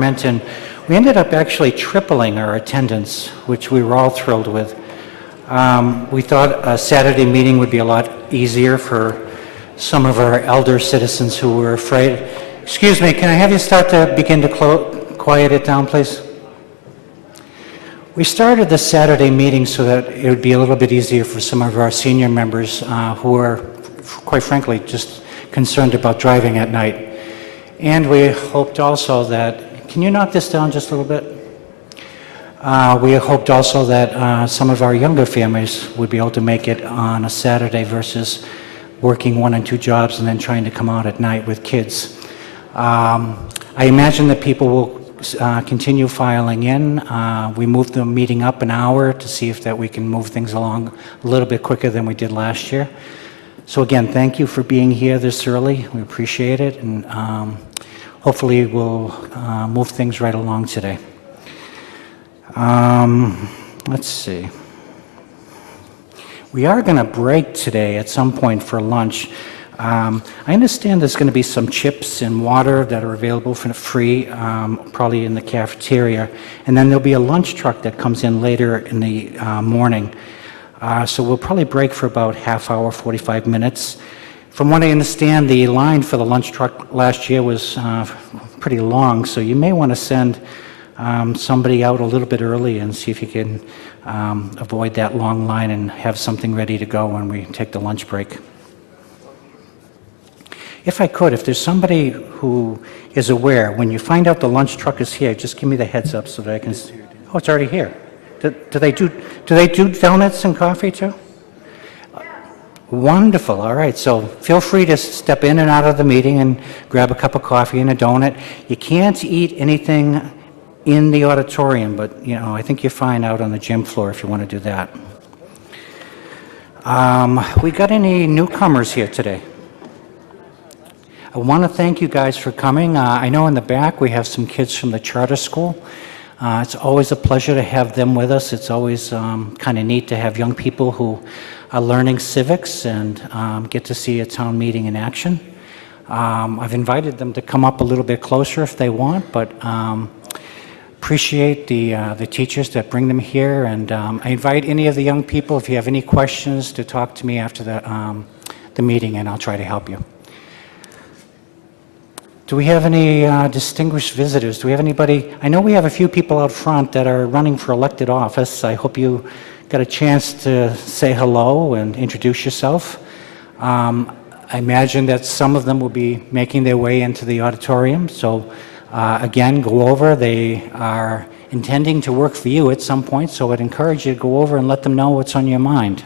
And we ended up actually tripling our attendance, which we were all thrilled with. We thought a Saturday meeting would be a lot easier for some of our elder citizens who were afraid. Excuse me, can I have you start to begin to quiet it down, please? We started the Saturday meeting so that it would be a little bit easier for some of our senior members who are, quite frankly, just concerned about driving at night. And we hoped also that, can you knock this down just a little bit? We hoped also that some of our younger families would be able to make it on a Saturday versus working 1 and 2 jobs and then trying to come out at night with kids. I imagine that people will continue filing in. We moved the meeting up an hour to see if that we can move things along a little bit quicker than we did last year. So again, thank you for being here this early. We appreciate it, and hopefully we'll move things right along today. Let's see. We are going to break today at some point for lunch. I understand there's going to be some chips and water that are available for free, probably in the cafeteria. And then there'll be a lunch truck that comes in later in the morning. So we'll probably break for about half hour, 45 minutes. From what I understand, the line for the lunch truck last year was pretty long, so you may want to send somebody out a little bit early and see if you can avoid that long line and have something ready to go when we take the lunch break. If I could, if there's somebody who is aware, when you find out the lunch truck is here, just give me the heads up so that I can see. Oh, it's already here. Do they do donuts and coffee too? Wonderful. All right. So feel free to step in and out of the meeting and grab a cup of coffee and a donut. You can't eat anything in the auditorium, but I think you're fine out on the gym floor if you want to do that. We got any newcomers here today? I want to thank you guys for coming. I know in the back we have some kids from the charter school. It's always a pleasure to have them with us. It's always kind of neat to have young people who are learning civics and get to see a town meeting in action. I've invited them to come up a little bit closer if they want, but appreciate the teachers that bring them here. And I invite any of the young people, if you have any questions, to talk to me after the meeting, and I'll try to help you. Do we have any distinguished visitors? Do we have anybody? I know we have a few people out front that are running for elected office. I hope you got a chance to say hello and introduce yourself. I imagine that some of them will be making their way into the auditorium. So again, go over. They are intending to work for you at some point, so I'd encourage you to go over and let them know what's on your mind.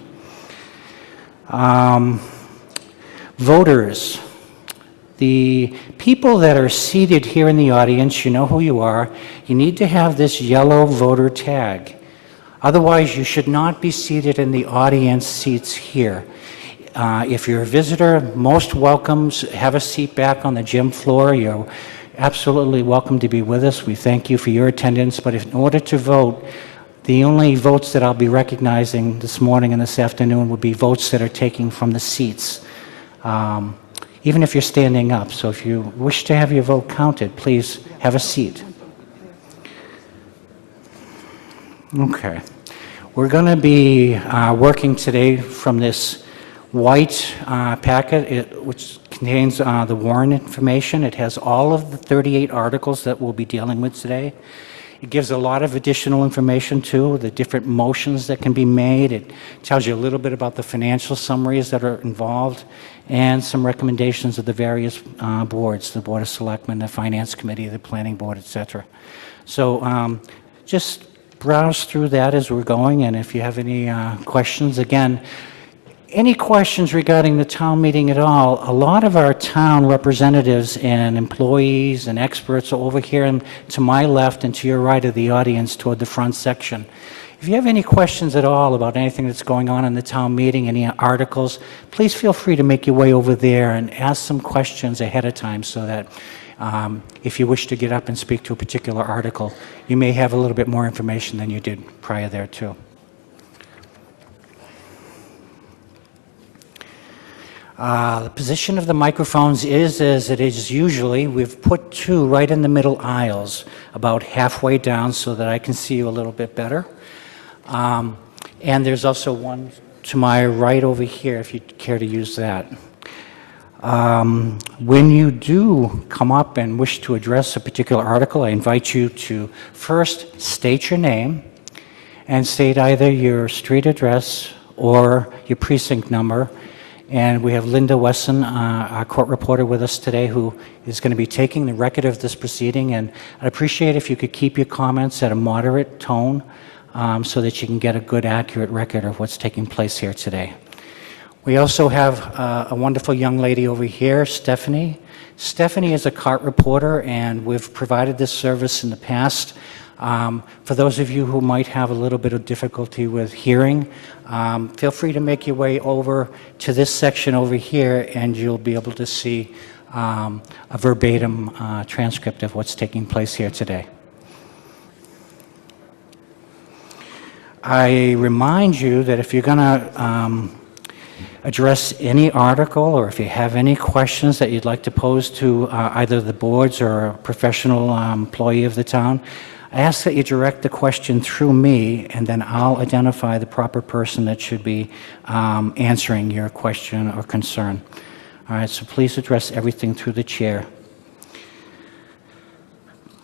Voters. The people that are seated here in the audience, you know who you are. You need to have this yellow voter tag. Otherwise, you should not be seated in the audience seats here. If you're a visitor, most welcome. Have a seat back on the gym floor. You're absolutely welcome to be with us. We thank you for your attendance. But in order to vote, the only votes that I'll be recognizing this morning and this afternoon will be votes that are taken from the seats. Even if you're standing up. So if you wish to have your vote counted, please have a seat. Okay. We're going to be working today from this white packet, which contains the warrant information. It has all of the 38 articles that we'll be dealing with today. It gives a lot of additional information too, the different motions that can be made. It tells you a little bit about the financial summaries that are involved and some recommendations of the various boards, the Board of Selectmen, the Finance Committee, the Planning Board, etc. So just browse through that as we're going, and if you have any questions, again, any questions regarding the town meeting at all, a lot of our town representatives and employees and experts are over here and to my left and to your right of the audience toward the front section. If you have any questions at all about anything that's going on in the town meeting, any articles, please feel free to make your way over there and ask some questions ahead of time so that if you wish to get up and speak to a particular article, you may have a little bit more information than you did prior there too. The position of the microphones is as it is usually. We've put two right in the middle aisles, about halfway down so that I can see you a little bit better. And there's also one to my right over here if you'd care to use that. When you do come up and wish to address a particular article, I invite you to first state your name and state either your street address or your precinct number. And we have Linda Wesson, our court reporter, with us today, who is going to be taking the record of this proceeding. And I'd appreciate if you could keep your comments at a moderate tone so that you can get a good, accurate record of what's taking place here today. We also have a wonderful young lady over here, Stephanie. Stephanie is a court reporter, and we've provided this service in the past. For those of you who might have a little bit of difficulty with hearing, feel free to make your way over to this section over here and you'll be able to see a verbatim transcript of what's taking place here today. I remind you that if you're going to address any article or if you have any questions that you'd like to pose to either the boards or a professional employee of the town, I ask that you direct the question through me, and then I'll identify the proper person that should be answering your question or concern. All right, so please address everything through the chair.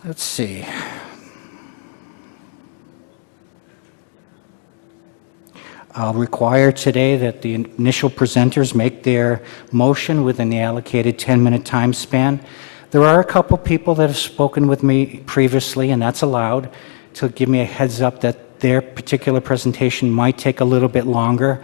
Let's see. I'll require today that the initial presenters make their motion within the allocated 10-minute time span. There are a couple people that have spoken with me previously, and that's allowed, to give me a heads up that their particular presentation might take a little bit longer.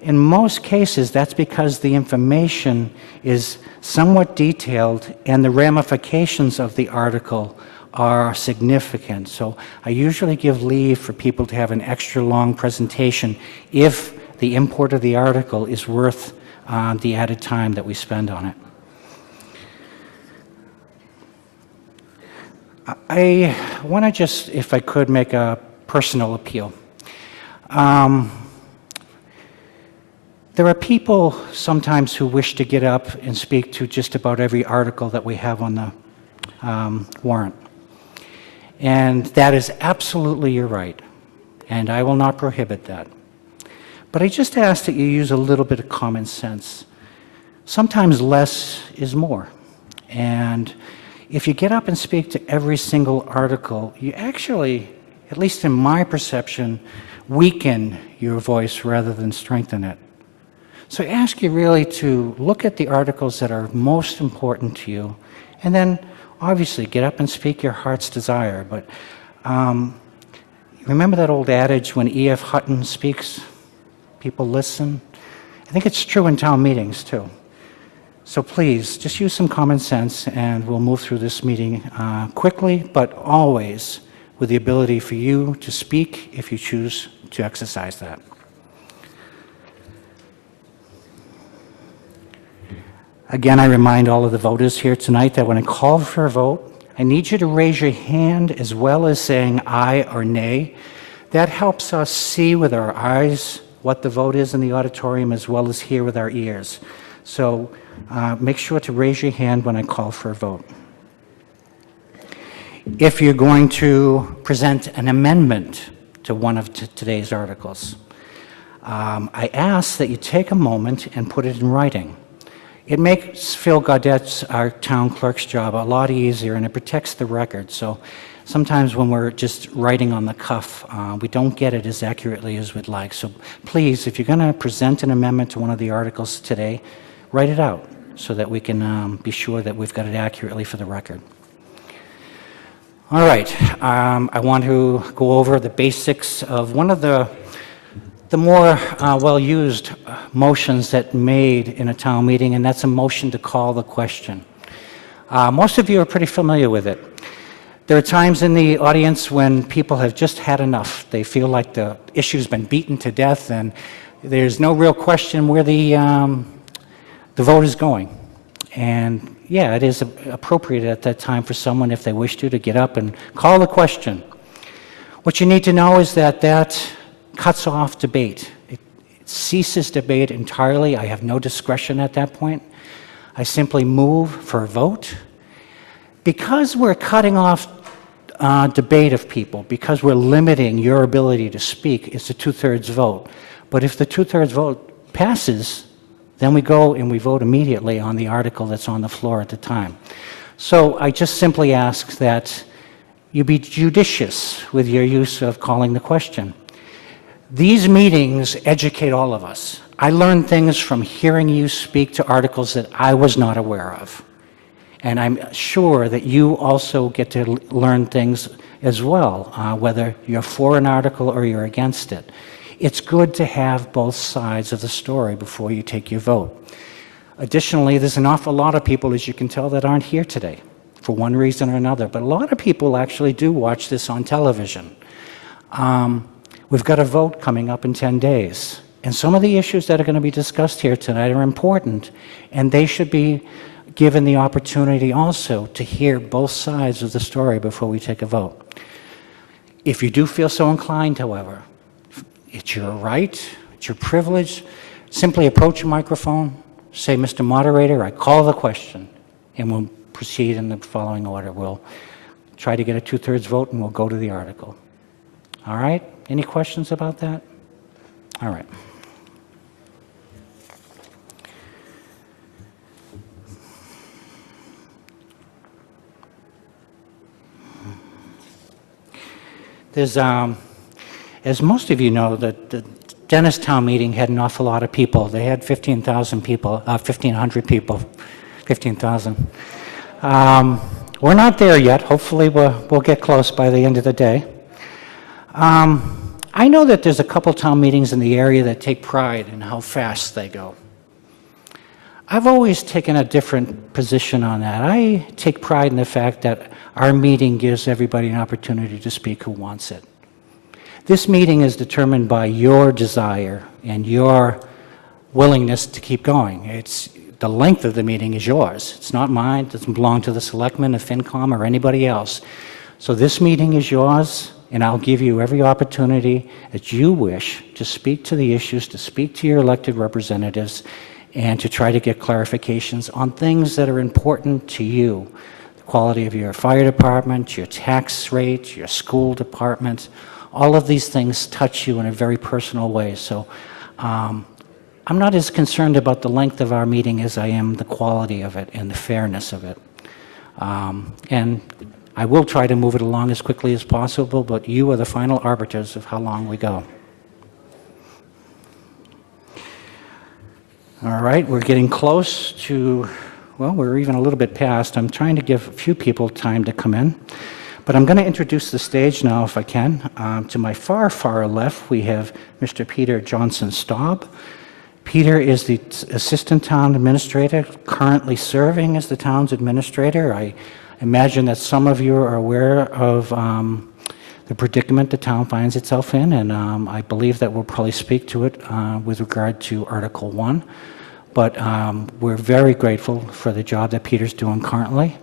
In most cases, that's because the information is somewhat detailed and the ramifications of the article are significant. So I usually give leave for people to have an extra long presentation if the import of the article is worth the added time that we spend on it. I want to just, if I could, make a personal appeal. There are people sometimes who wish to get up and speak to just about every article that we have on the warrant. And that is absolutely your right, and I will not prohibit that. But I just ask that you use a little bit of common sense. Sometimes less is more. And if you get up and speak to every single article, you actually, at least in my perception, weaken your voice rather than strengthen it. So I ask you really to look at the articles that are most important to you, and then obviously get up and speak your heart's desire. But remember that old adage, when E.F. Hutton speaks, people listen? I think it's true in town meetings too. So please, just use some common sense and we'll move through this meeting quickly, but always with the ability for you to speak if you choose to exercise that. Again, I remind all of the voters here tonight that when I call for a vote, I need you to raise your hand as well as saying aye or nay. That helps us see with our eyes what the vote is in the auditorium as well as hear with our ears. So make sure to raise your hand when I call for a vote. If you're going to present an amendment to one of today's articles, I ask that you take a moment and put it in writing. It makes Phil Gaudet's, our town clerk's job, a lot easier, and it protects the record. So sometimes when we're just writing on the cuff, we don't get it as accurately as we'd like. So please, if you're going to present an amendment to one of the articles today, write it out so that we can be sure that we've got it accurately for the record. All right, I want to go over the basics of one of the more well-used motions that made in a town meeting, and that's a motion to call the question. Most of you are pretty familiar with it. There are times in the audience when people have just had enough. They feel like the issue's been beaten to death and there's no real question where the vote is going. And yeah, it is appropriate at that time for someone, if they wish to get up and call the question. What you need to know is that that cuts off debate. It ceases debate entirely. I have no discretion at that point. I simply move for a vote. Because we're cutting off debate of people, because we're limiting your ability to speak, it's a 2/3 vote. But if the 2/3 vote passes, then we go and we vote immediately on the article that's on the floor at the time. So I just simply ask that you be judicious with your use of calling the question. These meetings educate all of us. I learned things from hearing you speak to articles that I was not aware of. And I'm sure that you also get to learn things as well, whether you're for an article or you're against it. It's good to have both sides of the story before you take your vote. Additionally, there's an awful lot of people, as you can tell, that aren't here today for one reason or another, but a lot of people actually do watch this on television. We've got a vote coming up in 10 days, and some of the issues that are going to be discussed here tonight are important, and they should be given the opportunity also to hear both sides of the story before we take a vote. If you do feel so inclined, however, it's your right, it's your privilege, simply approach a microphone, say, Mr. Moderator, I call the question, and we'll proceed in the following order. We'll try to get a 2/3 vote, and we'll go to the article. All right? Any questions about that? All right. There's, as most of you know, the Dennistown meeting had an awful lot of people. They had 15,000 people, 1,500 people, 15,000. We're not there yet. Hopefully we'll get close by the end of the day. I know that there's a couple town meetings in the area that take pride in how fast they go. I've always taken a different position on that. I take pride in the fact that our meeting gives everybody an opportunity to speak who wants it. This meeting is determined by your desire and your willingness to keep going. The length of the meeting is yours. It's not mine. It doesn't belong to the selectmen, the FinCom, or anybody else. So this meeting is yours, and I'll give you every opportunity that you wish to speak to the issues, to speak to your elected representatives, and to try to get clarifications on things that are important to you. The quality of your fire department, your tax rate, your school department, all of these things touch you in a very personal way. So I'm not as concerned about the length of our meeting as I am the quality of it and the fairness of it. And I will try to move it along as quickly as possible, but you are the final arbiters of how long we go. All right, we're getting close to, well, we're even a little bit past. I'm trying to give a few people time to come in, but I'm going to introduce the stage now if I can. To my far, far left, we have Mr. Peter Johnson Staub. Peter is the Assistant Town Administrator, currently serving as the town's administrator. I imagine that some of you are aware of the predicament the town finds itself in, and I believe that we'll probably speak to it with regard to Article 1. But we're very grateful for the job that Peter's doing currently.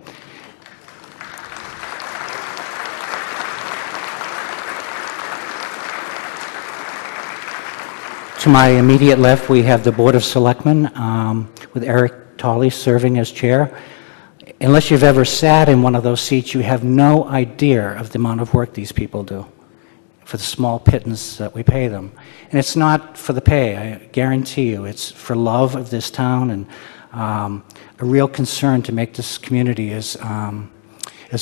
To my immediate left, we have the Board of Selectmen with Eric Tolley serving as chair. Unless you've ever sat in one of those seats, you have no idea of the amount of work these people do for the small pittance that we pay them. And it's not for the pay, I guarantee you. It's for love of this town and a real concern to make this community as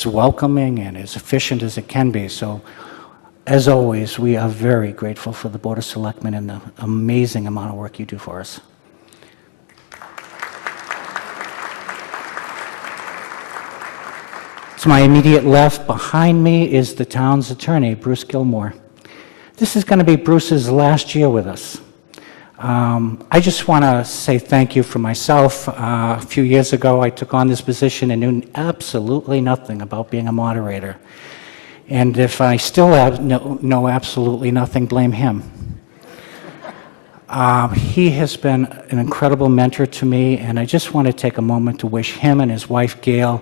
welcoming and as efficient as it can be. So, as always, we are very grateful for the Board of Selectmen and the amazing amount of work you do for us. To my immediate left, behind me, is the town's attorney, Bruce Gilmore. This is going to be Bruce's last year with us. I just want to say thank you for myself. A few years ago, I took on this position and knew absolutely nothing about being a moderator. And if I still know absolutely nothing, blame him. He has been an incredible mentor to me, and I just want to take a moment to wish him and his wife, Gail,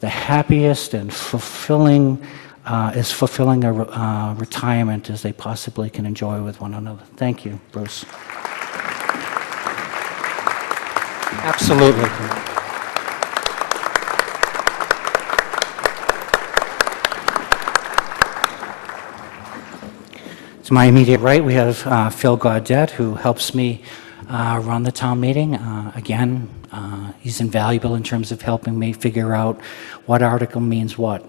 the happiest and fulfilling a retirement as they possibly can enjoy with one another. Thank you, Bruce. Absolutely. To my immediate right, we have Phil Gaudette, who helps me run the town meeting. Again, he's invaluable in terms of helping me figure out what article means what.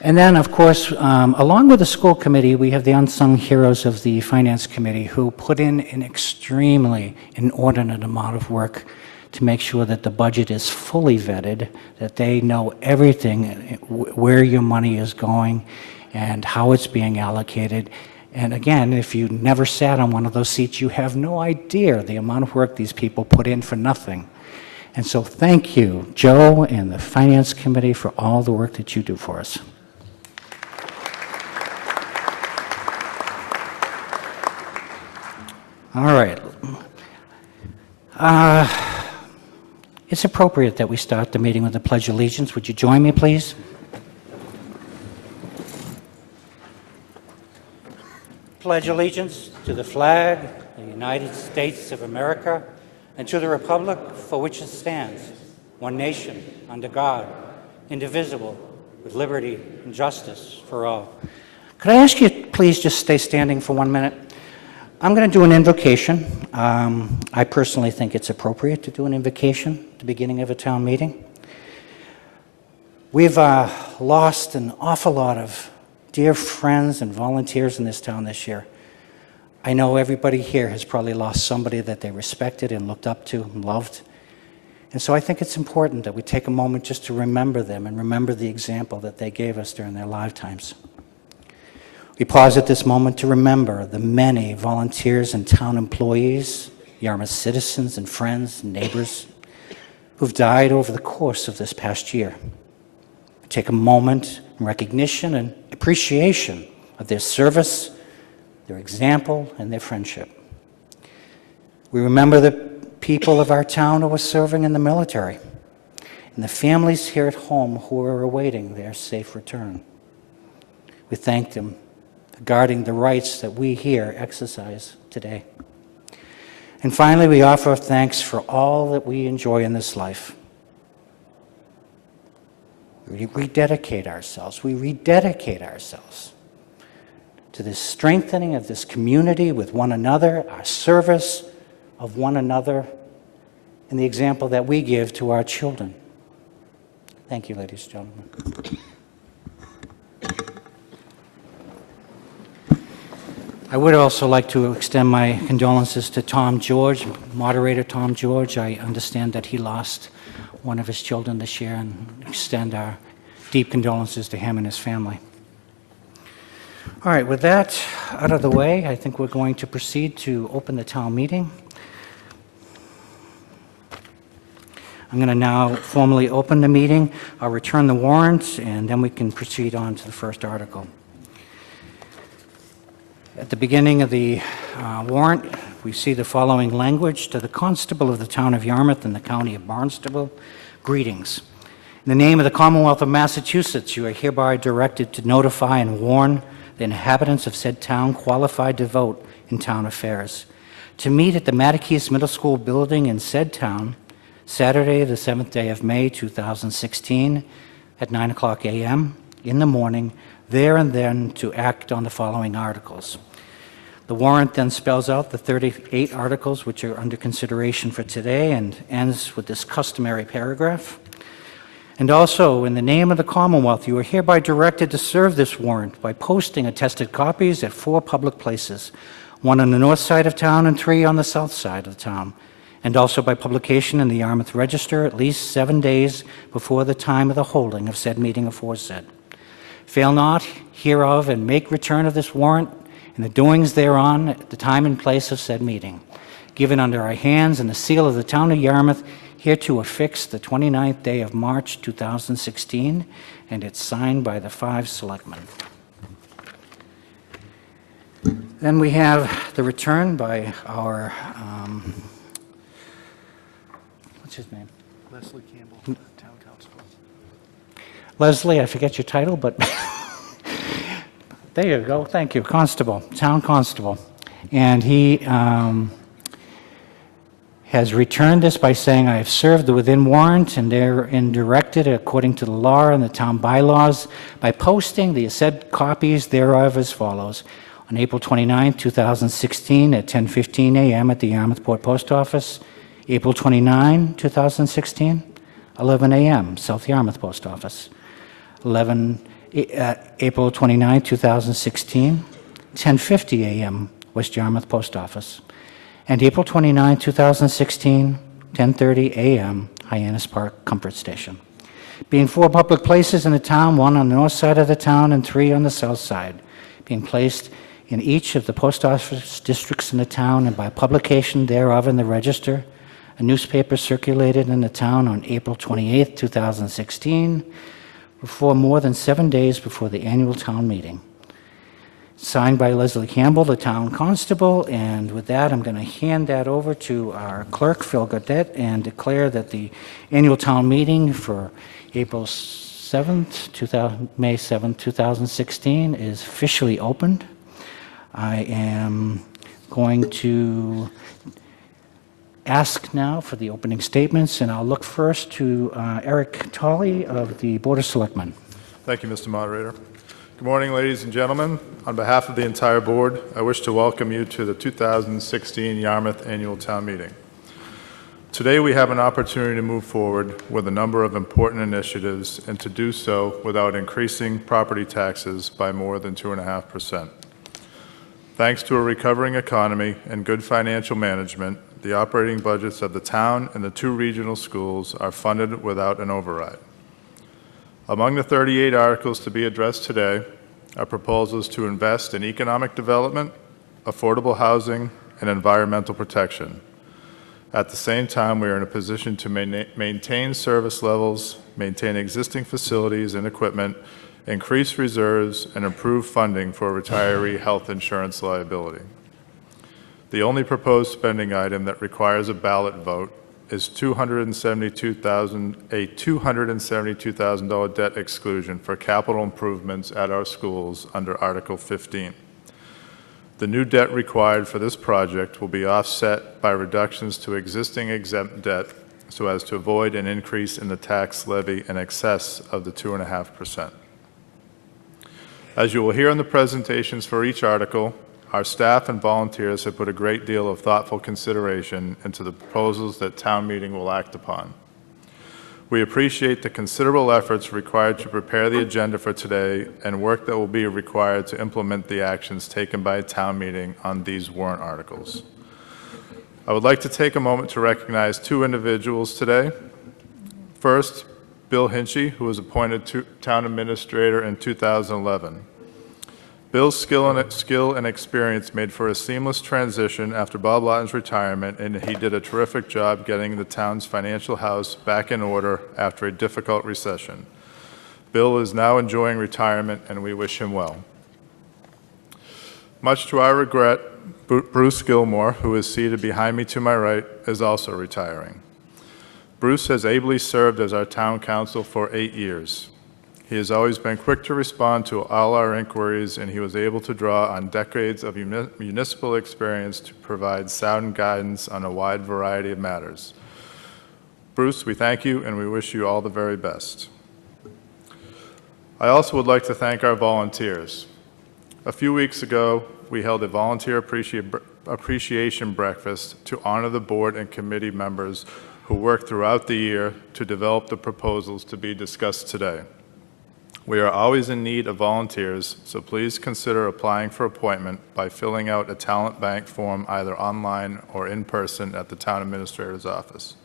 And then, of course, along with the school committee, we have the unsung heroes of the finance committee who put in an extremely inordinate amount of work to make sure that the budget is fully vetted, that they know everything, where your money is going and how it's being allocated. And again, if you never sat on one of those seats, you have no idea the amount of work these people put in for nothing. And so thank you, Joe and the Finance Committee, for all the work that you do for us. All right. It's appropriate that we start the meeting with the Pledge of Allegiance. Would you join me, please? Pledge allegiance to the flag of the United States of America and to the republic for which it stands, one nation, under God, indivisible, with liberty and justice for all. Could I ask you, please, just stay standing for 1 minute? I'm going to do an invocation. I personally think it's appropriate to do an invocation at the beginning of a town meeting. We've lost an awful lot of dear friends and volunteers in this town this year. I know everybody here has probably lost somebody that they respected and looked up to and loved. And so I think it's important that we take a moment just to remember them and remember the example that they gave us during their lifetimes. We pause at this moment to remember the many volunteers and town employees, Yarmouth citizens and friends and neighbors who've died over the course of this past year. We take a moment in recognition and appreciation of their service, their example, and their friendship. We remember the people of our town who are serving in the military and the families here at home who are awaiting their safe return. We thank them for guarding the rights that we here exercise today. And finally, we offer thanks for all that we enjoy in this life. We rededicate ourselves to this strengthening of this community with one another, our service of one another, and the example that we give to our children. Thank you, ladies and gentlemen. I would also like to extend my condolences to Tom George, moderator Tom George. I understand that he lost one of his children this year, and extend our deep condolences to him and his family. All right, with that out of the way, I think we're going to proceed to open the town meeting. I'm going to now formally open the meeting. I'll return the warrants, and then we can proceed on to the first article. At the beginning of the warrant, we see the following language: to the Constable of the Town of Yarmouth and the County of Barnstable, greetings. In the name of the Commonwealth of Massachusetts, you are hereby directed to notify and warn the inhabitants of said town qualified to vote in town affairs, to meet at the Mattakese Middle School building in said town, Saturday, the 7th day of May, 2016, at 9:00 a.m. in the morning, there and then to act on the following articles. The warrant then spells out the 38 articles which are under consideration for today and ends with this customary paragraph. And also, in the name of the Commonwealth, you are hereby directed to serve this warrant by posting attested copies at 4 public places, 1 on the north side of town and 3 on the south side of the town, and also by publication in the Yarmouth Register at least 7 days before the time of the holding of said meeting aforesaid. Fail not hereof and make return of this warrant and the doings thereon at the time and place of said meeting, given under our hands and the seal of the town of Yarmouth, hereto affixed the 29th day of March 2016, and it's signed by the 5 selectmen. Then we have the return by our, what's his name? Leslie Campbell, Town Constable. Leslie, I forget your title, but there you go. Thank you. Constable, Town Constable. And he has returned this by saying, "I have served within warrant and therein directed according to the law and the town bylaws by posting the said copies thereof as follows. On April 29, 2016 at 10:15 a.m. at the Yarmouthport Post Office. April 29, 2016, 11 a.m., South Yarmouth Post Office. April 29, 2016, 10:50 a.m., West Yarmouth Post Office. And April 29, 2016, 10:30 a.m., Hyannis Park Comfort Station. Being 4 public places in the town, 1 on the north side of the town and 3 on the south side, being placed in each of the post office districts in the town, and by publication thereof in the Register, a newspaper circulated in the town on April 28, 2016, before more than 7 days before the annual town meeting. Signed by Leslie Campbell, the town constable, and with that, I'm going to hand that over to our clerk, Phil Gaudette, and declare that the annual town meeting for April 7th, May 7th, 2016 is officially opened. I am going to ask now for the opening statements, and I'll look first to Eric Tolley of the Board of Selectmen. Thank you, Mr. Moderator. Good morning, ladies and gentlemen. On behalf of the entire board, I wish to welcome you to the 2016 Yarmouth Annual Town Meeting. Today, we have an opportunity to move forward with a number of important initiatives and to do so without increasing property taxes by more than 2.5%. Thanks to a recovering economy and good financial management, the operating budgets of the town and the 2 regional schools are funded without an override. Among the 38 articles to be addressed today are proposals to invest in economic development, affordable housing, and environmental protection. At the same time, we are in a position to maintain service levels, maintain existing facilities and equipment, increase reserves, and improve funding for retiree health insurance liability. The only proposed spending item that requires a ballot vote is $272,000 debt exclusion for capital improvements at our schools under Article 15. The new debt required for this project will be offset by reductions to existing exempt debt so as to avoid an increase in the tax levy in excess of the 2.5%. As you will hear in the presentations for each article, our staff and volunteers have put a great deal of thoughtful consideration into the proposals that town meeting will act upon. We appreciate the considerable efforts required to prepare the agenda for today and work that will be required to implement the actions taken by town meeting on these warrant articles. I would like to take a moment to recognize 2 individuals today. First, Bill Hinchy, who was appointed town administrator in 2011. Bill's skill and experience made for a seamless transition after Bob Lawton's retirement, and he did a terrific job getting the town's financial house back in order after a difficult recession. Bill is now enjoying retirement, and we wish him well. Much to our regret, Bruce Gilmore, who is seated behind me to my right, is also retiring. Bruce has ably served as our town council for 8 years. He has always been quick to respond to all our inquiries, and he was able to draw on decades of municipal experience to provide sound guidance on a wide variety of matters. Bruce, we thank you, and we wish you all the very best. I also would like to thank our volunteers. A few weeks ago, we held a volunteer appreciation breakfast to honor the board and committee members who worked throughout the year to develop the proposals to be discussed today. We are always in need of volunteers, so please consider applying for appointment by filling out a talent bank form either online or in person at the town administrator's office.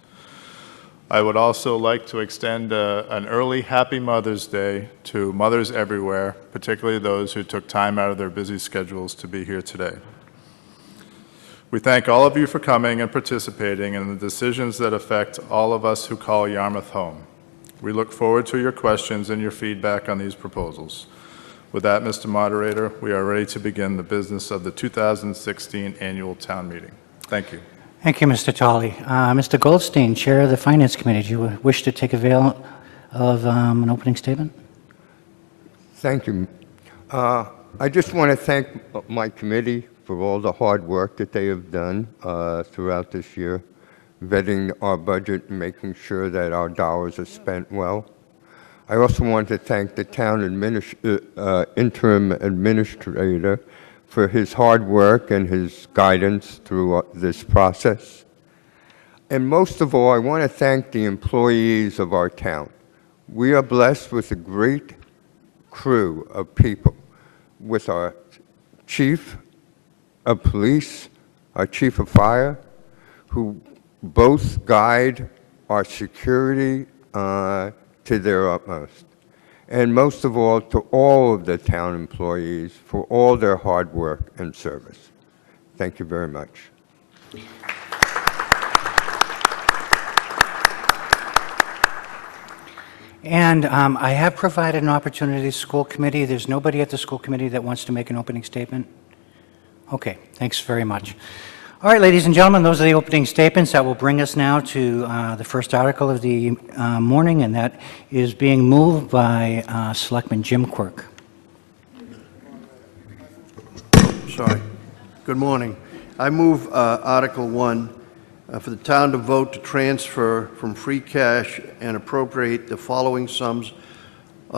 I would also like to extend an early Happy Mother's Day to mothers everywhere, particularly those who took time out of their busy schedules to be here today. We thank all of you for coming and participating in the decisions that affect all of us who call Yarmouth home. We look forward to your questions and your feedback on these proposals. With that, Mr. Moderator, we are ready to begin the business of the 2016 Annual Town Meeting. Thank you. Thank you, Mr. Tolley. Mr. Goldstein, Chair of the Finance Committee, do you wish to take avail of an opening statement? Thank you. I just want to thank my committee for all the hard work that they have done throughout this year. vetting our budget and making sure that our dollars are spent well. I also want to thank the town interim administrator for his hard work and his guidance through this process. And most of all, I want to thank the employees of our town. We are blessed with a great crew of people, with our chief of police, our chief of fire, who both guide our security to their utmost. And most of all, to all of the town employees for all their hard work and service. Thank you very much. And I have provided an opportunity to the school committee. There's nobody at the school committee that wants to make an opening statement? Okay, thanks very much. All right, ladies and gentlemen, those are the opening statements. That will bring us now to the first article of the morning, and that is being moved by Selectman Jim Quirk. Sorry. Good morning. I move Article 1 for the town to vote to transfer from free cash and appropriate the following sums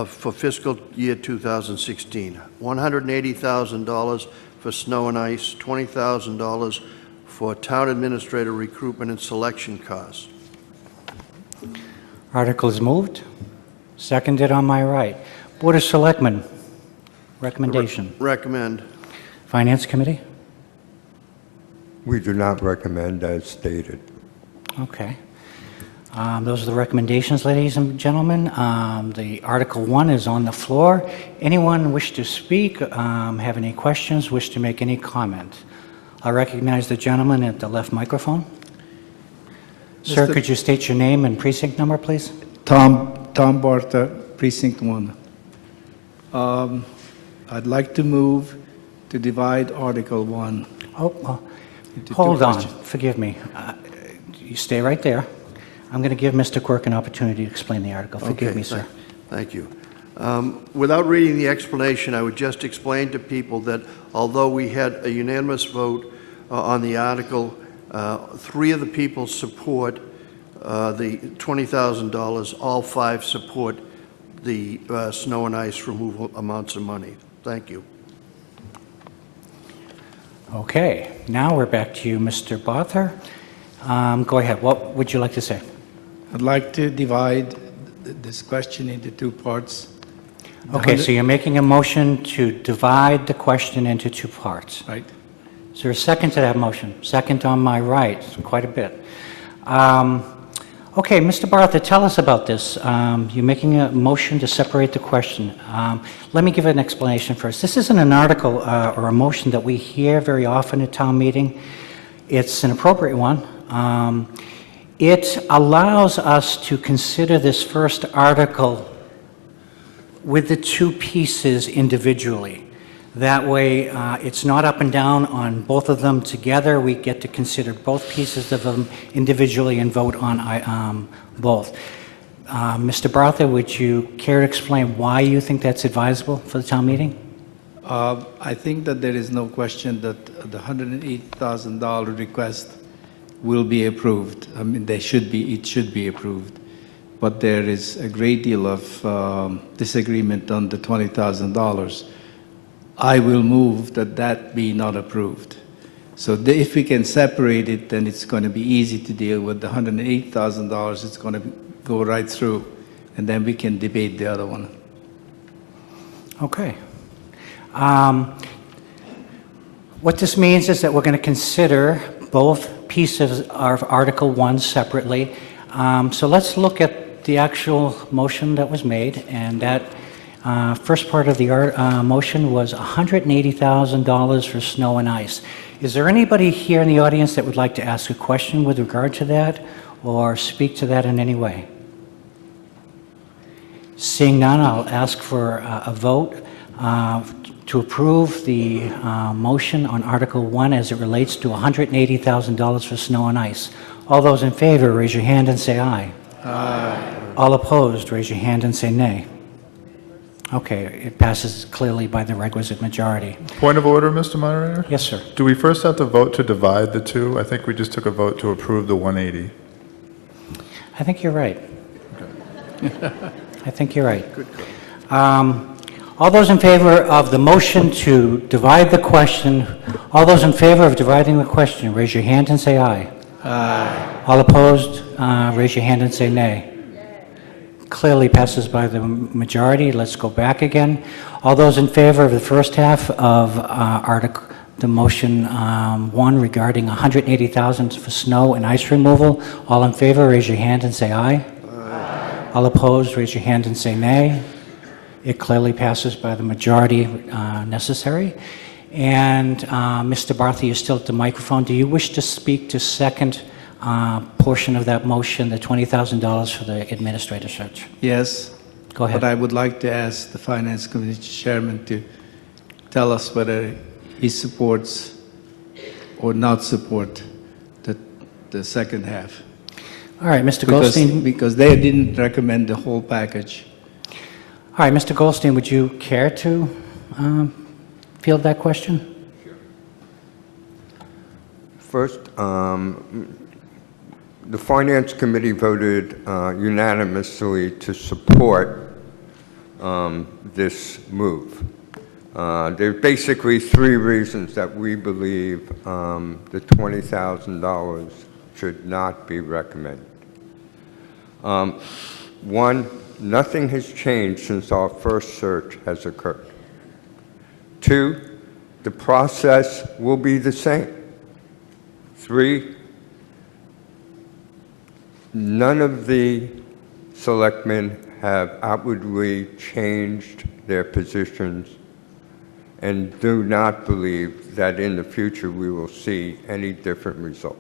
for fiscal year 2016. $180,000 for snow and ice, $20,000 for town administrator recruitment and selection costs. Article is moved. Seconded on my right. Board of Selectmen, recommendation. Recommend. Finance Committee? We do not recommend as stated. Okay. Those are the recommendations, ladies and gentlemen. The Article 1 is on the floor. Anyone wish to speak, have any questions, wish to make any comment? I recognize the gentleman at the left microphone. Sir, Mr. could you state your name and precinct number, please? Tom Barta, Precinct 1. I'd like to move to divide Article 1. Oh, well, into hold two on. questions. Forgive me. You stay right there. I'm going to give Mr. Quirk an opportunity to explain the article. Forgive me, sir. Thank you. Without reading the explanation, I would just explain to people that although we had a unanimous vote on the article, 3 of the people support the $20,000. All 5 support the snow and ice removal amounts of money. Thank you. Okay. Now we're back to you, Mr. Barther. Go ahead. What would you like to say? I'd like to divide this question into 2 parts. Okay, so you're making a motion to divide the question into 2 parts. Right. Is there a second to that motion? Second on my right, quite a bit. Okay, Mr. Bartha, tell us about this. You're making a motion to separate the question. Let me give an explanation first. This isn't an article or a motion that we hear very often at town meeting. It's an appropriate one. It allows us to consider this first article with the 2 pieces individually. That way, it's not up and down on both of them together. We get to consider both pieces of them individually and vote on both. Mr. Bartha, would you care to explain why you think that's advisable for the town meeting? I think that there is no question that the $108,000 request will be approved. I mean, it should be approved. But there is a great deal of disagreement on the $20,000. I will move that be not approved. So if we can separate it, then it's going to be easy to deal with. The $108,000, it's going to go right through, and then we can debate the other one. Okay. What this means is that we're going to consider both pieces of Article 1 separately. So let's look at the actual motion that was made, and that first part of the motion was $180,000 for snow and ice. Is there anybody here in the audience that would like to ask a question with regard to that or speak to that in any way? Seeing none, I'll ask for a vote to approve the motion on Article 1 as it relates to $180,000 for snow and ice. All those in favor, raise your hand and say aye. Aye. All opposed, raise your hand and say nay. Okay, it passes clearly by the requisite majority. Point of order, Mr. Moderator? Yes, sir. Do we first have to vote to divide the two? I think we just took a vote to approve the 180. I think you're right. I think you're right. All those in favor of the motion to divide the question, all those in favor of dividing the question, raise your hand and say aye. Aye. All opposed, raise your hand and say nay. Clearly passes by the majority. Let's go back again. All those in favor of the first half of the motion 1 regarding $180,000 for snow and ice removal, all in favor, raise your hand and say aye. Aye. All opposed, raise your hand and say nay. It clearly passes by the majority necessary. And Mr. Bartha, you're still at the microphone. Do you wish to speak to second portion of that motion, the $20,000 for the administrator search? Yes. Go ahead. But I would like to ask the Finance Committee Chairman to tell us whether he supports or not support the second half. All right, Mr. Goldstein. Because they didn't recommend the whole package. All right, Mr. Goldstein, would you care to field that question? First, the Finance Committee voted unanimously to support this move. There are basically three reasons that we believe the $20,000 should not be recommended. One, nothing has changed since our first search has occurred. Two, the process will be the same. Three, none of the selectmen have outwardly changed their positions and do not believe that in the future we will see any different result.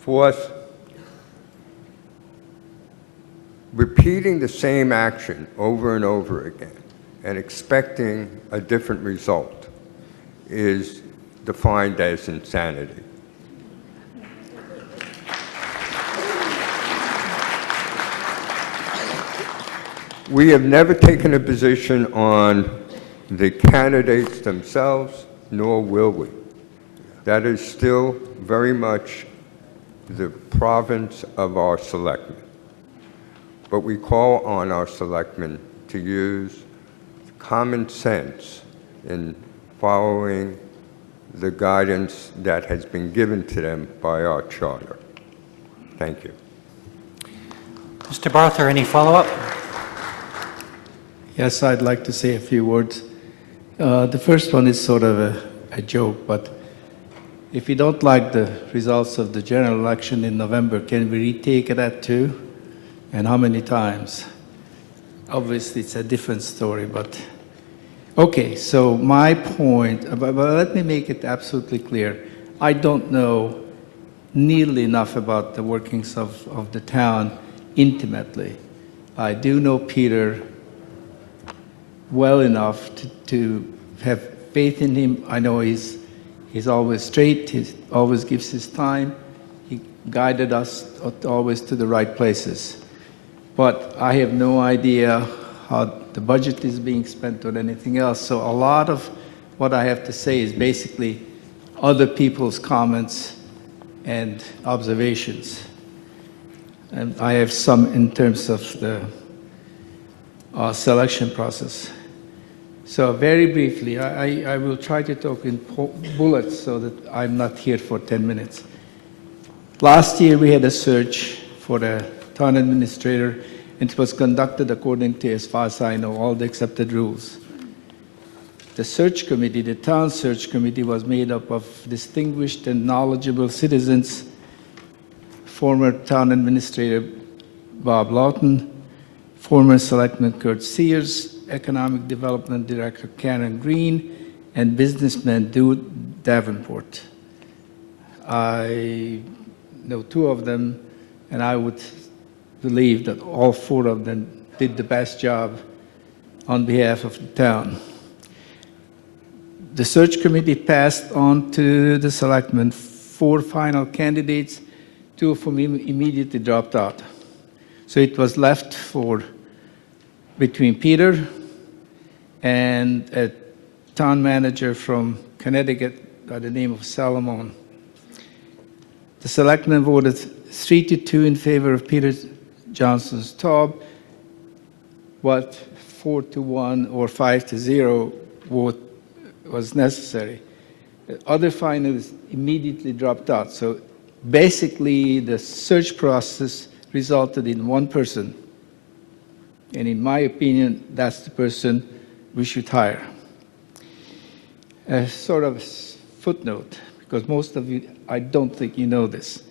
Fourth, repeating the same action over and over again and expecting a different result is defined as insanity. We have never taken a position on the candidates themselves, nor will we. That is still very much the province of our selectmen. But we call on our selectmen to use common sense in following the guidance that has been given to them by our charter. Thank you. Mr. Bartha, any follow-up? Yes, I'd like to say a few words. The first one is sort of a joke, but if you don't like the results of the general election in November, can we retake that too? And how many times? Obviously, it's a different story, but okay, so my point, but let me make it absolutely clear. I don't know nearly enough about the workings of the town intimately. I do know Peter well enough to have faith in him. I know he's always straight, he always gives his time. He guided us always to the right places. But I have no idea how the budget is being spent or anything else. So a lot of what I have to say is basically other people's comments and observations. And I have some in terms of the selection process. So very briefly, I will try to talk in bullets so that I'm not here for 10 minutes. Last year we had a search for the town administrator, and it was conducted according to, as far as I know, all the accepted rules. The search committee, the town search committee, was made up of distinguished and knowledgeable citizens, former town administrator Bob Lawton, former selectman Kurt Sears, economic development director Karen Green, and businessman Dude Davenport. I know two of them, and I would believe that all four of them did the best job on behalf of the town. The search committee passed on to the selectmen 4 final candidates, 2 of whom immediately dropped out. So it was left for between Peter and a town manager from Connecticut by the name of Salomon. The selectmen voted 3-2 in favor of Peter Johnson's Taub, but 4-1 or 5-0 vote was necessary. The other finalists immediately dropped out. So basically, the search process resulted in one person. And in my opinion, that's the person we should hire. A sort of footnote, because most of you, I don't think you know this.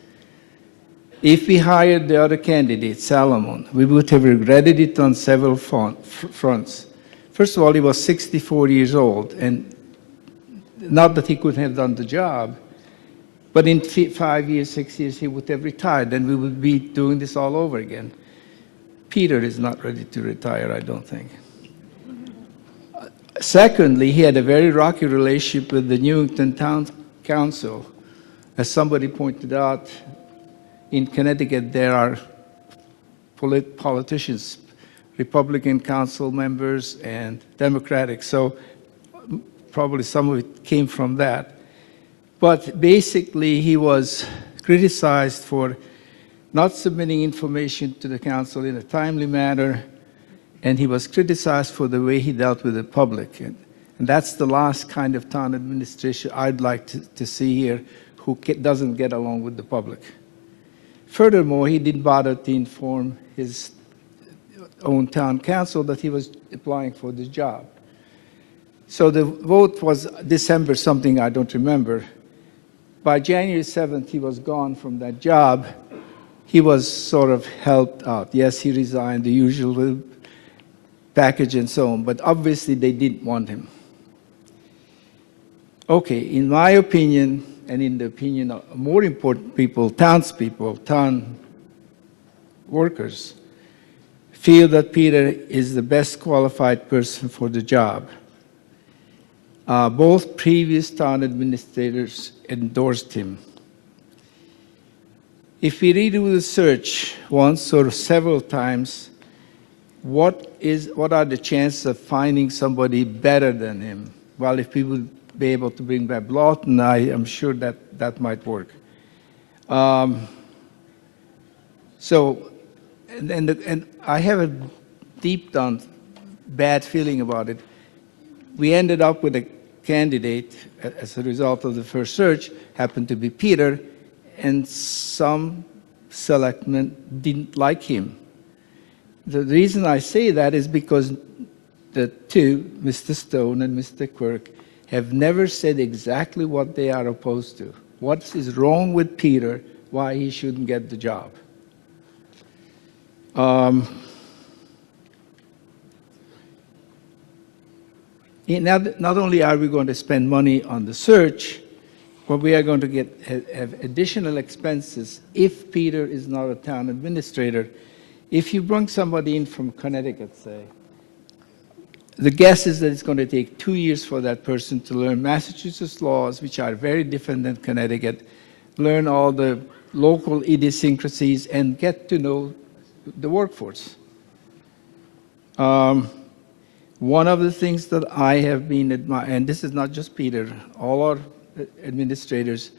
If we hired the other candidate, Salomon, we would have regretted it on several fronts. First of all, he was 64 years old, and not that he couldn't have done the job, but in 5 years, 6 years, he would have retired, and we would be doing this all over again. Peter is not ready to retire, I don't think. Secondly, he had a very rocky relationship with the Newington Town Council. As somebody pointed out, in Connecticut, there are politicians, Republican council members and Democratic, so probably some of it came from that. But basically, he was criticized for not submitting information to the council in a timely manner, and he was criticized for the way he dealt with the public. And that's the last kind of town administration I'd like to see here, who doesn't get along with the public. Furthermore, he didn't bother to inform his own town council that he was applying for this job. So the vote was December something, I don't remember. By January 7th, he was gone from that job. He was sort of helped out. Yes, he resigned, the usual package and so on, but obviously they didn't want him. Okay, in my opinion, and in the opinion of more important people, townspeople, town workers, feel that Peter is the best qualified person for the job. Both previous town administrators endorsed him. If we redo the search once or several times, what are the chances of finding somebody better than him? Well, if people be able to bring back Lawton, I am sure that might work. And I have a deep down bad feeling about it. We ended up with a candidate as a result of the first search, happened to be Peter, and some selectmen didn't like him. The reason I say that is because the two, Mr. Stone and Mr. Quirk, have never said exactly what they are opposed to. What is wrong with Peter, why he shouldn't get the job. Not only are we going to spend money on the search, but we are going to have additional expenses if Peter is not a town administrator. If you bring somebody in from Connecticut, say, the guess is that it's going to take 2 years for that person to learn Massachusetts laws, which are very different than Connecticut, learn all the local idiosyncrasies, and get to know the workforce. One of the things that I have been admiring, and this is not just Peter, all our administrators,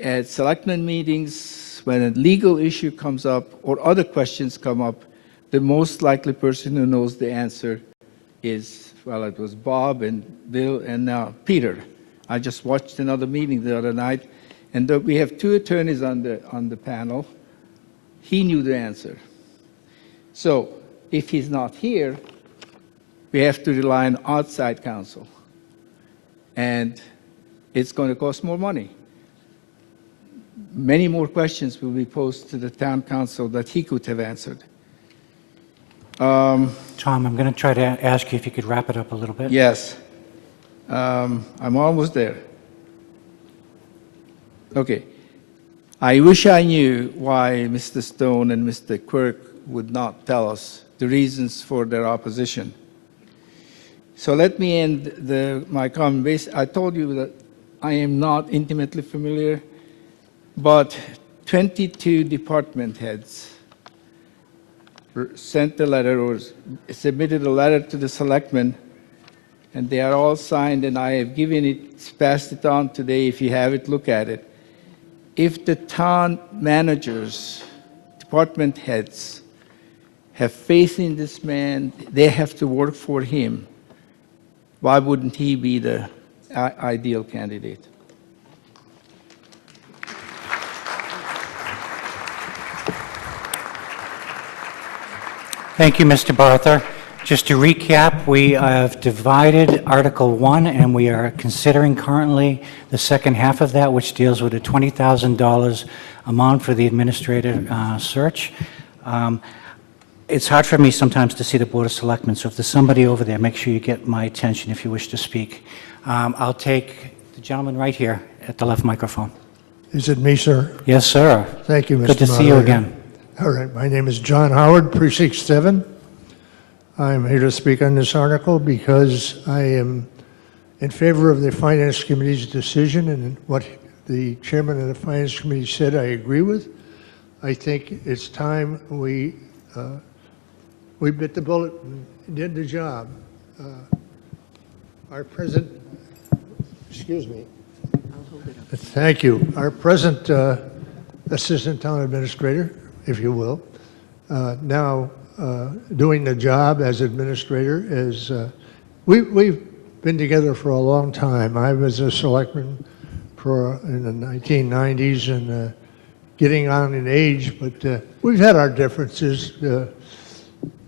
at selectmen meetings, when a legal issue comes up or other questions come up, the most likely person who knows the answer is, well, it was Bob and Bill and now Peter. I just watched another meeting the other night, and we have two attorneys on the panel. He knew the answer. So if he's not here, we have to rely on outside counsel. And it's going to cost more money. Many more questions will be posed to the town council that he could have answered. Tom, I'm going to try to ask you if you could wrap it up a little bit. Yes. I'm almost there. Okay. I wish I knew why Mr. Stone and Mr. Quirk would not tell us the reasons for their opposition. So let me end my comment base. I told you that I am not intimately familiar, but 22 department heads sent the letter or submitted a letter to the selectmen, and they are all signed, and I have given it, passed it on today. If you have it, look at it. If the town managers, department heads, have faith in this man, they have to work for him. Why wouldn't he be the ideal candidate? Thank you, Mr. Barther. Just to recap, we have divided Article 1, and we are considering currently the second half of that, which deals with a $20,000 amount for the administrative search. It's hard for me sometimes to see the Board of Selectmen, so if there's somebody over there, make sure you get my attention if you wish to speak. I'll take the gentleman right here at the left microphone. Is it me, sir? Yes, sir. Thank you, Mr. Good to see you Moderator. again. All right, my name is John Howard, Precinct 7. I'm here to speak on this article because I am in favor of the Finance Committee's decision, and what the chairman of the Finance Committee said I agree with. I think it's time we bit the bullet and did the job. Our present, excuse me. Thank you. Our present Assistant Town Administrator, if you will, now doing the job as administrator is, we've been together for a long time. I was a selectman in the 1990s and getting on in age, but we've had our differences,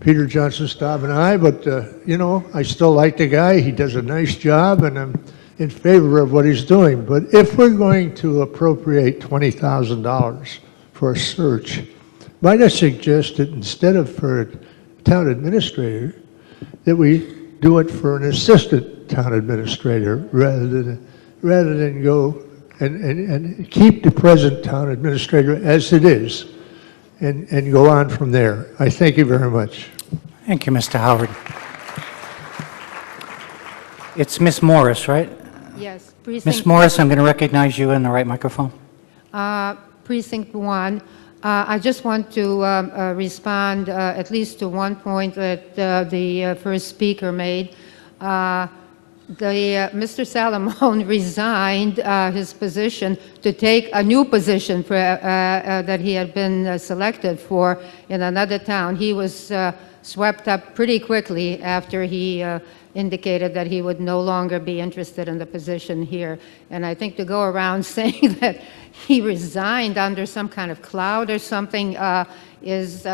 Peter Johnson, Staub, and I, but you know, I still like the guy. He does a nice job, and I'm in favor of what he's doing. But if we're going to appropriate $20,000 for a search, might I suggest that instead of for a town administrator, that we do it for an assistant town administrator rather than go and keep the present town administrator as it is and go on from there. I thank you very much. Thank you, Mr. Howard. It's Ms. Morris, right? Yes, Ms. precinct, Morris, I'm going to recognize you in the right microphone. precinct 1. I just want to respond at least to one point that the first speaker made. Mr. Salamone resigned his position to take a new position for, that he had been selected for in another town. He was swept up pretty quickly after he indicated that he would no longer be interested in the position here. And I think to go around saying that he resigned under some kind of cloud or something is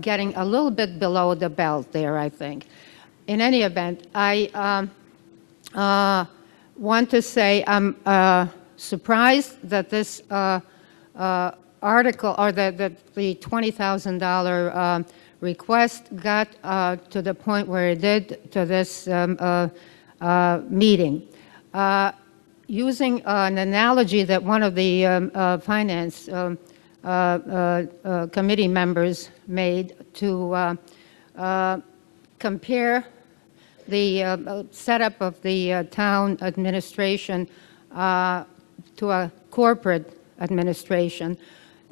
getting a little bit below the belt there, I think. In any event, I want to say I'm surprised that this article, or the $20,000 request got to the point where it did to this meeting. Using an analogy that one of the finance committee members made to compare the setup of the town administration to a corporate administration.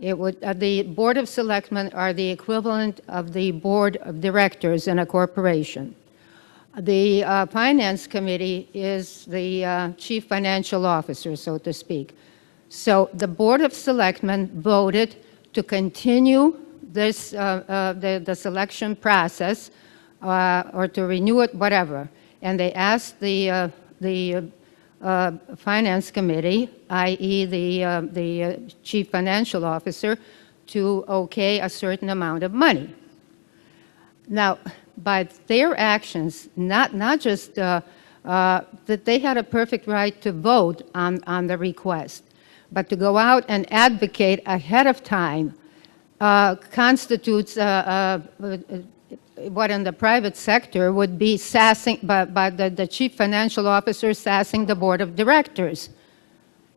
It would, the Board of Selectmen are the equivalent of the Board of Directors in a corporation. The Finance Committee is the Chief Financial Officer, so to speak. So the Board of Selectmen voted to continue this, the selection process or to renew it, whatever. And they asked the Finance Committee, i.e. the Chief Financial Officer, to okay a certain amount of money. Now, by their actions, not just that they had a perfect right to vote on the request, but to go out and advocate ahead of time constitutes what in the private sector would be sassing, by the Chief Financial Officer sassing the Board of Directors.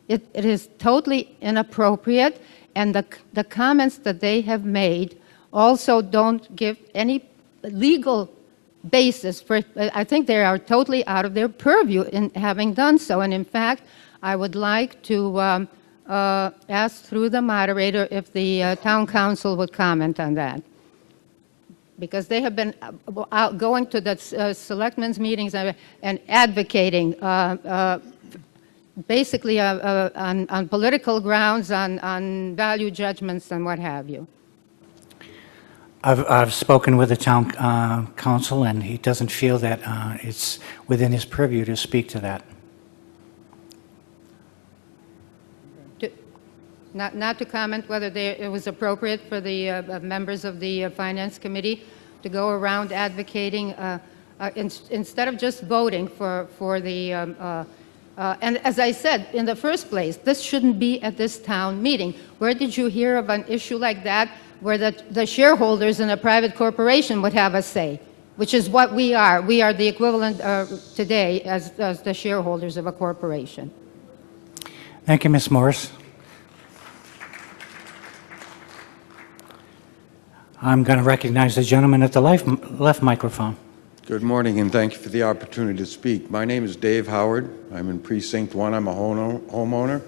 It is totally inappropriate, and the comments that they have made also don't give any legal basis for, I think they are totally out of their purview in having done so. And in fact, I would like to ask through the moderator if the town council would comment on that. because they have been out going to the selectmen's meetings and advocating basically on political grounds, on value judgments and what have you. I've spoken with the town council, and he doesn't feel that it's within his purview to speak to that. Not to comment whether it was appropriate for the members of the Finance Committee to go around advocating, instead of just voting for the, and as I said, in the first place, this shouldn't be at this town meeting. Where did you hear of an issue like that where the shareholders in a private corporation would have a say, which is what we are. We are the equivalent today as the shareholders of a corporation. Thank you, Ms. Morris. I'm going to recognize the gentleman at the left microphone. Good morning, and thank you for the opportunity to speak. My name is Dave Howard. I'm in Precinct 1. I'm a homeowner.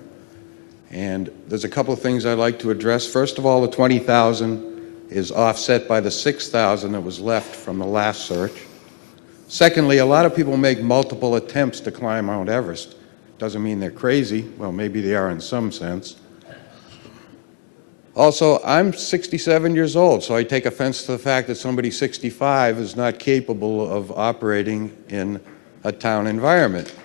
And there's a couple of things I'd like to address. First of all, the $20,000 is offset by the $6,000 that was left from the last search. Secondly, a lot of people make multiple attempts to climb Mount Everest. Doesn't mean they're crazy. Well, maybe they are in some sense. Also, I'm 67 years old, so I take offense to the fact that somebody 65 is not capable of operating in a town environment.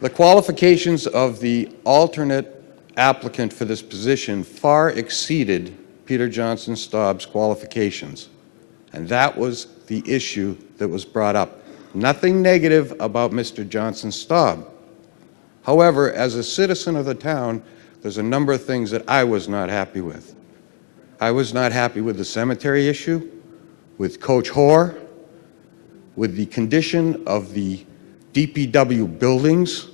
The qualifications of the alternate applicant for this position far exceeded Peter Johnson Staub's qualifications, and that was the issue that was brought up. Nothing negative about Mr. Johnson Staub. However, as a citizen of the town, there's a number of things that I was not happy with. I was not happy with the cemetery issue, with Coach Hoare, with the condition of the DPW buildings,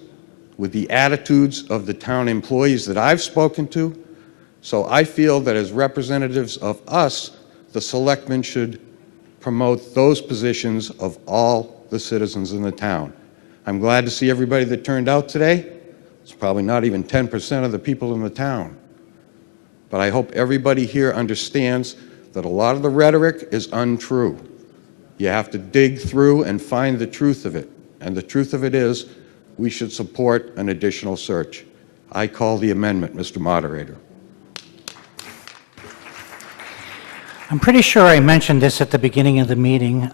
with the attitudes of the town employees that I've spoken to. So I feel that as representatives of us, the selectmen should promote those positions of all the citizens in the town. I'm glad to see everybody that turned out today. It's probably not even 10% of the people in the town. But I hope everybody here understands that a lot of the rhetoric is untrue. You have to dig through and find the truth of it. And the truth of it is, we should support an additional search. I call the amendment, Mr. Moderator. I'm pretty sure I mentioned this at the beginning of the meeting.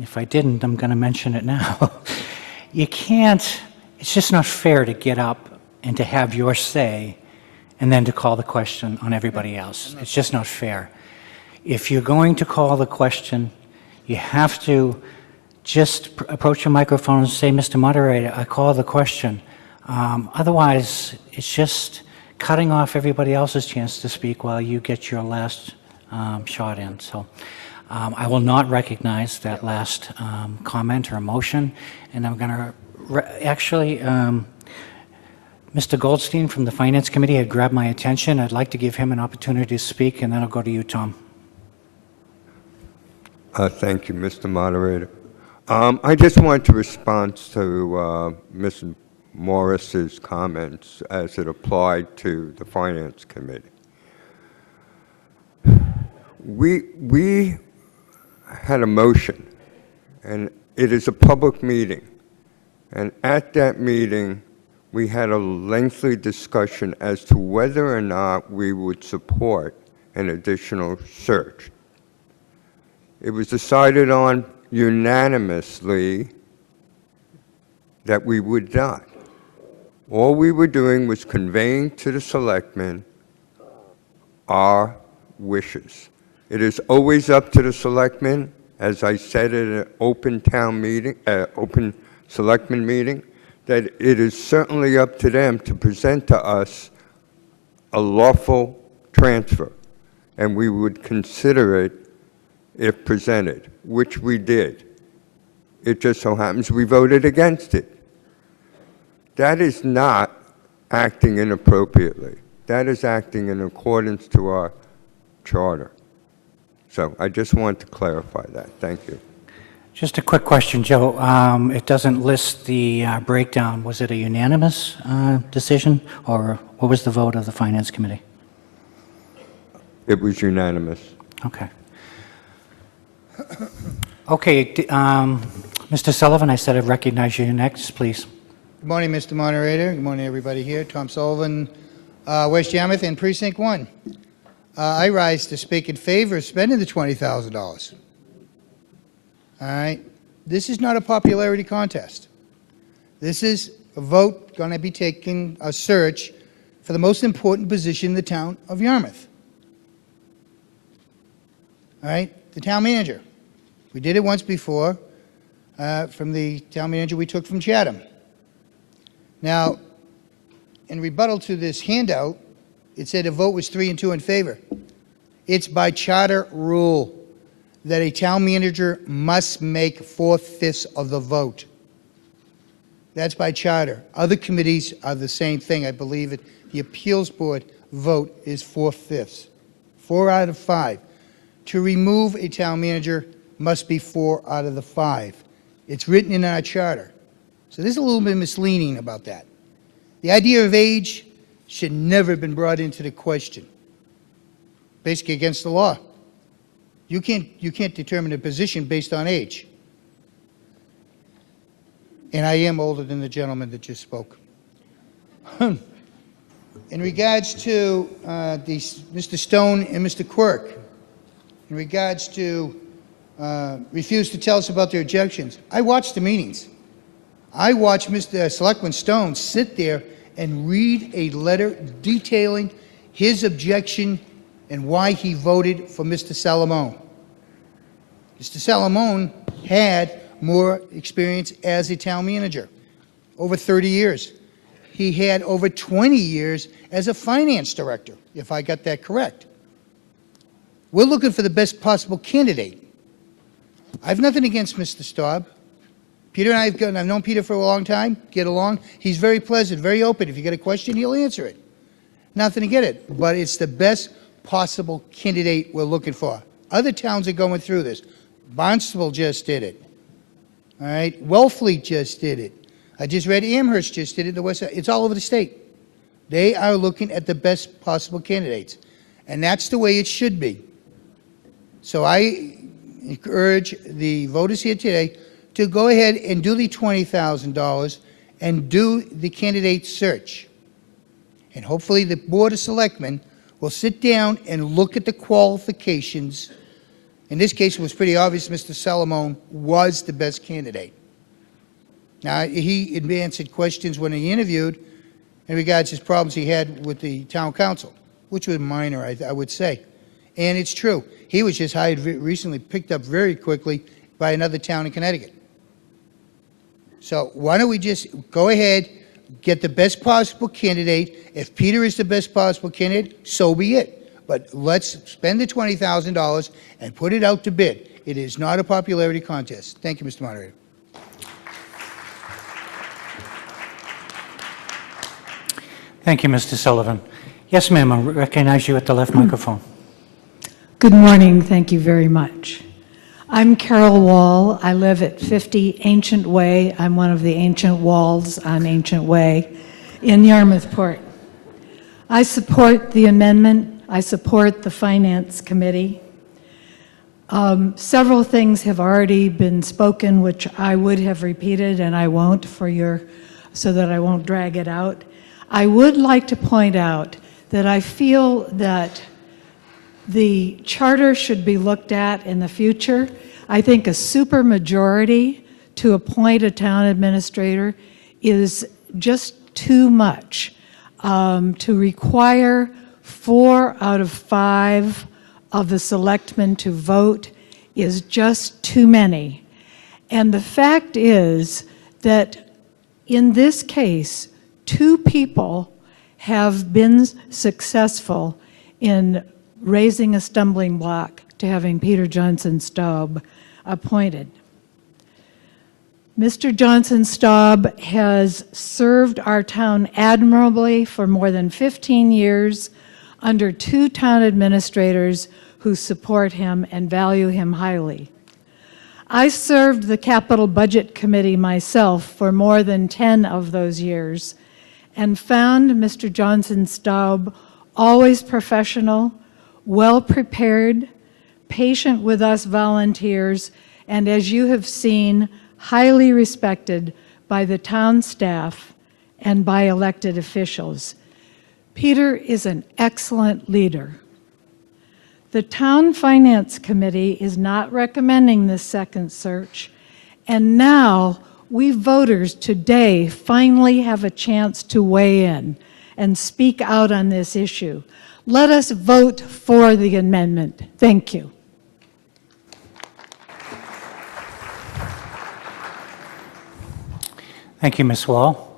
If I didn't, I'm going to mention it now. You can't, it's just not fair to get up and to have your say and then to call the question on everybody else. It's just not fair. If you're going to call the question, you have to just approach your microphone and say, Mr. Moderator, I call the question. Otherwise, it's just cutting off everybody else's chance to speak while you get your last shot in. So I will not recognize that last comment or motion, and I'm going to actually, Mr. Goldstein from the Finance Committee had grabbed my attention. I'd like to give him an opportunity to speak, and then I'll go to you, Tom. Thank you, Mr. Moderator. I just want to respond to Ms. Morris's comments as it applied to the Finance Committee. We had a motion, and it is a public meeting. And at that meeting, we had a lengthy discussion as to whether or not we would support an additional search. It was decided on unanimously that we would not. All we were doing was conveying to the selectmen our wishes. It is always up to the selectmen, as I said at an open town meeting, open selectmen meeting, that it is certainly up to them to present to us a lawful transfer, and we would consider it if presented, which we did. It just so happens we voted against it. That is not acting inappropriately. That is acting in accordance to our charter. So I just want to clarify that. Thank you. Just a quick question, Joe. It doesn't list the breakdown. Was it a unanimous decision, or what was the vote of the Finance Committee? It was unanimous. Okay. Okay, Mr. Sullivan, I said I'd recognize you next, please. Good morning, Mr. Moderator. Good morning, everybody here. Tom Sullivan, West Yarmouth and Precinct 1. I rise to speak in favor of spending the $20,000. All right? This is not a popularity contest. This is a vote going to be taking a search for the most important position in the town of Yarmouth. All right? The town manager. We did it once before from the town manager we took from Chatham. Now, in rebuttal to this handout, it said a vote was 3 and 2 in favor. It's by charter rule that a town manager must make 4/5 of the vote. That's by charter. Other committees are the same thing. I believe the appeals board vote is 4/5. 4 out of 5. To remove a town manager must be 4 out of the 5. It's written in our charter. So there's a little bit misleading about that. The idea of age should never have been brought into the question. Basically against the law. You can't determine a position based on age. And I am older than the gentleman that just spoke. In regards to Mr. Stone and Mr. Quirk, in regards to refuse to tell us about their objections, I watched the meetings. I watched Mr. Selectman Stone sit there and read a letter detailing his objection and why he voted for Mr. Salamone. Mr. Salamone had more experience as a town manager, over 30 years. He had over 20 years as a finance director, if I got that correct. We're looking for the best possible candidate. I have nothing against Mr. Staub. Peter and I've known Peter for a long time, get along. He's very pleasant, very open. If you get a question, he'll answer it. Nothing to get it, but it's the best possible candidate we're looking for. Other towns are going through this. Barnstable just did it. All right, Wellfleet just did it. I just read Amherst just did it. The West Side. It's all over the state. They are looking at the best possible candidates, and that's the way it should be. So I urge the voters here today to go ahead and do the $20,000 and do the candidate search. And hopefully the Board of Selectmen will sit down and look at the qualifications. In this case, it was pretty obvious Mr. Salamone was the best candidate. Now, he answered questions when he interviewed in regards to his problems he had with the town council, which was minor, I would say. And it's true. He was just hired recently, picked up very quickly by another town in Connecticut. So why don't we just go ahead, get the best possible candidate. If Peter is the best possible candidate, so be it. But let's spend the $20,000 and put it out to bid. It is not a popularity contest. Thank you, Mr. Moderator. Thank you, Mr. Sullivan. Yes, ma'am, I recognize you at the left microphone. Good morning. Thank you very much. I'm Carol Wall. I live at 50 Ancient Way. I'm one of the ancient walls on Ancient Way in Yarmouthport. I support the amendment. I support the Finance Committee. Several things have already been spoken, which I would have repeated, and I won't so that I won't drag it out. I would like to point out that I feel that the charter should be looked at in the future. I think a supermajority to appoint a town administrator is just too much. To require 4 out of 5 of the selectmen to vote is just too many. And the fact is that in this case, 2 people have been successful in raising a stumbling block to having Peter Johnson Staub appointed. Mr. Johnson Staub has served our town admirably for more than 15 years under 2 town administrators who support him and value him highly. I served the Capital Budget Committee myself for more than 10 of those years and found Mr. Johnson Staub always professional, well-prepared, patient with us volunteers, and as you have seen, highly respected by the town staff and by elected officials. Peter is an excellent leader. The Town Finance Committee is not recommending this second search, and now we voters today finally have a chance to weigh in and speak out on this issue. Let us vote for the amendment. Thank you. Thank you, Ms. Wall.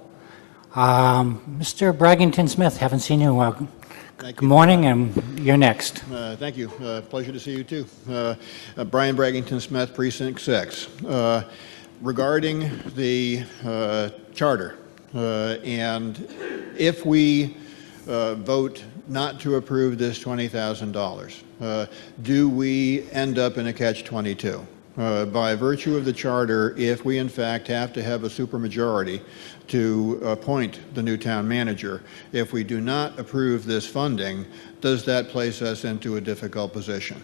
Mr. Braggington Smith, haven't seen you. Good morning, and you're next. Thank you. Pleasure to see you, too. Brian Braggington Smith, Precinct 6. Regarding the charter, and if we vote not to approve this $20,000, do we end up in a catch-22? By virtue of the charter, if we in fact have to have a supermajority to appoint the new town manager, if we do not approve this funding, does that place us into a difficult position?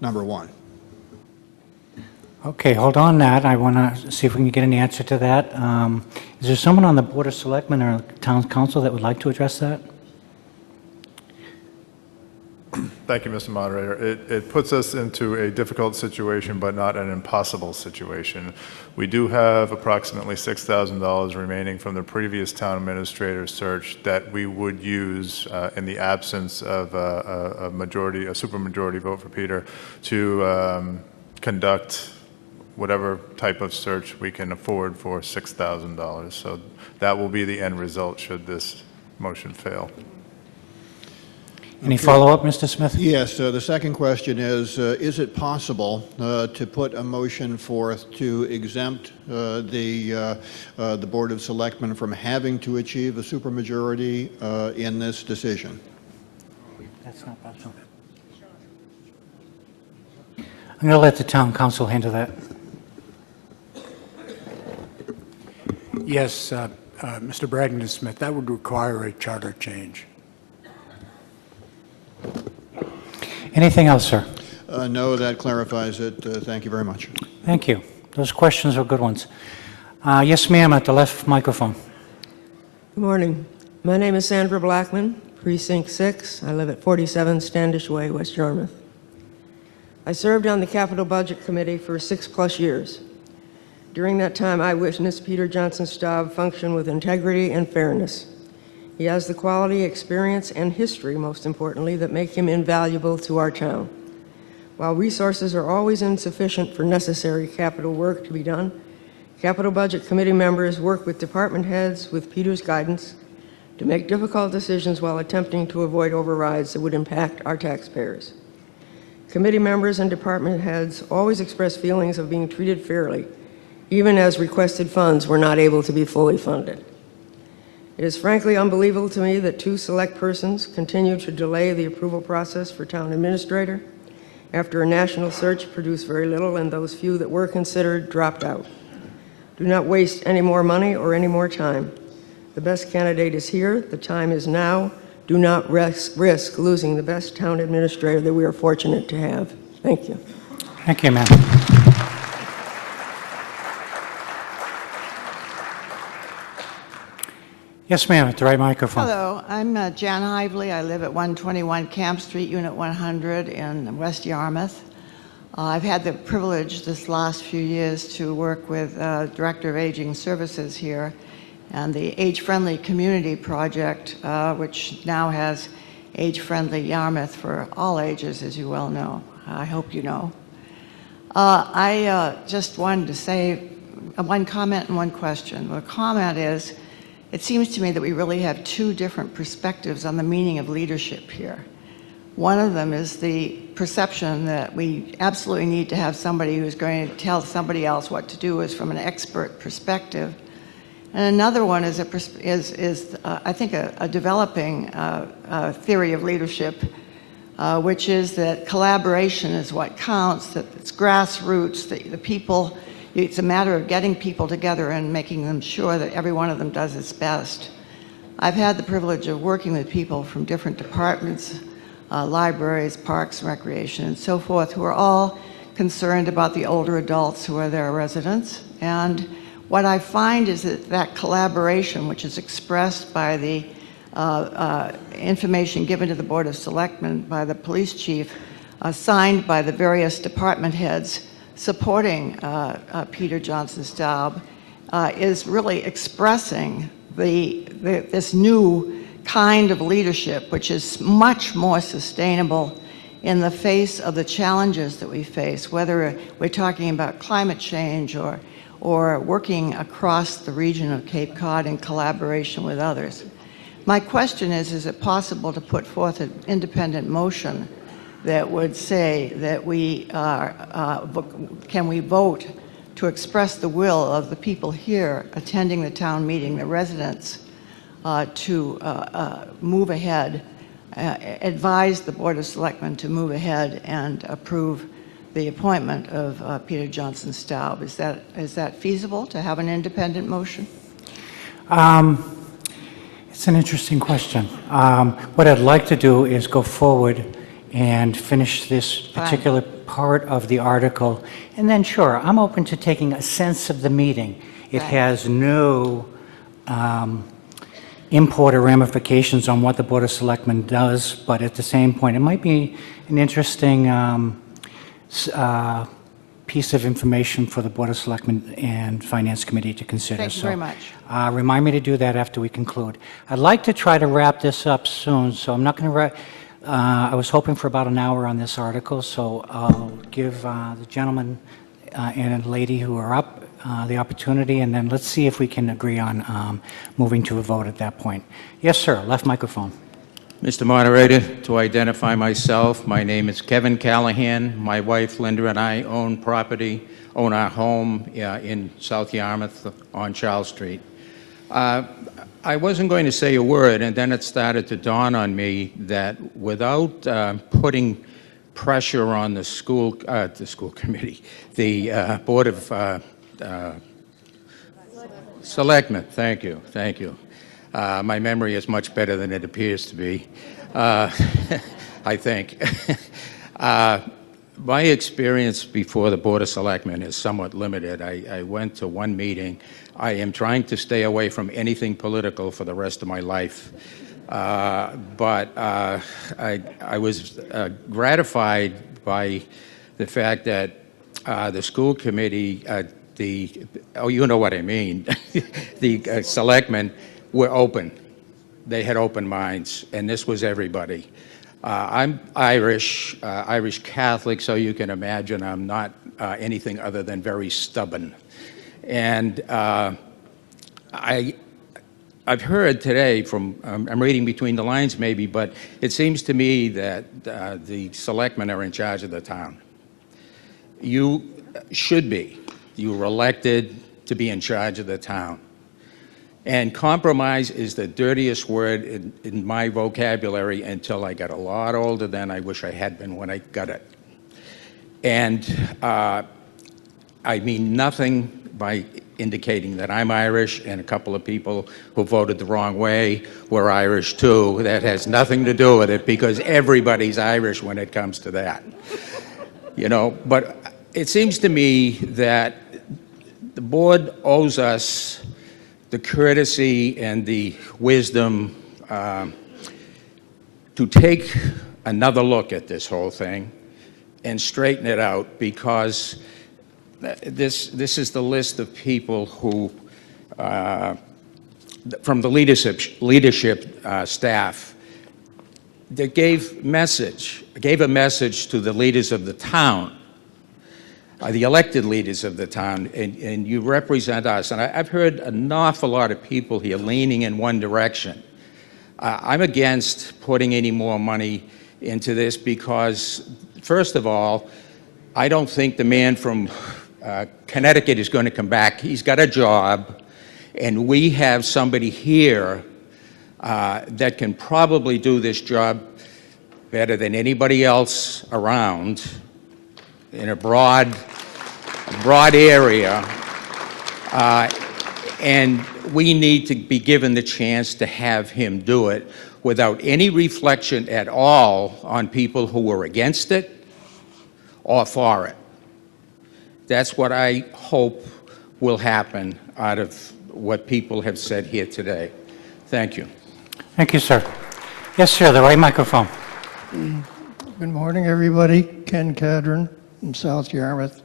Number one. Okay, hold on that. I want to see if we can get an answer to that. Is there someone on the Board of Selectmen or Town Council that would like to address that? Thank you, Mr. Moderator. It puts us into a difficult situation, but not an impossible situation. We do have approximately $6,000 remaining from the previous town administrator search that we would use in the absence of a supermajority vote for Peter to conduct whatever type of search we can afford for $6,000. So that will be the end result should this motion fail. Any follow-up, Mr. Smith? Yes. The second question is it possible to put a motion forth to exempt the Board of Selectmen from having to achieve a supermajority in this decision? That's not possible. I'm going to let the Town Council handle that. Yes, Mr. Braggington Smith, that would require a charter change. Anything else, sir? No, that clarifies it. Thank you very much. Thank you. Those questions are good ones. Yes, ma'am, at the left microphone. Good morning. My name is Sandra Blackman, Precinct 6. I live at 47 Standish Way, West Yarmouth. I served on the Capital Budget Committee for 6+ years. During that time, I witnessed Peter Johnson Staub function with integrity and fairness. He has the quality, experience, and history, most importantly, that make him invaluable to our town. While resources are always insufficient for necessary capital work to be done, Capital Budget Committee members work with department heads with Peter's guidance to make difficult decisions while attempting to avoid overrides that would impact our taxpayers. Committee members and department heads always express feelings of being treated fairly, even as requested funds were not able to be fully funded. It is frankly unbelievable to me that 2 select persons continue to delay the approval process for town administrator after a national search produced very little and those few that were considered dropped out. Do not waste any more money or any more time. The best candidate is here. The time is now. Do not risk losing the best town administrator that we are fortunate to have. Thank you. Thank you, ma'am. Yes, ma'am, at the right microphone. Hello, I'm Jan Hively. I live at 121 Camp Street, Unit 100 in West Yarmouth. I've had the privilege this last few years to work with Director of Aging Services here and the Age Friendly Community Project, which now has Age Friendly Yarmouth for all ages, as you well know. I hope you know. I just wanted to say one comment and one question. The comment is, it seems to me that we really have 2 different perspectives on the meaning of leadership here. One of them is the perception that we absolutely need to have somebody who's going to tell somebody else what to do is from an expert perspective. And another one is, I think, a developing theory of leadership, which is that collaboration is what counts, that it's grassroots, that the people, it's a matter of getting people together and making them sure that every one of them does its best. I've had the privilege of working with people from different departments libraries, parks, recreation, and so forth, who are all concerned about the older adults who are their residents. And what I find is that collaboration, which is expressed by the information given to the Board of Selectmen by the police chief, signed by the various department heads supporting Peter Johnson Staub, is really expressing this new kind of leadership, which is much more sustainable in the face of the challenges that we face, whether we're talking about climate change or working across the region of Cape Cod in collaboration with others. My question is it possible to put forth an independent motion that would say that can we vote to express the will of the people here attending the town meeting, the residents, to move ahead, advise the Board of Selectmen to move ahead and approve the appointment of Peter Johnson Staub. Is that feasible to have an independent motion? It's an interesting question. What I'd like to do is go forward and finish this particular part of the article, and then sure, I'm open to taking a sense of the meeting. It has no import or ramifications on what the Board of Selectmen does, but at the same point, it might be an interesting piece of information for the Board of Selectmen and Finance Committee to consider. Thank you very much. Remind me to do that after we conclude. I'd like to try to wrap this up soon, so I'm not going to I was hoping for about an hour on this article, so I'll give the gentleman and lady who are up the opportunity, and then let's see if we can agree on moving to a vote at that point. Yes, sir. Left microphone. Mr. Moderator, to identify myself, my name is Kevin Callahan. My wife Linda and I own our home in South Yarmouth on Charles Street. I wasn't going to say a word, and then it started to dawn on me that without putting pressure on the school committee, the Board of Selectmen, thank you. My memory is much better than it appears to be, I think. My experience before the Board of Selectmen is somewhat limited. I went to one meeting. I am trying to stay away from anything political for the rest of my life. But I was gratified by the fact that the school committee, you know what I mean, the selectmen were open. They had open minds, and this was everybody. I'm Irish Catholic, so you can imagine I'm not anything other than very stubborn. And I've heard today from, I'm reading between the lines maybe, but it seems to me that the selectmen are in charge of the town. You should be. You were elected to be in charge of the town. And compromise is the dirtiest word in my vocabulary until I got a lot older than I wish I had been when I got it. And I mean nothing by indicating that I'm Irish, and a couple of people who voted the wrong way were Irish too. That has nothing to do with it, because everybody's Irish when it comes to that. You know, but it seems to me that the board owes us the courtesy and the wisdom to take another look at this whole thing and straighten it out, because this is the list of people who, from the leadership staff, that gave a message to the leaders of the town, the elected leaders of the town, and you represent us. And I've heard an awful lot of people here leaning in one direction. I'm against putting any more money into this because, first of all, I don't think the man from Connecticut is going to come back. He's got a job, and we have somebody here that can probably do this job better than anybody else around in a broad area, and we need to be given the chance to have him do it without any reflection at all on people who were against it or for it. That's what I hope will happen out of what people have said here today. Thank you. Thank you, sir. Yes, sir, the right microphone. Good morning, everybody. Ken Cadron from South Yarmouth,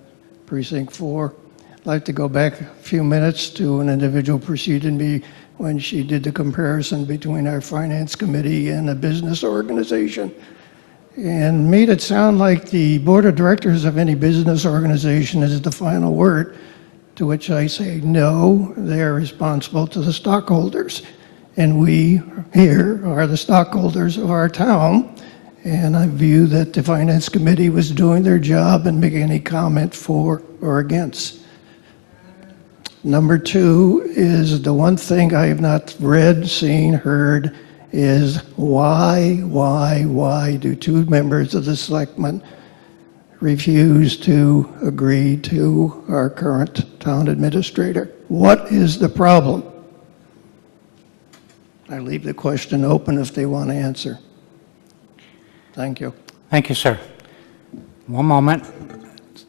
Precinct 4. I'd like to go back a few minutes to an individual preceded me when she did the comparison between our finance committee and a business organization, and made it sound like the board of directors of any business organization is the final word, to which I say no, they are responsible to the stockholders. And we here are the stockholders of our town, and I view that the finance committee was doing their job and making any comment for or against. Number two is the one thing I have not read, seen, heard is why do two members of the selectmen refuse to agree to our current town administrator? What is the problem? I leave the question open if they want to answer. Thank you. Thank you, sir. One moment.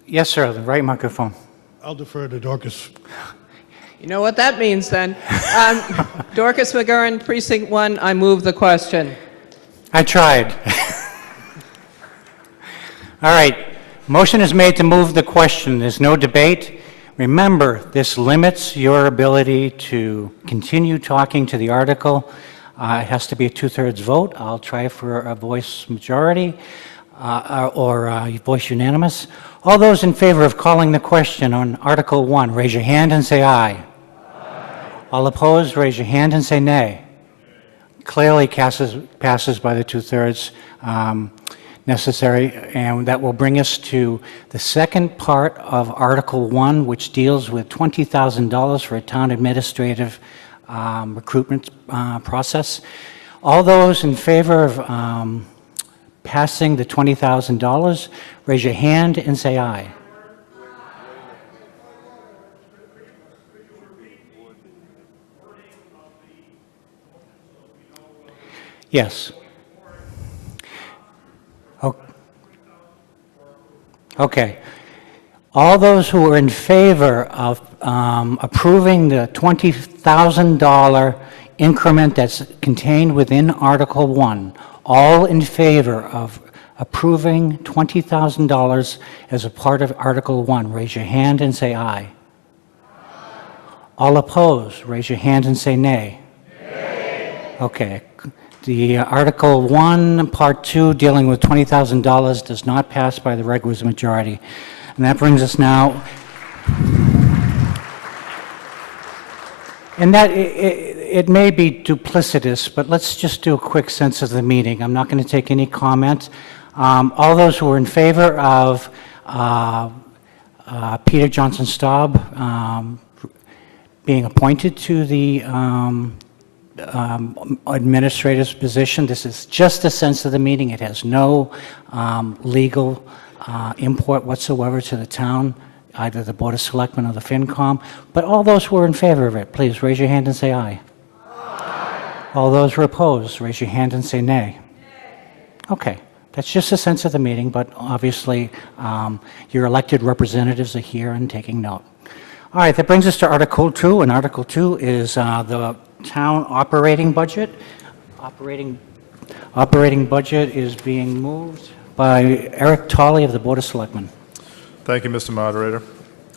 Yes, sir, the right microphone. I'll defer to Dorcas. You know what that means then. Dorcas McGurran, Precinct 1, I move the question. I tried. All right. Motion is made to move the question. There's no debate. Remember, this limits your ability to continue talking to the article. It has to be a two-thirds vote. I'll try for a voice majority or voice unanimous. All those in favor of calling the question on Article 1, raise your hand and say aye. All opposed, raise your hand and say nay. Clearly passes by the two-thirds necessary, and that will bring us to the second part of Article 1, which deals with $20,000 for a town administrative recruitment process. All those in favor of passing the $20,000, raise your hand and say aye. Yes. Okay. All those who are in favor of approving the $20,000 increment that's contained within Article 1, all in favor of approving $20,000 as a part of Article 1, raise your hand and say aye. All opposed, raise your hand and say nay. Okay. The Article 1, Part 2, dealing with $20,000 does not pass by the requisite majority. And that brings us now, and that it may be duplicitous, but let's just do a quick sense of the meeting. I'm not going to take any comment. All those who are in favor of Peter Johnson Staub being appointed to the administrator's position. This is just a sense of the meeting. It has no legal import whatsoever to the town, either the Board of Selectmen or the FinCom. But all those who are in favor of it, please raise your hand and say aye. Aye. All those who are opposed, raise your hand and say nay. Okay. That's just a sense of the meeting, but obviously your elected representatives are here and taking note. All right, that brings us to Article 2, and Article 2 is the town operating budget. Operating budget is being moved by Eric Tolley of the Board of Selectmen. Thank you, Mr. Moderator.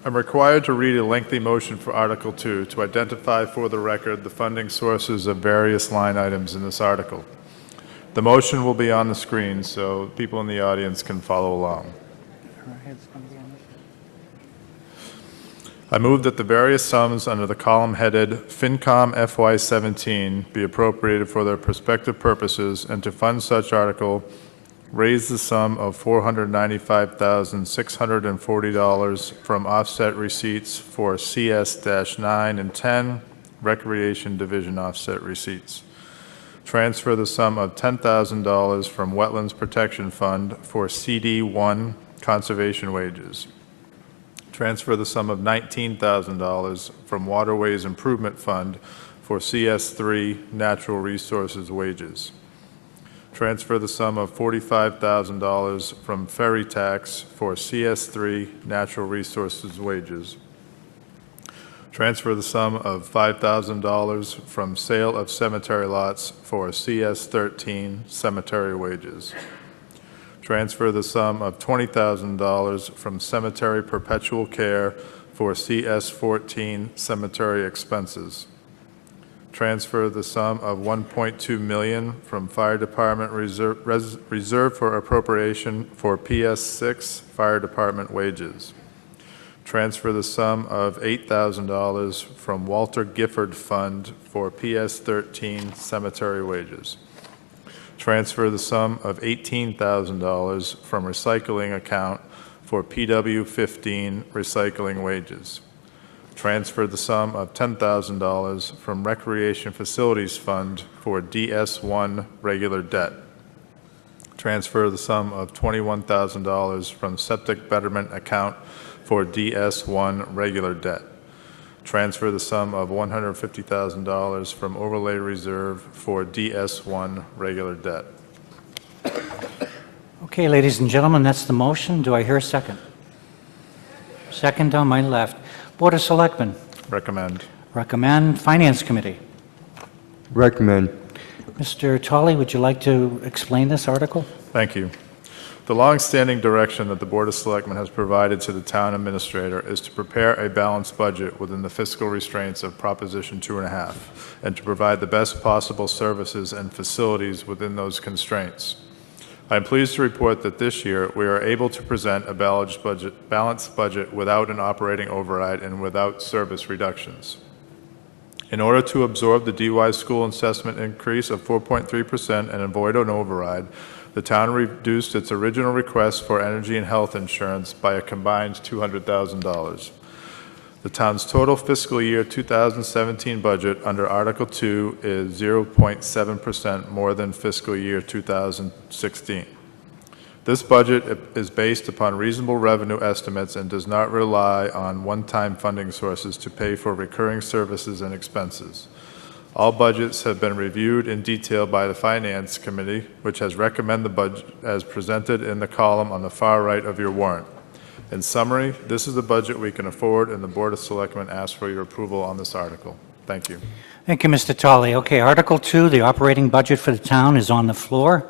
I'm required to read a lengthy motion for Article 2 to identify for the record the funding sources of various line items in this article. The motion will be on the screen so people in the audience can follow along. I move that the various sums under the column headed FinCom FY17 be appropriated for their prospective purposes, and to fund such article, raise the sum of $495,640 from offset receipts for CS-9 and 10 Recreation Division offset receipts. Transfer the sum of $10,000 from Wetlands Protection Fund for CD1 conservation wages. Transfer the sum of $19,000 from Waterways Improvement Fund for CS3 natural resources wages. Transfer the sum of $45,000 from ferry tax for CS3 natural resources wages. Transfer the sum of $5,000 from sale of cemetery lots for CS13 cemetery wages. Transfer the sum of $20,000 from cemetery perpetual care for CS14 cemetery expenses. Transfer the sum of $1.2 million from Fire Department reserve for appropriation for PS6 Fire Department wages. Transfer the sum of $8,000 from Walter Gifford Fund for PS13 cemetery wages. Transfer the sum of $18,000 from recycling account for PW15 recycling wages. Transfer the sum of $10,000 from Recreation Facilities Fund for DS1 regular debt. Transfer the sum of $21,000 from Septic Betterment account for DS1 regular debt. Transfer the sum of $150,000 from Overlay Reserve for DS1 regular debt. Okay, ladies and gentlemen, that's the motion. Do I hear a second? Second on my left. Board of Selectmen. Recommend. Recommend. Finance Committee. Recommend. Mr. Tolley, would you like to explain this article? Thank you. The long-standing direction that the Board of Selectmen has provided to the town administrator is to prepare a balanced budget within the fiscal restraints of Proposition 2.5, and to provide the best possible services and facilities within those constraints. I am pleased to report that this year we are able to present a balanced budget without an operating override and without service reductions. In order to absorb the DY school assessment increase of 4.3% and avoid an override, the town reduced its original request for energy and health insurance by a combined $200,000. The town's total fiscal year 2017 budget under Article 2 is 0.7% more than fiscal year 2016. This budget is based upon reasonable revenue estimates and does not rely on one-time funding sources to pay for recurring services and expenses. All budgets have been reviewed in detail by the Finance Committee, which has recommended the budget as presented in the column on the far right of your warrant. In summary, this is the budget we can afford, and the Board of Selectmen asks for your approval on this article. Thank you. Thank you, Mr. Tolley. Okay, Article 2, the operating budget for the town, is on the floor.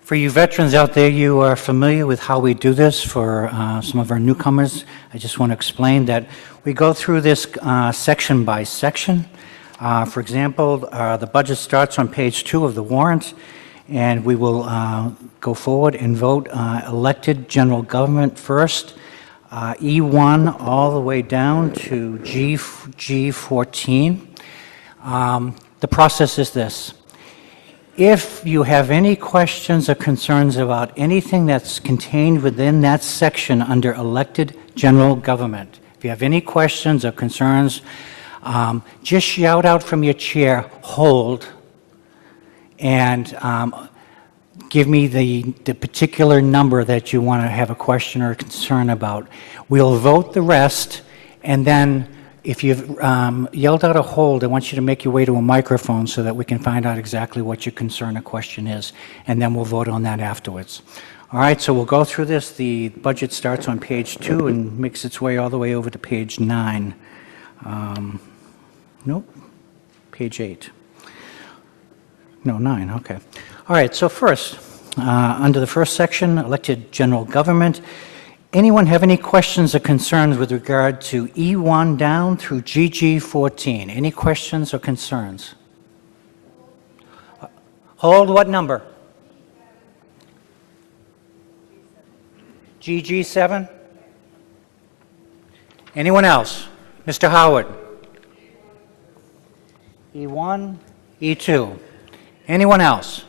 For you veterans out there, you are familiar with how we do this. For some of our newcomers, I just want to explain that we go through this section by section. For example, the budget starts on page 2 of the warrant, and we will go forward and vote elected general government first, E1 all the way down to G14. The process is this. If you have any questions or concerns about anything that's contained within that section under elected general government, if you have any questions or concerns, just shout out from your chair, hold, and give me the particular number that you want to have a question or a concern about. We'll vote the rest, and then if you've yelled out a hold, I want you to make your way to a microphone so that we can find out exactly what your concern or question is, and then we'll vote on that afterwards. All right, so we'll go through this. The budget starts on page 2 and makes its way all the way over to page 9. Nope, page 8. No, 9, okay. All right, so first, under the first section, elected general government, anyone have any questions or concerns with regard to E1 down through GG14? Any questions or concerns? Hold what number? GG7? Anyone else? Mr. Howard? E1, E2. Anyone else?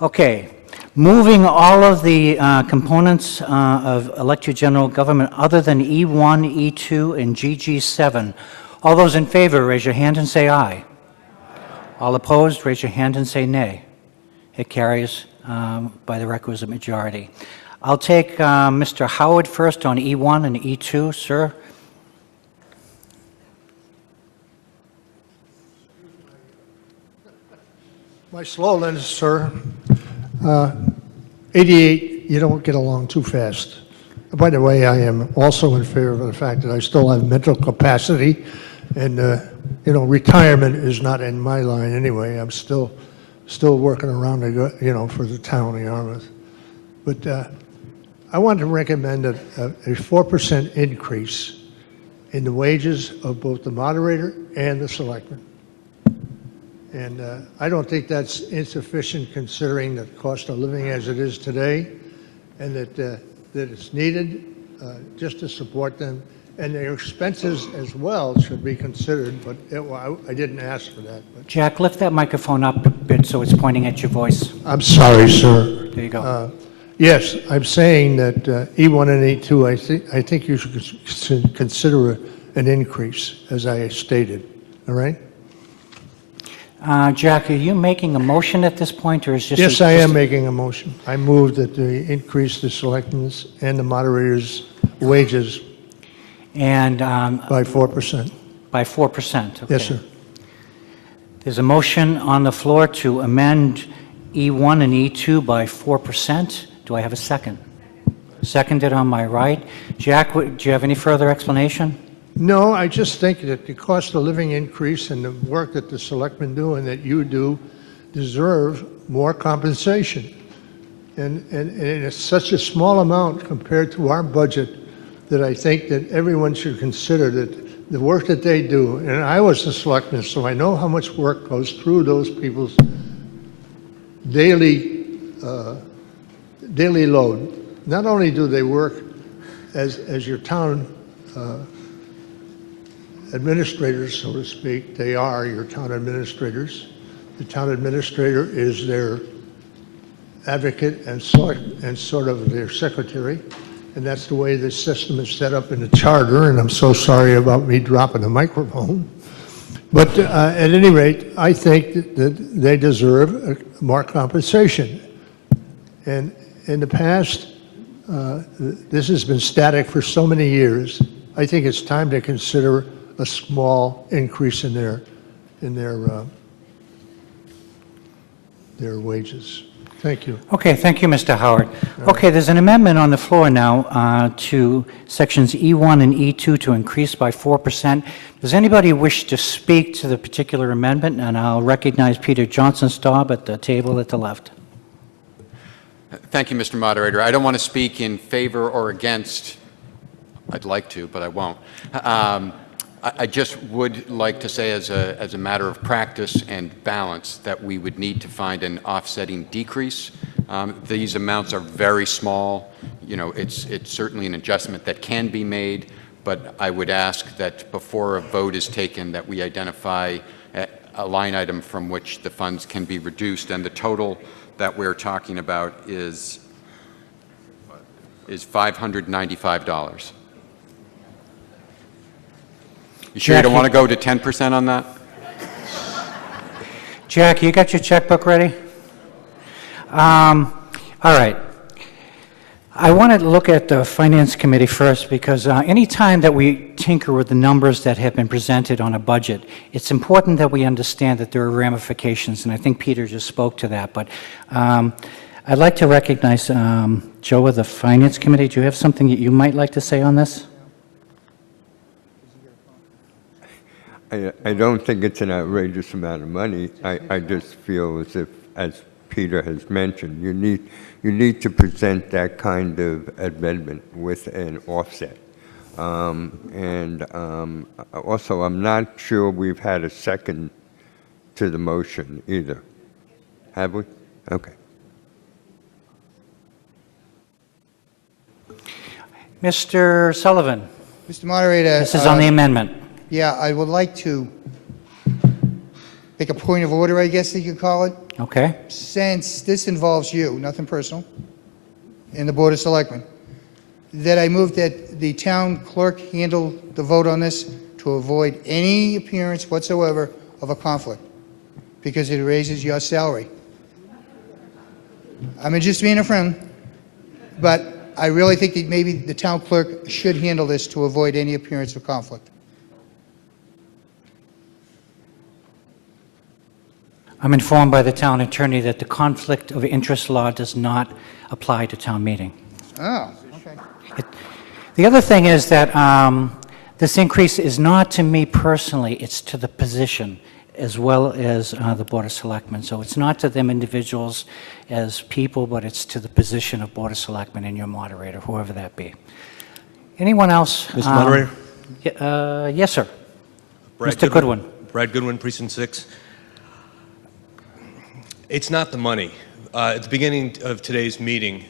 Okay. Moving all of the components of elected general government other than E1, E2, and GG7. All those in favor, raise your hand and say aye. All opposed, raise your hand and say nay. It carries by the requisite majority. I'll take Mr. Howard first on E1 and E2, sir. My slowness, sir. 88, you don't get along too fast. By the way, I am also in favor of the fact that I still have mental capacity, and retirement is not in my line anyway. I'm still working around, for the town of Yarmouth. But I want to recommend a 4% increase in the wages of both the moderator and the selectman. And I don't think that's insufficient considering the cost of living as it is today, and that it's needed just to support them. And their expenses as well should be considered, but I didn't ask for that. But Jack, lift that microphone up a bit so it's pointing at your voice. I'm sorry, sir. There you go. Yes, I'm saying that E1 and E2, I think you should consider an increase, as I stated. All right? Jack, are you making a motion at this point, or is just... Yes, I am making a motion. I move that we increase the selectmen's and the moderator's wages and by 4%. by 4%. Okay. Yes, sir. There's a motion on the floor to amend E1 and E2 by 4%. Do I have a second? Seconded on my right. Jack, do you have any further explanation? No, I just think that the cost of living increase and the work that the selectmen do and that you do deserve more compensation. And it's such a small amount compared to our budget that I think that everyone should consider that the work that they do, and I was a selectman, so I know how much work goes through those people's daily load. Not only do they work as your town administrators, so to speak, they are your town administrators. The town administrator is their advocate and sort of their secretary, and that's the way the system is set up in the charter, and I'm so sorry about me dropping the microphone. But at any rate, I think that they deserve more compensation. And in the past, this has been static for so many years. I think it's time to consider a small increase in their wages. Thank you. Okay, thank you, Mr. Howard. Okay, there's an amendment on the floor now to sections E1 and E2 to increase by 4%. Does anybody wish to speak to the particular amendment? And I'll recognize Peter Johnson-Staub at the table at the left. Thank you, Mr. Moderator. I don't want to speak in favor or against. I'd like to, but I won't. I just would like to say as a matter of practice and balance that we would need to find an offsetting decrease. These amounts are very small. You know, it's certainly an adjustment that can be made, but I would ask that before a vote is taken that we identify a line item from which the funds can be reduced, and the total that we're talking about is $595. You sure you don't want to go to 10% on that? Jack, you got your checkbook ready? All right. I want to look at the Finance Committee first because any time that we tinker with the numbers that have been presented on a budget, it's important that we understand that there are ramifications, and I think Peter just spoke to that. But I'd like to recognize Joe of the Finance Committee. Do you have something that you might like to say on this? I don't think it's an outrageous amount of money. I just feel as if, as Peter has mentioned, you need to present that kind of amendment with an offset. Also, I'm not sure we've had a second to the motion either. Have we? Okay. Mr. Sullivan. Mr. Moderator. This is on the amendment. Yeah, I would like to make a point of order, I guess you could call it. Okay. Since this involves you, nothing personal, and the Board of Selectmen, that I move that the town clerk handle the vote on this to avoid any appearance whatsoever of a conflict, because it raises your salary. I'm just being a friend, but I really think that maybe the town clerk should handle this to avoid any appearance of conflict. I'm informed by the town attorney that the conflict of interest law does not apply to town meeting. Oh, okay. The other thing is that this increase is not to me personally, it's to the position as well as the Board of Selectmen. So it's not to them individuals as people, but it's to the position of Board of Selectmen and your moderator, whoever that be. Anyone else? Mr. Moderator? Yes, sir. Mr. Goodwin. Brad Goodwin, Precinct 6. It's not the money. At the beginning of today's meeting,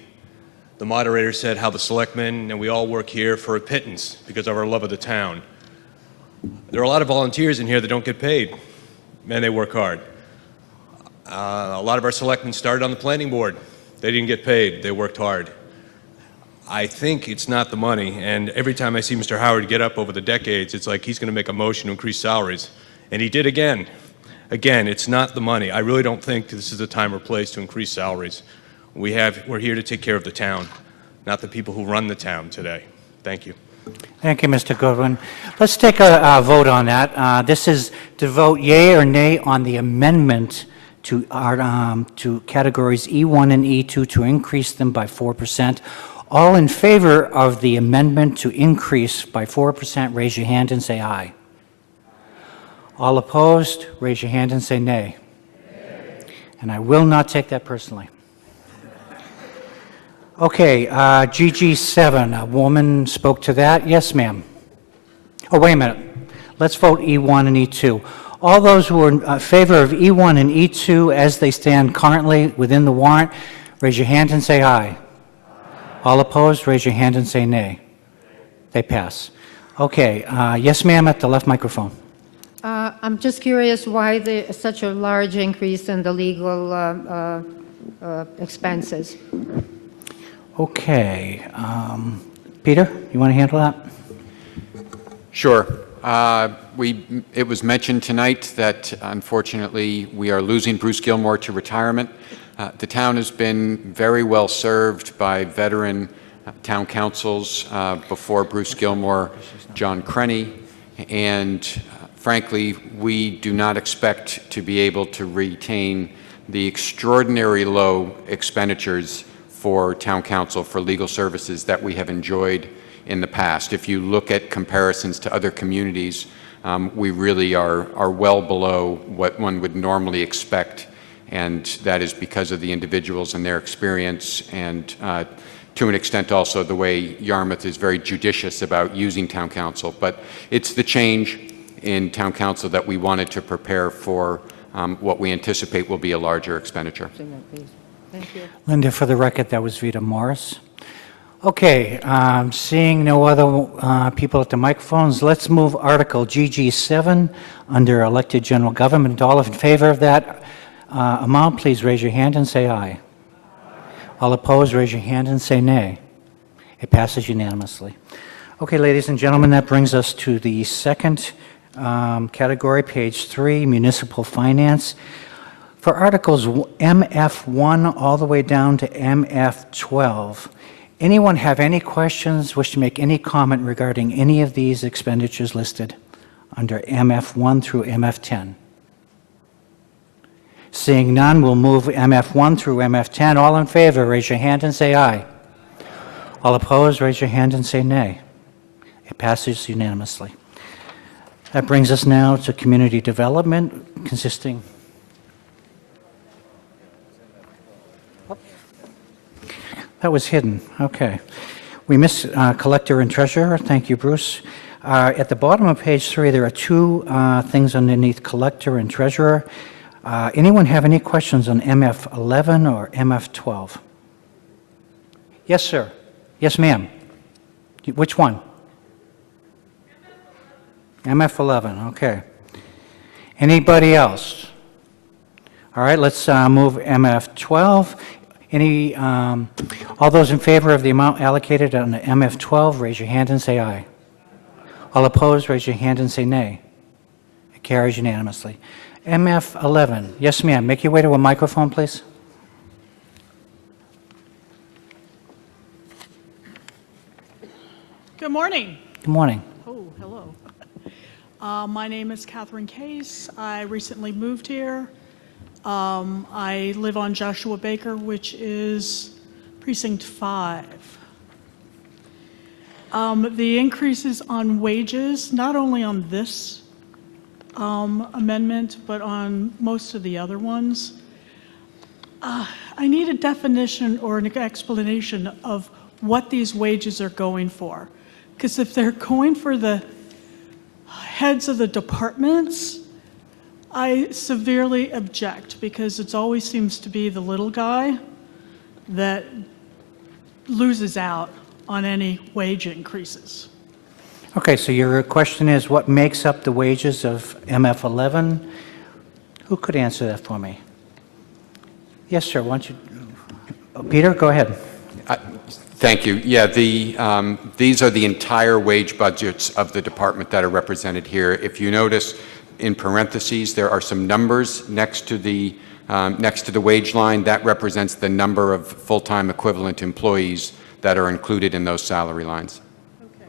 the moderator said how the selectmen and we all work here for a pittance because of our love of the town. There are a lot of volunteers in here that don't get paid, and they work hard. A lot of our selectmen started on the planning board. They didn't get paid. They worked hard. I think it's not the money, and every time I see Mr. Howard get up over the decades, it's like he's going to make a motion to increase salaries, and he did again. Again, it's not the money. I really don't think this is the time or place to increase salaries. We're here to take care of the town, not the people who run the town today. Thank you. Thank you, Mr. Goodwin. Let's take a vote on that. This is to vote yea or nay on the amendment to our to categories E1 and E2 to increase them by 4%. All in favor of the amendment to increase by 4%, raise your hand and say aye. All opposed, raise your hand and say nay. And I will not take that personally. Okay, GG7, a woman spoke to that. Yes, ma'am. Oh, wait a minute. Let's vote E1 and E2. All those who are in favor of E1 and E2 as they stand currently within the warrant, raise your hand and say aye. All opposed, raise your hand and say nay. They pass. Okay, yes, ma'am, at the left microphone. I'm just curious why there's such a large increase in the legal expenses. Okay, Peter, you want to handle that? Sure. It was mentioned tonight that unfortunately we are losing Bruce Gilmore to retirement. The town has been very well served by veteran town councils before Bruce Gilmore, John Crenny, and frankly, we do not expect to be able to retain the extraordinary low expenditures for town council for legal services that we have enjoyed in the past. If you look at comparisons to other communities, we really are well below what one would normally expect, and that is because of the individuals and their experience, and to an extent also the way Yarmouth is very judicious about using town council. But it's the change in town council that we wanted to prepare for what we anticipate will be a larger expenditure. Thank you. Linda, for the record, that was Vita Morris. Okay, seeing no other people at the microphones, let's move Article GG7 under elected general government. All in favor of that amount, please raise your hand and say aye. All opposed, raise your hand and say nay. It passes unanimously. Okay, ladies and gentlemen, that brings us to the second category, page 3, municipal finance. For Articles MF1 all the way down to MF12, anyone have any questions, wish to make any comment regarding any of these expenditures listed under MF1 through MF10? Seeing none, we'll move MF1 through MF10. All in favor, raise your hand and say aye. All opposed, raise your hand and say nay. It passes unanimously. That brings us now to community development, consisting... That was hidden. Okay. We missed collector and treasurer. Thank you, Bruce. At the bottom of page 3, there are two things underneath collector and treasurer. Anyone have any questions on MF11 or MF12? Yes, sir. Yes, ma'am. Which one? MF11. Okay. Anybody else? All right, let's move MF12. All those in favor of the amount allocated on the MF12, raise your hand and say aye. All opposed, raise your hand and say nay. It carries unanimously. MF11, yes ma'am, make your way to a microphone, please. Good morning. Good morning. Oh, hello. My name is Catherine Case. I recently moved here. I live on Joshua Baker, which is precinct 5. The increases on wages, not only on this amendment, but on most of the other ones, I need a definition or an explanation of what these wages are going for. Because if they're going for the heads of the departments, I severely object, because it always seems to be the little guy that loses out on any wage increases. Okay, so your question is what makes up the wages of MF11? Who could answer that for me? Yes, sir. Why don't you, Peter, go ahead. Thank you. Yeah, these are the entire wage budgets of the department that are represented here. If you notice, in parentheses, there are some numbers next to the wage line. That represents the number of full-time equivalent employees that are included in those salary lines. Okay.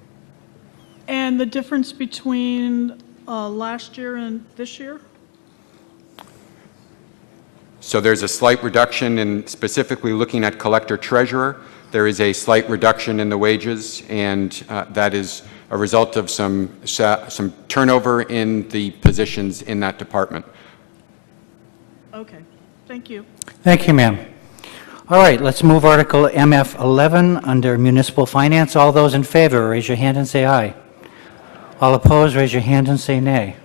And the difference between last year and this year? So there's a slight reduction in, specifically looking at collector-treasurer, there is a slight reduction in the wages, and that is a result of some turnover in the positions in that department. Okay, thank you. Thank you, ma'am. All right, let's move Article MF11 under Municipal Finance. All those in favor, raise your hand and say aye. All opposed, raise your hand and say nay.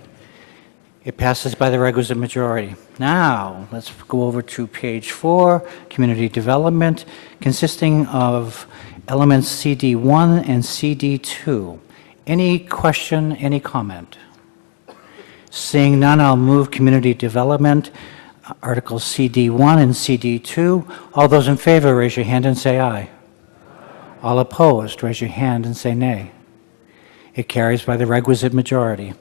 It passes by the requisite majority. Now, let's go over to page 4, Community Development, consisting of elements CD1 and CD2. Any question, any comment? Seeing none, I'll move Community Development, Articles CD1 and CD2. All those in favor, raise your hand and say aye. All opposed, raise your hand and say nay. It carries by the requisite majority.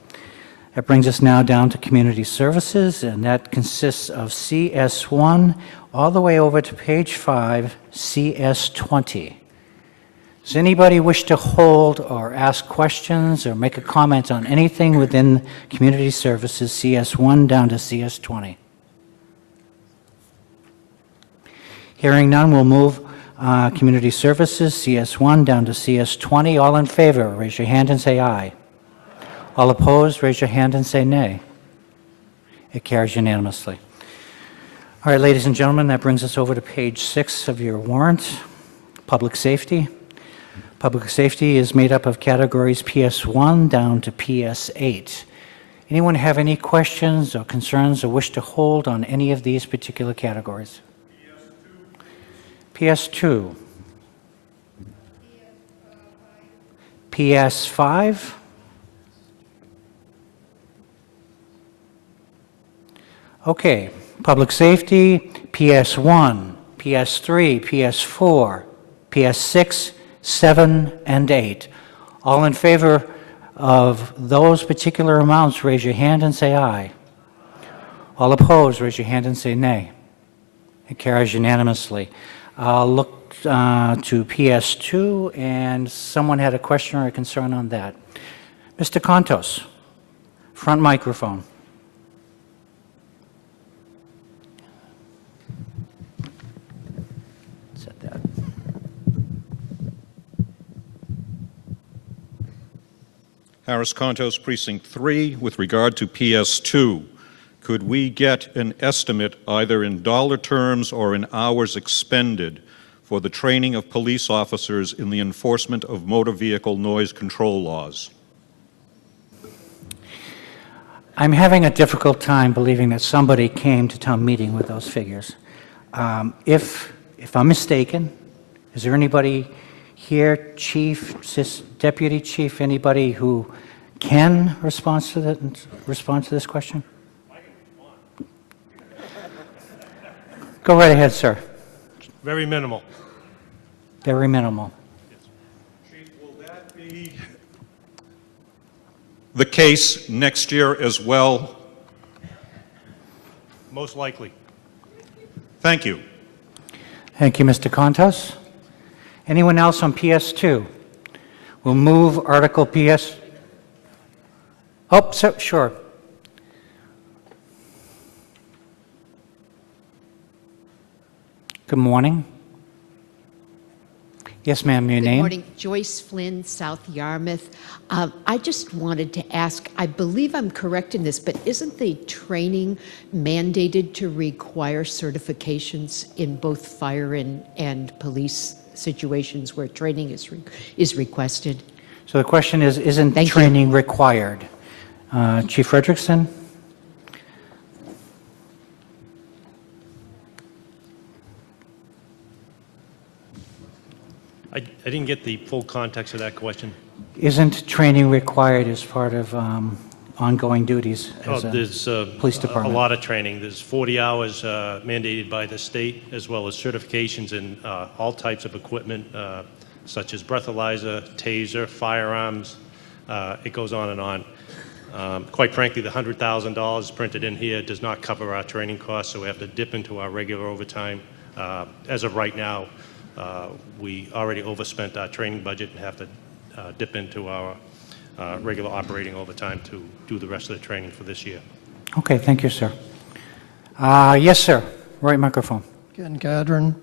That brings us now down to Community Services, and that consists of CS1 all the way over to page 5, CS20. Does anybody wish to hold or ask questions or make a comment on anything within Community Services, CS1 down to CS20? Hearing none, we'll move Community Services, CS1 down to CS20. All in favor, raise your hand and say aye. All opposed, raise your hand and say nay. It carries unanimously. All right, ladies and gentlemen, that brings us over to page 6 of your warrant, Public Safety. Public Safety is made up of categories PS1 down to PS8. Anyone have any questions or concerns or wish to hold on any of these particular categories? PS2. PS5. Okay, Public Safety, PS1, PS3, PS4, PS6, 7, and 8. All in favor of those particular amounts, raise your hand and say aye. All opposed, raise your hand and say nay. It carries unanimously. I'll look to PS2, and someone had a question or a concern on that. Mr. Contos, front microphone. Harris Contos, Precinct 3. With regard to PS2, could we get an estimate either in dollar terms or in hours expended for the training of police officers in the enforcement of motor vehicle noise control laws? I'm having a difficult time believing that somebody came to town meeting with those figures. If I'm mistaken, is there anybody here, Chief, Deputy Chief, anybody who can respond to this question? Go right ahead, sir. Very minimal. Very minimal. Chief, will that be the case next year as well? Most likely. Thank you. Thank you, Mr. Contos. Anyone else on PS2? We'll move Article PS. Oh, sure. Good morning. Yes, ma'am, your Good name? morning. Joyce Flynn, South Yarmouth. I just wanted to ask, I believe I'm correct in this, but isn't the training mandated to require certifications in both fire and police situations where training is requested? So the question is, isn't Thank you. training required? Chief Frederickson? I didn't get the full context of that question. Isn't training required as part of ongoing duties as There's a police department? a lot of training. There's 40 hours mandated by the state, as well as certifications in all types of equipment, such as breathalyzer, taser, firearms. It goes on and on. Quite frankly, the $100,000 printed in here does not cover our training costs, so we have to dip into our regular overtime. As of right now, we already overspent our training budget and have to dip into our regular operating overtime to do the rest of the training for this year. Okay, thank you, sir. Yes, sir. Right microphone. Ken Cadron,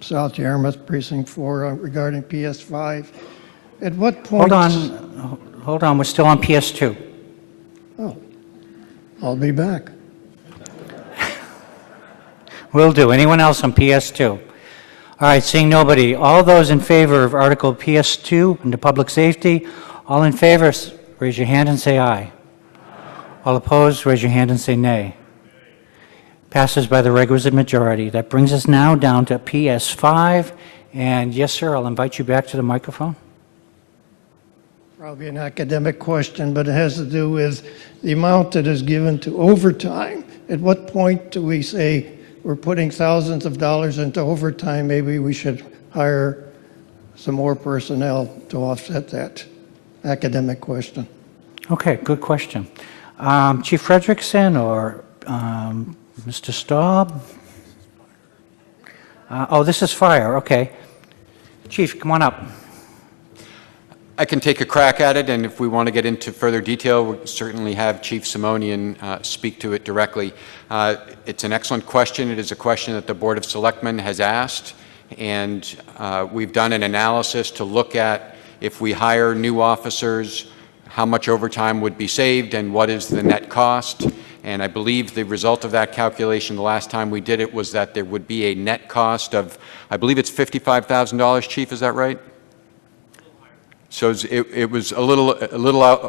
South Yarmouth, Precinct 4, regarding PS5. At what point... Hold on. We're still on PS2. Oh, I'll be back. Will do. Anyone else on PS2? All right, seeing nobody. All those in favor of Article PS2 into public safety, all in favor, raise your hand and say aye. All opposed, raise your hand and say nay. Passes by the requisite majority. That brings us now down to PS5. And yes, sir, I'll invite you back to the microphone. Probably an academic question, but it has to do with the amount that is given to overtime. At what point do we say we're putting thousands of dollars into overtime? Maybe we should hire some more personnel to offset that. Academic question. Okay, good question. Chief Frederickson or Mr. Staub? Oh, this is fire. Okay. Chief, come on up. I can take a crack at it, and if we want to get into further detail, we'll certainly have Chief Simonian speak to it directly. It's an excellent question. It is a question that the Board of Selectmen has asked, and we've done an analysis to look at if we hire new officers, how much overtime would be saved and what is the net cost. And I believe the result of that calculation the last time we did it was that there would be a net cost of, I believe it's $55,000, Chief, is that right? So it was a little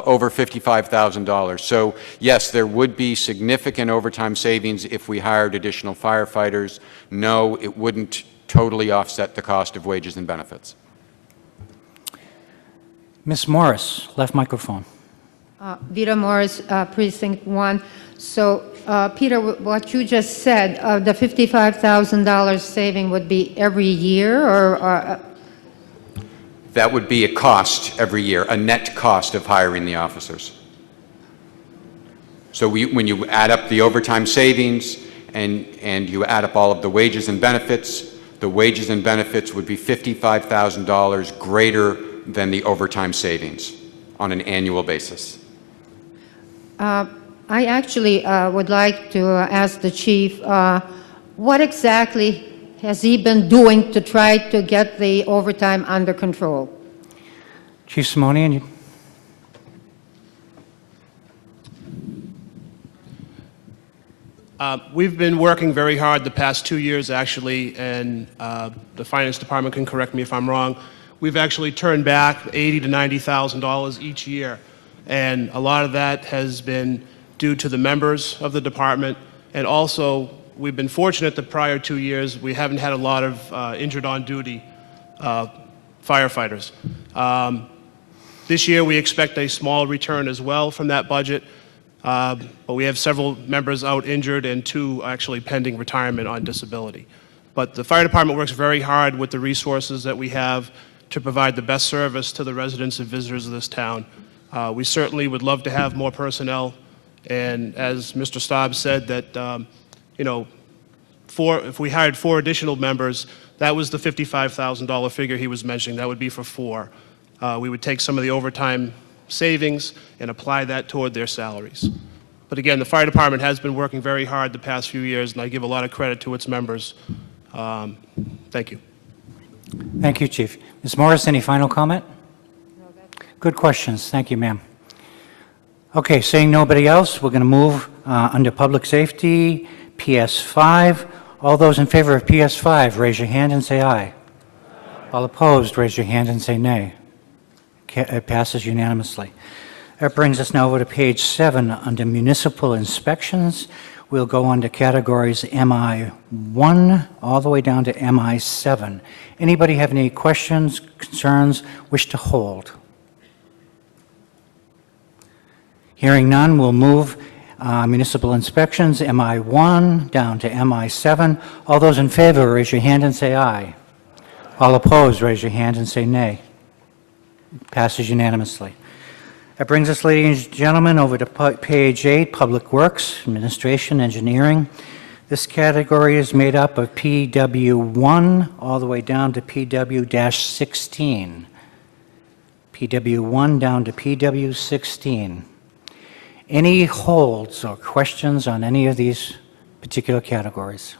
over $55,000. So yes, there would be significant overtime savings if we hired additional firefighters. No, it wouldn't totally offset the cost of wages and benefits. Ms. Morris, left microphone. Vita Morris, Precinct 1. So, Peter, what you just said, the $55,000 saving would be every year, or That would be a cost every year, a net cost of hiring the officers. So when you add up the overtime savings and you add up all of the wages and benefits, the wages and benefits would be $55,000 greater than the overtime savings on an annual basis. I actually would like to ask the chief, what exactly has he been doing to try to get the overtime under control? Chief Simonian, you... We've been working very hard the past 2 years, actually, and the finance department can correct me if I'm wrong. We've actually turned back $80,000 to $90,000 each year, and a lot of that has been due to the members of the department, and also we've been fortunate the prior 2 years we haven't had a lot of injured on duty firefighters. This year we expect a small return as well from that budget. But we have several members out injured and 2 actually pending retirement on disability. But the fire department works very hard with the resources that we have to provide the best service to the residents and visitors of this town. We certainly would love to have more personnel, and as Mr. Staub said, that if we hired 4 additional members, that was the $55,000 figure he was mentioning. That would be for 4. We would take some of the overtime savings and apply that toward their salaries. But again, the fire department has been working very hard the past few years, and I give a lot of credit to its members Thank you. Thank you, Chief. Ms. Morris, any final comment? Good questions. Thank you, ma'am. Okay, seeing nobody else, we're going to move under Public Safety, PS5. All those in favor of PS5, raise your hand and say aye. All opposed, raise your hand and say nay. It passes unanimously. That brings us now over to page 7 under Municipal Inspections. We'll go under categories MI1 all the way down to MI7. Anybody have any questions, concerns, wish to hold? Hearing none, we'll move Municipal Inspections, MI1 down to MI7. All those in favor, raise your hand and say aye. All opposed, raise your hand and say nay. Passes unanimously. That brings us, ladies and gentlemen, over to page 8, Public Works, Administration, Engineering. This category is made up of PW1 all the way down to PW-16. PW1 down to PW-16. Any holds or questions on any of these particular categories?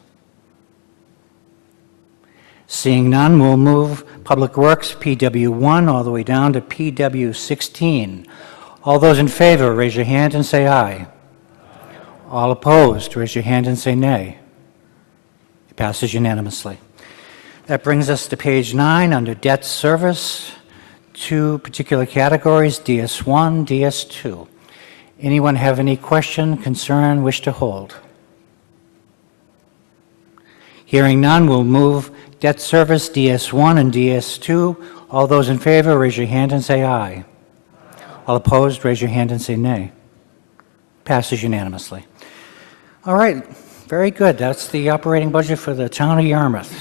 Seeing none, we'll move Public Works, PW1, all the way down to PW16. All those in favor, raise your hand and say aye. All opposed, raise your hand and say nay. It passes unanimously. That brings us to page 9 under Debt Service, 2 particular categories, DS1, DS2. Anyone have any question, concern, wish to hold? Hearing none, we'll move Debt Service, DS1 and DS2. All those in favor, raise your hand and say aye. All opposed, raise your hand and say nay. Passes unanimously. All right, very good. That's the operating budget for the town of Yarmouth.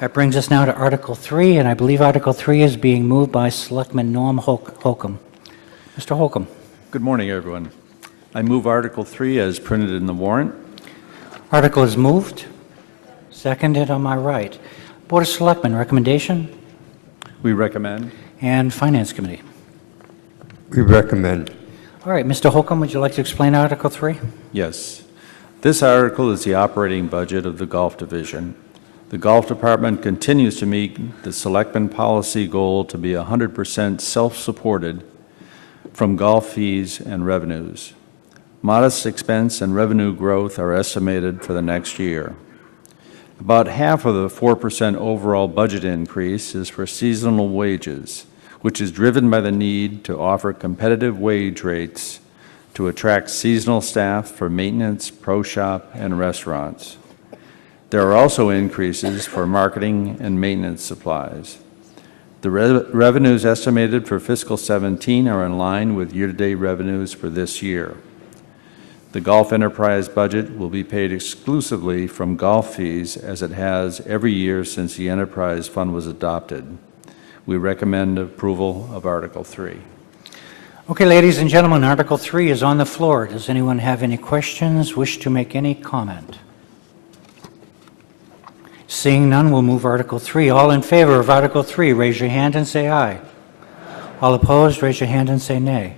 That brings us now to Article 3, and I believe Article 3 is being moved by Selectman Norm Holcomb. Mr. Holcomb. Good morning, everyone. I move Article 3 as printed in the warrant. Article is moved. Seconded on my right. Board of Selectmen, recommendation? We recommend. And Finance Committee. We recommend. All right, Mr. Holcomb, would you like to explain Article 3? Yes. This article is the operating budget of the Golf Division. The Golf Department continues to meet the Selectmen policy goal to be 100% self-supported from golf fees and revenues. Modest expense and revenue growth are estimated for the next year. About half of the 4% overall budget increase is for seasonal wages, which is driven by the need to offer competitive wage rates to attract seasonal staff for maintenance, pro shop, and restaurants. There are also increases for marketing and maintenance supplies. The revenues estimated for fiscal 17 are in line with year-to-date revenues for this year. The Golf Enterprise budget will be paid exclusively from golf fees, as it has every year since the Enterprise Fund was adopted. We recommend approval of Article 3. Okay, ladies and gentlemen, Article 3 is on the floor. Does anyone have any questions, wish to make any comment? Seeing none, we'll move Article 3. All in favor of Article 3, raise your hand and say aye. All opposed, raise your hand and say nay.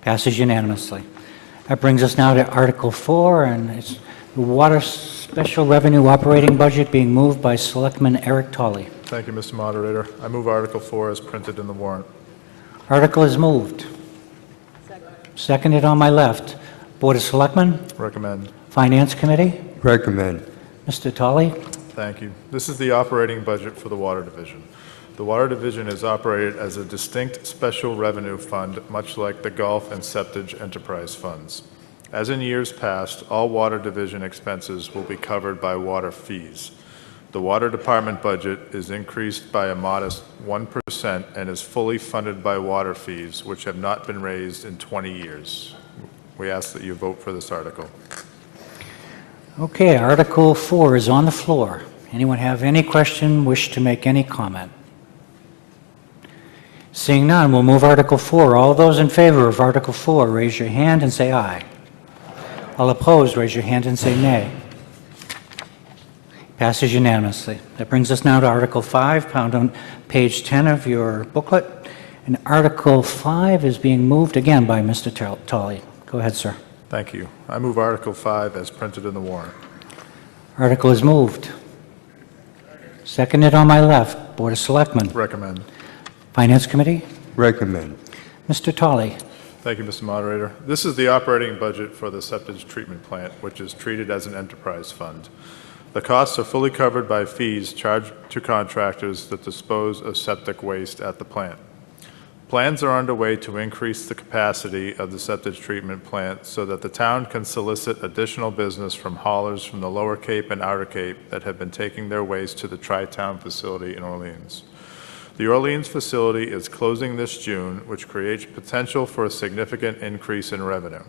Passes unanimously. That brings us now to Article 4, and it's the Water Special Revenue Operating Budget being moved by Selectman Eric Tolley. Thank you, Mr. Moderator. I move Article 4 as printed in the warrant. Article is moved. Seconded on my left. Board of Selectmen? Recommend. Finance Committee? Recommend. Mr. Tolley? Thank you. This is the operating budget for the Water Division. The Water Division is operated as a distinct special revenue fund, much like the Golf and Septage Enterprise funds. As in years past, all Water Division expenses will be covered by water fees. The Water Department budget is increased by a modest 1% and is fully funded by water fees, which have not been raised in 20 years. We ask that you vote for this article. Okay, Article 4 is on the floor. Anyone have any question, wish to make any comment? Seeing none, we'll move Article 4. All those in favor of Article 4, raise your hand and say aye. All opposed, raise your hand and say nay. Passes unanimously. That brings us now to Article 5, found on page 10 of your booklet. And Article 5 is being moved again by Mr. Tolley. Go ahead, sir. Thank you. I move Article 5 as printed in the warrant. Article is moved. Seconded on my left. Board of Selectmen. Recommend. Finance Committee. Recommend. Mr. Tolley. Thank you, Mr. Moderator. This is the operating budget for the septic treatment plant, which is treated as an enterprise fund. The costs are fully covered by fees charged to contractors that dispose of septic waste at the plant. Plans are underway to increase the capacity of the septic treatment plant so that the town can solicit additional business from haulers from the Lower Cape and Outer Cape that have been taking their waste to the Tri-Town facility in Orleans. The Orleans facility is closing this June, which creates potential for a significant increase in revenue.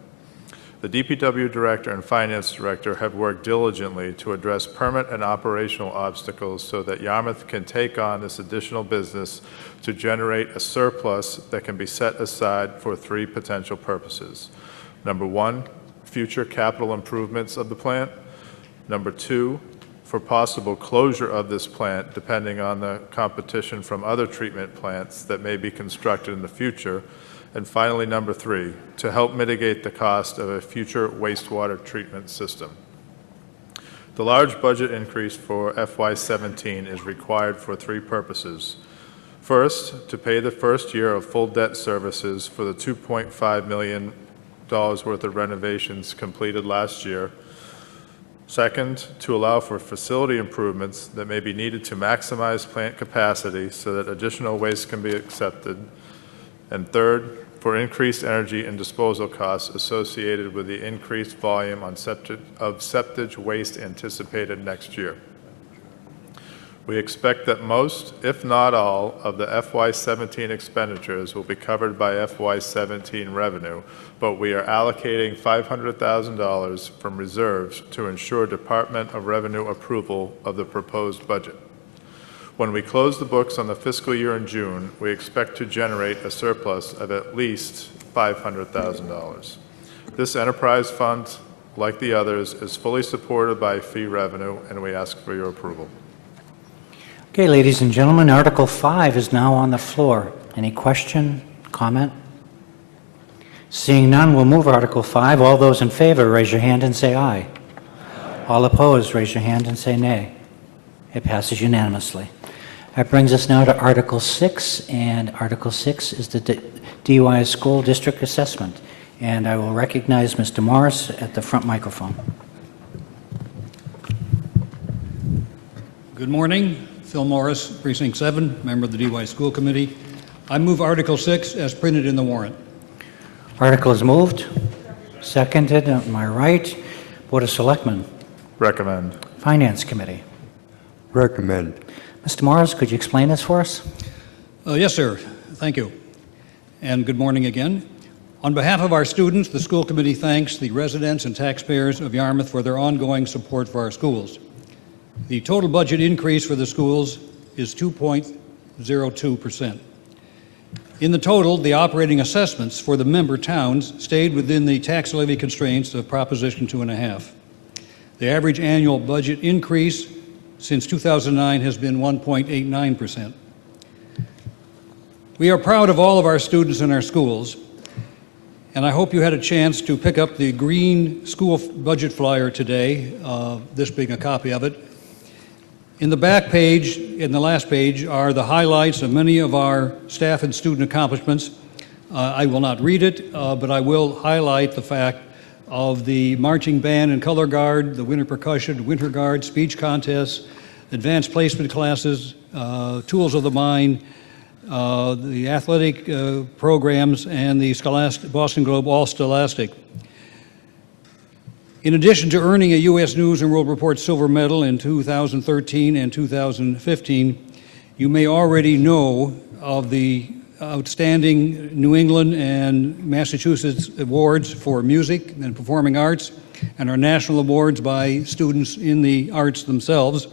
The DPW Director and Finance Director have worked diligently to address permit and operational obstacles so that Yarmouth can take on this additional business to generate a surplus that can be set aside for 3 potential purposes. Number 1, future capital improvements of the plant. Number 2, for possible closure of this plant depending on the competition from other treatment plants that may be constructed in the future. And finally, number 3, to help mitigate the cost of a future wastewater treatment system. The large budget increase for FY17 is required for 3 purposes. First, to pay the first year of full debt services for the $2.5 million worth of renovations completed last year. Second, to allow for facility improvements that may be needed to maximize plant capacity so that additional waste can be accepted. And third, for increased energy and disposal costs associated with the increased volume of septic waste anticipated next year. We expect that most, if not all, of the FY17 expenditures will be covered by FY17 revenue, but we are allocating $500,000 from reserves to ensure Department of Revenue approval of the proposed budget. When we close the books on the fiscal year in June, we expect to generate a surplus of at least $500,000. This enterprise fund, like the others, is fully supported by fee revenue, and we ask for your approval. Okay, ladies and gentlemen, Article 5 is now on the floor. Any question, comment? Seeing none, we'll move Article 5. All those in favor, raise your hand and say aye. All opposed, raise your hand and say nay. It passes unanimously. That brings us now to Article 6, and Article 6 is the DUI School District Assessment. And I will recognize Mr. Morris at the front microphone. Good morning. Phil Morris, Precinct 7, member of the DUI School Committee. I move Article 6 as printed in the warrant. Article is moved. Seconded on my right. Board of Selectmen. Recommend. Finance Committee. Recommend. Mr. Morris, could you explain this for us? Yes, sir. Thank you. And good morning again. On behalf of our students, the school committee thanks the residents and taxpayers of Yarmouth for their ongoing support for our schools. The total budget increase for the schools is 2.02%. In the total, the operating assessments for the member towns stayed within the tax levy constraints of Proposition 2.5. The average annual budget increase since 2009 has been 1.89%. We are proud of all of our students in our schools, and I hope you had a chance to pick up the green school budget flyer today, this being a copy of it. In the back page, in the last page, are the highlights of many of our staff and student accomplishments. I will not read it, but I will highlight the fact of the marching band and color guard, the winter percussion, winter guard, speech contests, advanced placement classes, tools of the mind, the athletic programs, and the Boston Globe All Scholastic. In addition to earning a U.S. News and World Report Silver Medal in 2013 and 2015, you may already know of the outstanding New England and Massachusetts awards for music and performing arts, and our national awards by students in the arts themselves.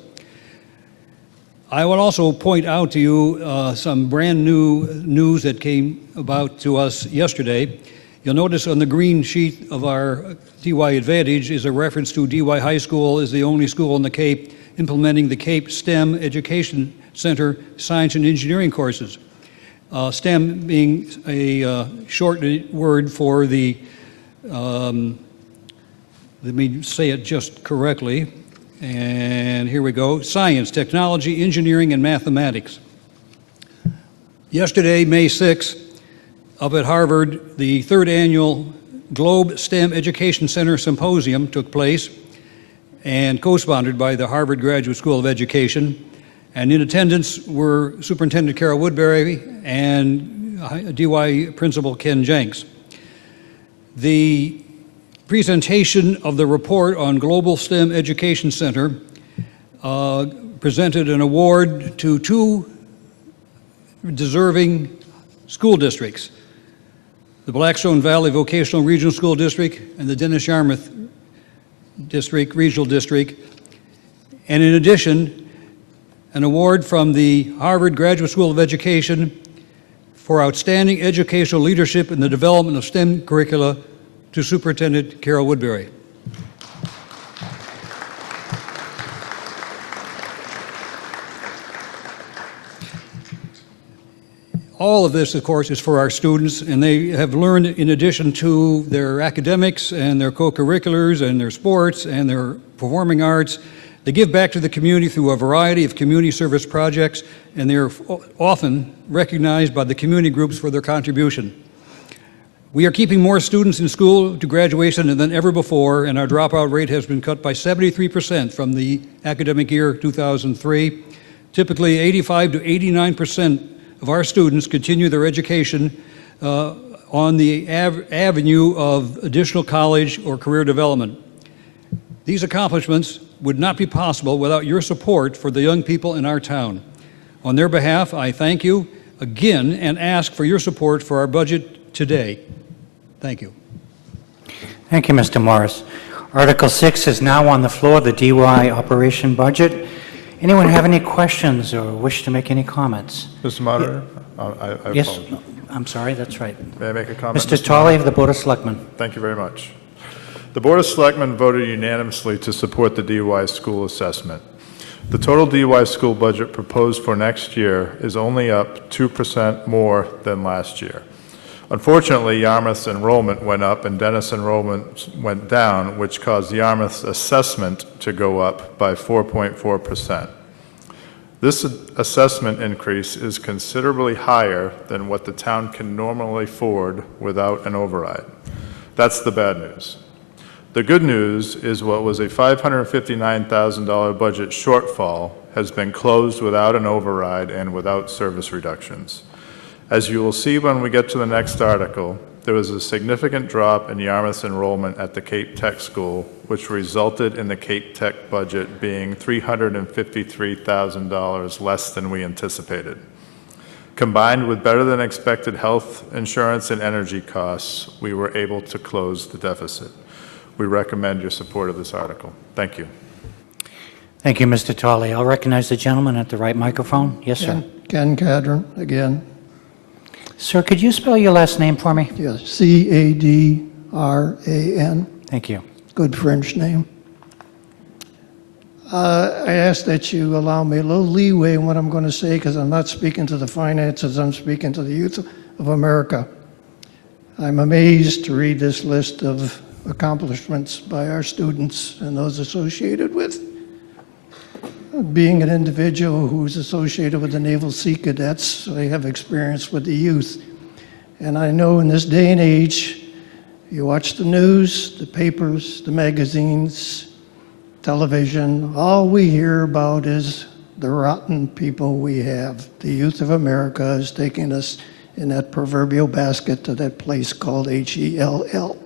I will also point out to you some brand new news that came about to us yesterday. You'll notice on the green sheet of our DY Advantage is a reference to DY High School is the only school in the Cape implementing the Cape STEM Education Center science and engineering courses. STEM being a short word for the, let me say it just correctly, And here we go. Science, technology, engineering, and mathematics. Yesterday, May 6th, up at Harvard, the third annual Globe STEM Education Center Symposium took place and co-sponsored by the Harvard Graduate School of Education. And in attendance were Superintendent Carol Woodbury and DY Principal Ken Jenks. The presentation of the report on Global STEM Education Center presented an award to two deserving school districts, the Blackstone Valley Vocational Regional School District and the Dennis Yarmouth District, Regional District. And in addition, an award from the Harvard Graduate School of Education for outstanding educational leadership in the development of STEM curricula to Superintendent Carol Woodbury. All of this, of course, is for our students, and they have learned, in addition to their academics and their co-curriculars and their sports and their performing arts, they give back to the community through a variety of community service projects, and they are often recognized by the community groups for their contribution. We are keeping more students in school to graduation than ever before, and our dropout rate has been cut by 73% from the academic year 2003. Typically, 85 to 89% of our students continue their education on the avenue of additional college or career development. These accomplishments would not be possible without your support for the young people in our town. On their behalf, I thank you again and ask for your support for our budget today. Thank you. Thank you, Mr. Morris. Article 6 is now on the floor, the DY operation budget. Anyone have any questions or wish to make any comments? Mr. Moderator? I Yes, apologize. I'm sorry, that's right. May I make a comment? Mr. Tolley of the Board of Selectmen. Thank you very much. The Board of Selectmen voted unanimously to support the DY school assessment. The total DY school budget proposed for next year is only up 2% more than last year. Unfortunately, Yarmouth's enrollment went up and Dennis enrollment went down, which caused Yarmouth's assessment to go up by 4.4%. This assessment increase is considerably higher than what the town can normally afford without an override. That's the bad news. The good news is what was a $559,000 budget shortfall has been closed without an override and without service reductions. As you will see when we get to the next article, there was a significant drop in Yarmouth's enrollment at the Cape Tech School, which resulted in the Cape Tech budget being $353,000 less than we anticipated. Combined with better than expected health insurance and energy costs, we were able to close the deficit. We recommend your support of this article. Thank you. Thank you, Mr. Tolley. I'll recognize the gentleman at the right microphone. Yes, sir. Ken Cadron, again. Sir, could you spell your last name for me? Yes, C-A-D-R-A-N. Thank you. Good French name. I ask that you allow me a little leeway in what I'm going to say because I'm not speaking to the finances, I'm speaking to the youth of America. I'm amazed to read this list of accomplishments by our students and those associated with. Being an individual who's associated with the Naval Sea Cadets, I have experience with the youth. And I know in this day and age, you watch the news, the papers, the magazines, television, all we hear about is the rotten people we have. The youth of America is taking us in that proverbial basket to that place called H-E-L-L.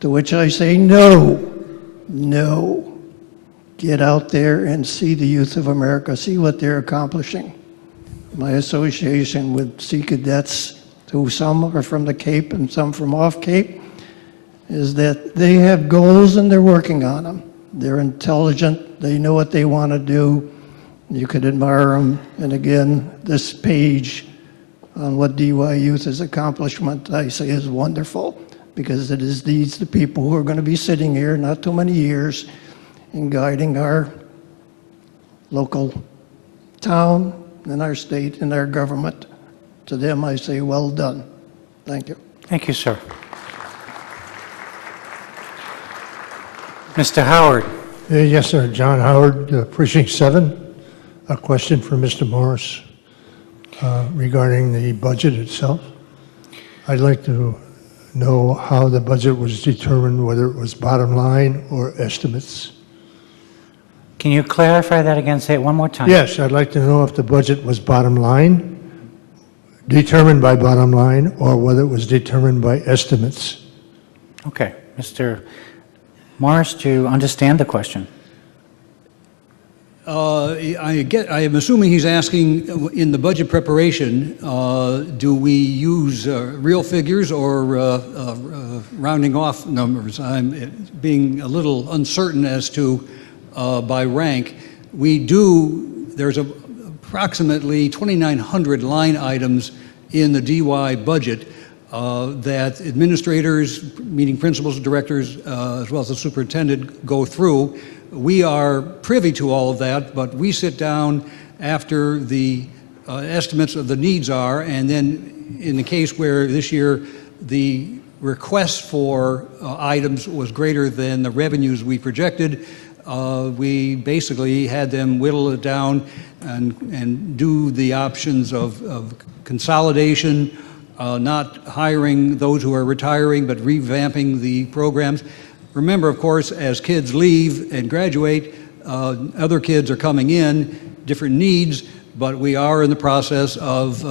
To which I say, no, no. Get out there and see the youth of America, see what they're accomplishing. My association with Sea Cadets, who some are from the Cape and some from off Cape, is that they have goals and they're working on them. They're intelligent, they know what they want to do. You could admire them. And again, this page on what DY Youth's accomplishment, I say, is wonderful, because it is these the people who are going to be sitting here not too many years in guiding our local town and our state and our government. To them, I say, well done. Thank you. Thank you, sir. Mr. Howard. Yes, sir. John Howard, Precinct 7. A question for Mr. Morris regarding the budget itself. I'd like to know how the budget was determined, whether it was bottom line or estimates. Can you clarify that again? Say it one more time. Yes, I'd like to know if the budget was bottom line, determined by bottom line, or whether it was determined by estimates. Okay. Mr. Morris, do you understand the question? I am assuming he's asking, in the budget preparation, do we use real figures or rounding off numbers? I'm being a little uncertain as to by rank. There's approximately 2,900 line items in the DY budget that administrators, meaning principals and directors, as well as the superintendent, go through. We are privy to all of that, but we sit down after the estimates of the needs are, and then in the case where this year the request for items was greater than the revenues we projected, we basically had them whittle it down and do the options of consolidation, not hiring those who are retiring, but revamping the programs. Remember, of course, as kids leave and graduate, other kids are coming in, different needs, but we are in the process of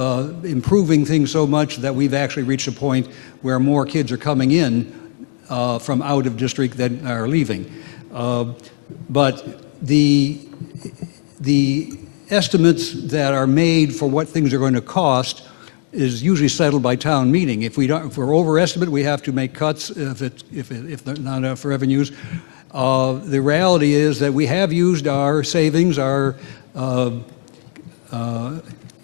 improving things so much that we've actually reached a point where more kids are coming in from out of district than are leaving. But the estimates that are made for what things are going to cost is usually settled by town meeting. If we're overestimate, we have to make cuts if they're not enough revenues. The reality is that we have used our savings, our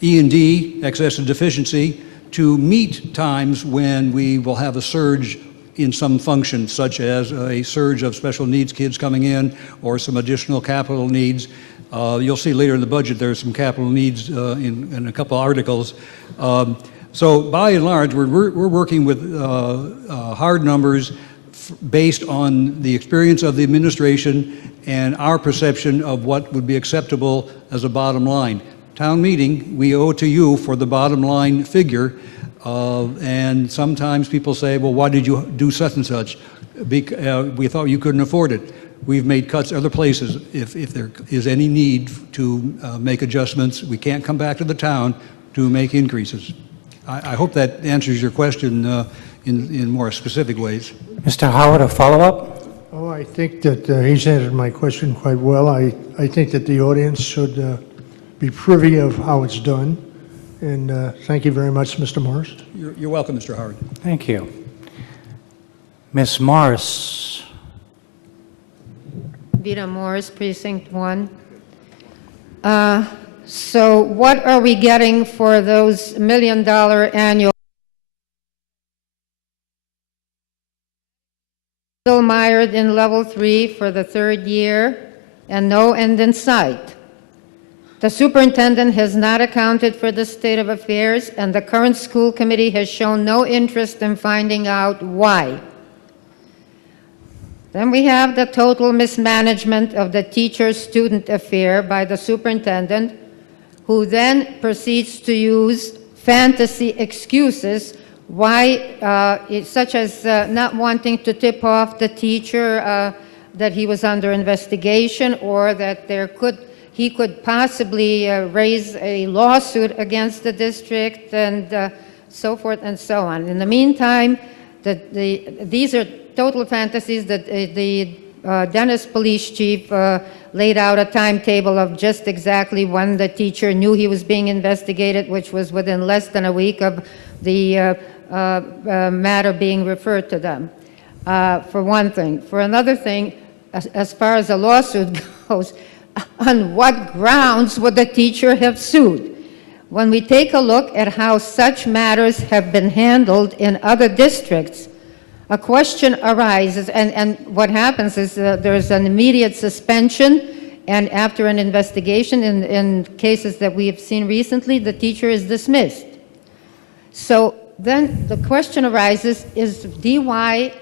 E&D, excess and deficiency, to meet times when we will have a surge in some function, such as a surge of special needs kids coming in or some additional capital needs. You'll see later in the budget there's some capital needs in a couple articles. So by and large, we're working with hard numbers based on the experience of the administration and our perception of what would be acceptable as a bottom line. Town meeting, we owe to you for the bottom line figure, and sometimes people say, well, why did you do such and such? We thought you couldn't afford it. We've made cuts other places. If there is any need to make adjustments, we can't come back to the town to make increases. I hope that answers your question in more specific ways. Mr. Howard, a follow-up? Oh, I think that he's answered my question quite well. I think that the audience should be privy of how it's done. And thank you very much, Mr. Morris. You're welcome, Mr. Howard. Thank you. Ms. Morris. Vita Morris, Precinct 1. So what are we getting for those $1 million annual? Still mired in level 3 for the third year and no end in sight. The superintendent has not accounted for the state of affairs, and the current school committee has shown no interest in finding out why. Then we have the total mismanagement of the teacher-student affair by the superintendent, who then proceeds to use fantasy excuses why, such as not wanting to tip off the teacher that he was under investigation, or that he could possibly raise a lawsuit against the district, and so forth and so on. In the meantime, these are total fantasies that the Dennis police chief laid out a timetable of just exactly when the teacher knew he was being investigated, which was within less than a week of the matter being referred to them, for one thing. For another thing, as far as the lawsuit goes, on what grounds would the teacher have sued? When we take a look at how such matters have been handled in other districts, a question arises, and what happens is there's an immediate suspension, and after an investigation, in cases that we have seen recently, the teacher is dismissed. So then the question arises, is DY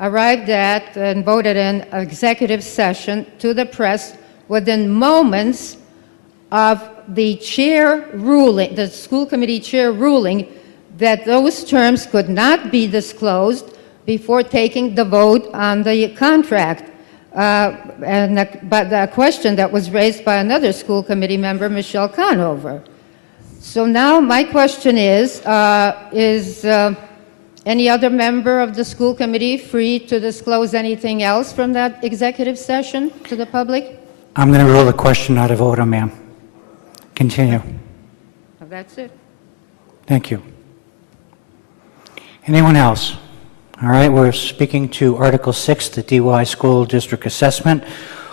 arrived at and voted in executive session to the press within moments of the chair ruling, the school committee chair ruling, that those terms could not be disclosed before taking the vote on the contract. But the question that was raised by another school committee member, Michelle Conover. So now my question is any other member of the school committee free to disclose anything else from that executive session to the public? I'm going to rule the question out of order, ma'am. Continue. Well, that's it. Thank you. Anyone else? All right, we're speaking to Article 6, the DY School District Assessment.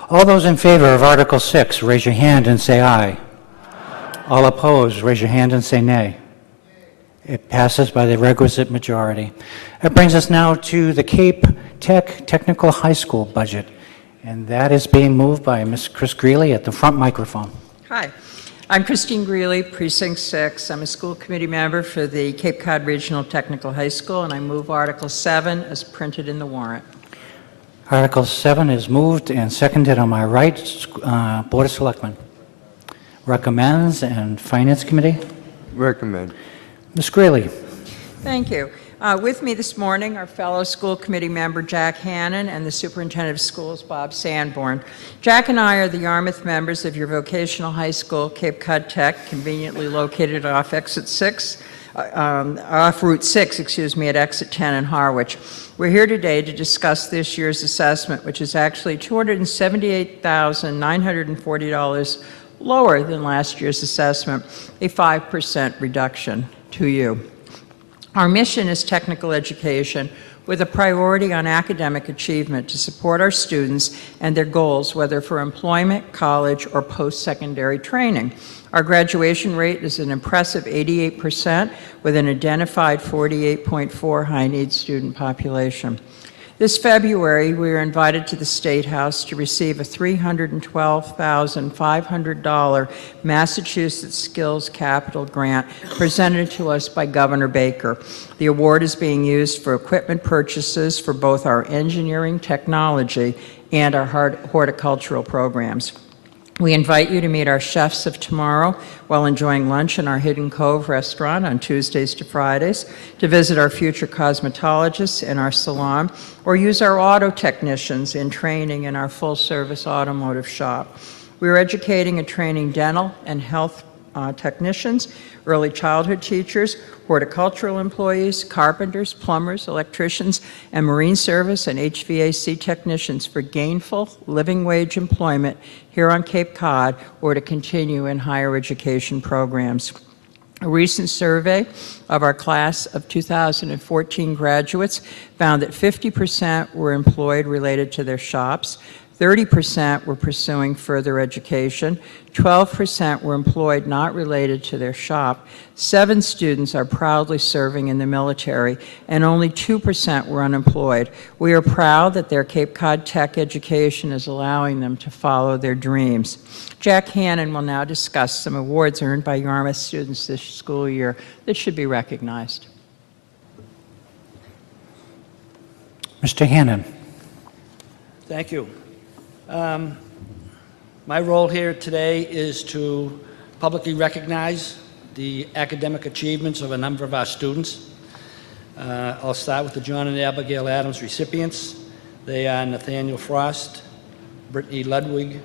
All those in favor of Article 6, raise your hand and say aye. All opposed, raise your hand and say nay. It passes by the requisite majority. That brings us now to the Cape Tech Technical High School budget, and that is being moved by Ms. Chris Greeley at the front microphone. Hi, I'm Christine Greeley, Precinct 6. I'm a school committee member for the Cape Cod Regional Technical High School, and I move Article 7 as printed in the warrant. Article 7 is moved and seconded on my right. Board of Selectmen recommends, and Finance Committee? Recommend. Ms. Greeley. Thank you. With me this morning are fellow school committee member Jack Hannon and the superintendent of schools, Bob Sanborn. Jack and I are the Yarmouth members of your vocational high school, Cape Cod Tech, conveniently located off Route 6, at Exit 10 in Harwich. We're here today to discuss this year's assessment, which is actually $278,940 lower than last year's assessment, a 5% reduction to you. Our mission is technical education with a priority on academic achievement to support our students and their goals, whether for employment, college, or post-secondary training. Our graduation rate is an impressive 88% with an identified 48.4 high-need student population. This February, we were invited to the State House to receive a $312,500 Massachusetts Skills Capital Grant presented to us by Governor Baker. The award is being used for equipment purchases for both our engineering technology and our horticultural programs. We invite you to meet our chefs of tomorrow while enjoying lunch in our Hidden Cove restaurant on Tuesdays to Fridays, to visit our future cosmetologists in our salon, or use our auto technicians in training in our full-service automotive shop. We're educating and training dental and health technicians, early childhood teachers, horticultural employees, carpenters, plumbers, electricians, and marine service and HVAC technicians for gainful living wage employment here on Cape Cod or to continue in higher education programs. A recent survey of our class of 2014 graduates found that 50% were employed related to their shops, 30% were pursuing further education, 12% were employed not related to their shop, 7 students are proudly serving in the military, and only 2% were unemployed. We are proud that their Cape Cod Tech education is allowing them to follow their dreams. Jack Hannon will now discuss some awards earned by Yarmouth students this school year that should be recognized. Mr. Hannon. Thank you. My role here today is to publicly recognize the academic achievements of a number of our students. I'll start with the John and Abigail Adams recipients. They are Nathaniel Frost, Brittany Ludwig,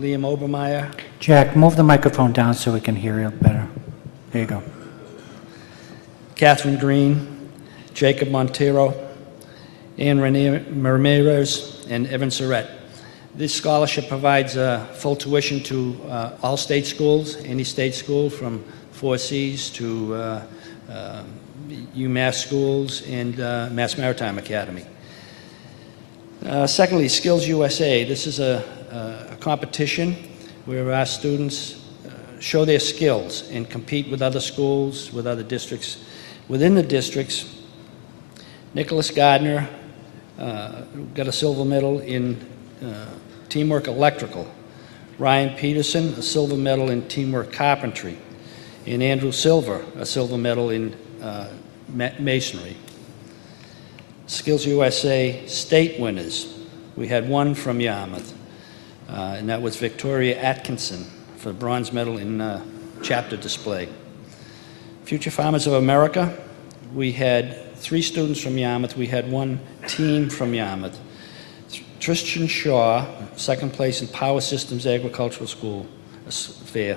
Liam Obermeyer. Jack, move the microphone down so we can hear you better. There you go. Catherine Green, Jacob Montero, Ann Ramirez, and Evan Surratt. This scholarship provides full tuition to all state schools, any state school from 4Cs to UMass schools and Mass Maritime Academy. Secondly, Skills USA. This is a competition where our students show their skills and compete with other schools, with other districts. Within the districts, Nicholas Gardner got a silver medal in Teamwork Electrical. Ryan Peterson, a silver medal in Teamwork Carpentry. And Andrew Silver, a silver medal in Masonry. Skills USA state winners. We had one from Yarmouth, and that was Victoria Atkinson for the bronze medal in chapter display. Future Farmers of America, we had 3 students from Yarmouth. We had 1 team from Yarmouth. Tristan Shaw, second place in Power Systems Agricultural School Fair.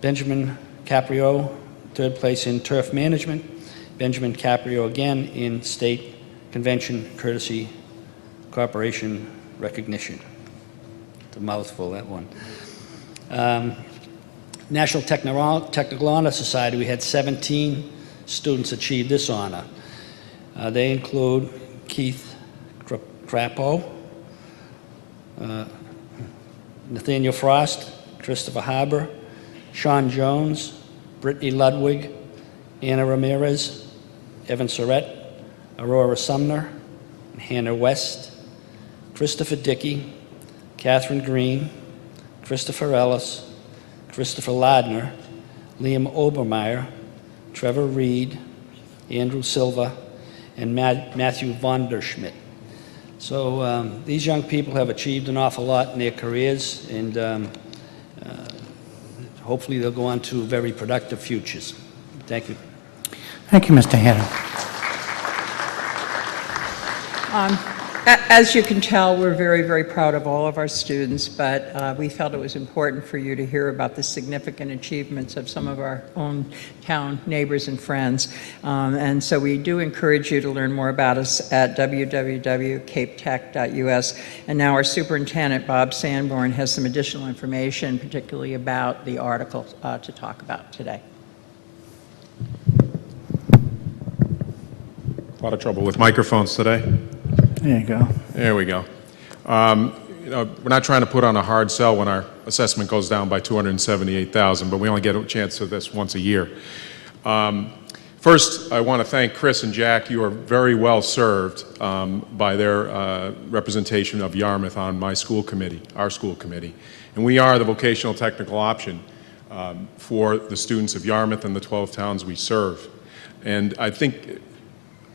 Benjamin Caprio, third place in Turf Management. Benjamin Caprio again in State Convention Courtesy Corporation Recognition. It's a mouthful, that one. National Technical Honor Society, we had 17 students achieve this honor. They include Keith Crapo, Nathaniel Frost, Christopher Harbour, Sean Jones, Brittany Ludwig, Anna Ramirez, Evan Surratt, Aurora Sumner, Hannah West, Christopher Dickey, Catherine Green, Christopher Ellis, Christopher Ladner, Liam Obermeyer, Trevor Reed, Andrew Silva, and Matthew Vonderschmidt. So these young people have achieved an awful lot in their careers, and hopefully they'll go on to very productive futures. Thank you. Thank you, Mr. Hanna. As you can tell, we're very, very proud of all of our students, but we felt it was important for you to hear about the significant achievements of some of our own town neighbors and friends. And so we do encourage you to learn more about us at www.capetech.us. And now our superintendent, Bob Sanborn, has some additional information, particularly about the article to talk about today. A lot of trouble with microphones today. There you go. There we go. We're not trying to put on a hard sell when our assessment goes down by $278,000, but we only get a chance of this once a year. First, I want to thank Chris and Jack. You are very well served by their representation of Yarmouth on my school committee, our school committee. And we are the vocational technical option for the students of Yarmouth and the 12 towns we serve. And I think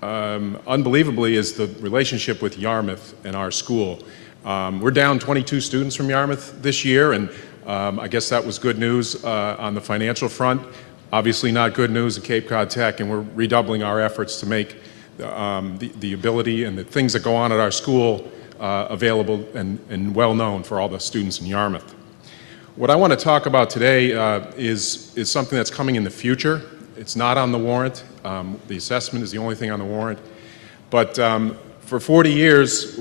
unbelievably is the relationship with Yarmouth and our school. We're down 22 students from Yarmouth this year, and I guess that was good news on the financial front. Obviously not good news at Cape Cod Tech, and we're redoubling our efforts to make the ability and the things that go on at our school available and well known for all the students in Yarmouth. What I want to talk about today is something that's coming in the future. It's not on the warrant. The assessment is the only thing on the warrant. But for 40 years,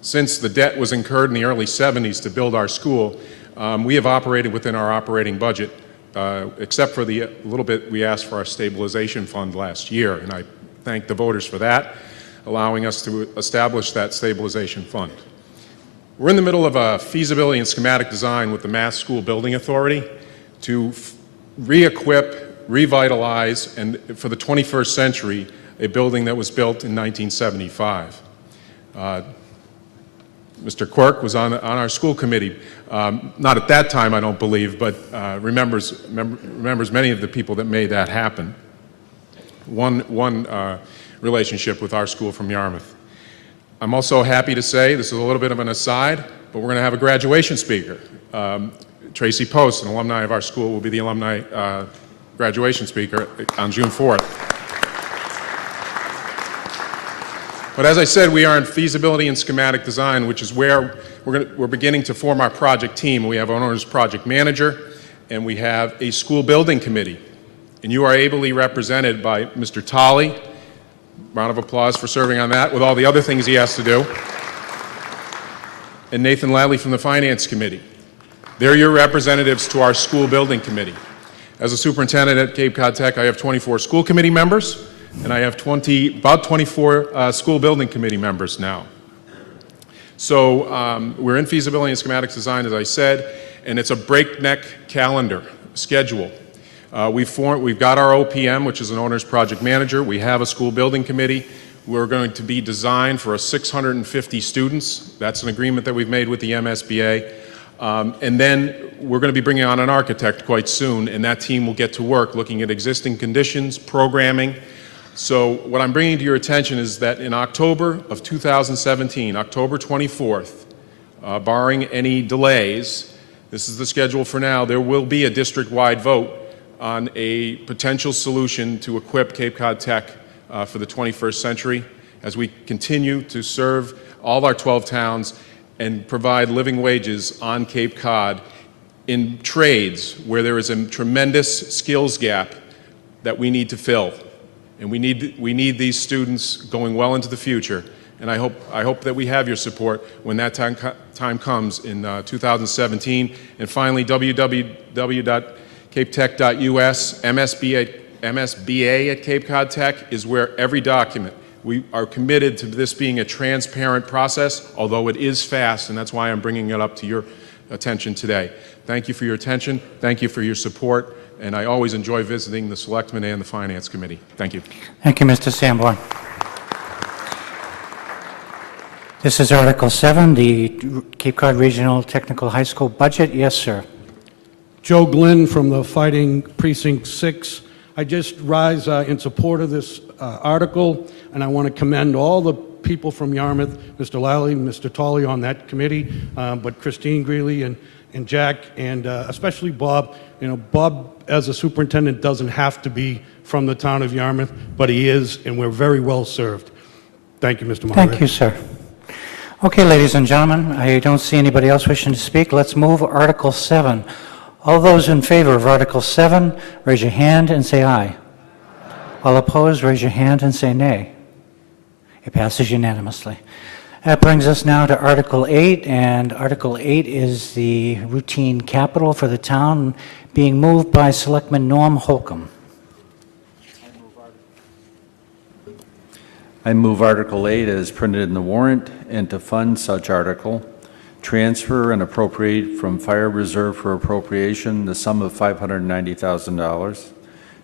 since the debt was incurred in the early 70s to build our school, we have operated within our operating budget, except for the little bit we asked for our stabilization fund last year. And I thank the voters for that, allowing us to establish that stabilization fund. We're in the middle of a feasibility and schematic design with the Mass School Building Authority to re-equip, revitalize, and for the 21st century, a building that was built in 1975. Mr. Quirk was on our school committee, not at that time, I don't believe, but remembers many of the people that made that happen. One relationship with our school from Yarmouth. I'm also happy to say, this is a little bit of an aside, but we're going to have a graduation speaker. Tracy Post, an alumni of our school, will be the alumni graduation speaker on June 4th. But as I said, we are in feasibility and schematic design, which is where we're beginning to form our project team. We have an owner's project manager, and we have a school building committee. And you are ably represented by Mr. Tolley. Round of applause for serving on that, with all the other things he has to do. And Nathan Ladley from the Finance Committee. They're your representatives to our school building committee. As a superintendent at Cape Cod Tech, I have 24 school committee members, and I have about 24 school building committee members now. So we're in feasibility and schematic design, as I said, and it's a breakneck calendar schedule. We've got our OPM, which is an owner's project manager. We have a school building committee. We're going to be designed for 650 students. That's an agreement that we've made with the MSBA. And then we're going to be bringing on an architect quite soon, and that team will get to work looking at existing conditions, programming, So what I'm bringing to your attention is that in October of 2017, October 24th, barring any delays, this is the schedule for now, there will be a district-wide vote on a potential solution to equip Cape Cod Tech for the 21st century as we continue to serve all our 12 towns and provide living wages on Cape Cod in trades where there is a tremendous skills gap that we need to fill. And we need these students going well into the future. And I hope that we have your support when that time comes in 2017. And finally, www.capetech.us, MSBA at Cape Cod Tech is where every document, we are committed to this being a transparent process, although it is fast, and that's why I'm bringing it up to your attention today. Thank you for your attention. Thank you for your support. And I always enjoy visiting the Selectmen and the Finance Committee. Thank you. Thank you, Mr. Sanborn. This is Article 7, the Cape Cod Regional Technical High School budget. Yes, sir. Joe Glenn from the Fighting Precinct 6. I just rise in support of this article, and I want to commend all the people from Yarmouth, Mr. Lally, Mr. Tolley on that committee, but Christine Greeley and Jack, and especially Bob. You know, Bob, as a superintendent, doesn't have to be from the town of Yarmouth, but he is, and we're very well served. Thank you, Mr. Moderator. Thank you, sir. Okay, ladies and gentlemen, I don't see anybody else wishing to speak. Let's move Article 7. All those in favor of Article 7, raise your hand and say aye. All opposed, raise your hand and say nay. It passes unanimously. That brings us now to Article 8, and Article 8 is the routine capital for the town, being moved by Selectman Norm Holcomb. I move Article 8 as printed in the warrant, and to fund such article, transfer and appropriate from Fire Reserve for appropriation the sum of $590,000,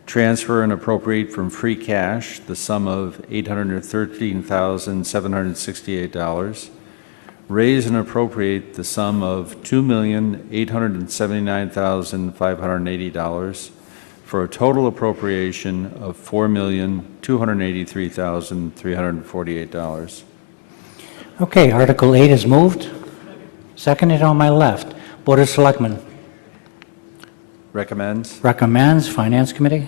transfer and appropriate from free cash the sum of $813,768, raise and appropriate the sum of $2,879,580 for a total appropriation of $4,283,348. Okay, Article 8 is moved. Seconded on my left. Board of Selectmen Recommends. recommends. Finance Committee?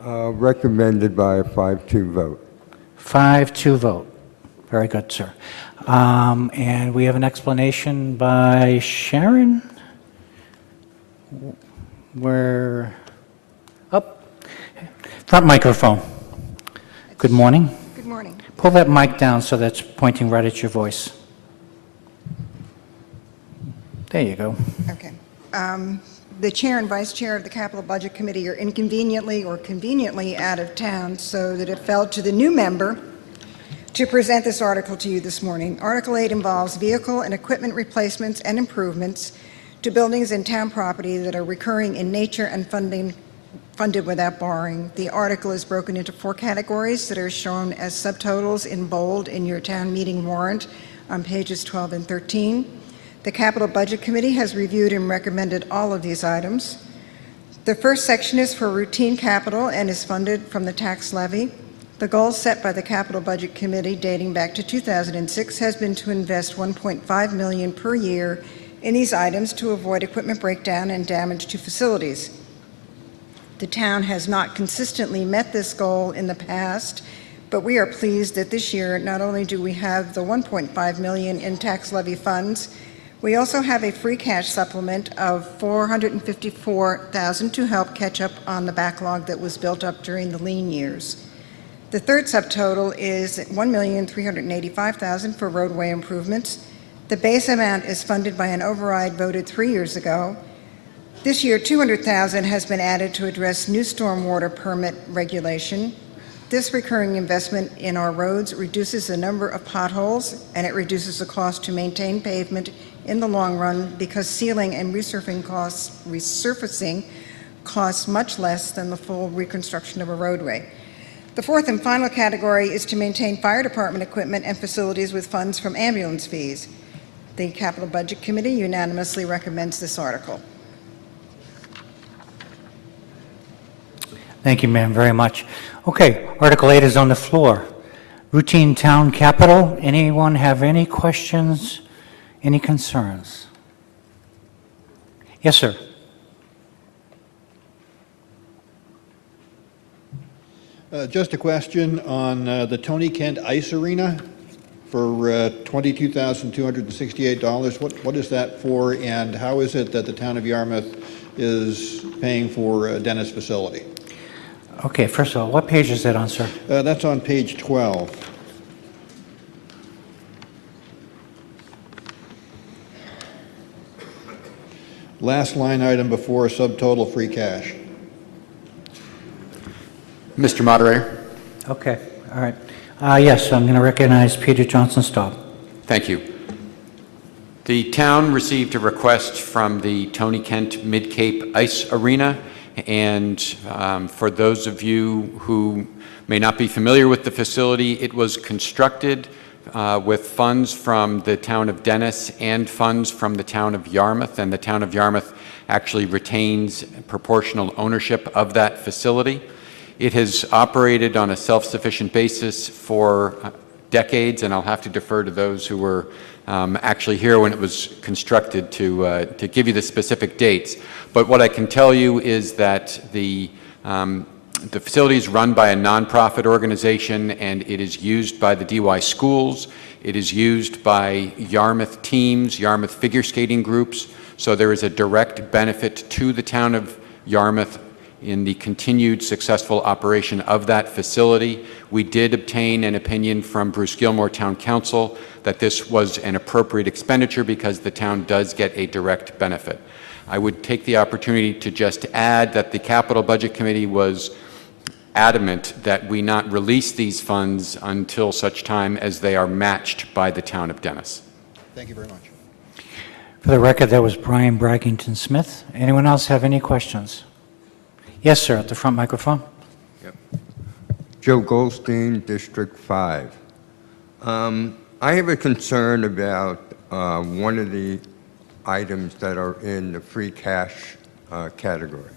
Recommended by a 5-2 vote. 5-2 vote. Very good, sir. And we have an explanation by Sharon. Where? Up. Front microphone. Good morning. Good morning. Pull that mic down so that's pointing right at your voice. There you go. Okay. The chair and vice chair of the Capital Budget Committee are inconveniently or conveniently out of town, so that it fell to the new member to present this article to you this morning. Article 8 involves vehicle and equipment replacements and improvements to buildings and town property that are recurring in nature and funded without borrowing. The article is broken into 4 categories that are shown as subtotals in bold in your town meeting warrant on pages 12 and 13. The Capital Budget Committee has reviewed and recommended all of these items. The first section is for routine capital and is funded from the tax levy. The goal set by the Capital Budget Committee dating back to 2006 has been to invest $1.5 million per year in these items to avoid equipment breakdown and damage to facilities. The town has not consistently met this goal in the past, but we are pleased that this year not only do we have the $1.5 million in tax levy funds, we also have a free cash supplement of $454,000 to help catch up on the backlog that was built up during the lean years. The third subtotal is $1,385,000 for roadway improvements. The base amount is funded by an override voted 3 years ago. This year, $200,000 has been added to address new stormwater permit regulation. This recurring investment in our roads reduces the number of potholes, and it reduces the cost to maintain pavement in the long run because sealing and resurfacing costs much less than the full reconstruction of a roadway. The fourth and final category is to maintain fire department equipment and facilities with funds from ambulance fees. The Capital Budget Committee unanimously recommends this article. Thank you, ma'am, very much. Okay, Article 8 is on the floor. Routine town capital. Anyone have any questions, any concerns? Yes, sir. Just a question on the Tony Kent Ice Arena for $22,268. What is that for, and how is it that the town of Yarmouth is paying for a Dennis facility? Okay, first of all, what page is that on, sir? That's on page 12. Last line item before subtotal free cash. Mr. Moderator. Okay, all right. Yes, I'm going to recognize Peter Johnson-Staub. Thank you. The town received a request from the Tony Kent Mid-Cape Ice Arena, and for those of you who may not be familiar with the facility, it was constructed with funds from the town of Dennis and funds from the town of Yarmouth, and the town of Yarmouth actually retains proportional ownership of that facility. It has operated on a self-sufficient basis for decades, and I'll have to defer to those who were actually here when it was constructed to give you the specific dates. But what I can tell you is that the facility is run by a nonprofit organization, and it is used by the DY schools. It is used by Yarmouth teams, Yarmouth figure skating groups. So there is a direct benefit to the town of Yarmouth in the continued successful operation of that facility. We did obtain an opinion from Bruce Gilmore Town Council that this was an appropriate expenditure because the town does get a direct benefit. I would take the opportunity to just add that the Capital Budget Committee was adamant that we not release these funds until such time as they are matched by the town of Dennis. Thank you very much. For the record, that was Brian Braggington Smith. Anyone else have any questions? Yes, sir, at the front microphone. Yep. Joe Goldstein, District 5. I have a concern about one of the items that are in the free cash category.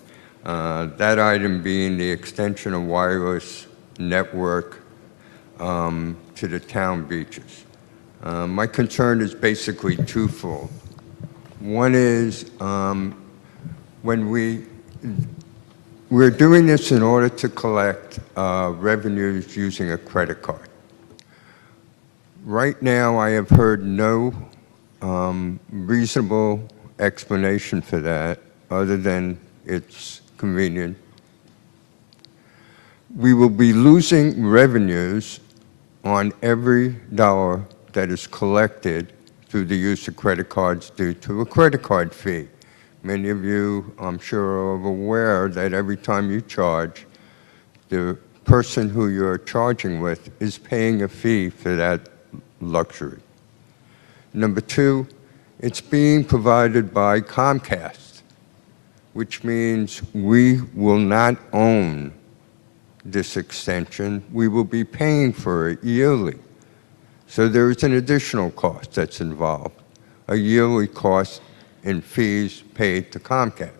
That item being the extension of wireless network to the town beaches. My concern is basically twofold. One is when we're doing this in order to collect revenues using a credit card. Right now, I have heard no reasonable explanation for that other than it's convenient. We will be losing revenues on every dollar that is collected through the use of credit cards due to a credit card fee. Many of you, I'm sure, are aware that every time you charge, the person who you're charging with is paying a fee for that luxury. Number two, it's being provided by Comcast, which means we will not own this extension. We will be paying for it yearly. So there is an additional cost that's involved, a yearly cost in fees paid to Comcast.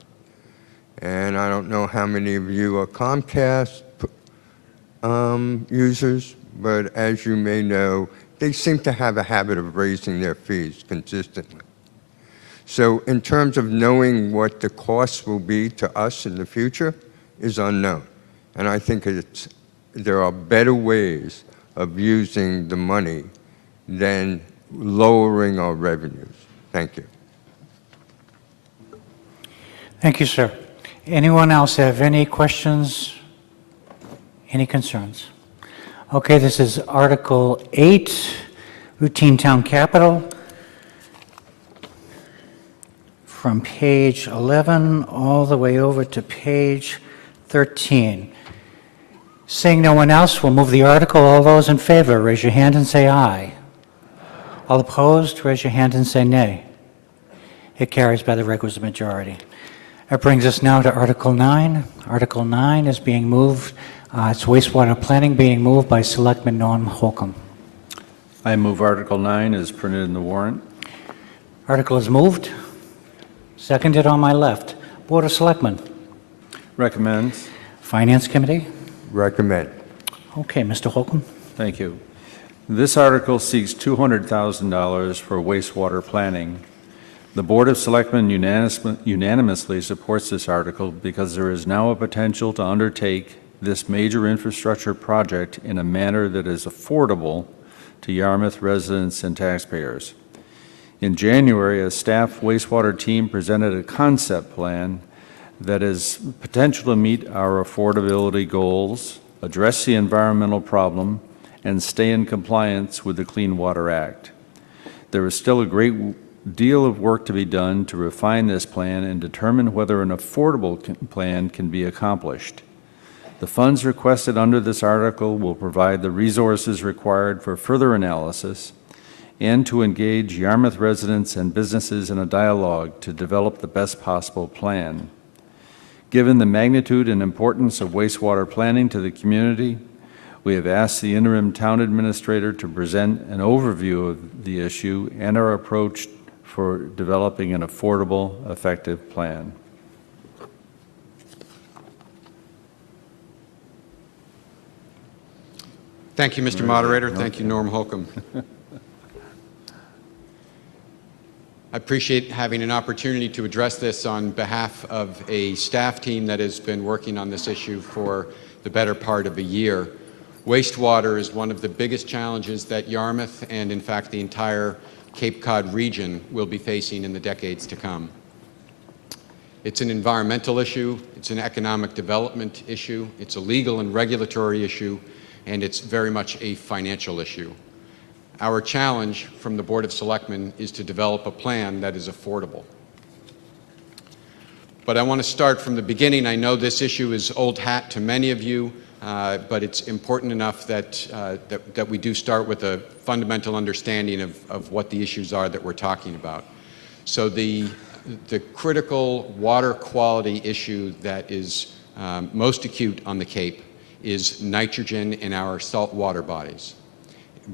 And I don't know how many of you are Comcast users, but as you may know, they seem to have a habit of raising their fees consistently. So in terms of knowing what the costs will be to us in the future is unknown. And I think there are better ways of using the money than lowering our revenues. Thank you. Thank you, sir. Anyone else have any questions, any concerns? Okay, this is Article 8, Routine Town Capital. From page 11 all the way over to page 13. Seeing no one else, we'll move the article. All those in favor, raise your hand and say aye. All opposed, raise your hand and say nay. It carries by the requisite majority. That brings us now to Article 9. Article 9 is being moved, it's wastewater planning being moved by Selectman Norm Holcomb. I move Article 9 as printed in the warrant. Article is moved. Seconded on my left. Board of Selectmen. Recommends. Finance Committee? Recommend. Okay, Mr. Holcomb. Thank you. This article seeks $200,000 for wastewater planning. The Board of Selectmen unanimously supports this article because there is now a potential to undertake this major infrastructure project in a manner that is affordable to Yarmouth residents and taxpayers. In January, a staff wastewater team presented a concept plan that has potential to meet our affordability goals, address the environmental problem, and stay in compliance with the Clean Water Act. There is still a great deal of work to be done to refine this plan and determine whether an affordable plan can be accomplished. The funds requested under this article will provide the resources required for further analysis and to engage Yarmouth residents and businesses in a dialogue to develop the best possible plan. Given the magnitude and importance of wastewater planning to the community, we have asked the interim town administrator to present an overview of the issue and our approach for developing an affordable, effective plan. Thank you, Mr. Moderator. Thank you, Norm Holcomb. I appreciate having an opportunity to address this on behalf of a staff team that has been working on this issue for the better part of a year. Wastewater is one of the biggest challenges that Yarmouth and, in fact, the entire Cape Cod region will be facing in the decades to come. It's an environmental issue, it's an economic development issue, it's a legal and regulatory issue, and it's very much a financial issue. Our challenge from the Board of Selectmen is to develop a plan that is affordable. But I want to start from the beginning. I know this issue is old hat to many of you, but it's important enough that we do start with a fundamental understanding of what the issues are that we're talking about. So the critical water quality issue that is most acute on the Cape is nitrogen in our salt water bodies.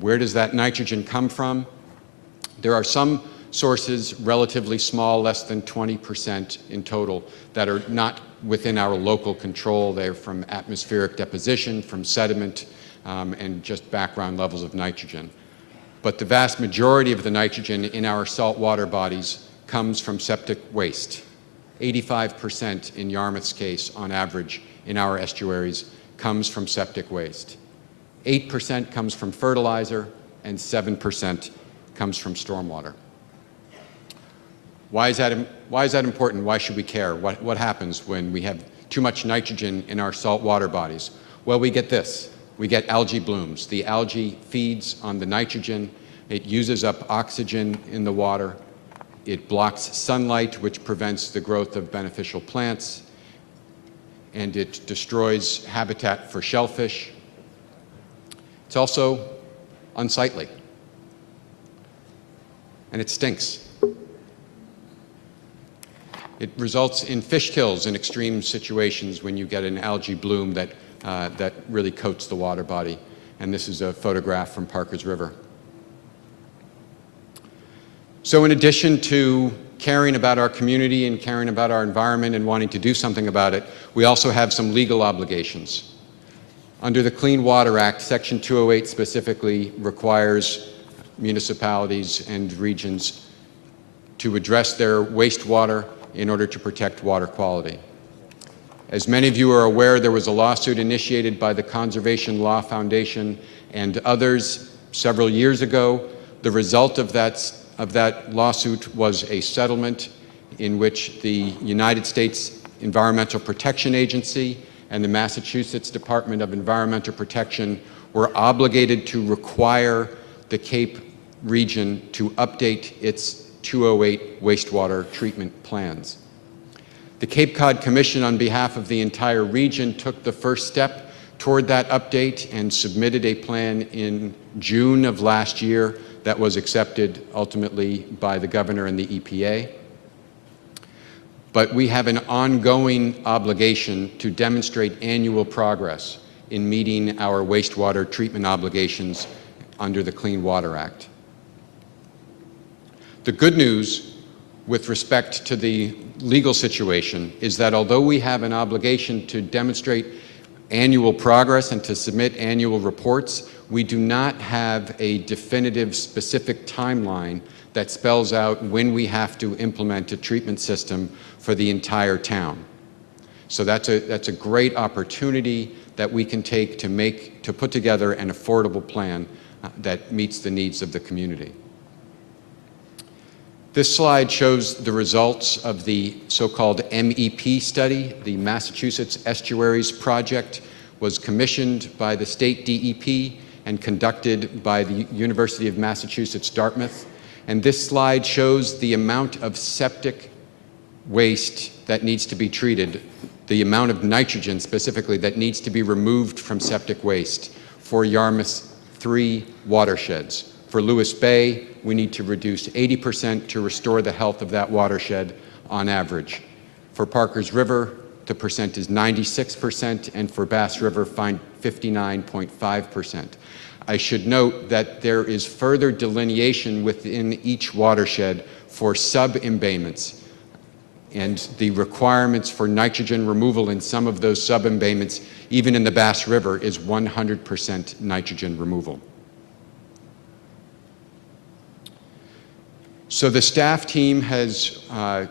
Where does that nitrogen come from? There are some sources, relatively small, less than 20% in total, that are not within our local control. They're from atmospheric deposition, from sediment, and just background levels of nitrogen. But the vast majority of the nitrogen in our saltwater bodies comes from septic waste. 85% in Yarmouth's case, on average, in our estuaries, comes from septic waste. 8% comes from fertilizer, and 7% comes from stormwater. Why is that important? Why should we care? What happens when we have too much nitrogen in our salt water bodies? Well, we get this. We get algae blooms. The algae feeds on the nitrogen. It uses up oxygen in the water. It blocks sunlight, which prevents the growth of beneficial plants. And it destroys habitat for shellfish. It's also unsightly. And it stinks. It results in fish kills in extreme situations when you get an algae bloom that really coats the water body. And this is a photograph from Parker's River. So in addition to caring about our community and caring about our environment and wanting to do something about it, we also have some legal obligations. Under the Clean Water Act, Section 208 specifically requires municipalities and regions to address their wastewater in order to protect water quality. As many of you are aware, there was a lawsuit initiated by the Conservation Law Foundation and others several years ago. The result of that lawsuit was a settlement in which the United States Environmental Protection Agency and the Massachusetts Department of Environmental Protection were obligated to require the Cape region to update its 208 wastewater treatment plans. The Cape Cod Commission, on behalf of the entire region, took the first step toward that update and submitted a plan in June of last year that was accepted ultimately by the governor and the EPA. But we have an ongoing obligation to demonstrate annual progress in meeting our wastewater treatment obligations under the Clean Water Act. The good news with respect to the legal situation is that although we have an obligation to demonstrate annual progress and to submit annual reports. We do not have a definitive specific timeline that spells out when we have to implement a treatment system for the entire town. So that's a great opportunity that we can take to put together an affordable plan that meets the needs of the community. This slide shows the results of the so-called MEP study. The Massachusetts Estuaries Project was commissioned by the state DEP and conducted by the University of Massachusetts Dartmouth. And this slide shows the amount of septic waste that needs to be treated, the amount of nitrogen specifically that needs to be removed from septic waste for Yarmouth's 3 watersheds. For Lewis Bay, we need to reduce 80% to restore the health of that watershed on average. For Parkers River, the percent is 96%, and for Bass River, 59.5%. I should note that there is further delineation within each watershed for sub-embayments, and the requirements for nitrogen removal in some of those sub-embayments, even in the Bass River, is 100% nitrogen removal. So the staff team has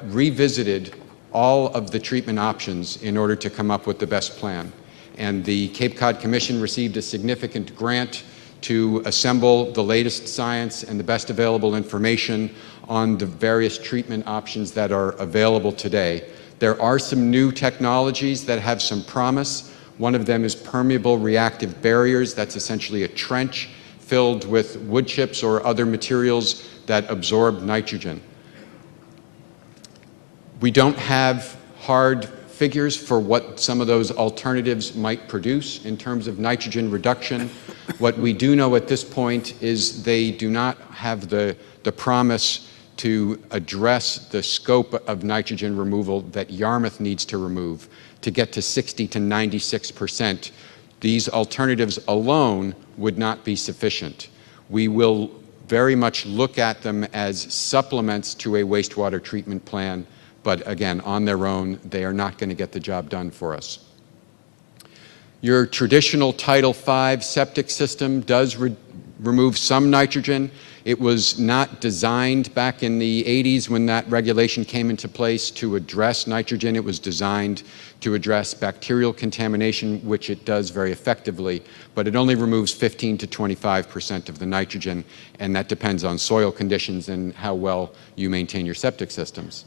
revisited all of the treatment options in order to come up with the best plan. And the Cape Cod Commission received a significant grant to assemble the latest science and the best available information on the various treatment options that are available today. There are some new technologies that have some promise. One of them is permeable reactive barriers. That's essentially a trench filled with wood chips or other materials that absorb nitrogen. We don't have hard figures for what some of those alternatives might produce in terms of nitrogen reduction. What we do know at this point is they do not have the promise to address the scope of nitrogen removal that Yarmouth needs to remove to get to 60 to 96%. These alternatives alone would not be sufficient. We will very much look at them as supplements to a wastewater treatment plan, but again, on their own, they are not going to get the job done for us. Your traditional Title V septic system does remove some nitrogen. It was not designed back in the 80s when that regulation came into place to address nitrogen. It was designed to address bacterial contamination, which it does very effectively, but it only removes 15 to 25% of the nitrogen, and that depends on soil conditions and how well you maintain your septic systems.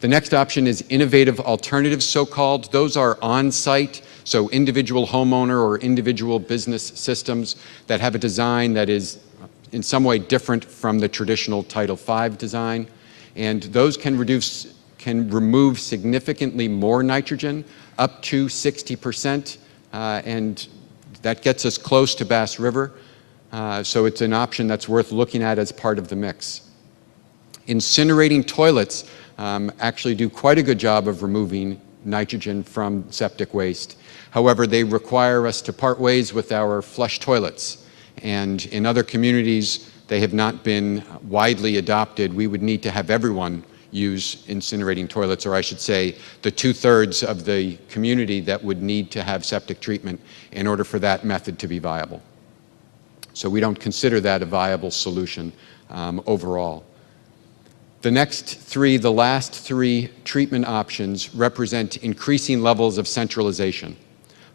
The next option is innovative alternatives, so-called. Those are on-site, so individual homeowner or individual business systems that have a design that is in some way different from the traditional Title V design. And those can remove significantly more nitrogen, up to 60%, and that gets us close to Bass River. So it's an option that's worth looking at as part of the mix. Incinerating toilets actually do quite a good job of removing nitrogen from septic waste. However, they require us to part ways with our flush toilets. And in other communities, they have not been widely adopted. We would need to have everyone use incinerating toilets, or I should say the 2/3 of the community that would need to have septic treatment in order for that method to be viable. So we don't consider that a viable solution overall. The last three treatment options represent increasing levels of centralization.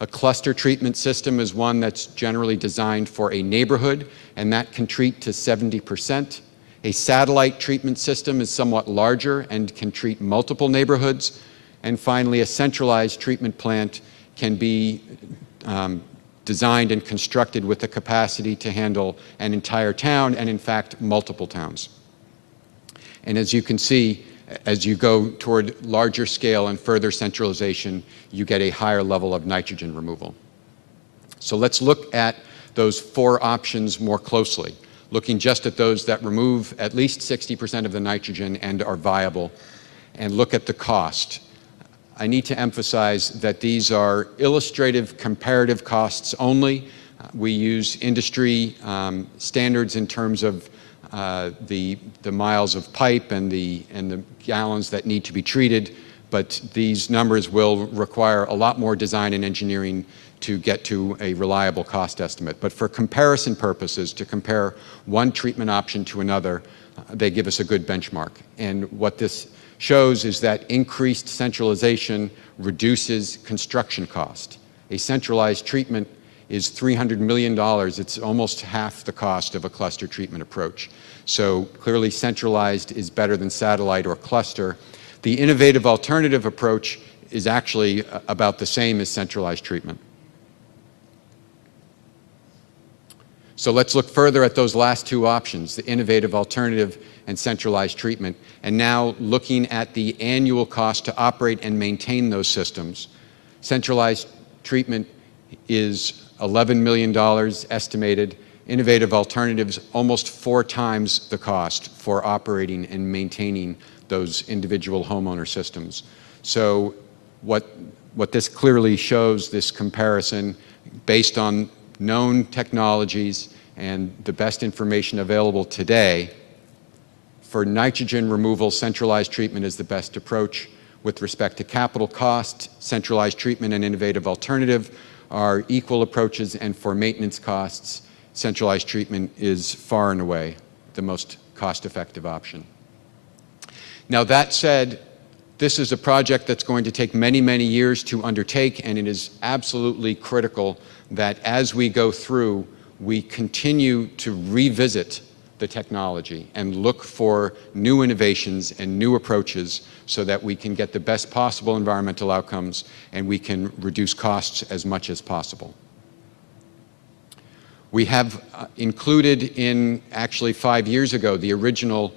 A cluster treatment system is one that's generally designed for a neighborhood, and that can treat to 70%. A satellite treatment system is somewhat larger and can treat multiple neighborhoods. And finally, a centralized treatment plant can be designed and constructed with the capacity to handle an entire town and, in fact, multiple towns. And as you can see, as you go toward larger scale and further centralization, you get a higher level of nitrogen removal. So let's look at those 4 options more closely, looking just at those that remove at least 60% of the nitrogen and are viable, and look at the cost. I need to emphasize that these are illustrative comparative costs only. We use industry standards in terms of the miles of pipe and the gallons that need to be treated, but these numbers will require a lot more design and engineering to get to a reliable cost estimate. But for comparison purposes, to compare one treatment option to another, they give us a good benchmark. And what this shows is that increased centralization reduces construction cost. A centralized treatment is $300 million. It's almost half the cost of a cluster treatment approach. So clearly centralized is better than satellite or cluster. The innovative alternative approach is actually about the same as centralized treatment. So let's look further at those last two options, the innovative alternative and centralized treatment. And now looking at the annual cost to operate and maintain those systems. Centralized treatment is $11 million estimated. Innovative alternatives, almost 4 times the cost for operating and maintaining those individual homeowner systems. So what this clearly shows, this comparison, based on known technologies and the best information available today, for nitrogen removal, centralized treatment is the best approach. With respect to capital cost, centralized treatment and innovative alternative are equal approaches, and for maintenance costs, centralized treatment is far and away the most cost-effective option. Now, that said, this is a project that's going to take many, many years to undertake, and it is absolutely critical that as we go through, we continue to revisit the technology and look for new innovations and new approaches so that we can get the best possible environmental outcomes and we can reduce costs as much as possible. We have included in, actually 5 years ago, the original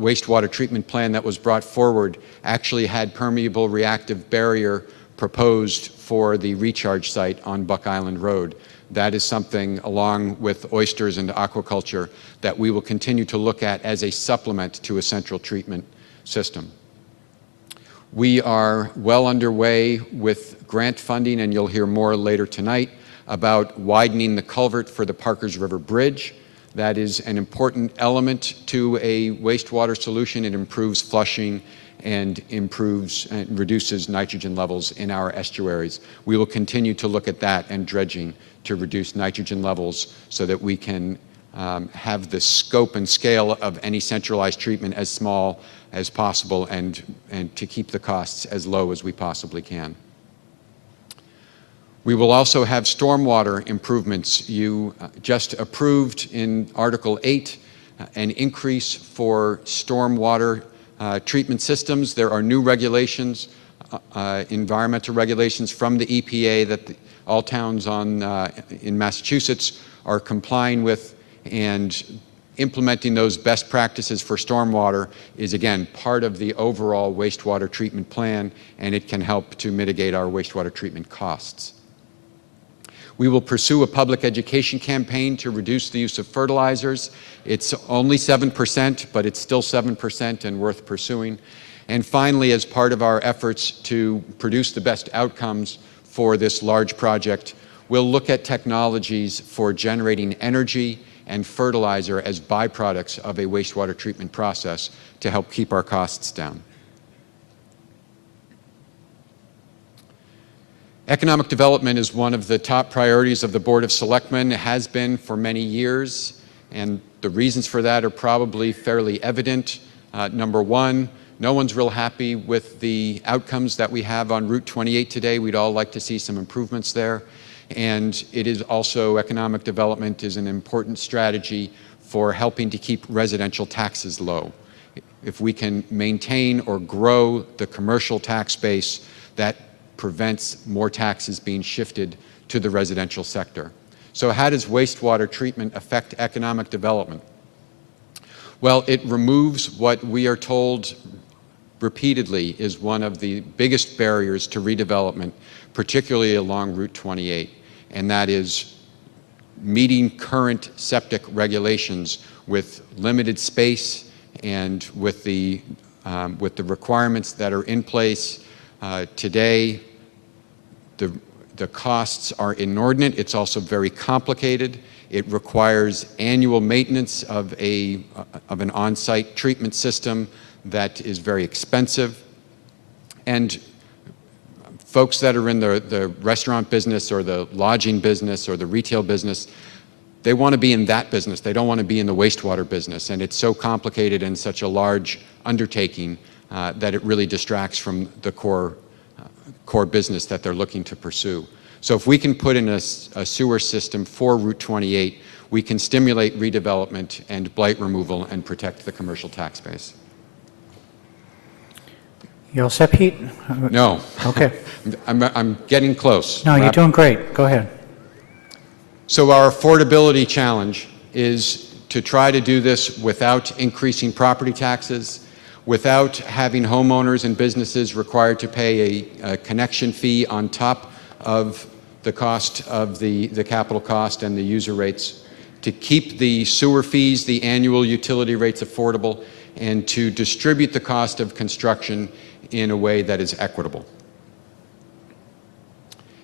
wastewater treatment plan that was brought forward actually had permeable reactive barrier proposed for the recharge site on Buck Island Road. That is something, along with oysters and aquaculture, that we will continue to look at as a supplement to a central treatment system. We are well underway with grant funding, and you'll hear more later tonight about widening the culvert for the Parkers River Bridge. That is an important element to a wastewater solution. It improves flushing and improves and reduces nitrogen levels in our estuaries. We will continue to look at that and dredging to reduce nitrogen levels so that we can have the scope and scale of any centralized treatment as small as possible and to keep the costs as low as we possibly can. We will also have stormwater improvements. You just approved in Article 8 an increase for stormwater treatment systems. There are new regulations, environmental regulations from the EPA that all towns in Massachusetts are complying with, and implementing those best practices for stormwater is, again, part of the overall wastewater treatment plan, and it can help to mitigate our wastewater treatment costs. We will pursue a public education campaign to reduce the use of fertilizers. It's only 7%, but it's still 7% and worth pursuing. And finally, as part of our efforts to produce the best outcomes for this large project, we'll look at technologies for generating energy and fertilizer as byproducts of a wastewater treatment process to help keep our costs down. Economic development is one of the top priorities of the Board of Selectmen. It has been for many years, and the reasons for that are probably fairly evident. Number one, no one's real happy with the outcomes that we have on Route 28 today. We'd all like to see some improvements there. And it is also, economic development is an important strategy for helping to keep residential taxes low. If we can maintain or grow the commercial tax base, that prevents more taxes being shifted to the residential sector. So how does wastewater treatment affect economic development? Well, it removes what we are told repeatedly is one of the biggest barriers to redevelopment, particularly along Route 28, and that is meeting current septic regulations with limited space and with the requirements that are in place today. The costs are inordinate. It's also very complicated. It requires annual maintenance of an on-site treatment system that is very expensive. And folks that are in the restaurant business or the lodging business or the retail business, they want to be in that business. They don't want to be in the wastewater business. And it's so complicated and such a large undertaking that it really distracts from the core business that they're looking to pursue. So if we can put in a sewer system for Route 28, we can stimulate redevelopment and blight removal and protect the commercial tax base. You all set, Pete? No. Okay. I'm getting close. No, you're doing great. Go ahead. So our affordability challenge is to try to do this without increasing property taxes, without having homeowners and businesses required to pay a connection fee on top of the cost of the capital cost and the user rates, to keep the sewer fees, the annual utility rates affordable, and to distribute the cost of construction in a way that is equitable.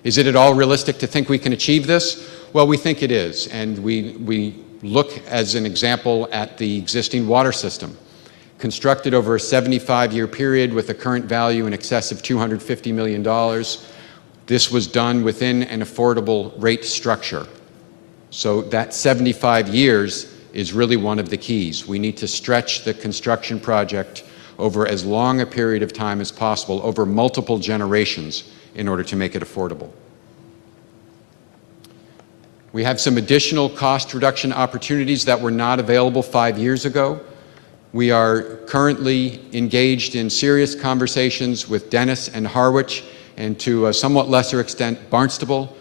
Is it at all realistic to think we can achieve this? Well, we think it is, and we look as an example at the existing water system. Constructed over a 75-year period with a current value in excess of $250 million, this was done within an affordable rate structure. So that 75 years is really one of the keys. We need to stretch the construction project over as long a period of time as possible, over multiple generations, in order to make it affordable. We have some additional cost reduction opportunities that were not available 5 years ago. We are currently engaged in serious conversations with Dennis and Harwich, and to a somewhat lesser extent, Barnstable,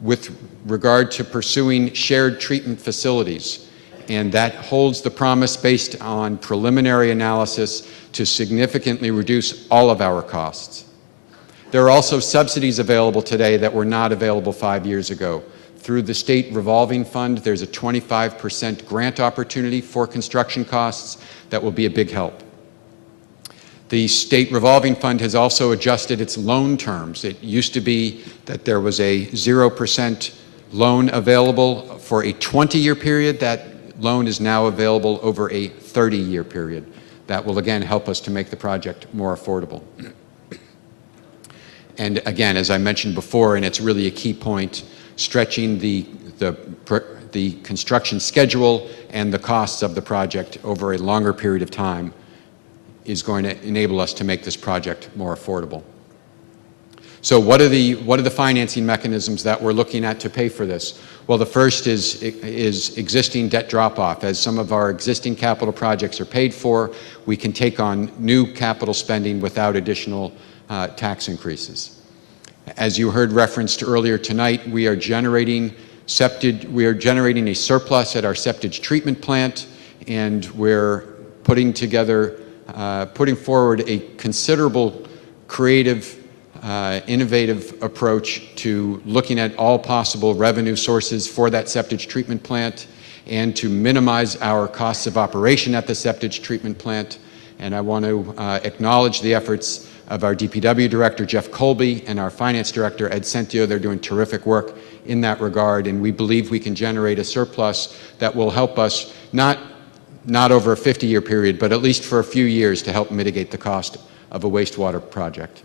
with regard to pursuing shared treatment facilities. And that holds the promise, based on preliminary analysis, to significantly reduce all of our costs. There are also subsidies available today that were not available 5 years ago. Through the state revolving fund, there's a 25% grant opportunity for construction costs that will be a big help. The state revolving fund has also adjusted its loan terms. It used to be that there was a 0% loan available for a 20-year period. That loan is now available over a 30-year period. That will again help us to make the project more affordable. And again, as I mentioned before, and it's really a key point, stretching the construction schedule and the costs of the project over a longer period of time is going to enable us to make this project more affordable. So what are the financing mechanisms that we're looking at to pay for this? Well, the first is existing debt drop-off. As some of our existing capital projects are paid for, we can take on new capital spending without additional tax increases. As you heard referenced earlier tonight, we are generating a surplus at our septage treatment plant, and we're putting forward a considerable creative, innovative approach to looking at all possible revenue sources for that septage treatment plant and to minimize our costs of operation at the septage treatment plant. And I want to acknowledge the efforts of our DPW director, Jeff Colby, and our finance director, Ed Sentio. They're doing terrific work in that regard, and we believe we can generate a surplus that will help us not over a 50-year period, but at least for a few years, to help mitigate the cost of a wastewater project.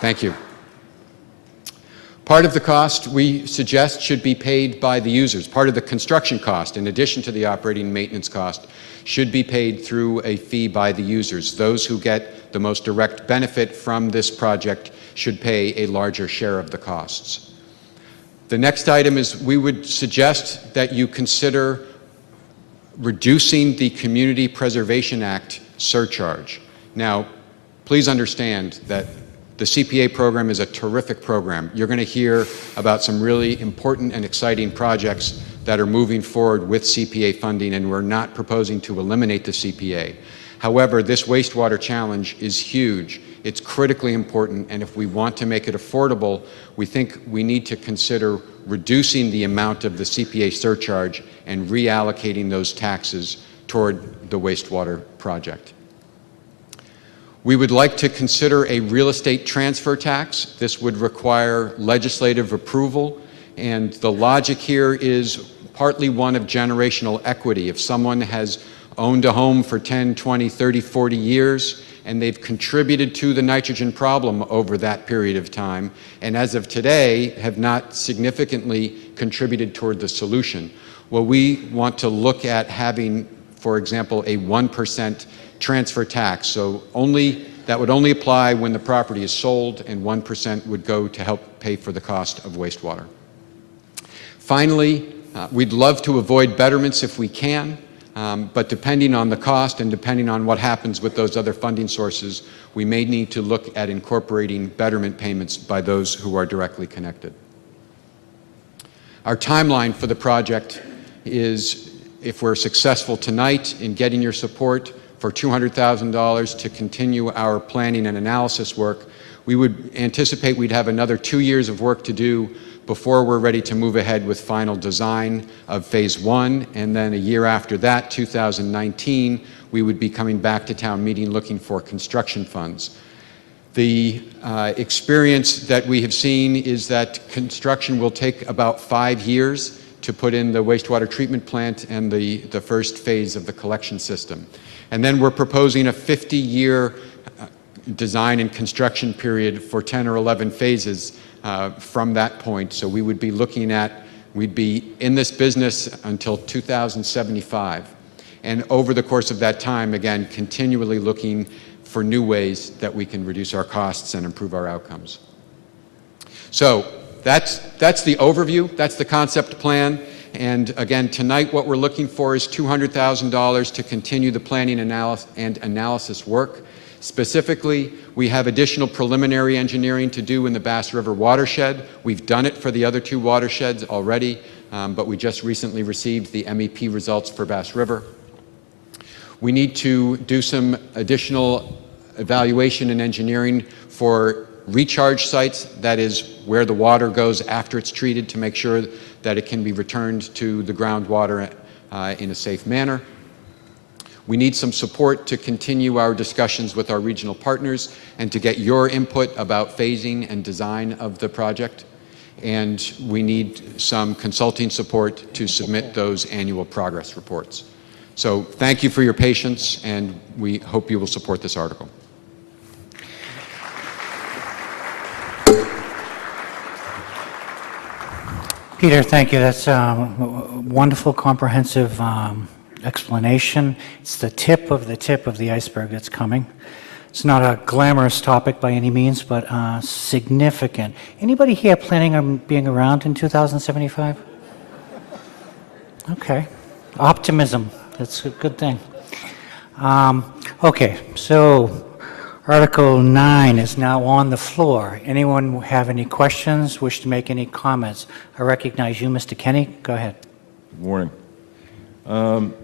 Thank you. Part of the cost we suggest should be paid by the users. Part of the construction cost, in addition to the operating and maintenance cost, should be paid through a fee by the users. Those who get the most direct benefit from this project should pay a larger share of the costs. The next item is we would suggest that you consider reducing the Community Preservation Act surcharge. Now, please understand that the CPA program is a terrific program. You're going to hear about some really important and exciting projects that are moving forward with CPA funding, and we're not proposing to eliminate the CPA. However, this wastewater challenge is huge. It's critically important, and if we want to make it affordable, we think we need to consider reducing the amount of the CPA surcharge and reallocating those taxes toward the wastewater project. We would like to consider a real estate transfer tax. This would require legislative approval, and the logic here is partly one of generational equity. If someone has owned a home for 10, 20, 30, 40 years, and they've contributed to the nitrogen problem over that period of time, and as of today have not significantly contributed toward the solution. Well, we want to look at having, for example, a 1% transfer tax. So that would only apply when the property is sold, and 1% would go to help pay for the cost of wastewater. Finally, we'd love to avoid betterments if we can. But depending on the cost and depending on what happens with those other funding sources, we may need to look at incorporating betterment payments by those who are directly connected. Our timeline for the project is, if we're successful tonight in getting your support for $200,000 to continue our planning and analysis work, we would anticipate we'd have another 2 years of work to do before we're ready to move ahead with final design of phase 1, and then a year after that, 2019, we would be coming back to town meeting looking for construction funds. The experience that we have seen is that construction will take about 5 years to put in the wastewater treatment plant and the first phase of the collection system. And then we're proposing a 50-year design and construction period for 10 or 11 phases from that point. So we would be looking at, we'd be in this business until 2075. And over the course of that time, again, continually looking for new ways that we can reduce our costs and improve our outcomes. So that's the overview, that's the concept plan. And again, tonight what we're looking for is $200,000 to continue the planning and analysis work. Specifically, we have additional preliminary engineering to do in the Bass River watershed. We've done it for the other 2 watersheds already, but we just recently received the MEP results for Bass River. We need to do some additional evaluation and engineering for recharge sites, that is where the water goes after it's treated, to make sure that it can be returned to the groundwater in a safe manner. We need some support to continue our discussions with our regional partners and to get your input about phasing and design of the project. And we need some consulting support to submit those annual progress reports. So thank you for your patience, and we hope you will support this article. Peter, thank you. That's a wonderful, comprehensive explanation. It's the tip of the iceberg that's coming. It's not a glamorous topic by any means, but significant. Anybody here planning on being around in 2075? Okay. Optimism. That's a good thing. Okay, so Article 9 is now on the floor. Anyone have any questions, wish to make any comments? I recognize you, Mr. Kenny. Go ahead. Good morning.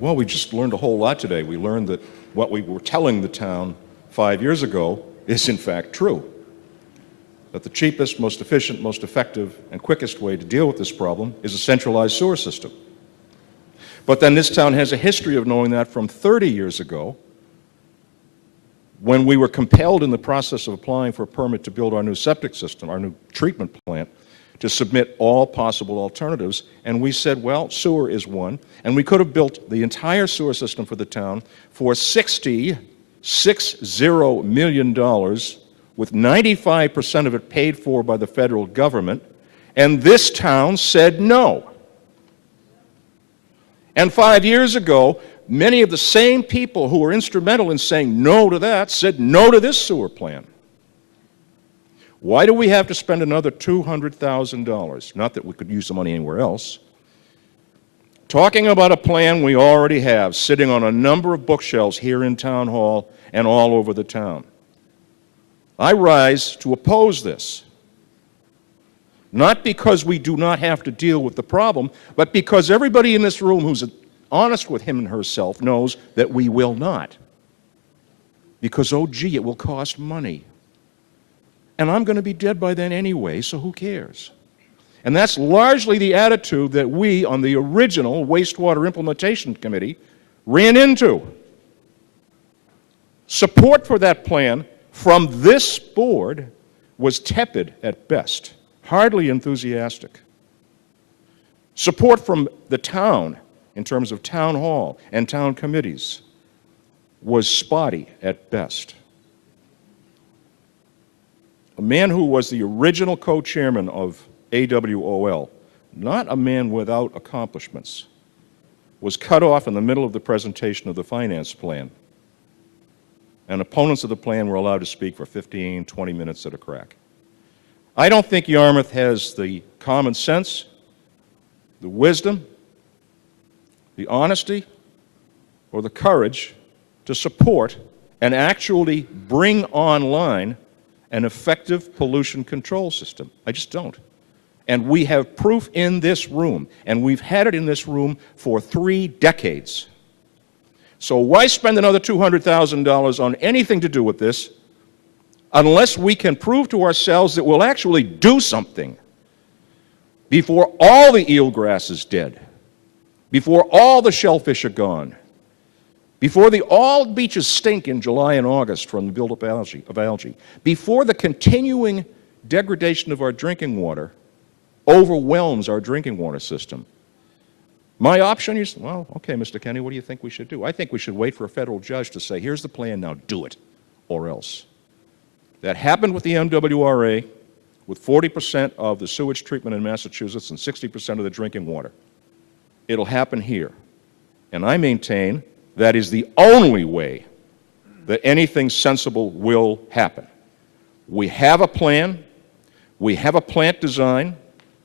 Well, we just learned a whole lot today. We learned that what we were telling the town 5 years ago is in fact true. That the cheapest, most efficient, most effective, and quickest way to deal with this problem is a centralized sewer system. But then this town has a history of knowing that from 30 years ago, when we were compelled in the process of applying for a permit to build our new septic system, our new treatment plant, to submit all possible alternatives, and we said, well, sewer is one, and we could have built the entire sewer system for the town for $60 million, with 95% of it paid for by the federal government, and this town said no. And 5 years ago, many of the same people who were instrumental in saying no to that said no to this sewer plan. Why do we have to spend another $200,000? Not that we could use the money anywhere else. Talking about a plan we already have sitting on a number of bookshelves here in Town Hall and all over the town. I rise to oppose this. Not because we do not have to deal with the problem, but because everybody in this room who's honest with him and herself knows that we will not. Because, oh gee, it will cost money. And I'm going to be dead by then anyway, so who cares? And that's largely the attitude that we on the original Wastewater Implementation Committee ran into. Support for that plan from this board was tepid at best, hardly enthusiastic. Support from the town in terms of town hall and town committees was spotty at best. A man who was the original co-chairman of AWOL, not a man without accomplishments, was cut off in the middle of the presentation of the finance plan. And opponents of the plan were allowed to speak for 15, 20 minutes at a crack. I don't think Yarmouth has the common sense, the wisdom, the honesty, or the courage to support and actually bring online an effective pollution control system. I just don't. And we have proof in this room, and we've had it in this room for 3 decades. So why spend another $200,000 on anything to do with this unless we can prove to ourselves that we'll actually do something before all the eelgrass is dead, before all the shellfish are gone, before all beaches stink in July and August from the buildup of algae, before the continuing degradation of our drinking water overwhelms our drinking water system. My option is, well, okay, Mr. Kennedy, what do you think we should do? I think we should wait for a federal judge to say, here's the plan, now do it, or else. That happened with the MWRA, with 40% of the sewage treatment in Massachusetts and 60% of the drinking water. It'll happen here. And I maintain that is the only way that anything sensible will happen. We have a plan. We have a plant design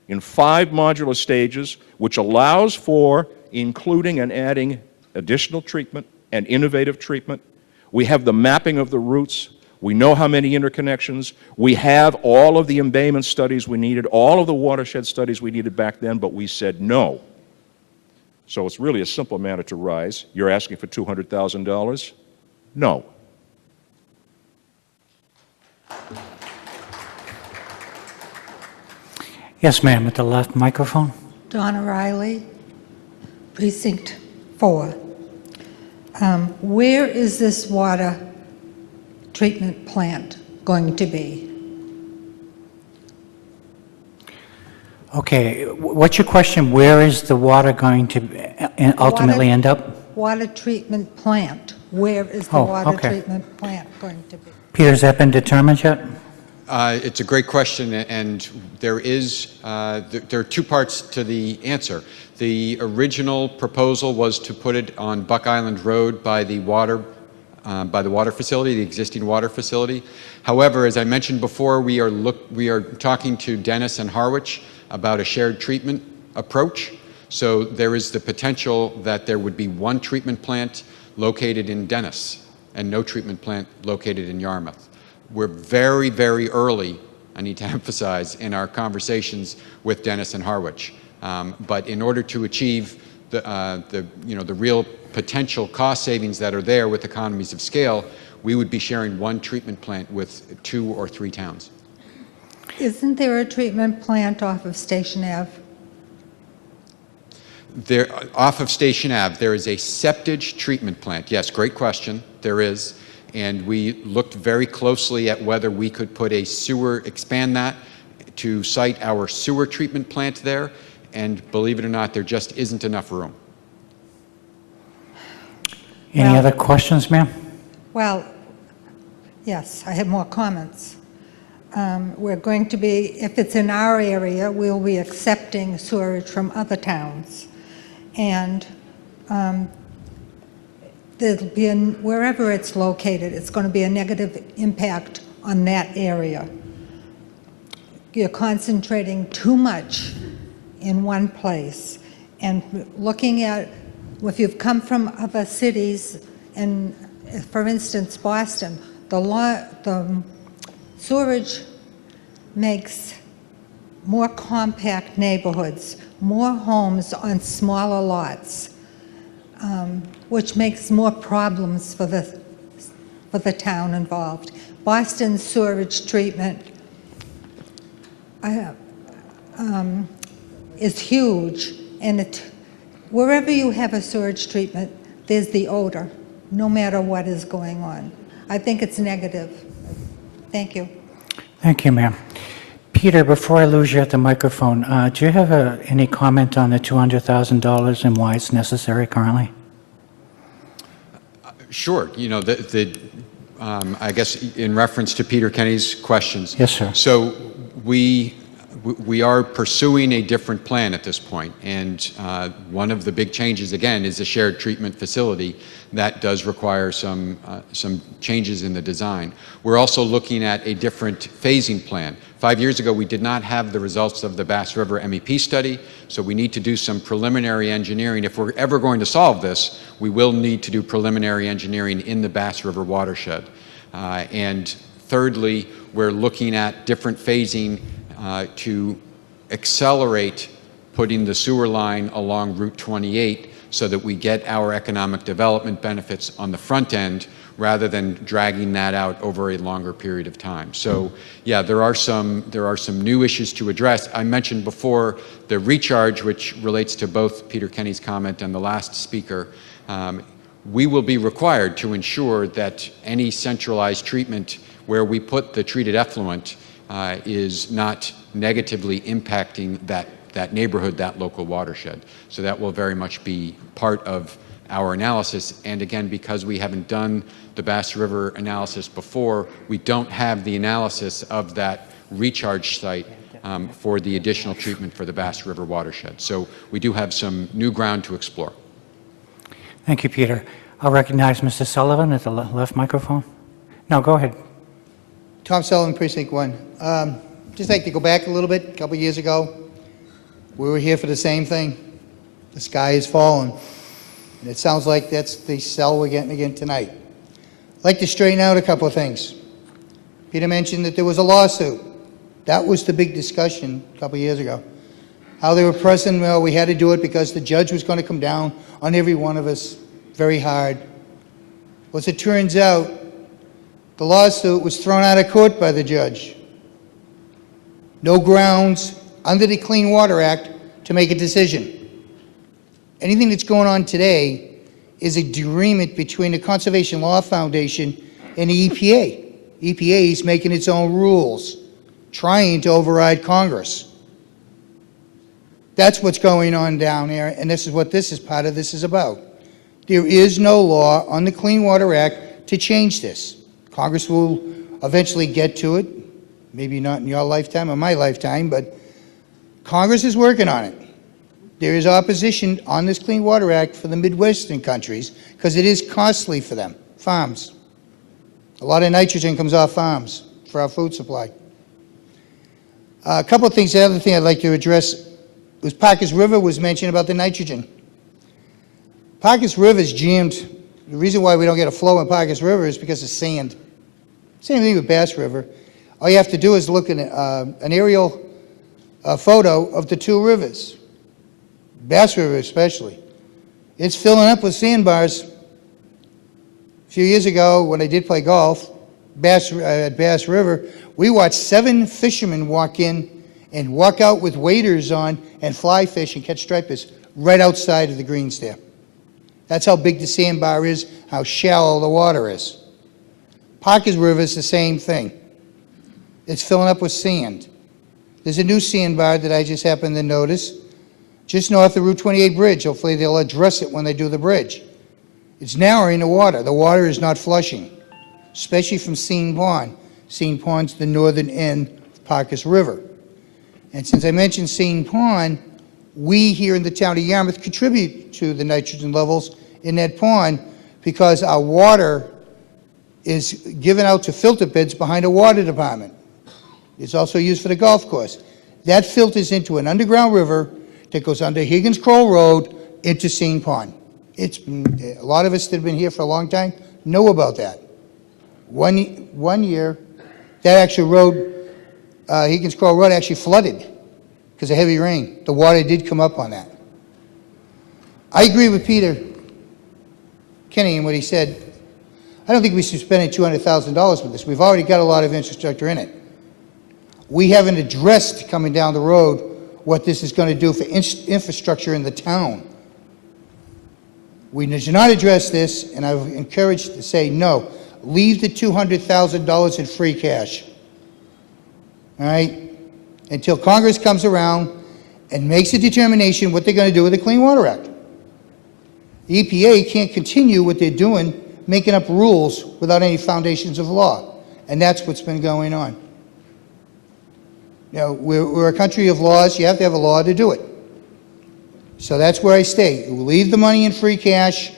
in 5 modular stages, which allows for including and adding additional treatment and innovative treatment. We have the mapping of the routes. We know how many interconnections. We have all of the embayment studies we needed, all of the watershed studies we needed back then, but we said no. So it's really a simple matter to rise. You're asking for $200,000? No. Yes, ma'am, at the left microphone. Donna Riley, Precinct 4. Where is this water treatment plant going to be? Okay, what's your question? Where is the water going to ultimately end up? Water treatment plant. Where is the water treatment plant going to be? Peter, has that been determined yet? It's a great question, and there are 2 parts to the answer. The original proposal was to put it on Buck Island Road by the water facility, the existing water facility. However, as I mentioned before, we are talking to Dennis and Harwich about a shared treatment approach. So there is the potential that there would be 1 treatment plant located in Dennis and no treatment plant located in Yarmouth. We're very, very early, I need to emphasize, in our conversations with Dennis and Harwich. But in order to achieve the real potential cost savings that are there with economies of scale, we would be sharing 1 treatment plant with 2 or 3 towns. Isn't there a treatment plant off of Station Ave? Off of Station Ave, there is a septage treatment plant. Yes, great question. There is. And we looked very closely at whether we could put expand that to site our sewer treatment plant there. And believe it or not, there just isn't enough room. Any other questions, ma'am? Well, yes, I have more comments. We're going to be, if it's in our area, we'll be accepting sewerage from other towns. And there'll be, wherever it's located, it's going to be a negative impact on that area. You're concentrating too much in one place. And looking at, if you've come from other cities, and for instance, Boston, the sewerage makes more compact neighborhoods, more homes on smaller lots, which makes more problems for the town involved. Boston's sewerage treatment is huge, and wherever you have a sewage treatment, there's the odor, no matter what is going on. I think it's negative. Thank you. Thank you, ma'am. Peter, before I lose you at the microphone, do you have any comment on the $200,000 and why it's necessary currently? Sure. You know, I guess in reference to Peter Kenny's questions. Yes, sir. So we are pursuing a different plan at this point, and one of the big changes, again, is the shared treatment facility. That does require some changes in the design. We're also looking at a different phasing plan. 5 years ago, we did not have the results of the Bass River MEP study, so we need to do some preliminary engineering. If we're ever going to solve this, we will need to do preliminary engineering in the Bass River watershed. And thirdly, we're looking at different phasing to accelerate putting the sewer line along Route 28 so that we get our economic development benefits on the front end rather than dragging that out over a longer period of time. So yeah, there are some new issues to address. I mentioned before the recharge, which relates to both Peter Kenny's comment and the last speaker. We will be required to ensure that any centralized treatment where we put the treated effluent is not negatively impacting that neighborhood, that local watershed. So that will very much be part of our analysis. And again, because we haven't done the Bass River analysis before, we don't have the analysis of that recharge site for the additional treatment for the Bass River watershed. So we do have some new ground to explore. Thank you, Peter. I'll recognize Mr. Sullivan at the left microphone. No, go ahead. Tom Sullivan, Precinct 1. Just like to go back a little bit. A couple years ago, we were here for the same thing. The sky is falling. And it sounds like that's the sell we're getting again tonight. I'd like to straighten out a couple of things. Peter mentioned that there was a lawsuit. That was the big discussion a couple years ago. How they were pressing, well, we had to do it because the judge was going to come down on every one of us very hard. Well, as it turns out, the lawsuit was thrown out of court by the judge. No grounds under the Clean Water Act to make a decision. Anything that's going on today is a agreement between the Conservation Law Foundation and the EPA. EPA is making its own rules, trying to override Congress. That's what's going on down there, and this is what part of this is about. There is no law on the Clean Water Act to change this. Congress will eventually get to it, maybe not in your lifetime or my lifetime, but Congress is working on it. There is opposition on this Clean Water Act for the Midwestern countries because it is costly for them, farms. A lot of nitrogen comes off farms for our food supply. A couple of things, the other thing I'd like to address was Parkers River was mentioned about the nitrogen. Parkers River is jammed. The reason why we don't get a flow in Parkers River is because of sand. Same thing with Bass River. All you have to do is look at an aerial photo of the two rivers. Bass River especially. It's filling up with sandbars. A few years ago, when I did play golf at Bass River, we watched 7 fishermen walk in and walk out with waders on and fly fish and catch stripers right outside of the greens there. That's how big the sandbar is, how shallow the water is. Parkers River is the same thing. It's filling up with sand. There's a new sandbar that I just happened to notice just north of Route 28 Bridge. Hopefully they'll address it when they do the bridge. It's narrowing the water. The water is not flushing, especially from Seine Pond. Seine Pond's the northern end of Parkers River. And since I mentioned Seine Pond, we here in the town of Yarmouth contribute to the nitrogen levels in that pond because our water is given out to filter beds behind a water department. It's also used for the golf course. That filters into an underground river that goes under Higgins Croll Road into Seine Pond. A lot of us that have been here for a long time know about that. One year, that actual road, Higgins Croll Road, actually flooded because of heavy rain. The water did come up on that. I agree with Peter Kenny and what he said. I don't think we should be spending $200,000 with this. We've already got a lot of infrastructure in it. We haven't addressed coming down the road what this is going to do for infrastructure in the town. We do not address this, and I've encouraged to say no. Leave the $200,000 in free cash. All right? until Congress comes around and makes a determination what they're going to do with the Clean Water Act. The EPA can't continue what they're doing, making up rules without any foundations of law. And that's what's been going on. You know, we're a country of laws. You have to have a law to do it. So that's where I stay. We'll leave the money in free cash,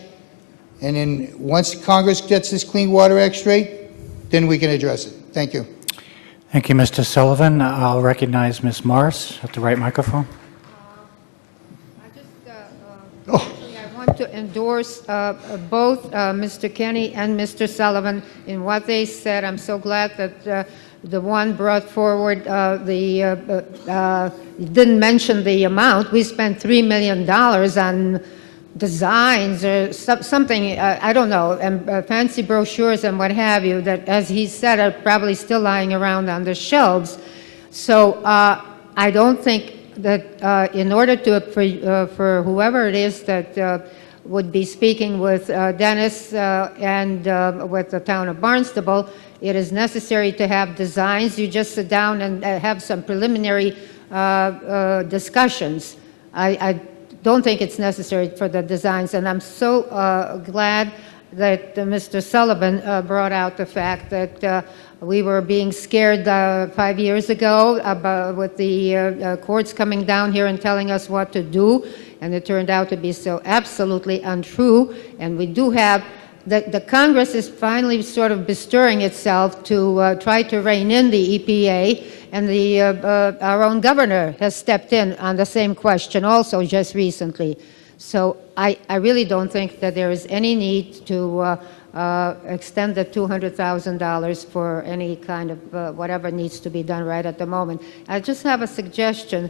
and then once Congress gets this Clean Water Act straight, then we can address it. Thank you. Thank you, Mr. Sullivan. I'll recognize Ms. Morris at the right microphone. Actually, I want to endorse both Mr. Kenny and Mr. Sullivan in what they said. I'm so glad that the one brought forward didn't mention the amount. We spent $3 million on designs or something, I don't know, and fancy brochures and what have you that, as he said, are probably still lying around on the shelves. So I don't think that in order to, for whoever it is that would be speaking with Dennis and with the town of Barnstable, it is necessary to have designs. You just sit down and have some preliminary discussions. I don't think it's necessary for the designs, and I'm so glad that Mr. Sullivan brought out the fact that we were being scared 5 years ago about, with the courts coming down here and telling us what to do, and it turned out to be so absolutely untrue. And we do have, the Congress is finally sort of bestirring itself to try to rein in the EPA, and our own governor has stepped in on the same question also just recently. So I really don't think that there is any need to extend the $200,000 for any kind of whatever needs to be done right at the moment. I just have a suggestion.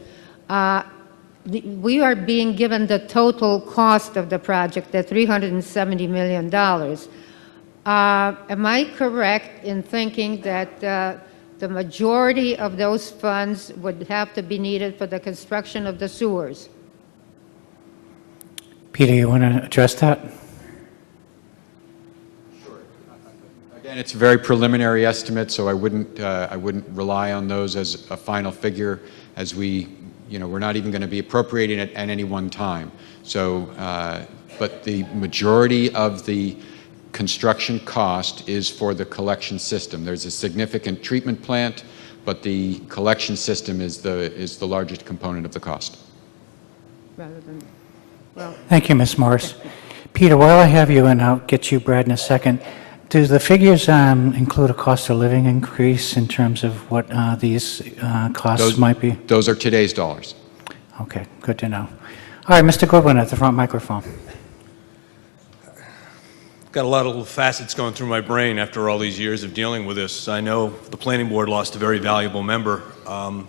We are being given the total cost of the project, the $370 million. Am I correct in thinking that the majority of those funds would have to be needed for the construction of the sewers? Peter, you want to address that? Again, it's a very preliminary estimate, so I wouldn't rely on those as a final figure, as we're not even going to be appropriating it at any one time. So, but the majority of the construction cost is for the collection system. There's a significant treatment plant, but the collection system is the largest component of the cost. Rather than, well. Thank you, Ms. Morris. Peter, while I have you, and I'll get you, Brad, in a second, do the figures include a cost of living increase in terms of what these costs might be? Those are today's dollars. Okay, good to know. All right, Mr. Goodwin at the front microphone. Got a lot of little facets going through my brain after all these years of dealing with this. I know the planning board lost a very valuable member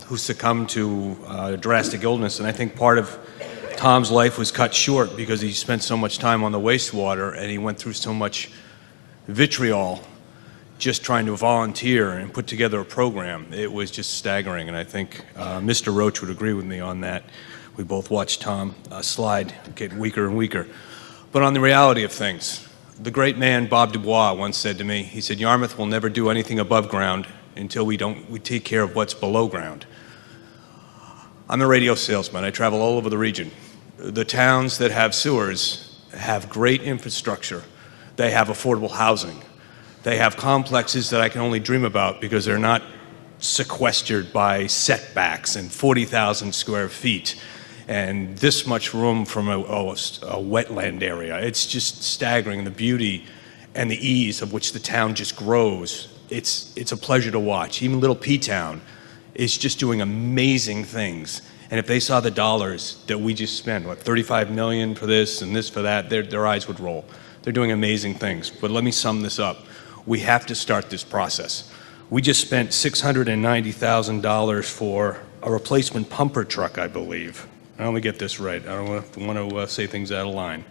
who succumbed to drastic illness, and I think part of Tom's life was cut short because he spent so much time on the wastewater and he went through so much vitriol just trying to volunteer and put together a program. It was just staggering, and I think Mr. Roach would agree with me on that. We both watched Tom slide, get weaker and weaker. But on the reality of things, the great man Bob Dubois once said to me, he said, Yarmouth will never do anything above ground until we take care of what's below ground. I'm a radio salesman. I travel all over the region. The towns that have sewers have great infrastructure. They have affordable housing. They have complexes that I can only dream about because they're not sequestered by setbacks and 40,000 square feet and this much room from a wetland area. It's just staggering, the beauty and the ease of which the town just grows. It's a pleasure to watch. Even Little P-Town is just doing amazing things. And if they saw the dollars that we just spent, what, $35 million for this and this for that, their eyes would roll. They're doing amazing things. But let me sum this up. We have to start this process. We just spent $690,000 for a replacement pumper truck, I believe. I only get this right. I don't want to say things out of line.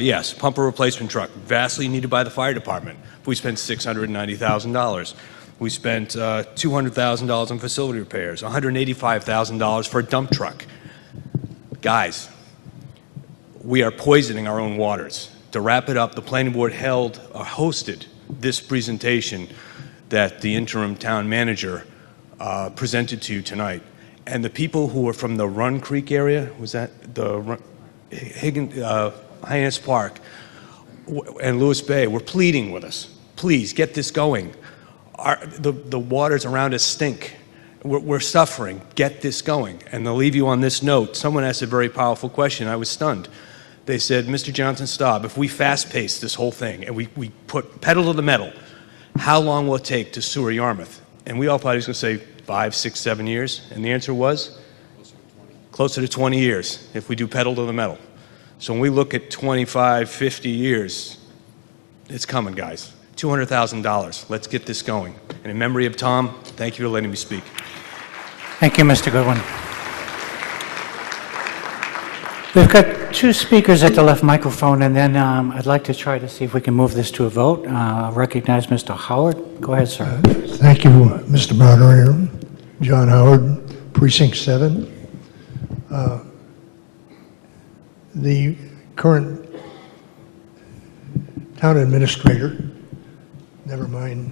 Yes, pumper replacement truck, vastly needed by the fire department. We spent $690,000. We spent $200,000 on facility repairs, $185,000 for a dump truck. Guys, we are poisoning our own waters. To wrap it up, the planning board hosted this presentation that the interim town manager presented to you tonight. And the people who are from the Run Creek area, was that the Hyannis Park and Lewis Bay, were pleading with us, please get this going. The waters around us stink. We're suffering. Get this going. And they'll leave you on this note. Someone asked a very powerful question. I was stunned. They said, Mr. Johnson Staub, if we fast-pace this whole thing and we put pedal to the metal, how long will it take to sewer Yarmouth? And we all thought he was going to say 5, 6, 7 years. And the answer was closer to 20 years if we do pedal to the metal. So when we look at 25, 50 years, it's coming, guys. $200,000. Let's get this going. And in memory of Tom, thank you for letting me speak. Thank you, Mr. Goodwin. We've got two speakers at the left microphone, and then I'd like to try to see if we can move this to a vote. I'll recognize Mr. Howard. Go ahead, sir. Thank you, Mr. Moderator. John Howard, Precinct 7. The current town administrator, never mind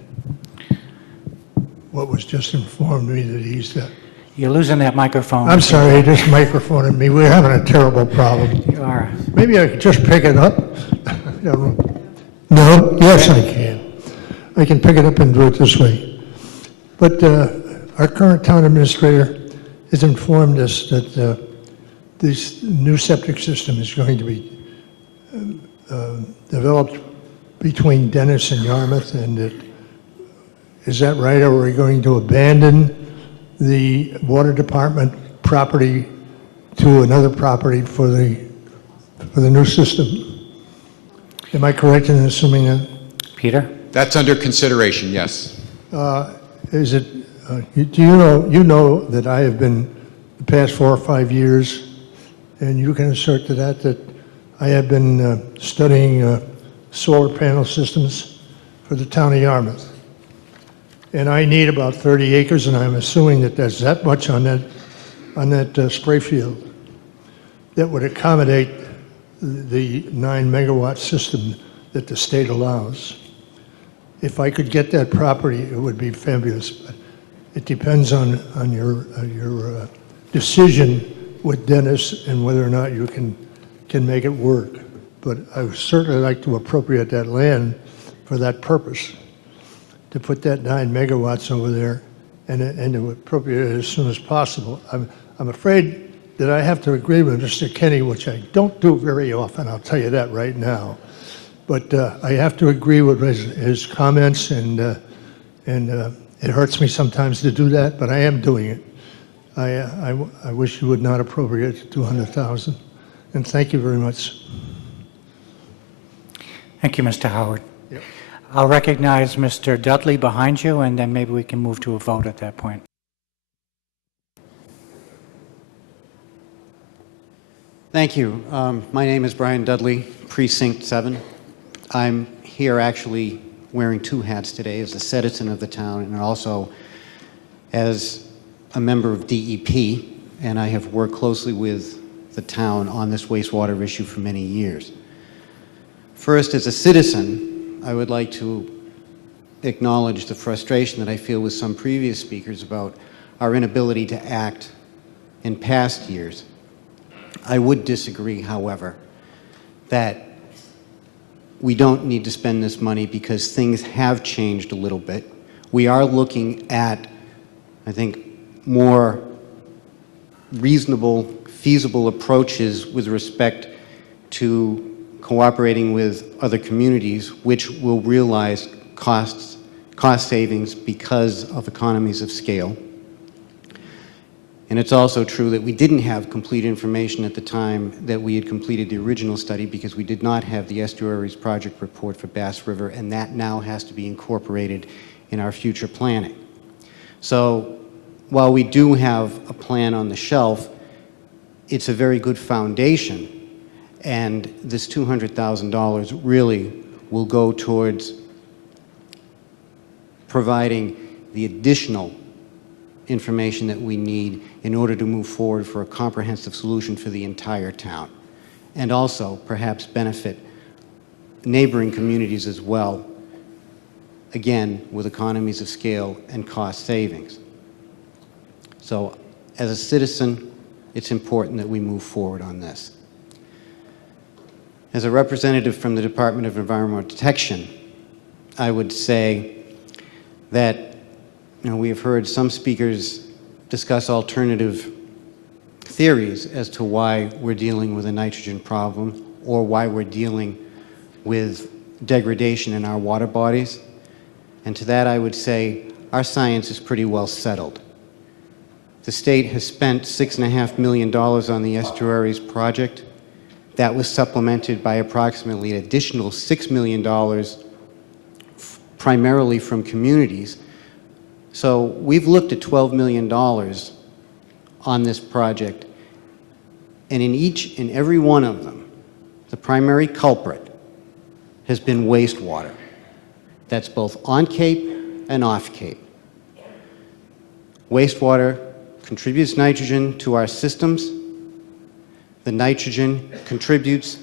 what was just informed me that he's the... You're losing that microphone. I'm sorry, this microphone and me, we're having a terrible problem. You are. Maybe I could just pick it up? I don't know. No? Yes, I can. I can pick it up and do it this way. But our current town administrator has informed us that this new septic system is going to be developed between Dennis and Yarmouth, and is that right? Or are we going to abandon the water department property to another property for the new system? Am I correct in assuming that? Peter? That's under consideration, yes. Is it? Do you know that I have been the past 4 or 5 years, and you can assert to that I have been studying solar panel systems for the town of Yarmouth. And I need about 30 acres, and I'm assuming that there's that much on that spray field that would accommodate the 9 megawatt system that the state allows. If I could get that property, it would be fabulous. But it depends on your decision with Dennis and whether or not you can make it work. But I would certainly like to appropriate that land for that purpose, to put that 9 megawatts over there and to appropriate it as soon as possible. I'm afraid that I have to agree with Mr. Kenny, which I don't do very often, I'll tell you that right now. But I have to agree with his comments, and it hurts me sometimes to do that, but I am doing it. I wish you would not appropriate $200,000, and thank you very much. Thank you, Mr. Howard. Yep. I'll recognize Mr. Dudley behind you, and then maybe we can move to a vote at that point. Thank you. My name is Brian Dudley, Precinct 7. I'm here actually wearing 2 hats today, as a citizen of the town and also as a member of DEP, and I have worked closely with the town on this wastewater issue for many years. First, as a citizen, I would like to acknowledge the frustration that I feel with some previous speakers about our inability to act in past years. I would disagree, however, that we don't need to spend this money because things have changed a little bit. We are looking at, I think, more reasonable, feasible approaches with respect to cooperating with other communities, which will realize cost savings because of economies of scale. And it's also true that we didn't have complete information at the time that we had completed the original study, because we did not have the Estuaries Project report for Bass River, and that now has to be incorporated in our future planning. So while we do have a plan on the shelf, it's a very good foundation, and this $200,000 really will go towards providing the additional information that we need in order to move forward for a comprehensive solution for the entire town, and also perhaps benefit neighboring communities as well, again, with economies of scale and cost savings. So as a citizen, it's important that we move forward on this. As a representative from the Department of Environmental Protection, I would say that we have heard some speakers discuss alternative theories as to why we're dealing with a nitrogen problem or why we're dealing with degradation in our water bodies. And to that I would say our science is pretty well settled. The state has spent $6.5 million on the Estuaries project. That was supplemented by approximately an additional $6 million primarily from communities. So we've looked at $12 million on this project, and in each and every one of them, the primary culprit has been wastewater. That's both on Cape and off Cape. Wastewater contributes nitrogen to our systems. The nitrogen contributes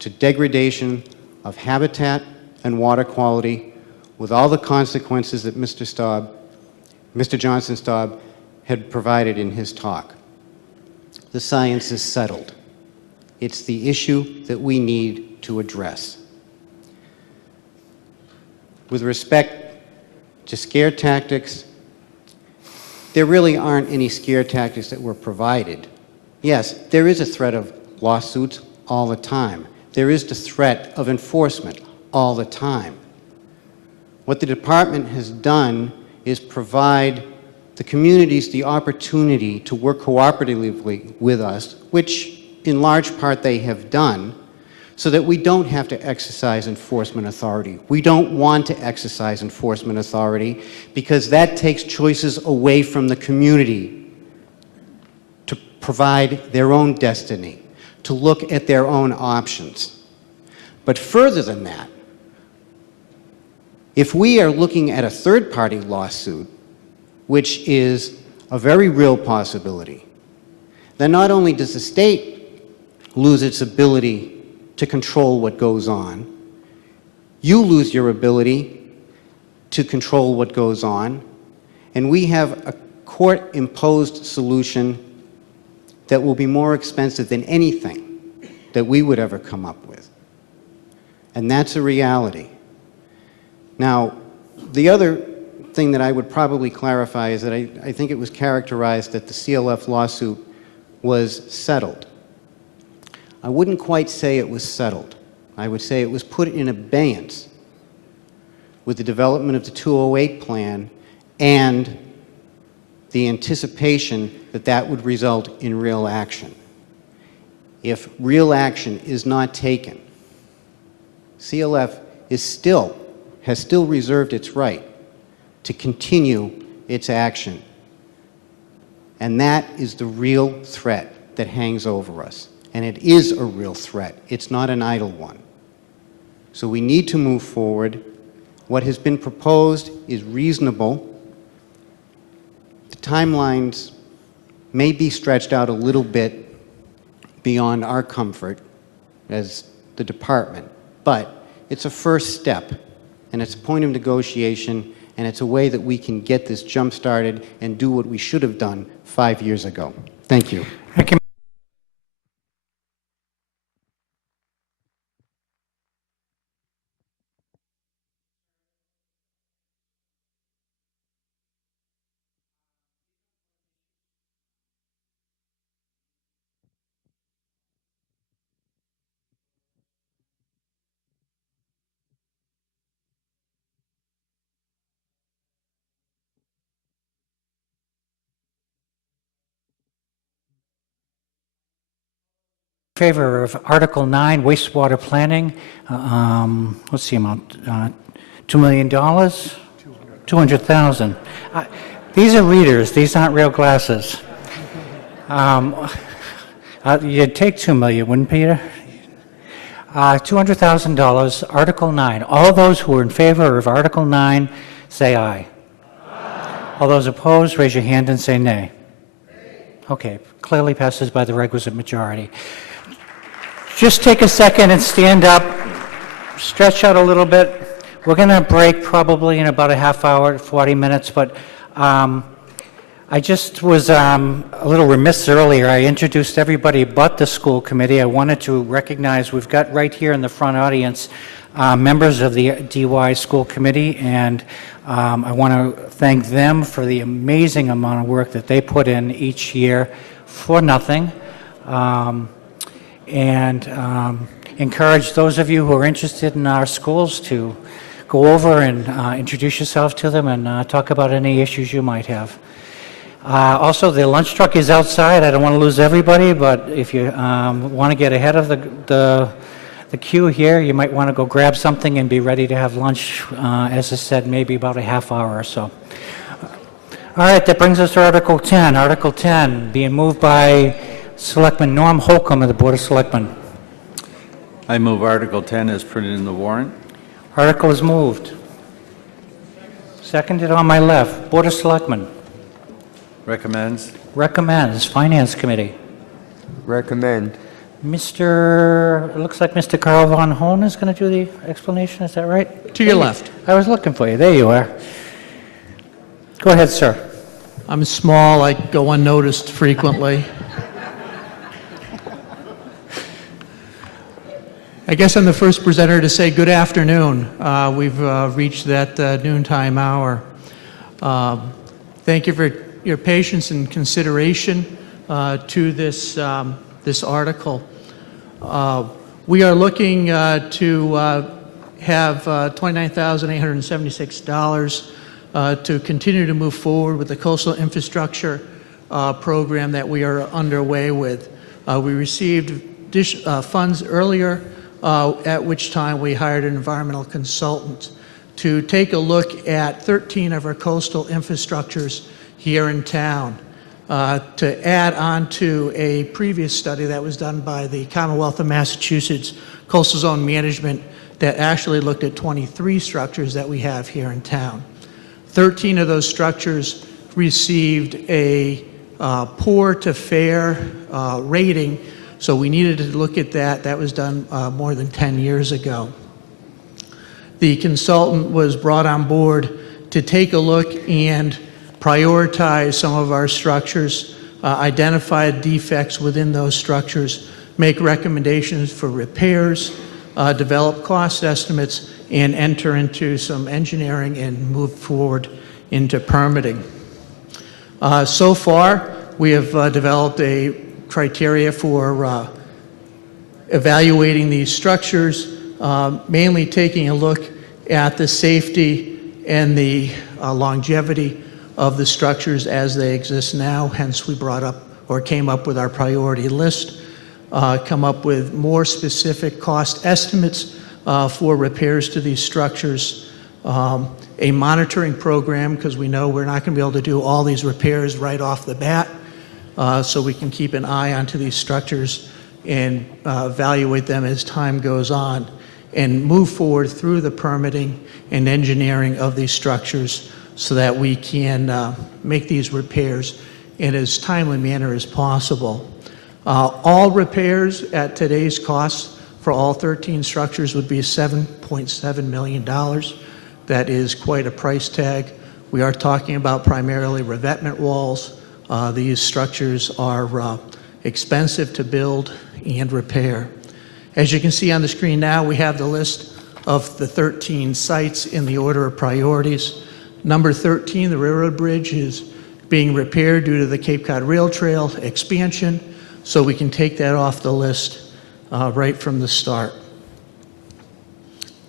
to degradation of habitat and water quality with all the consequences that Mr. Johnson-Staub had provided in his talk. The science is settled. It's the issue that we need to address. With respect to scare tactics, there really aren't any scare tactics that were provided. Yes, there is a threat of lawsuits all the time. There is the threat of enforcement all the time. What the department has done is provide the communities the opportunity to work cooperatively with us, which in large part they have done, so that we don't have to exercise enforcement authority. We don't want to exercise enforcement authority because that takes choices away from the community to provide their own destiny, to look at their own options. But further than that, if we are looking at a third-party lawsuit, which is a very real possibility, then not only does the state lose its ability to control what goes on, you lose your ability to control what goes on, and we have a court-imposed solution that will be more expensive than anything that we would ever come up with. And that's a reality. Now, the other thing that I would probably clarify is that I think it was characterized that the CLF lawsuit was settled. I wouldn't quite say it was settled. I would say it was put in abeyance with the development of the 208 plan and the anticipation that that would result in real action. If real action is not taken, CLF has still reserved its right to continue its action. And that is the real threat that hangs over us. And it is a real threat. It's not an idle one. So we need to move forward. What has been proposed is reasonable. The timelines may be stretched out a little bit beyond our comfort as the department, but it's a first step, and it's a point of negotiation, and it's a way that we can get this jump-started and do what we should have done 5 years ago. Thank you. Thank you. Favor of Article 9, wastewater planning. What's the amount? $2 million? 200,000. These are readers. These aren't real glasses. You'd take $2 million, wouldn't Peter? $200,000, Article 9. All those who are in favor of Article 9, say aye. Aye. All those opposed, raise your hand and say nay. Okay, clearly passes by the requisite majority. Just take a second and stand up, stretch out a little bit. We're going to break probably in about a half hour, 40 minutes, but I I just was a little remiss earlier. I introduced everybody but the school committee. I wanted to recognize we've got right here in the front audience members of the DY school committee, and I want to thank them for the amazing amount of work that they put in each year for nothing, and encourage those of you who are interested in our schools to go over and introduce yourself to them and talk about any issues you might have. Also, the lunch truck is outside. I don't want to lose everybody, but if you want to get ahead of the queue here, you might want to go grab something and be ready to have lunch, as I said, maybe about a half hour or so. All right, that brings us to Article 10. Article 10 being moved by Selectman Norm Holcomb of the Board of Selectmen. I move Article 10 as printed in the warrant. Article is moved. Seconded on my left. Board of Selectmen. Recommends. Recommends. Finance Committee. Recommend. It looks like Mr. Carl Von Hohn is going to do the explanation. Is that right? To your left. I was looking for you. There you are. Go ahead, sir. I'm small. I go unnoticed frequently. I guess I'm the first presenter to say good afternoon. We've reached that noontime hour. Thank you for your patience and consideration to this article. We are looking to have $29,876 to continue to move forward with the coastal infrastructure program that we are underway with. We received funds earlier, at which time we hired an environmental consultant to take a look at 13 of our coastal infrastructures here in town, to add on to a previous study that was done by the Commonwealth of Massachusetts Coastal Zone Management that actually looked at 23 structures that we have here in town. 13 of those structures received a poor to fair rating, so we needed to look at that. That was done more than 10 years ago. The consultant was brought on board to take a look and prioritize some of our structures, identify defects within those structures, make recommendations for repairs, develop cost estimates, and enter into some engineering and move forward into permitting. So far, we have developed a criteria for evaluating these structures, mainly taking a look at the safety and the longevity of the structures as they exist now. Hence, we brought up or came up with our priority list, come up with more specific cost estimates for repairs to these structures, a monitoring program, because we know we're not going to be able to do all these repairs right off the bat, so we can keep an eye onto these structures and evaluate them as time goes on and move forward through the permitting and engineering of these structures so that we can make these repairs in as timely manner as possible. All repairs at today's cost for all 13 structures would be $7.7 million. That is quite a price tag. We are talking about primarily revetment walls. These structures are expensive to build and repair. As you can see on the screen now, we have the list of the 13 sites in the order of priorities. Number 13, the railroad bridge, is being repaired due to the Cape Cod Rail Trail expansion, so we can take that off the list right from the start.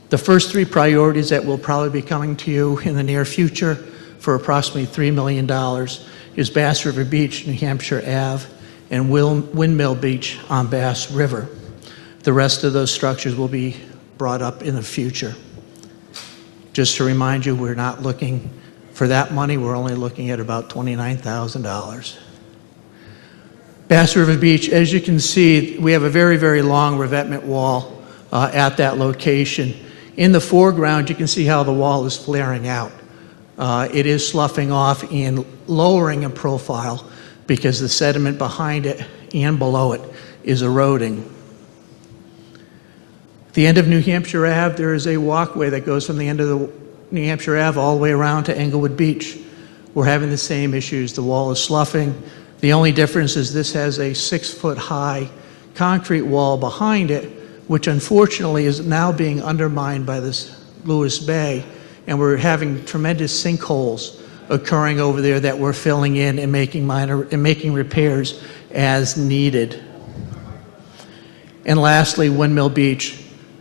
The first three priorities that will probably be coming to you in the near future for approximately $3 million is Bass River Beach, New Hampshire Ave, and Windmill Beach on Bass River. The rest of those structures will be brought up in the future. Just to remind you, we're not looking for that money. We're only looking at about $29,000. Bass River Beach, as you can see, we have a very, very long revetment wall at that location. In the foreground, you can see how the wall is flaring out. It is sloughing off and lowering in profile because the sediment behind it and below it is eroding. At the end of New Hampshire Ave, there is a walkway that goes from the end of the New Hampshire Ave all the way around to Englewood Beach. We're having the same issues. The wall is sloughing. The only difference is this has a 6-foot-high concrete wall behind it, which unfortunately is now being undermined by this Lewis Bay, and we're having tremendous sinkholes occurring over there that we're filling in and making repairs as needed. And lastly, Windmill Beach,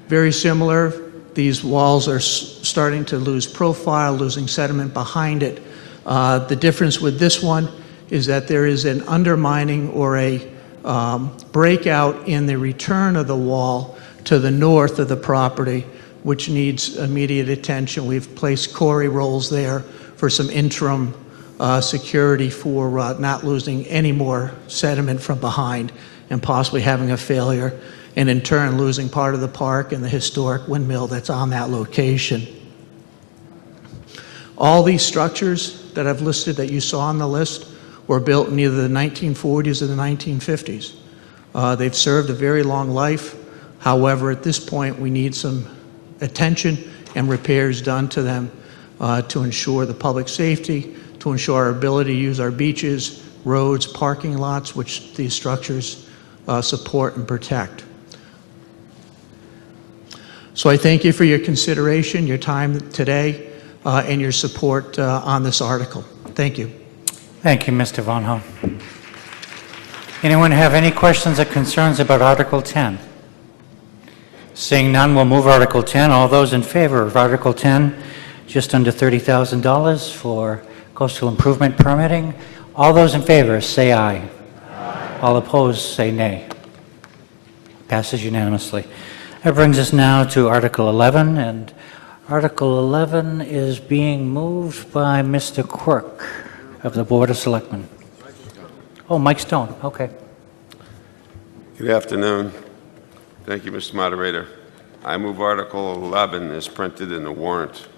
very similar. These walls are starting to lose profile, losing sediment behind it. The difference with this one is that there is an undermining or a breakout in the return of the wall to the north of the property, which needs immediate attention. We've placed Corey rolls there for some interim security for not losing any more sediment from behind and possibly having a failure, and in turn losing part of the park and the historic windmill that's on that location. All these structures that I've listed that you saw on the list were built in either the 1940s or the 1950s. They've served a very long life. However, at this point, we need some attention and repairs done to them to ensure the public safety, to ensure our ability to use our beaches, roads, parking lots, which these structures support and protect. So I thank you for your consideration, your time today, and your support on this article. Thank you. Thank you, Mr. Von Ho. Anyone have any questions or concerns about Article 10? Seeing none, we'll move Article 10. All those in favor of Article 10, just under $30,000 for coastal improvement permitting. All those in favor, say aye. Aye. All opposed, say nay. Passes unanimously. That brings us now to Article 11, and Article 11 is being moved by Mr. Quirk of the Board of Selectmen. Oh, Mike Stone, okay. Good afternoon. Thank you, Mr. Moderator. I move Article 11 is printed in the warrant.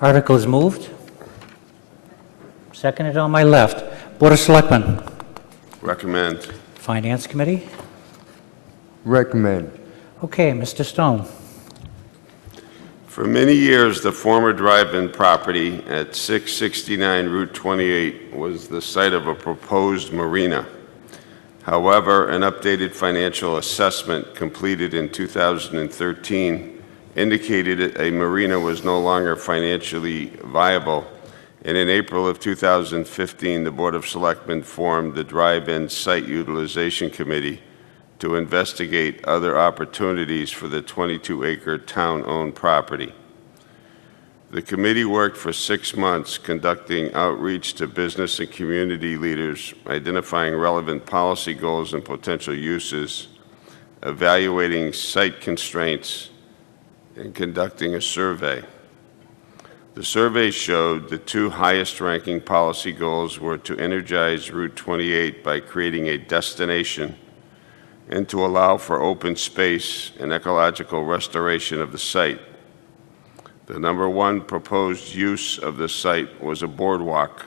Article is moved. Seconded on my left. Board of Selectmen. Recommend. Finance Committee. Recommend. Okay, Mr. Stone. For many years, the former drive-in property at 669 Route 28 was the site of a proposed marina. However, an updated financial assessment completed in 2013 indicated a marina was no longer financially viable, and in April of 2015, the Board of Selectmen formed the Drive-In Site Utilization Committee to investigate other opportunities for the 22-acre town-owned property. The committee worked for 6 months conducting outreach to business and community leaders, identifying relevant policy goals and potential uses, evaluating site constraints, and conducting a survey. The survey showed the 2 highest-ranking policy goals were to energize Route 28 by creating a destination and to allow for open space and ecological restoration of the site. The number 1 proposed use of the site was a boardwalk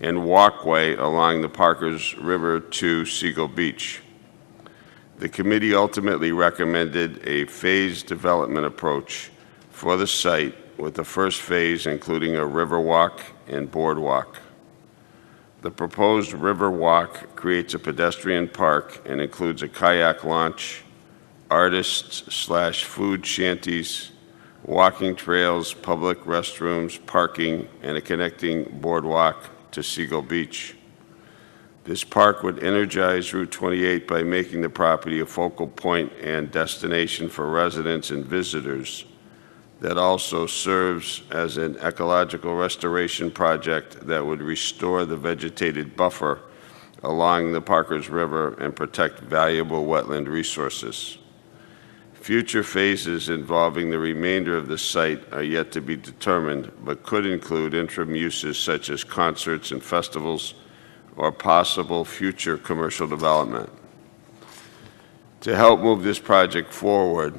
and walkway along the Parkers River to Seagull Beach. The committee ultimately recommended a phased development approach for the site, with the first phase including a river walk and boardwalk. The proposed river walk creates a pedestrian park and includes a kayak launch, artists/food shanties, walking trails, public restrooms, parking, and a connecting boardwalk to Seagull Beach. This park would energize Route 28 by making the property a focal point and destination for residents and visitors that also serves as an ecological restoration project that would restore the vegetated buffer along the Parkers River and protect valuable wetland resources. Future phases involving the remainder of the site are yet to be determined, but could include interim uses such as concerts and festivals or possible future commercial development. To help move this project forward,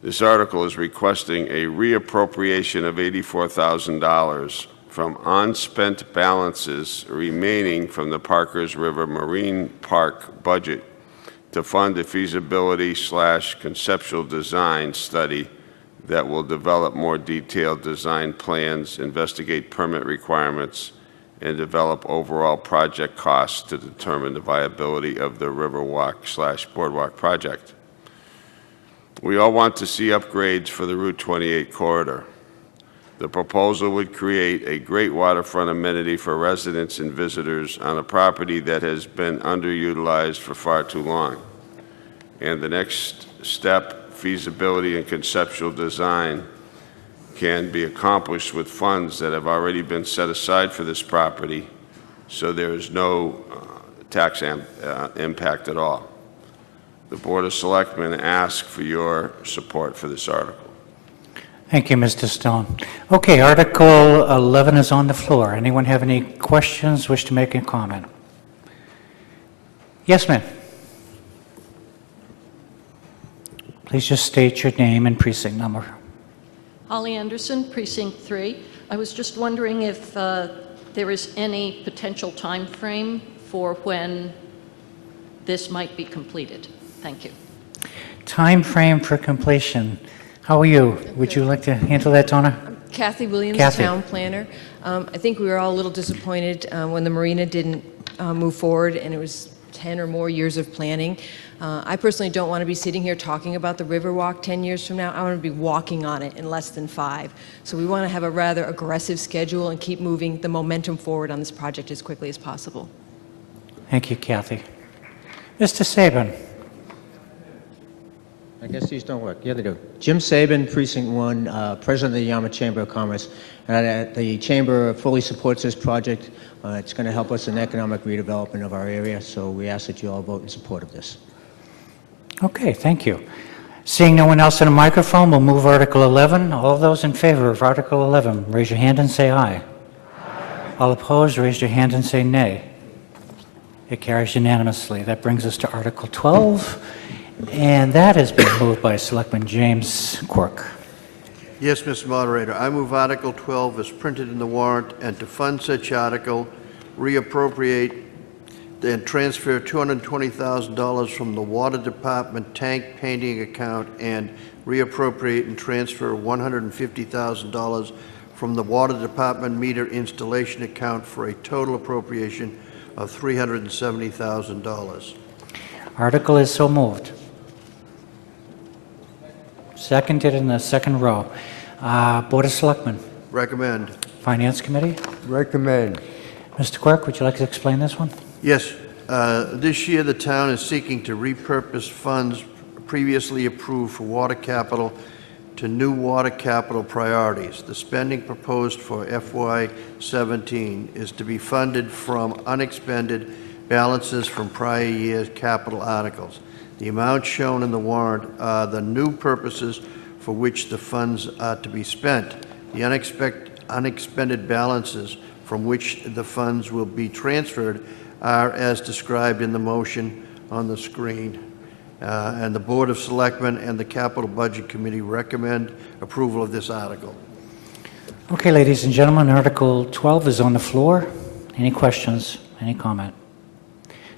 this article is requesting a reappropriation of $84,000 from unspent balances remaining from the Parkers River Marine Park budget to fund a feasibility/conceptual design study that will develop more detailed design plans, investigate permit requirements, and develop overall project costs to determine the viability of the Riverwalk/Boardwalk project. We all want to see upgrades for the Route 28 corridor. The proposal would create a great waterfront amenity for residents and visitors on a property that has been underutilized for far too long. And the next step, feasibility and conceptual design, can be accomplished with funds that have already been set aside for this property, so there is no tax impact at all. The Board of Selectmen asks for your support for this article. Thank you, Mr. Stone. Okay, Article 11 is on the floor. Anyone have any questions, wish to make a comment? Yes, ma'am. Please just state your name and precinct number. Holly Anderson, Precinct 3. I was just wondering if there is any potential time frame for when this might be completed. Thank you. Time frame for completion. How are you? Would you like to handle that, Donna? Kathy Williams, Kathy. Town Planner. I think we were all a little disappointed when the marina didn't move forward, and it was 10 or more years of planning. I personally don't want to be sitting here talking about the Riverwalk 10 years from now. I want to be walking on it in less than 5. So we want to have a rather aggressive schedule and keep moving the momentum forward on this project as quickly as possible. Thank you, Kathy. Mr. Saban. I guess these don't work. Yeah, they do. Jim Sabin, Precinct 1, President of the Yarmouth Chamber of Commerce. And the Chamber fully supports this project. It's going to help us in economic redevelopment of our area, so we ask that you all vote in support of this. Okay, thank you. Seeing no one else in a microphone, we'll move Article 11. All those in favor of Article 11, raise your hand and say aye. All opposed, raise your hand and say nay. It carries unanimously. That brings us to Article 12, and that has been moved by Selectman James Quirk. Yes, Mr. Moderator. I move Article 12 as printed in the warrant, and to fund such article, reappropriate and transfer $220,000 from the Water Department tank painting account and reappropriate and transfer $150,000 from the Water Department meter installation account for a total appropriation of $370,000. Article is so moved. Seconded in the second row. Board of Selectmen. Recommend. Finance Committee. Recommend. Mr. Quirk, would you like to explain this one? Yes. This year, the town is seeking to repurpose funds previously approved for water capital to new water capital priorities. The spending proposed for FY17 is to be funded from unexpended balances from prior year's capital articles. The amounts shown in the warrant are the new purposes for which the funds are to be spent. The unexpended balances from which the funds will be transferred are as described in the motion on the screen. And the Board of Selectmen and the Capital Budget Committee recommend approval of this article. Okay, ladies and gentlemen, Article 12 is on the floor. Any questions? Any comment?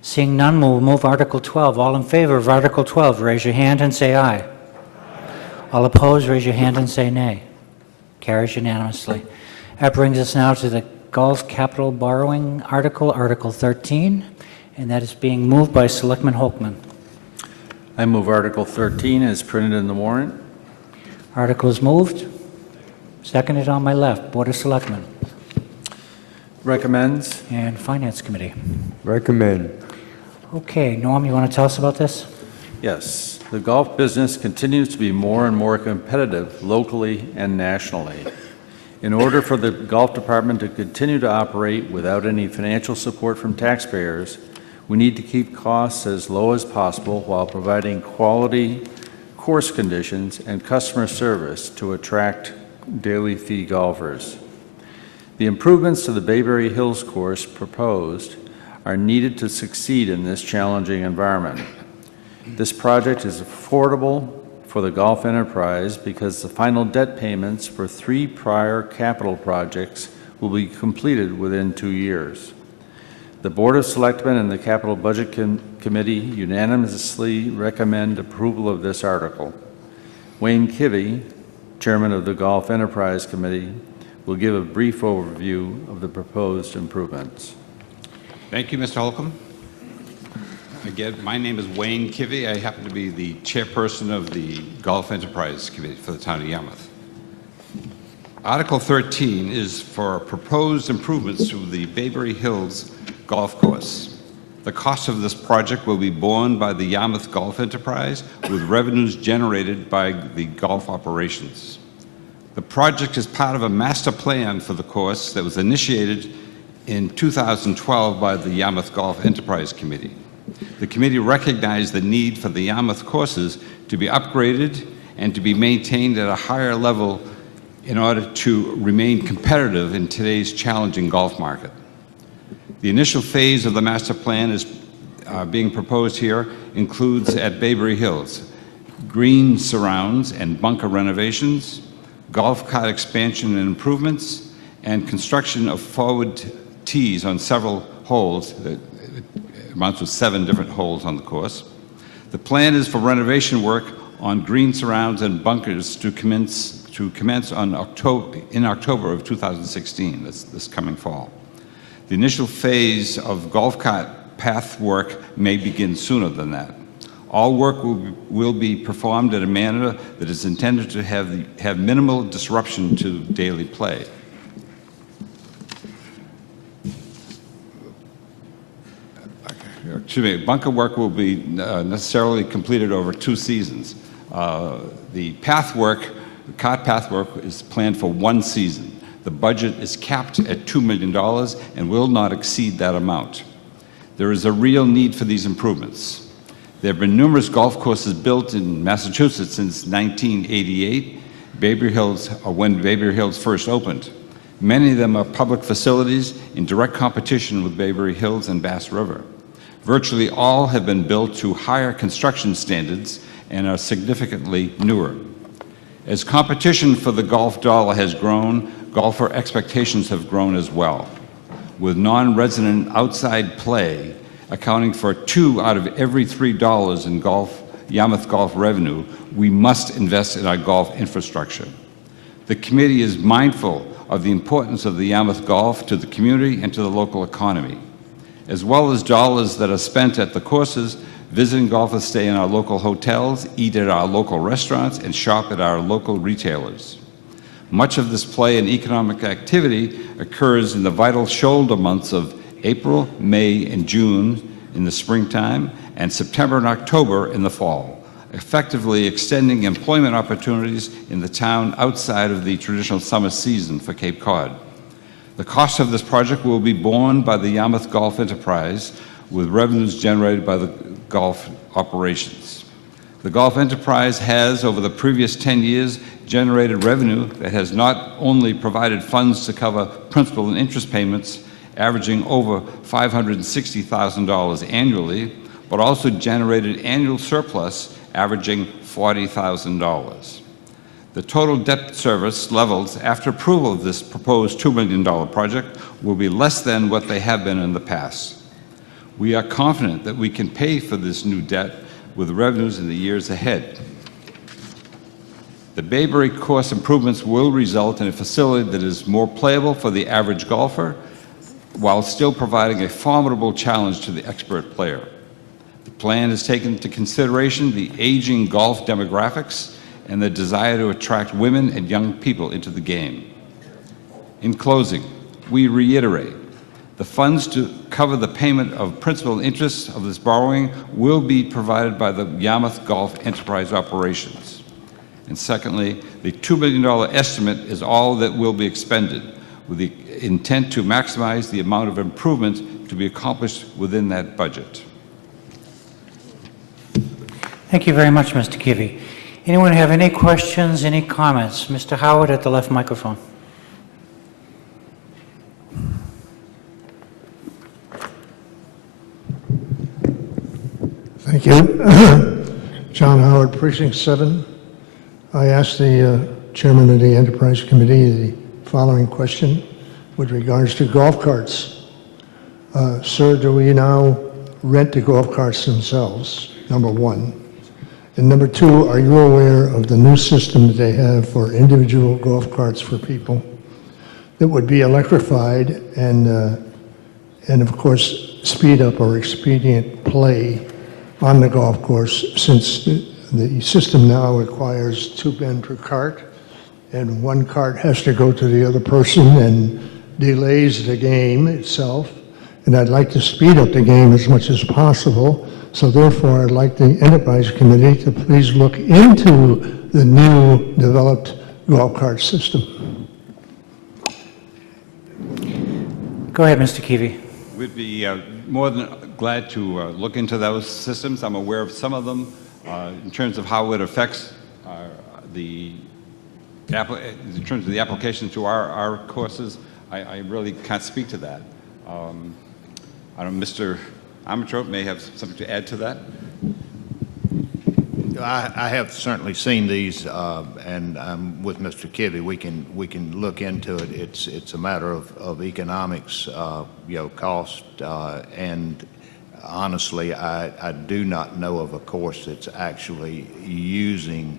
Seeing none, we'll move Article 12. All in favor of Article 12, raise your hand and say aye. All opposed, raise your hand and say nay. Carries unanimously. That brings us now to the Gulf Capital Borrowing Article, Article 13, and that is being moved by Selectman Holkman. I move Article 13 as printed in the warrant. Article is moved. Seconded on my left. Board of Selectmen. Recommends. And Finance Committee. Recommend. Okay, Norm, you want to tell us about this? Yes. The golf business continues to be more and more competitive locally and nationally. In order for the golf department to continue to operate without any financial support from taxpayers, we need to keep costs as low as possible while providing quality course conditions and customer service to attract daily fee golfers. The improvements to the Bayberry Hills course proposed are needed to succeed in this challenging environment. This project is affordable for the golf enterprise because the final debt payments for 3 prior capital projects will be completed within 2 years. The Board of Selectmen and the Capital Budget Committee unanimously recommend approval of this article. Wayne Kivy, Chairman of the Golf Enterprise Committee, will give a brief overview of the proposed improvements. Thank you, Mr. Holcomb. Again, my name is Wayne Kivy. I happen to be the chairperson of the Golf Enterprise Committee for the town of Yarmouth. Article 13 is for proposed improvements to the Bayberry Hills Golf Course. The cost of this project will be borne by the Yarmouth Golf Enterprise with revenues generated by the golf operations. The project is part of a master plan for the course that was initiated in 2012 by the Yarmouth Golf Enterprise Committee. The committee recognized the need for the Yarmouth courses to be upgraded and to be maintained at a higher level in order to remain competitive in today's challenging golf market. The initial phase of the master plan is being proposed here includes at Bayberry Hills green surrounds and bunker renovations, golf cart expansion and improvements, and construction of forward tees on several holes. It amounts to 7 different holes on the course. The plan is for renovation work on green surrounds and bunkers to commence in October of 2016, this coming fall. The initial phase of golf cart path work may begin sooner than that. All work will be performed in a manner that is intended to have minimal disruption to daily play. Bunker work will be necessarily completed over 2 seasons. The cart path work is planned for 1 season. The budget is capped at $2 million and will not exceed that amount. There is a real need for these improvements. There have been numerous golf courses built in Massachusetts since 1988, when Bayberry Hills first opened. Many of them are public facilities in direct competition with Bayberry Hills and Bass River. Virtually all have been built to higher construction standards and are significantly newer. As competition for the golf dollar has grown, golfer expectations have grown as well. With non-resident outside play accounting for 2 out of every $3 in Yarmouth golf revenue, we must invest in our golf infrastructure. The committee is mindful of the importance of the Yarmouth golf to the community and to the local economy. As well as dollars that are spent at the courses, visiting golfers stay in our local hotels, eat at our local restaurants, and shop at our local retailers. Much of this play and economic activity occurs in the vital shoulder months of April, May, and June in the springtime, and September and October in the fall, effectively extending employment opportunities in the town outside of the traditional summer season for Cape Cod. The cost of this project will be borne by the Yarmouth Golf Enterprise with revenues generated by the golf operations. The Golf Enterprise has, over the previous 10 years, generated revenue that has not only provided funds to cover principal and interest payments, averaging over $560,000 annually, but also generated annual surplus averaging $40,000. The total debt service levels after approval of this proposed $2 million project will be less than what they have been in the past. We are confident that we can pay for this new debt with revenues in the years ahead. The Bayberry course improvements will result in a facility that is more playable for the average golfer while still providing a formidable challenge to the expert player. The plan has taken into consideration the aging golf demographics and the desire to attract women and young people into the game. In closing, we reiterate, the funds to cover the payment of principal and interest of this borrowing will be provided by the Yarmouth Golf Enterprise operations. And secondly, the $2 million estimate is all that will be expended, with the intent to maximize the amount of improvement to be accomplished within that budget. Thank you very much, Mr. Kivy. Anyone have any questions, any comments? Mr. Howard at the left microphone. Thank you. John Howard, Precinct 7. I asked the chairman of the Enterprise Committee the following question with regards to golf carts. Sir, do we now rent the golf carts themselves, number one? And number two, are you aware of the new system that they have for individual golf carts for people that would be electrified and of course, speed up or expedient play on the golf course, since the system now requires 2 men per cart, and one cart has to go to the other person and delays the game itself. And I'd like to speed up the game as much as possible. So therefore, I'd like the Enterprise Committee to please look into the new developed golf cart system. Go ahead, Mr. Keevy. We'd be more than glad to look into those systems. I'm aware of some of them in terms of how it affects in terms of the application to our courses. I really can't speak to that. I don't know, Mr. Amitro may have something to add to that. I have certainly seen these, and I'm with Mr. Kivy. We can look into it. It's a matter of economics, cost, and honestly, I do not know of a course that's actually using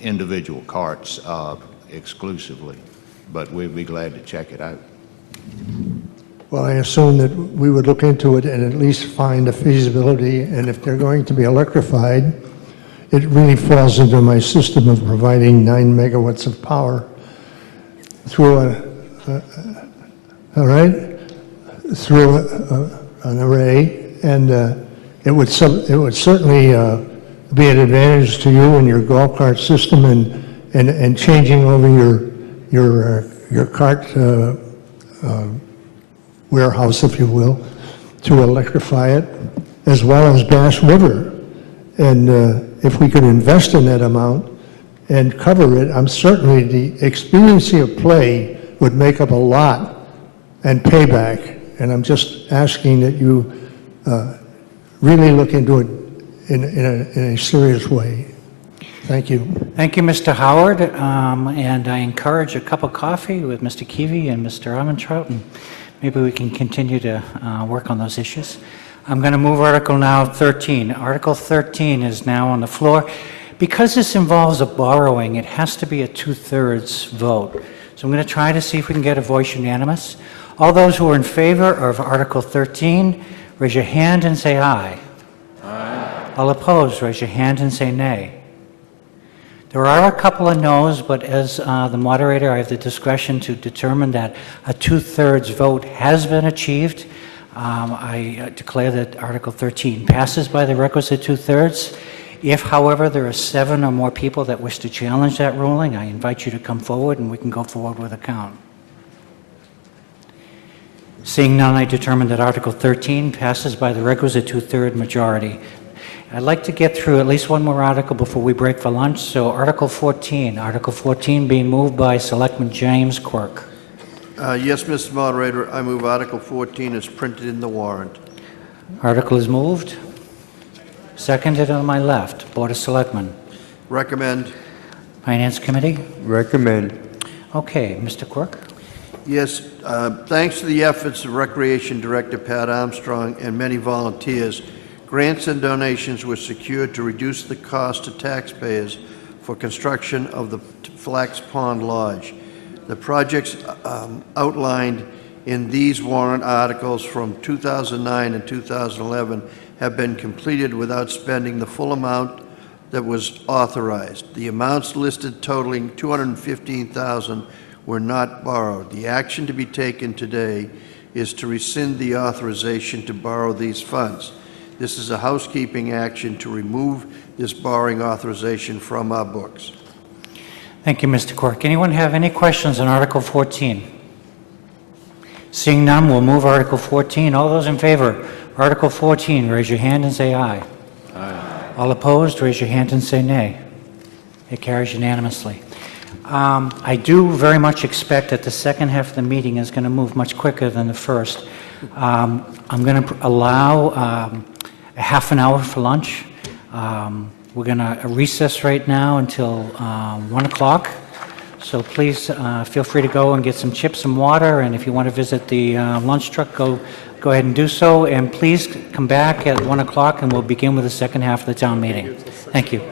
individual carts exclusively, but we'd be glad to check it out. Well, I assume that we would look into it and at least find a feasibility, and if they're going to be electrified, it really falls into my system of providing 9 megawatts of power through an array, and it would certainly be an advantage to you and your golf cart system, and changing over your cart warehouse, if you will, to electrify it, as well as Bass River. And if we could invest in that amount and cover it, I'm certainly the expediency of play would make up a lot and payback. And I'm just asking that you really look into it in a serious way. Thank you. Thank you, Mr. Howard. And I encourage a cup of coffee with Mr. Keevy and Mr. Armentrout, and maybe we can continue to work on those issues. I'm going to move Article now 13. Article 13 is now on the floor. Because this involves a borrowing, it has to be a 2/3 vote. So I'm going to try to see if we can get a voice unanimous. All those who are in favor of Article 13, raise your hand and say aye. Aye. All opposed, raise your hand and say nay. There are a couple of no's, but as the moderator, I have the discretion to determine that a 2/3 vote has been achieved. I declare that Article 13 passes by the requisite 2/3. If, however, there are 7 or more people that wish to challenge that ruling, I invite you to come forward and we can go forward with a count. Seeing none, I determine that Article 13 passes by the requisite 2/3 majority. I'd like to get through at least one more article before we break for lunch. So Article 14 being moved by Selectman James Quirk. Yes, Mr. Moderator, I move Article 14 is printed in the warrant. Article is moved. Seconded on my left. Board of Selectmen. Recommend. Finance Committee. Recommend. Okay, Mr. Quirk. Yes, thanks to the efforts of Recreation Director Pat Armstrong and many volunteers, grants and donations were secured to reduce the cost to taxpayers for construction of the Flax Pond Lodge. The projects outlined in these warrant articles from 2009 and 2011 have been completed without spending the full amount that was authorized. The amounts listed totaling $215,000 were not borrowed. The action to be taken today is to rescind the authorization to borrow these funds. This is a housekeeping action to remove this borrowing authorization from our books. Thank you, Mr. Quirk. Anyone have any questions on Article 14? Seeing none, we'll move Article 14. All those in favor of Article 14, raise your hand and say aye. Aye. All opposed, raise your hand and say nay. It carries unanimously. I do very much expect that the second half of the meeting is going to move much quicker than the first. I'm going to allow a half an hour for lunch. We're going to recess right now until 1 o'clock. So please feel free to go and get some chips and water. And if you want to visit the lunch truck, go ahead and do so. And please come back at 1 o'clock and we'll begin with the second half of the town meeting. Thank you.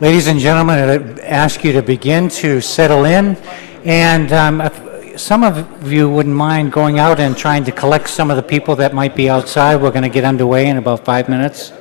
Ladies and gentlemen, I ask you to begin to settle in, and if some of you wouldn't mind going out and trying to collect some of the people that might be outside. We're going to get underway in about 5 minutes.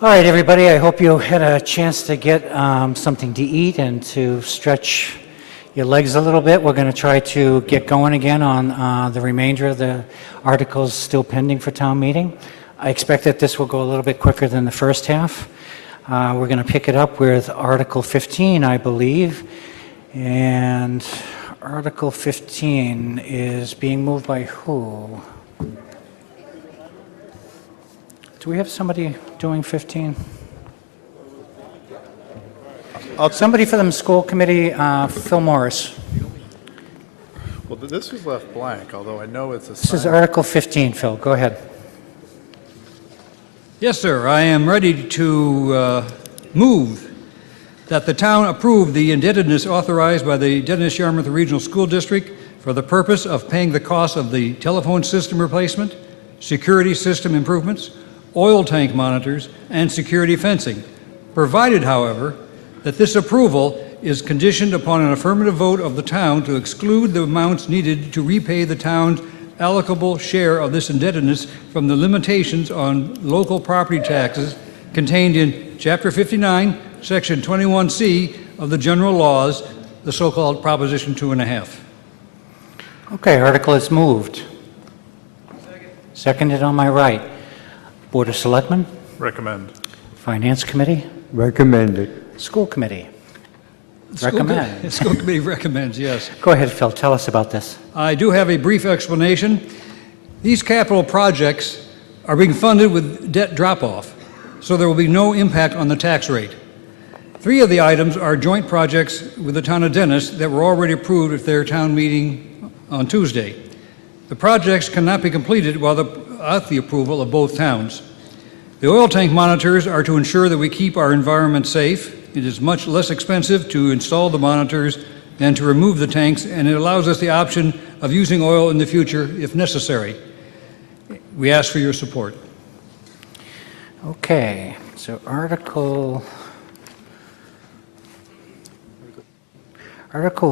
All right, everybody, I hope you had a chance to get something to eat and to stretch your legs a little bit. We're going to try to get going again on the remainder of the articles still pending for town meeting. I expect that this will go a little bit quicker than the first half. We're going to pick it up with Article 15, I believe. And Article 15 is being moved by who? Do we have somebody doing 15? Somebody for the school committee, Phil Morris. Well, this was left blank, although I know it's a. This is Article 15, Phil. Go ahead. Yes, sir. I am ready to move that the town approve the indebtedness authorized by the Dennis-Yarmouth Regional School District for the purpose of paying the cost of the telephone system replacement, security system improvements, oil tank monitors, and security fencing, provided, however, that this approval is conditioned upon an affirmative vote of the town to exclude the amounts needed to repay the town's allocable share of this indebtedness from the limitations on local property taxes contained in Chapter 59, Section 21C of the general laws, the so-called Proposition 2.5. Okay, article is moved. Seconded on my right. Board of Selectmen? Recommend. Finance Committee? Recommended. School Committee? Recommend. The school committee recommends, yes. Go ahead, Phil. Tell us about this. I do have a brief explanation. These capital projects are being funded with debt drop-off, so there will be no impact on the tax rate. 3 of the items are joint projects with the town of Dennis that were already approved at their town meeting on Tuesday. The projects cannot be completed without the approval of both towns. The oil tank monitors are to ensure that we keep our environment safe. It is much less expensive to install the monitors than to remove the tanks, and it allows us the option of using oil in the future if necessary. We ask for your support. Okay, so Article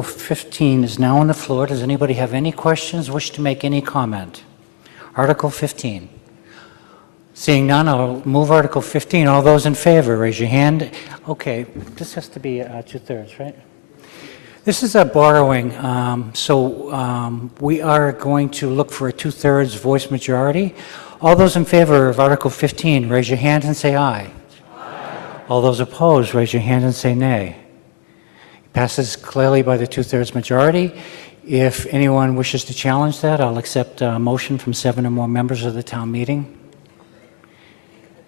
15 is now on the floor. Does anybody have any questions, wish to make any comment? Article 15. Seeing none, I'll move Article 15. All those in favor, raise your hand. Okay, this has to be 2/3, right? This is a borrowing, so we are going to look for a 2/3 voice majority. All those in favor of Article 15, raise your hand and say aye. Aye. All those opposed, raise your hand and say nay. Passes clearly by the 2/3 majority. If anyone wishes to challenge that, I'll accept a motion from 7 or more members of the town meeting.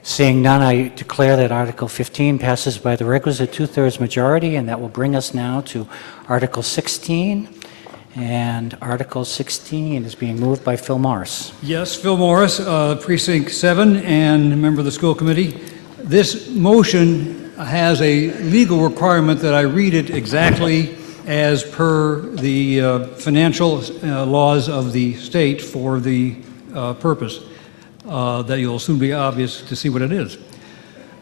Seeing none, I declare that Article 15 passes by the requisite 2/3 majority, and that will bring us now to Article 16. And Article 16 is being moved by Phil Morris. Yes, Phil Morris, Precinct 7, and member of the school committee. This motion has a legal requirement that I read it exactly as per the financial laws of the state for the purpose that you'll soon be obvious to see what it is.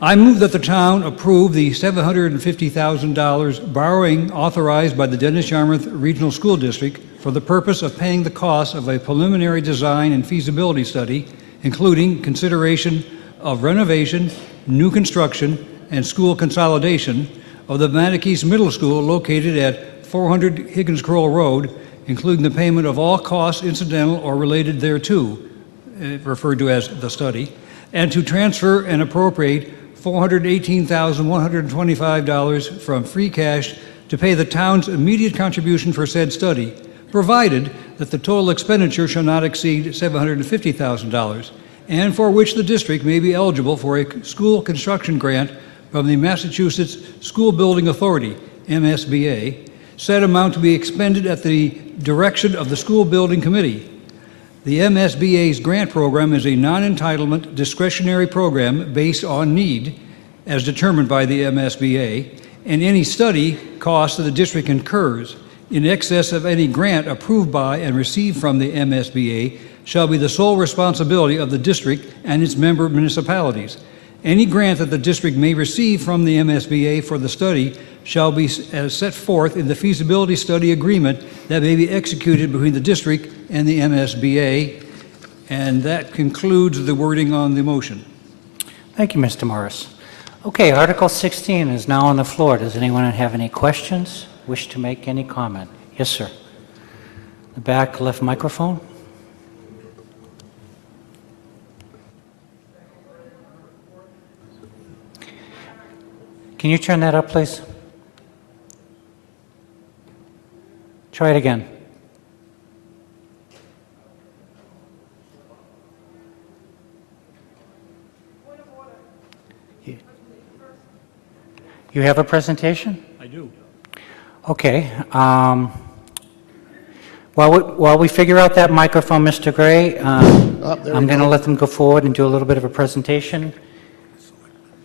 I move that the town approve the $750,000 borrowing authorized by the Dennis Yarmouth Regional School District for the purpose of paying the cost of a preliminary design and feasibility study, including consideration of renovation, new construction, and school consolidation of the Mattokees Middle School located at 400 Higgins Crowell Road, including the payment of all costs incidental or related thereto, referred to as the study, and to transfer and appropriate $418,125 from free cash to pay the town's immediate contribution for said study, provided that the total expenditure shall not exceed $750,000, and for which the district may be eligible for a school construction grant from the Massachusetts School Building Authority, MSBA, said amount to be expended at the direction of the School Building Committee. The MSBA's grant program is a non-entitlement discretionary program based on need, as determined by the MSBA, and any study cost that the district incurs in excess of any grant approved by and received from the MSBA shall be the sole responsibility of the district and its member municipalities. Any grant that the district may receive from the MSBA for the study shall be as set forth in the feasibility study agreement that may be executed between the district and the MSBA. And that concludes the wording on the motion. Thank you, Mr. Morris. Okay, Article 16 is now on the floor. Does anyone have any questions? Wish to make any comment? Yes, sir. The back left microphone. Can you turn that up, please? Try it again. You have a presentation? I do. Okay. While we figure out that microphone, Mr. Gray, I'm going to let them go forward and do a little bit of a presentation.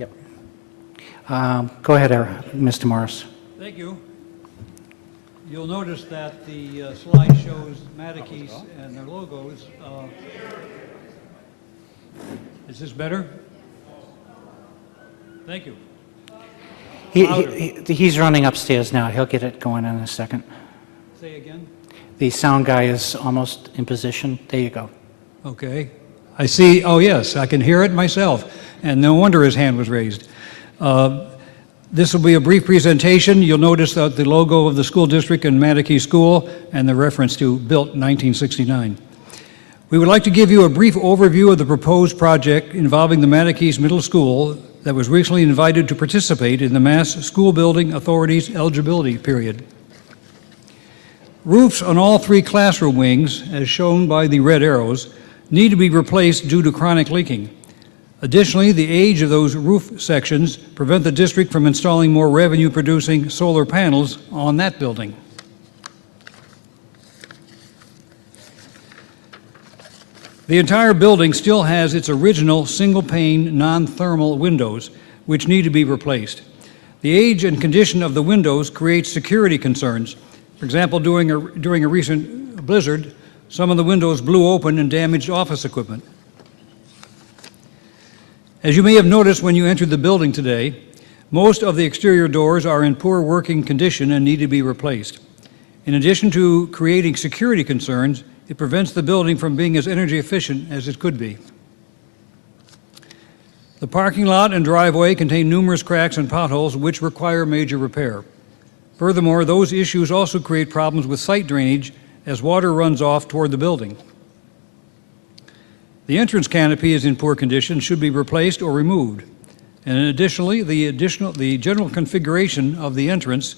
Yep. Go ahead, Mr. Morris. Thank you. You'll notice that the slide shows Mattokees and their logos. Is this better? Thank you. He's running upstairs now. He'll get it going in a second. Say again? The sound guy is almost in position. There you go. Okay. I see. Oh, yes, I can hear it myself. And no wonder his hand was raised. This will be a brief presentation. You'll notice that the logo of the school district and Mattokees School and the reference to built in 1969. We would like to give you a brief overview of the proposed project involving the Mattokees Middle School that was recently invited to participate in the Mass School Building Authority's eligibility period. Roofs on all 3 classroom wings, as shown by the red arrows, need to be replaced due to chronic leaking. Additionally, the age of those roof sections prevent the district from installing more revenue-producing solar panels on that building. The entire building still has its original single-pane, non-thermal windows, which need to be replaced. The age and condition of the windows creates security concerns. For example, during a recent blizzard, some of the windows blew open and damaged office equipment. As you may have noticed when you entered the building today, most of the exterior doors are in poor working condition and need to be replaced. In addition to creating security concerns, it prevents the building from being as energy efficient as it could be. The parking lot and driveway contain numerous cracks and potholes which require major repair. Furthermore, those issues also create problems with site drainage as water runs off toward the building. The entrance canopy is in poor condition, should be replaced or removed. And additionally, the general configuration of the entrance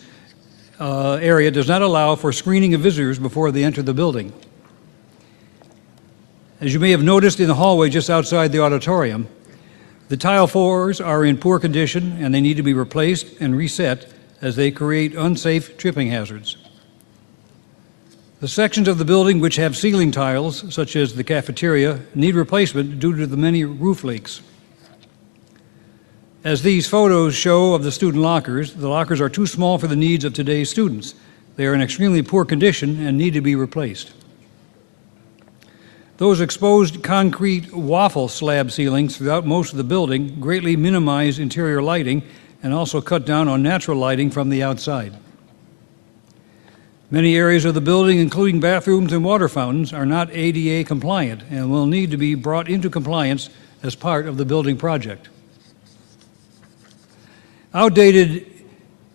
area does not allow for screening of visitors before they enter the building. As you may have noticed in the hallway just outside the auditorium, the tile floors are in poor condition and they need to be replaced and reset as they create unsafe tripping hazards. The sections of the building which have ceiling tiles, such as the cafeteria, need replacement due to the many roof leaks. As these photos show of the student lockers, the lockers are too small for the needs of today's students. They are in extremely poor condition and need to be replaced. Those exposed concrete waffle slab ceilings throughout most of the building greatly minimize interior lighting and also cut down on natural lighting from the outside. Many areas of the building, including bathrooms and water fountains, are not ADA compliant and will need to be brought into compliance as part of the building project. Outdated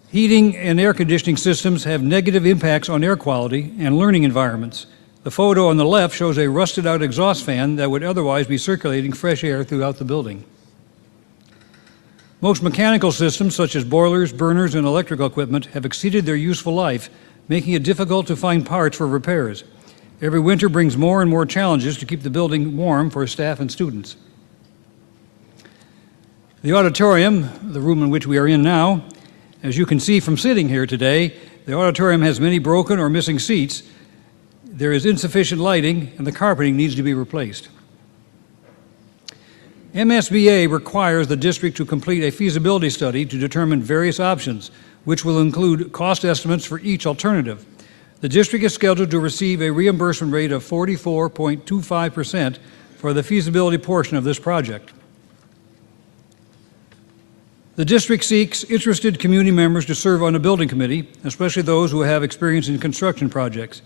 heating and air conditioning systems have negative impacts on air quality and learning environments. The photo on the left shows a rusted-out exhaust fan that would otherwise be circulating fresh air throughout the building. Most mechanical systems, such as boilers, burners, and electrical equipment, have exceeded their useful life, making it difficult to find parts for repairs. Every winter brings more and more challenges to keep the building warm for staff and students. The auditorium, the room in which we are in now, as you can see from sitting here today, the auditorium has many broken or missing seats. There is insufficient lighting, and the carpeting needs to be replaced. MSBA requires the district to complete a feasibility study to determine various options, which will include cost estimates for each alternative. The district is scheduled to receive a reimbursement rate of 44.25% for the feasibility portion of this project. The district seeks interested community members to serve on a building committee, especially those who have experience in construction projects.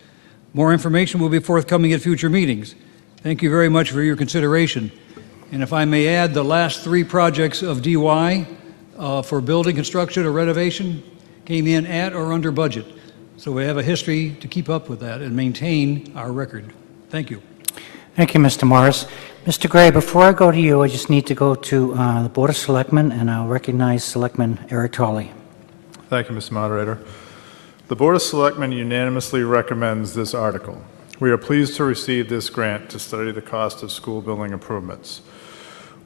More information will be forthcoming at future meetings. Thank you very much for your consideration. And if I may add, the last 3 projects of DY for building construction or renovation came in at or under budget. So we have a history to keep up with that and maintain our record. Thank you. Thank you, Mr. Morris. Mr. Gray, before I go to you, I just need to go to the Board of Selectmen, and I'll recognize Selectman Eric Tolley. Thank you, Mr. Moderator. The Board of Selectmen unanimously recommends this article. We are pleased to receive this grant to study the cost of school building improvements.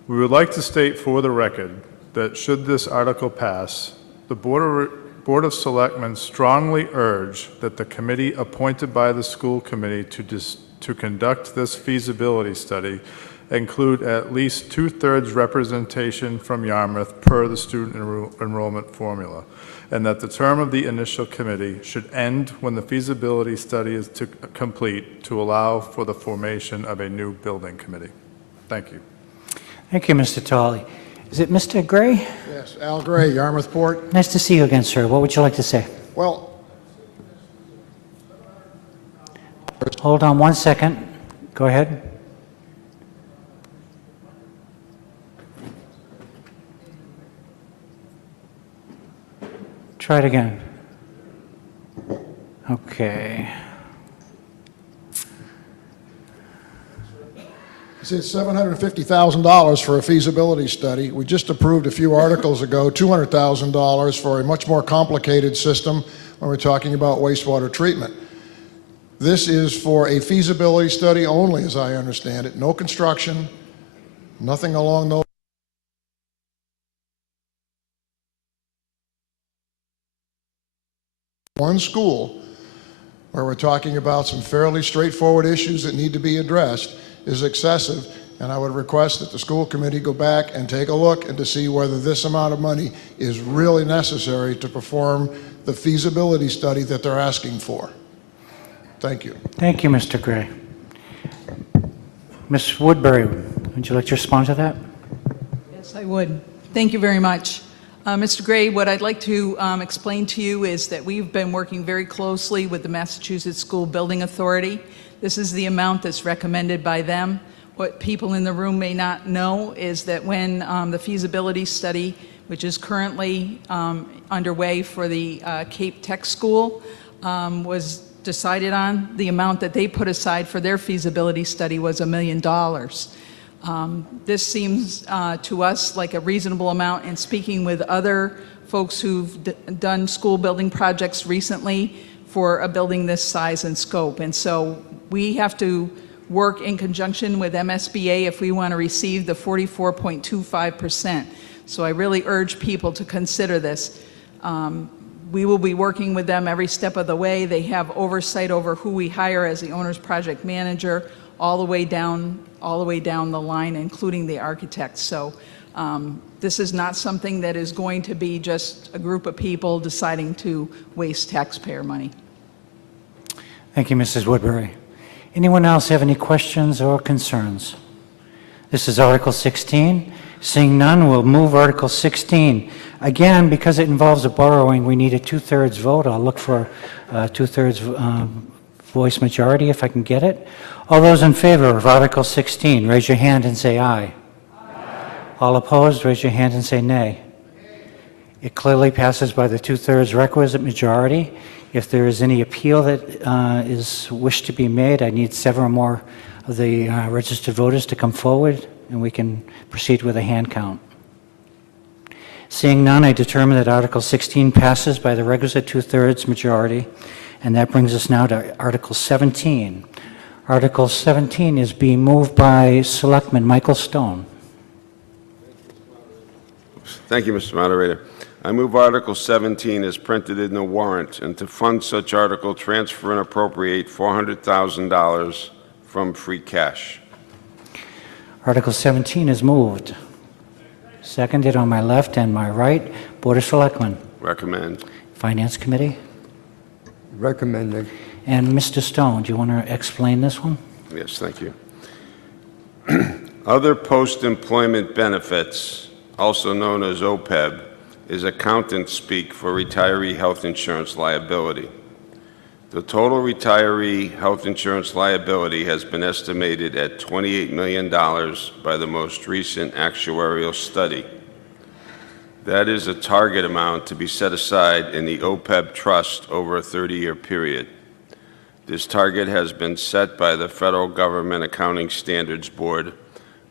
We would like to state for the record that should this article pass, the Board of Selectmen strongly urge that the committee appointed by the school committee to conduct this feasibility study include at least 2/3 representation from Yarmouth per the student enrollment formula, and that the term of the initial committee should end when the feasibility study is complete to allow for the formation of a new building committee. Thank you. Thank you, Mr. Tolley. Is it Mr. Gray? Yes, Al Gray, Yarmouthport. Nice to see you again, sir. What would you like to say? Well, hold on one second. Go ahead. Try it again. Okay. it's $750,000 for a feasibility study. We just approved a few articles ago $200,000 for a much more complicated system when we're talking about wastewater treatment. This is for a feasibility study only, as I understand it. No construction, nothing along those. One school where we're talking about some fairly straightforward issues that need to be addressed is excessive, and I would request that the school committee go back and take a look and to see whether this amount of money is really necessary to perform the feasibility study that they're asking for. Thank you. Thank you, Mr. Gray. Ms. Woodbury, would you like to respond to that? Yes, I would. Thank you very much. Mr. Gray, what I'd like to explain to you is that we've been working very closely with the Massachusetts School Building Authority. This is the amount that's recommended by them. What people in the room may not know is that when the feasibility study, which is currently underway for the Cape Tech School, was decided on, the amount that they put aside for their feasibility study was $1 million. This seems to us like a reasonable amount, and speaking with other folks who've done school building projects recently for a building this size and scope. And so we have to work in conjunction with MSBA if we want to receive the 44.25%. So I really urge people to consider this. We will be working with them every step of the way. They have oversight over who we hire as the owner's project manager, all the way down the line, including the architect. So this is not something that is going to be just a group of people deciding to waste taxpayer money. Thank you, Mrs. Woodbury. Anyone else have any questions or concerns? This is Article 16. Seeing none, we'll move Article 16. Again, because it involves a borrowing, we need a two-thirds vote. I'll look for a two-thirds voice majority if I can get it. All those in favor of Article 16, raise your hand and say aye. All opposed, raise your hand and say nay. It clearly passes by the two-thirds requisite majority. If there is any appeal that is wished to be made, I need 7 or more of the registered voters to come forward, and we can proceed with a hand count. Seeing none, I determine that Article 16 passes by the requisite two-thirds majority, and that brings us now to Article 17. Article 17 is being moved by Selectman Michael Stone. Thank you, Mr. Moderator. I move Article 17 as printed in the warrant, and to fund such article, transfer and appropriate $400,000 from free cash. Article 17 is moved. Seconded on my left and my right. Board of Selectmen. Recommend. Finance Committee. Recommended. And Mr. Stone, do you want to explain this one? Yes, thank you. Other post-employment benefits, also known as OPEB, is accountant speak for retiree health insurance liability. The total retiree health insurance liability has been estimated at $28 million by the most recent actuarial study. That is a target amount to be set aside in the OPEB trust over a 30-year period. This target has been set by the Federal Government Accounting Standards Board,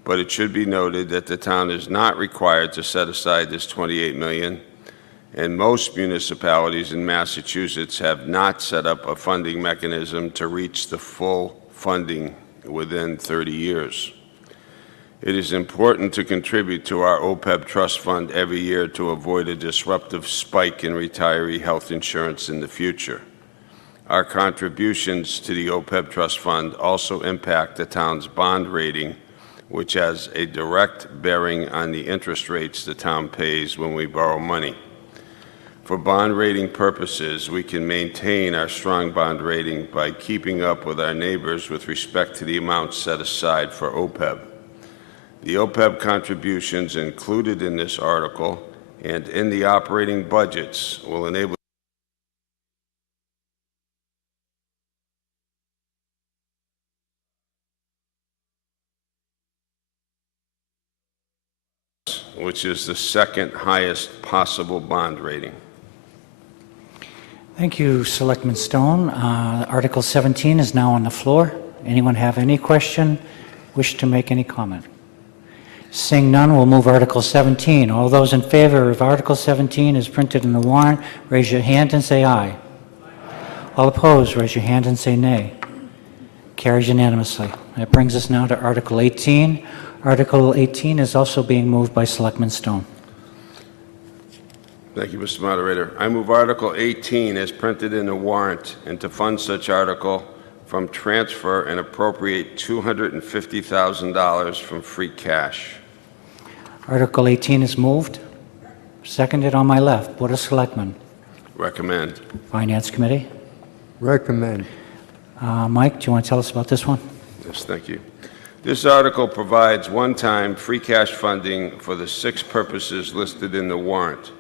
but it should be noted that the town is not required to set aside this $28 million, and most municipalities in Massachusetts have not set up a funding mechanism to reach the full funding within 30 years. It is important to contribute to our OPEB trust fund every year to avoid a disruptive spike in retiree health insurance in the future. Our contributions to the OPEB trust fund also impact the town's bond rating, which has a direct bearing on the interest rates the town pays when we borrow money. For bond rating purposes, we can maintain our strong bond rating by keeping up with our neighbors with respect to the amounts set aside for OPEB. The OPEB contributions included in this article and in the operating budgets will enable which is the second highest possible bond rating. Thank you, Selectman Stone. Article 17 is now on the floor. Anyone have any question, wish to make any comment? Seeing none, we'll move Article 17. All those in favor of Article 17 as printed in the warrant, raise your hand and say aye. All opposed, raise your hand and say nay. Carries unanimously. That brings us now to Article 18. Article 18 is also being moved by Selectman Stone. Thank you, Mr. Moderator. I move Article 18 as printed in the warrant, and to fund such article from transfer and appropriate $250,000 from free cash. Article 18 is moved. Seconded on my left. Board of Selectmen. Recommend. Finance Committee. Recommend. Mike, do you want to tell us about this one? Yes, thank you. This article provides one-time free cash funding for the 6 purposes listed in the warrant.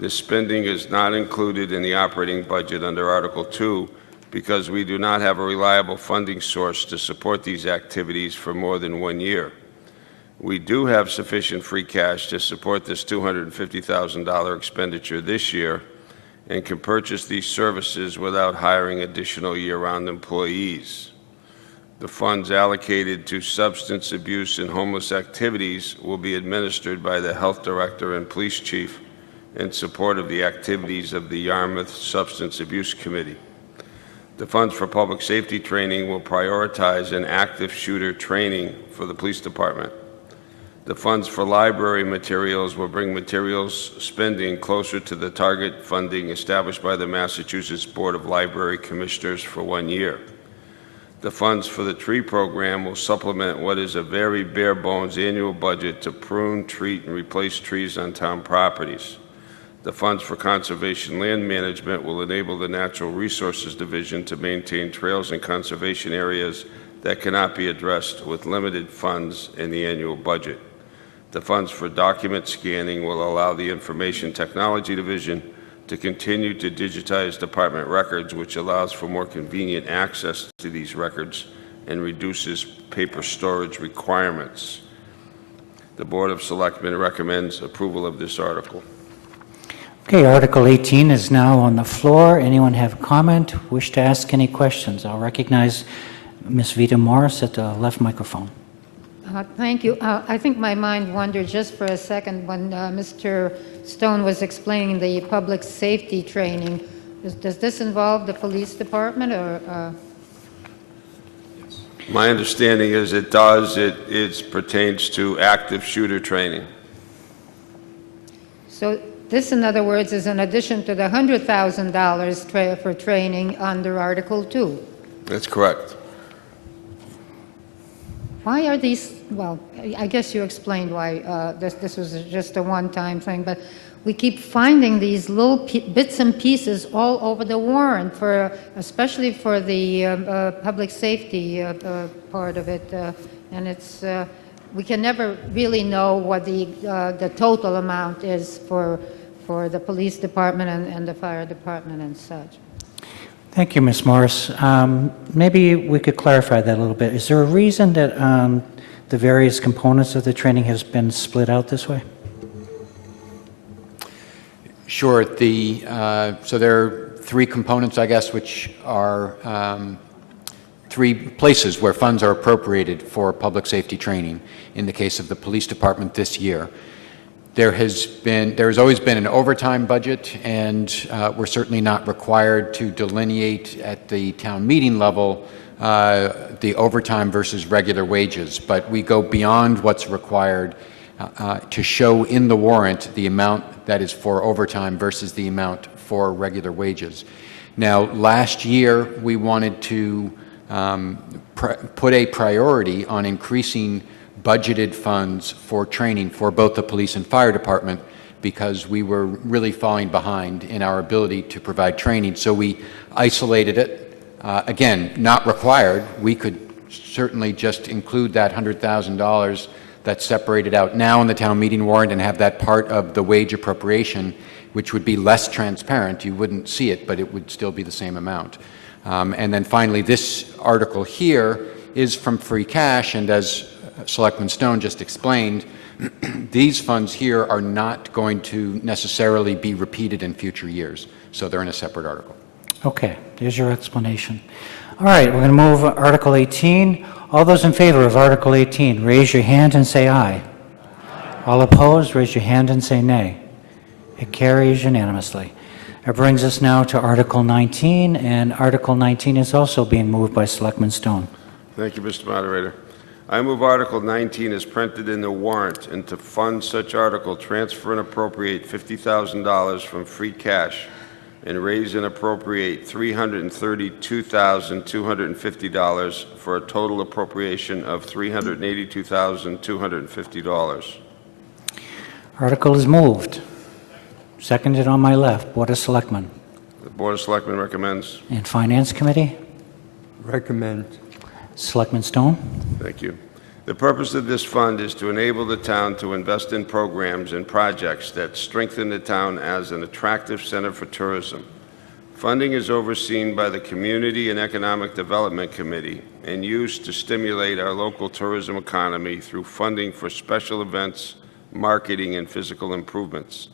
This spending is not included in the operating budget under Article 2 because we do not have a reliable funding source to support these activities for more than 1 year. We do have sufficient free cash to support this $250,000 expenditure this year and can purchase these services without hiring additional year-round employees. The funds allocated to substance abuse and homeless activities will be administered by the Health Director and Police Chief in support of the activities of the Yarmouth Substance Abuse Committee. The funds for public safety training will prioritize an active shooter training for the police department. The funds for library materials will bring materials spending closer to the target funding established by the Massachusetts Board of Library Commissioners for 1 year. The funds for the tree program will supplement what is a very bare-bones annual budget to prune, treat, and replace trees on town properties. The funds for conservation land management will enable the Natural Resources Division to maintain trails and conservation areas that cannot be addressed with limited funds in the annual budget. The funds for document scanning will allow the Information Technology Division to continue to digitize department records, which allows for more convenient access to these records and reduces paper storage requirements. The Board of Selectmen recommends approval of this article. Okay, Article 18 is now on the floor. Anyone have a comment, wish to ask any questions? I'll recognize Ms. Vita Morris at the left microphone. Thank you. I think my mind wandered just for a second when Mr. Stone was explaining the public safety training. Does this involve the police department or? My understanding is it does. It pertains to active shooter training. So this, in other words, is in addition to the $100,000 for training under Article 2. That's correct. Why are these, well, I guess you explained why this was just a one-time thing, but we keep finding these little bits and pieces all over the warrant, especially for the public safety part of it. And it's, we can never really know what the total amount is for the police department and the fire department and such. Thank you, Ms. Morris. Maybe we could clarify that a little bit. Is there a reason that the various components of the training has been split out this way? Sure. So there are three components, I guess, which are three places where funds are appropriated for public safety training. In the case of the police department this year, there has always been an overtime budget, and we're certainly not required to delineate at the town meeting level the overtime versus regular wages, but we go beyond what's required to show in the warrant the amount that is for overtime versus the amount for regular wages. Now, last year we wanted to put a priority on increasing budgeted funds for training for both the police and fire department because we were really falling behind in our ability to provide training. So we isolated it. Again, not required. We could certainly just include that $100,000 that's separated out now in the town meeting warrant and have that part of the wage appropriation, which would be less transparent. You wouldn't see it, but it would still be the same amount. And then finally, this article here is from free cash, and as Selectman Stone just explained, these funds here are not going to necessarily be repeated in future years, so they're in a separate article. Okay, there's your explanation. All right, we're going to move Article 18. All those in favor of Article 18, raise your hand and say aye. All opposed, raise your hand and say nay. It carries unanimously. That brings us now to Article 19, and Article 19 is also being moved by Selectman Stone. Thank you, Mr. Moderator. I move Article 19 is printed in the warrant, and to fund such article, transfer and appropriate $50,000 from free cash and raise and appropriate $332,250 for a total appropriation of $382,250. Article is moved. Seconded on my left. Board of Selectmen. The Board of Selectmen recommends. And Finance Committee? Recommend. Selectman Stone? Thank you. The purpose of this fund is to enable the town to invest in programs and projects that strengthen the town as an attractive center for tourism. Funding is overseen by the Community and Economic Development Committee and used to stimulate our local tourism economy through funding for special events, marketing, and physical improvements.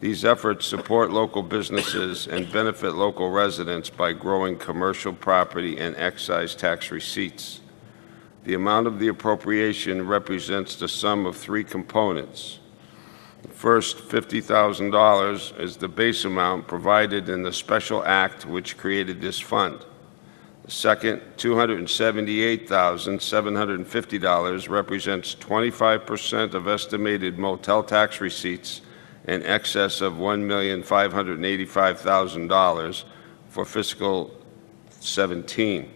These efforts support local businesses and benefit local residents by growing commercial property and excise tax receipts. The amount of the appropriation represents the sum of three components. The first, $50,000, is the base amount provided in the special act which created this fund. The second, $278,750, represents 25% of estimated motel tax receipts in excess of $1,585,000 for fiscal 17.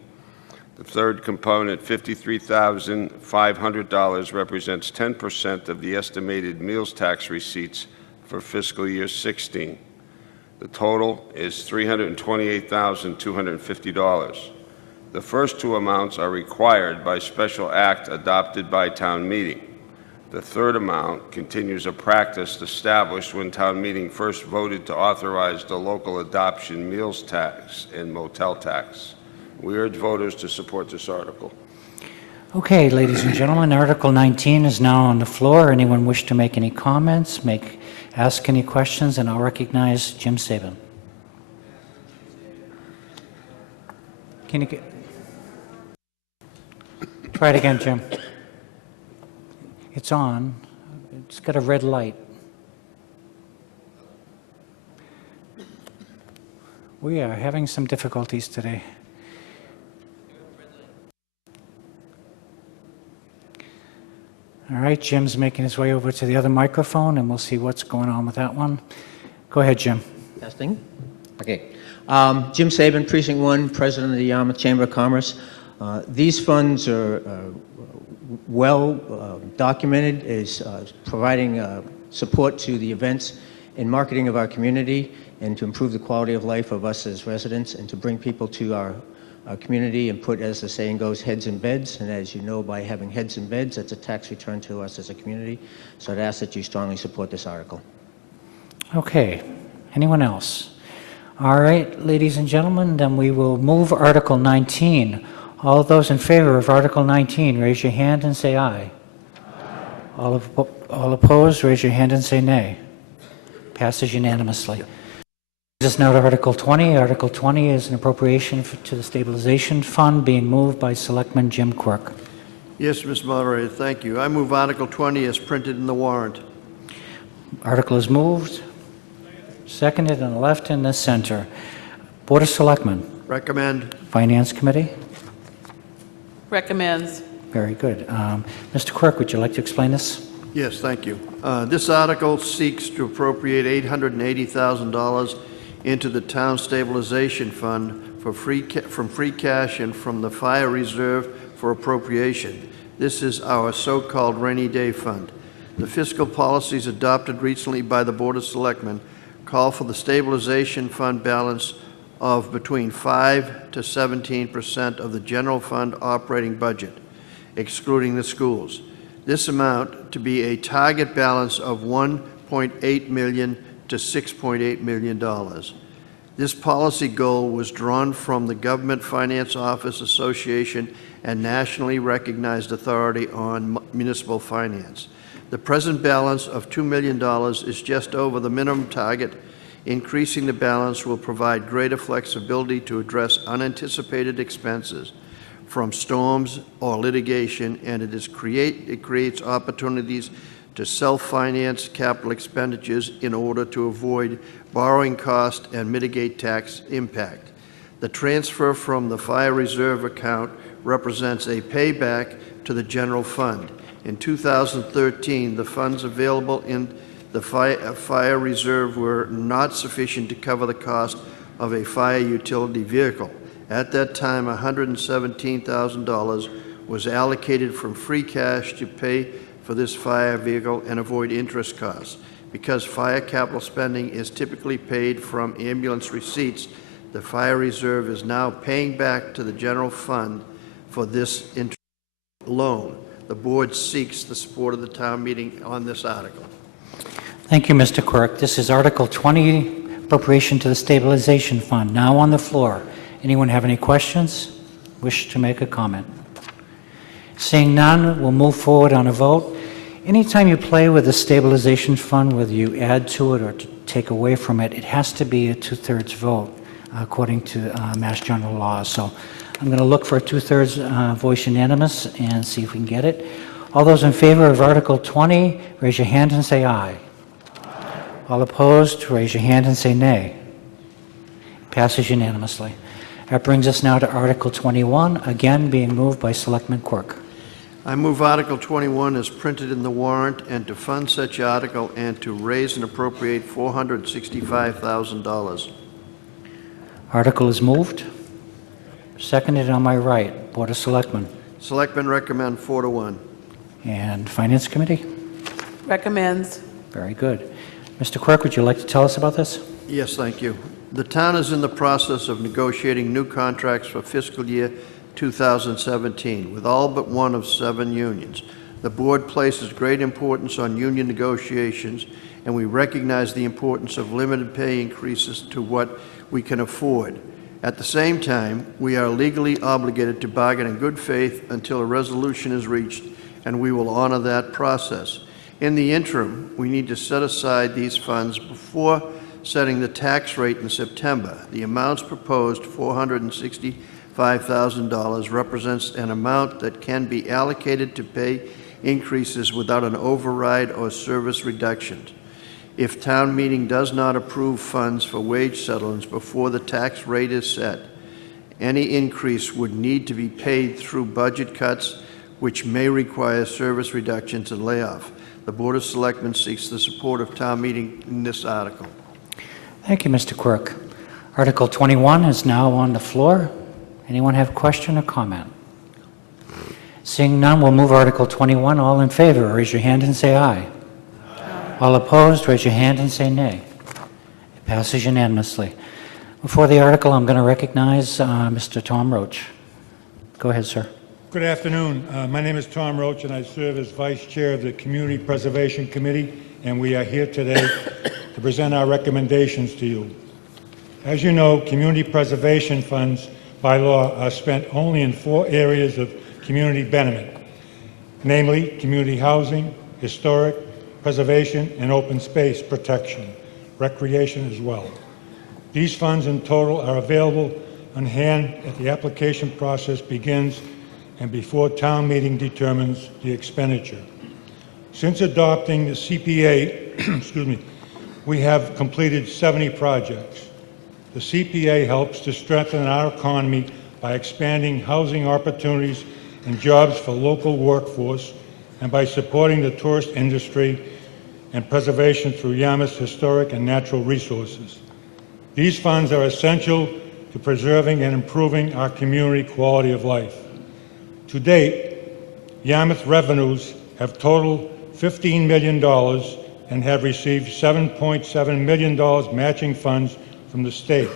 The third component, $53,500, represents 10% of the estimated meals tax receipts for fiscal year 16. The total is $328,250. The first two amounts are required by special act adopted by town meeting. The third amount continues a practice established when town meeting first voted to authorize the local adoption meals tax and motel tax. We urge voters to support this article. Okay, ladies and gentlemen, Article 19 is now on the floor. Anyone wish to make any comments, ask any questions, and I'll recognize Jim Saban. Can you get... Try it again, Jim. It's on. It's got a red light. We are having some difficulties today. All right, Jim's making his way over to the other microphone, and we'll see what's going on with that one. Go ahead, Jim. Testing. Okay. Jim Saban, Precinct 1, President of the Yarmouth Chamber of Commerce. These funds are well documented as providing support to the events and marketing of our community and to improve the quality of life of us as residents and to bring people to our community and put, as the saying goes, heads in beds. And as you know, by having heads in beds, that's a tax return to us as a community. So I'd ask that you strongly support this article. Okay. Anyone else? All right, ladies and gentlemen, then we will move Article 19. All those in favor of Article 19, raise your hand and say aye. All opposed, raise your hand and say nay. Passes unanimously. This is now to Article 20. Article 20 is an appropriation to the Stabilization Fund being moved by Selectman Jim Quirk. Yes, Mr. Moderator, thank you. I move Article 20 as printed in the warrant. Article is moved, seconded on the left and the center. Board of Selectmen. Recommend. Finance Committee. Recommends. Very good. Mr. Quirk, would you like to explain this? Yes, thank you. This article seeks to appropriate $880,000 into the Town Stabilization Fund from free cash and from the Fire Reserve for appropriation. This is our so-called rainy day fund. The fiscal policies adopted recently by the Board of Selectmen call for the Stabilization Fund balance of between 5 to 17% of the general fund operating budget, excluding the schools. This amount to be a target balance of $1.8 million to $6.8 million. This policy goal was drawn from the Government Finance Office Association and nationally recognized authority on municipal finance. The present balance of $2 million is just over the minimum target. Increasing the balance will provide greater flexibility to address unanticipated expenses from storms or litigation, and it creates opportunities to self-finance capital expenditures in order to avoid borrowing cost and mitigate tax impact. The transfer from the Fire Reserve account represents a payback to the general fund. In 2013, the funds available in the Fire Reserve were not sufficient to cover the cost of a fire utility vehicle. At that time, $117,000 was allocated from free cash to pay for this fire vehicle and avoid interest costs. Because fire capital spending is typically paid from ambulance receipts, the Fire Reserve is now paying back to the general fund for this interest loan. The board seeks the support of the town meeting on this article. Thank you, Mr. Quirk. This is Article 20, appropriation to the Stabilization Fund, now on the floor. Anyone have any questions? Wish to make a comment? Seeing none, we'll move forward on a vote. Anytime you play with the Stabilization Fund, whether you add to it or to take away from it, it has to be a 2/3 vote according to Mass General law. So I'm going to look for a two-thirds voice unanimous and see if we can get it. All those in favor of Article 20, raise your hand and say aye. All opposed, raise your hand and say nay. Passes unanimously. That brings us now to Article 21, again being moved by Selectman Quirk. I move Article 21 as printed in the warrant and to fund such article and to raise and appropriate $465,000. Article is moved. Seconded on my right. Board of Selectmen. Selectmen recommend 4 to 1. And Finance Committee? Recommends. Very good. Mr. Quirk, would you like to tell us about this? Yes, thank you. The town is in the process of negotiating new contracts for fiscal year 2017 with all but one of 7 unions. The board places great importance on union negotiations, and we recognize the importance of limited pay increases to what we can afford. At the same time, we are legally obligated to bargain in good faith until a resolution is reached, and we will honor that process. In the interim, we need to set aside these funds before setting the tax rate in September. The amounts proposed, $465,000, represents an amount that can be allocated to pay increases without an override or service reductions. If town meeting does not approve funds for wage settlements before the tax rate is set, any increase would need to be paid through budget cuts, which may require service reductions and layoff. The Board of Selectmen seeks the support of town meeting in this article. Thank you, Mr. Quirk. Article 21 is now on the floor. Anyone have a question or comment? Seeing none, we'll move Article 21. All in favor, raise your hand and say aye. All opposed, raise your hand and say nay. It passes unanimously. Before the article, I'm going to recognize Mr. Tom Roach. Go ahead, sir. Good afternoon. My name is Tom Roach, and I serve as Vice Chair of the Community Preservation Committee, and we are here today to present our recommendations to you. As you know, community preservation funds by law are spent only in 4 areas of community benefit, namely community housing, historic, preservation, and open space protection, recreation as well. These funds in total are available on hand at the application process begins and before town meeting determines the expenditure. Since adopting the CPA, excuse me, we have completed 70 projects. The CPA helps to strengthen our economy by expanding housing opportunities and jobs for local workforce and by supporting the tourist industry and preservation through Yarmouth's historic and natural resources. These funds are essential to preserving and improving our community quality of life. To date, Yarmouth revenues have totaled $15 million and have received $7.7 million matching funds from the state.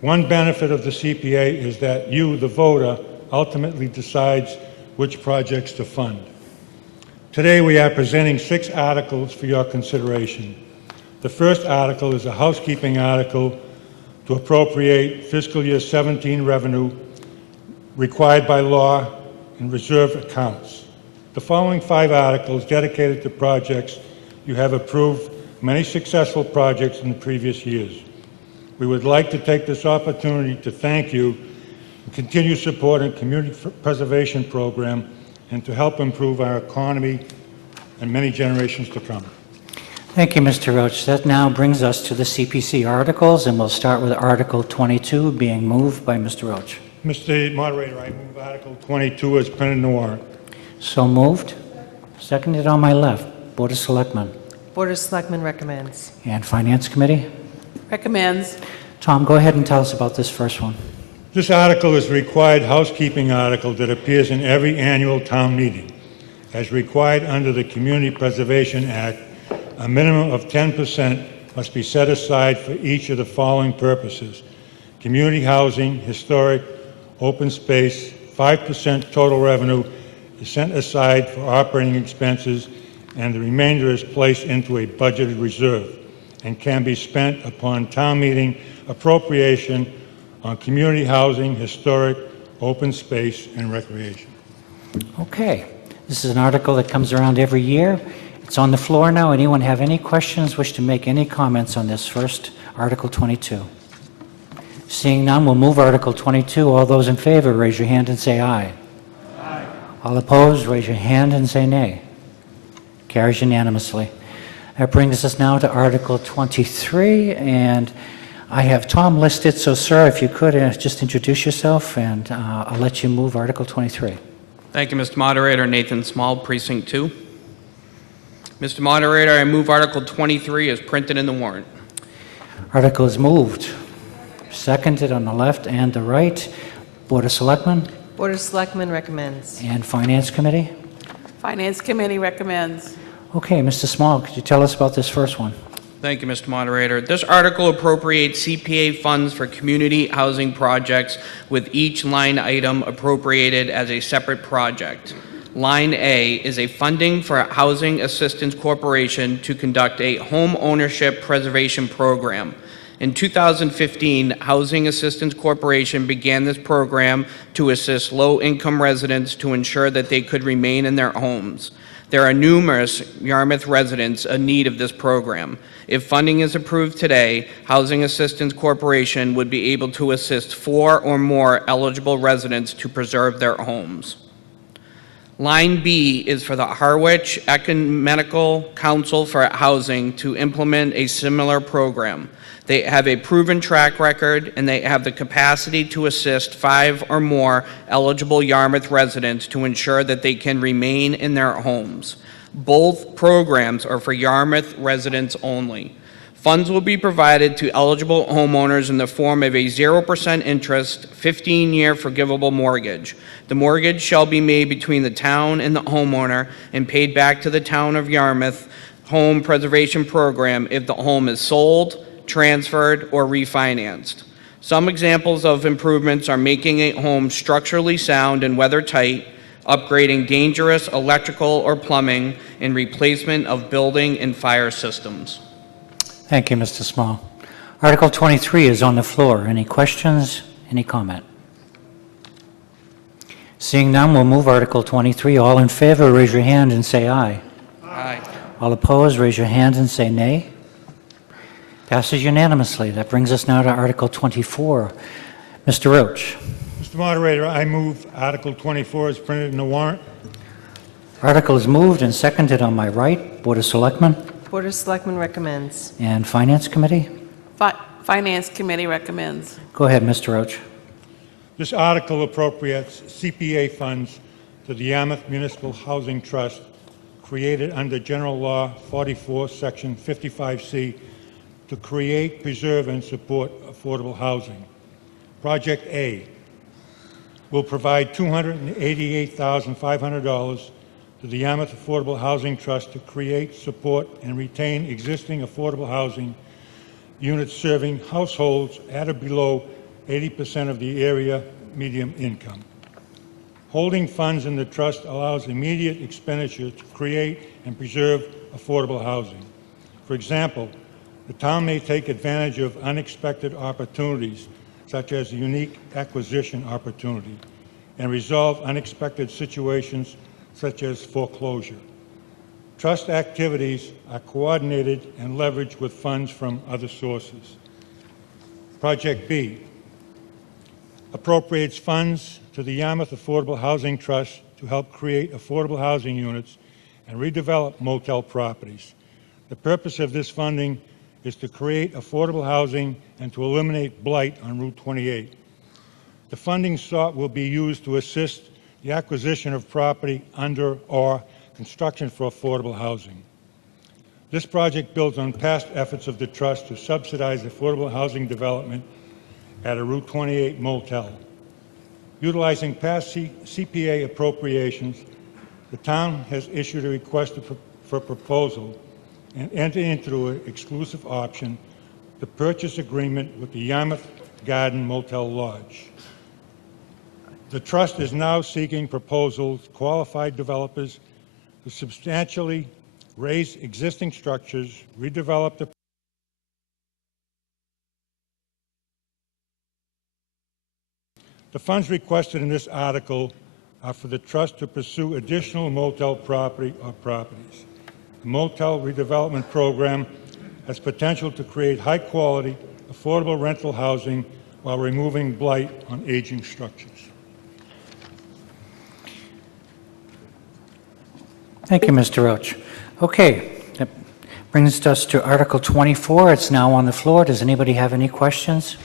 One benefit of the CPA is that you, the voter, ultimately decides which projects to fund. Today we are presenting 6 articles for your consideration. The first article is a housekeeping article to appropriate fiscal year 17 revenue required by law in reserve accounts. The following 5 articles dedicated to projects you have approved, many successful projects in the previous years. We would like to take this opportunity to thank you and continue supporting the community preservation program and to help improve our economy and many generations to come. Thank you, Mr. Roach. That now brings us to the CPC articles, and we'll start with Article 22 being moved by Mr. Roach. Mr. Moderator, I move Article 22 as printed in the warrant. So moved. Seconded on my left. Board of Selectmen. Board of Selectmen recommends. And Finance Committee. Recommends. Tom, go ahead and tell us about this first one. This article is a required housekeeping article that appears in every annual town meeting. As required under the Community Preservation Act, a minimum of 10% must be set aside for each of the following purposes: community housing, historic, open space. 5% total revenue is set aside for operating expenses, and the remainder is placed into a budgeted reserve and can be spent upon town meeting appropriation on community housing, historic, open space, and recreation. Okay. This is an article that comes around every year. It's on the floor now. Anyone have any questions, wish to make any comments on this first Article 22? Seeing none, we'll move Article 22. All those in favor, raise your hand and say aye. Aye. All opposed, raise your hand and say nay. Carries unanimously. That brings us now to Article 23, and I have Tom listed, so sir, if you could just introduce yourself, and I'll let you move Article 23. Thank you, Mr. Moderator. Nathan Small, Precinct 2. Mr. Moderator, I move Article 23 as printed in the warrant. Article is moved. Seconded on the left and the right. Board of Selectmen Board of Selectmen recommends. and Finance Committee. Finance Committee recommends. Okay, Mr. Small, could you tell us about this first one? Thank you, Mr. Moderator. This article appropriates CPA funds for community housing projects, with each line item appropriated as a separate project. Line A is a funding for Housing Assistance Corporation to conduct a home ownership preservation program. In 2015, Housing Assistance Corporation began this program to assist low-income residents to ensure that they could remain in their homes. There are numerous Yarmouth residents in need of this program. If funding is approved today, Housing Assistance Corporation would be able to assist 4 or more eligible residents to preserve their homes. Line B is for the Harwich Ecumenical Council for Housing to implement a similar program. They have a proven track record, and they have the capacity to assist 5 or more eligible Yarmouth residents to ensure that they can remain in their homes. Both programs are for Yarmouth residents only. Funds will be provided to eligible homeowners in the form of a 0% interest, 15-year forgivable mortgage. The mortgage shall be made between the town and the homeowner and paid back to the town of Yarmouth Home Preservation Program if the home is sold, transferred, or refinanced. Some examples of improvements are making a home structurally sound and weather-tight, upgrading dangerous electrical or plumbing, and replacement of building and fire systems. Thank you, Mr. Small. Article 23 is on the floor. Any questions? Any comment? Seeing none, we'll move Article 23. All in favor, raise your hand and say aye. Aye. All opposed, raise your hand and say nay. Passes unanimously. That brings us now to Article 24. Mr. Roach. Mr. Moderator, I move Article 24 is printed in the warrant. Article is moved and seconded on my right. Board of Selectmen Board of Selectmen recommends. and Finance Committee. Finance Committee recommends. Go ahead, Mr. Roach. This article appropriates CPA funds to the Yarmouth Municipal Housing Trust created under General Law 44, Section 55C, to create, preserve, and support affordable housing. Project A will provide $288,500 to the Yarmouth Affordable Housing Trust to create, support, and retain existing affordable housing units serving households at or below 80% of the area median income. Holding funds in the trust allows immediate expenditure to create and preserve affordable housing. For example, the town may take advantage of unexpected opportunities, such as a unique acquisition opportunity, and resolve unexpected situations such as foreclosure. Trust activities are coordinated and leveraged with funds from other sources. Project B appropriates funds to the Yarmouth Affordable Housing Trust to help create affordable housing units and redevelop motel properties. The purpose of this funding is to create affordable housing and to eliminate blight on Route 28. The funding sought will be used to assist the acquisition of property under or construction for affordable housing. This project builds on past efforts of the Trust to subsidize affordable housing development at a Route 28 motel. Utilizing past CPA appropriations, the town has issued a request for proposal and entered into an exclusive option, the purchase agreement with the Yarmouth Garden Motel Lodge. The Trust is now seeking proposals, qualified developers, to substantially raise existing structures, redevelop the funds requested in this article are for the Trust to pursue additional motel property or properties. The motel redevelopment program has potential to create high-quality, affordable rental housing while removing blight on aging structures. Thank you, Mr. Roach. Okay, that brings us to Article 24. It's now on the floor. Does anybody have any questions?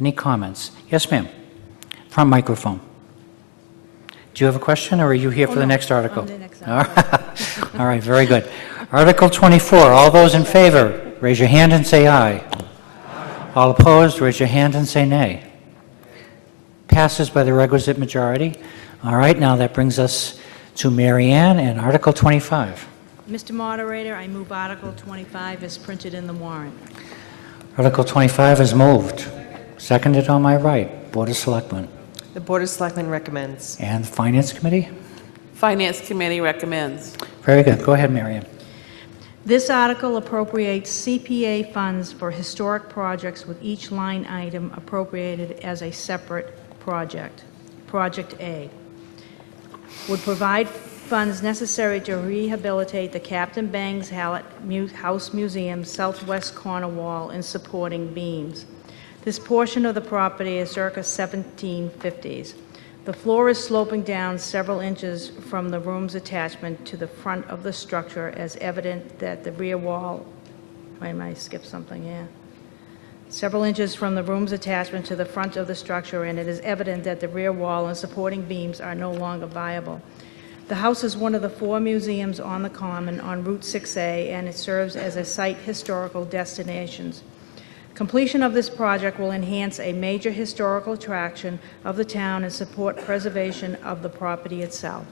Any comments? Yes, ma'am. Front microphone. Do you have a question, or are you here for the next article? On the next All right, very good. Article 24, all those in favor, raise your hand and say aye. All opposed, raise your hand and say nay. Passes by the requisite majority. All right, now that brings us to Mary Ann and Article 25. Mr. Moderator, I move Article 25 as printed in the warrant. Article 25 is moved. Seconded on my right. Board of Selectmen. The Board of Selectmen recommends. And the Finance Committee? Finance Committee recommends. Very good. Go ahead, Mary Ann. This article appropriates CPA funds for historic projects with each line item appropriated as a separate project. Project A would provide funds necessary to rehabilitate the Captain Bangs House Museum southwest corner wall and supporting beams. This portion of the property is circa 1750s. The floor is sloping down several inches from the room's attachment to the front of the structure, as evident that the rear wall, I might skip something here. Several inches from the room's attachment to the front of the structure, and it is evident that the rear wall and supporting beams are no longer viable. The house is one of the 4 museums on the Common on Route 6A, and it serves as a site historical destination. Completion of this project will enhance a major historical attraction of the town and support preservation of the property itself.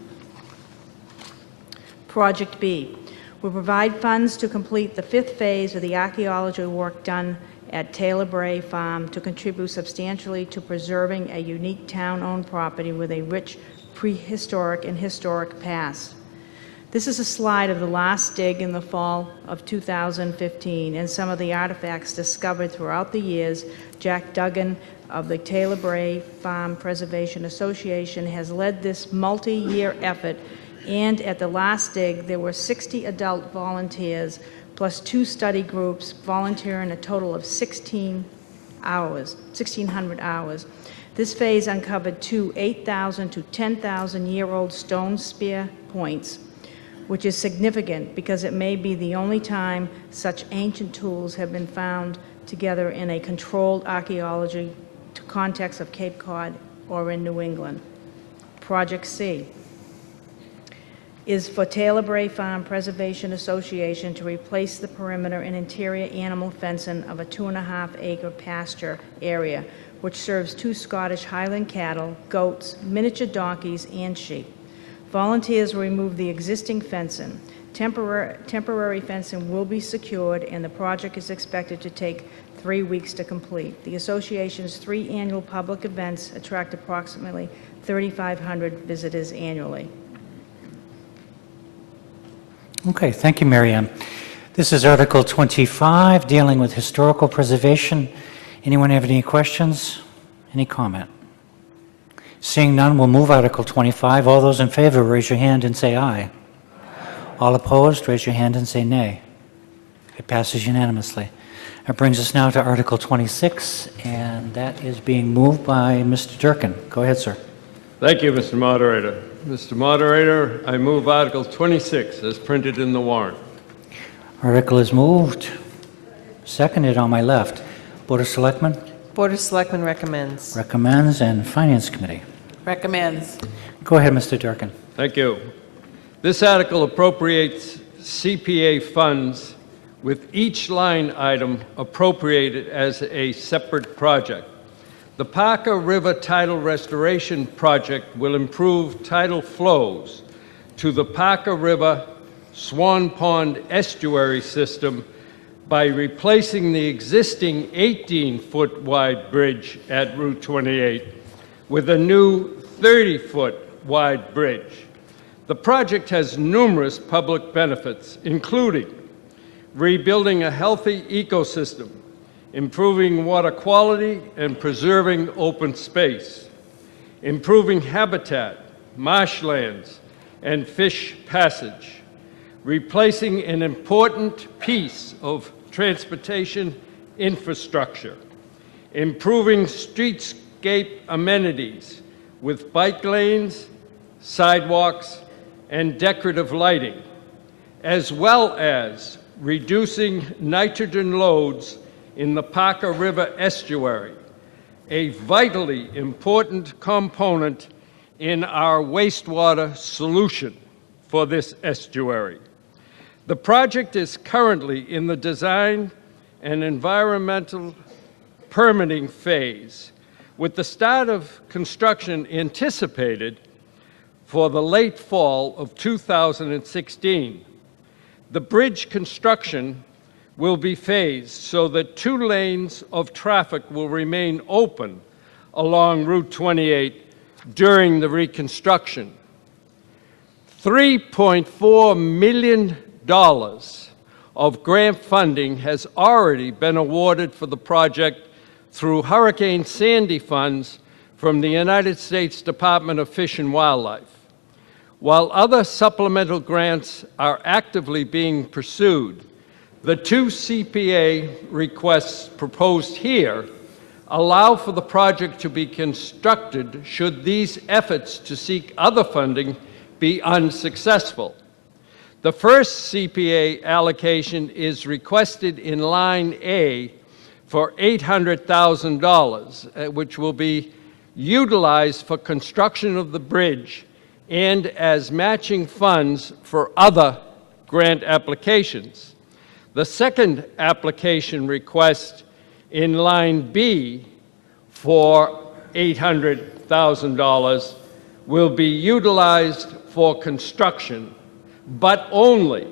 Project B will provide funds to complete the 5th phase of the archaeology work done at Taylor Bray Farm to contribute substantially to preserving a unique town-owned property with a rich prehistoric and historic past. This is a slide of the last dig in the fall of 2015 and some of the artifacts discovered throughout the years. Jack Duggan of the Taylor Bray Farm Preservation Association has led this multi-year effort, and at the last dig there were 60 adult volunteers plus 2 study groups volunteering a total of 1,600 hours. This phase uncovered 2 8,000 to 10,000-year-old stone spear points, which is significant because it may be the only time such ancient tools have been found together in a controlled archaeology context of Cape Cod or in New England. Project C is for Taylor Bray Farm Preservation Association to replace the perimeter and interior animal fencing of a 2.5-acre pasture area, which serves 2 Scottish Highland cattle, goats, miniature donkeys, and sheep. Volunteers will remove the existing fencing. Temporary fencing will be secured, and the project is expected to take 3 weeks to complete. The association's 3 annual public events attract approximately 3,500 visitors annually. Okay, thank you, Mary Ann. This is Article 25, dealing with historical preservation. Anyone have any questions? Any comment? Seeing none, we'll move Article 25. All those in favor, raise your hand and say aye. All opposed, raise your hand and say nay. It passes unanimously. That brings us now to Article 26, and that is being moved by Mr. Durkin. Go ahead, sir. Thank you, Mr. Moderator. Mr. Moderator, I move Article 26 as printed in the warrant. Article is moved. Seconded on my left. Board of Selectmen? Board of Selectmen recommends. Recommends, and Finance Committee. Recommends. Go ahead, Mr. Durkin. Thank you. This article appropriates CPA funds with each line item appropriated as a separate project. The Parker River Tidal Restoration Project will improve tidal flows to the Parker River Swan Pond estuary system by replacing the existing 18-foot wide bridge at Route 28 with a new 30-foot wide bridge. The project has numerous public benefits, including rebuilding a healthy ecosystem, improving water quality and preserving open space, improving habitat, marshlands, and fish passage, replacing an important piece of transportation infrastructure, improving streetscape amenities with bike lanes, sidewalks, and decorative lighting, as well as reducing nitrogen loads in the Parker River estuary, a vitally important component in our wastewater solution for this estuary. The project is currently in the design and environmental permitting phase, with the start of construction anticipated for the late fall of 2016. The bridge construction will be phased so that 2 lanes of traffic will remain open along Route 28 during the reconstruction. $3.4 million of grant funding has already been awarded for the project through Hurricane Sandy funds from the United States Department of Fish and Wildlife. While other supplemental grants are actively being pursued, the 2 CPA requests proposed here allow for the project to be constructed should these efforts to seek other funding be unsuccessful. The first CPA allocation is requested in line A for $800,000, which will be utilized for construction of the bridge and as matching funds for other grant applications. The second application request in line B for $800,000 will be utilized for construction, but only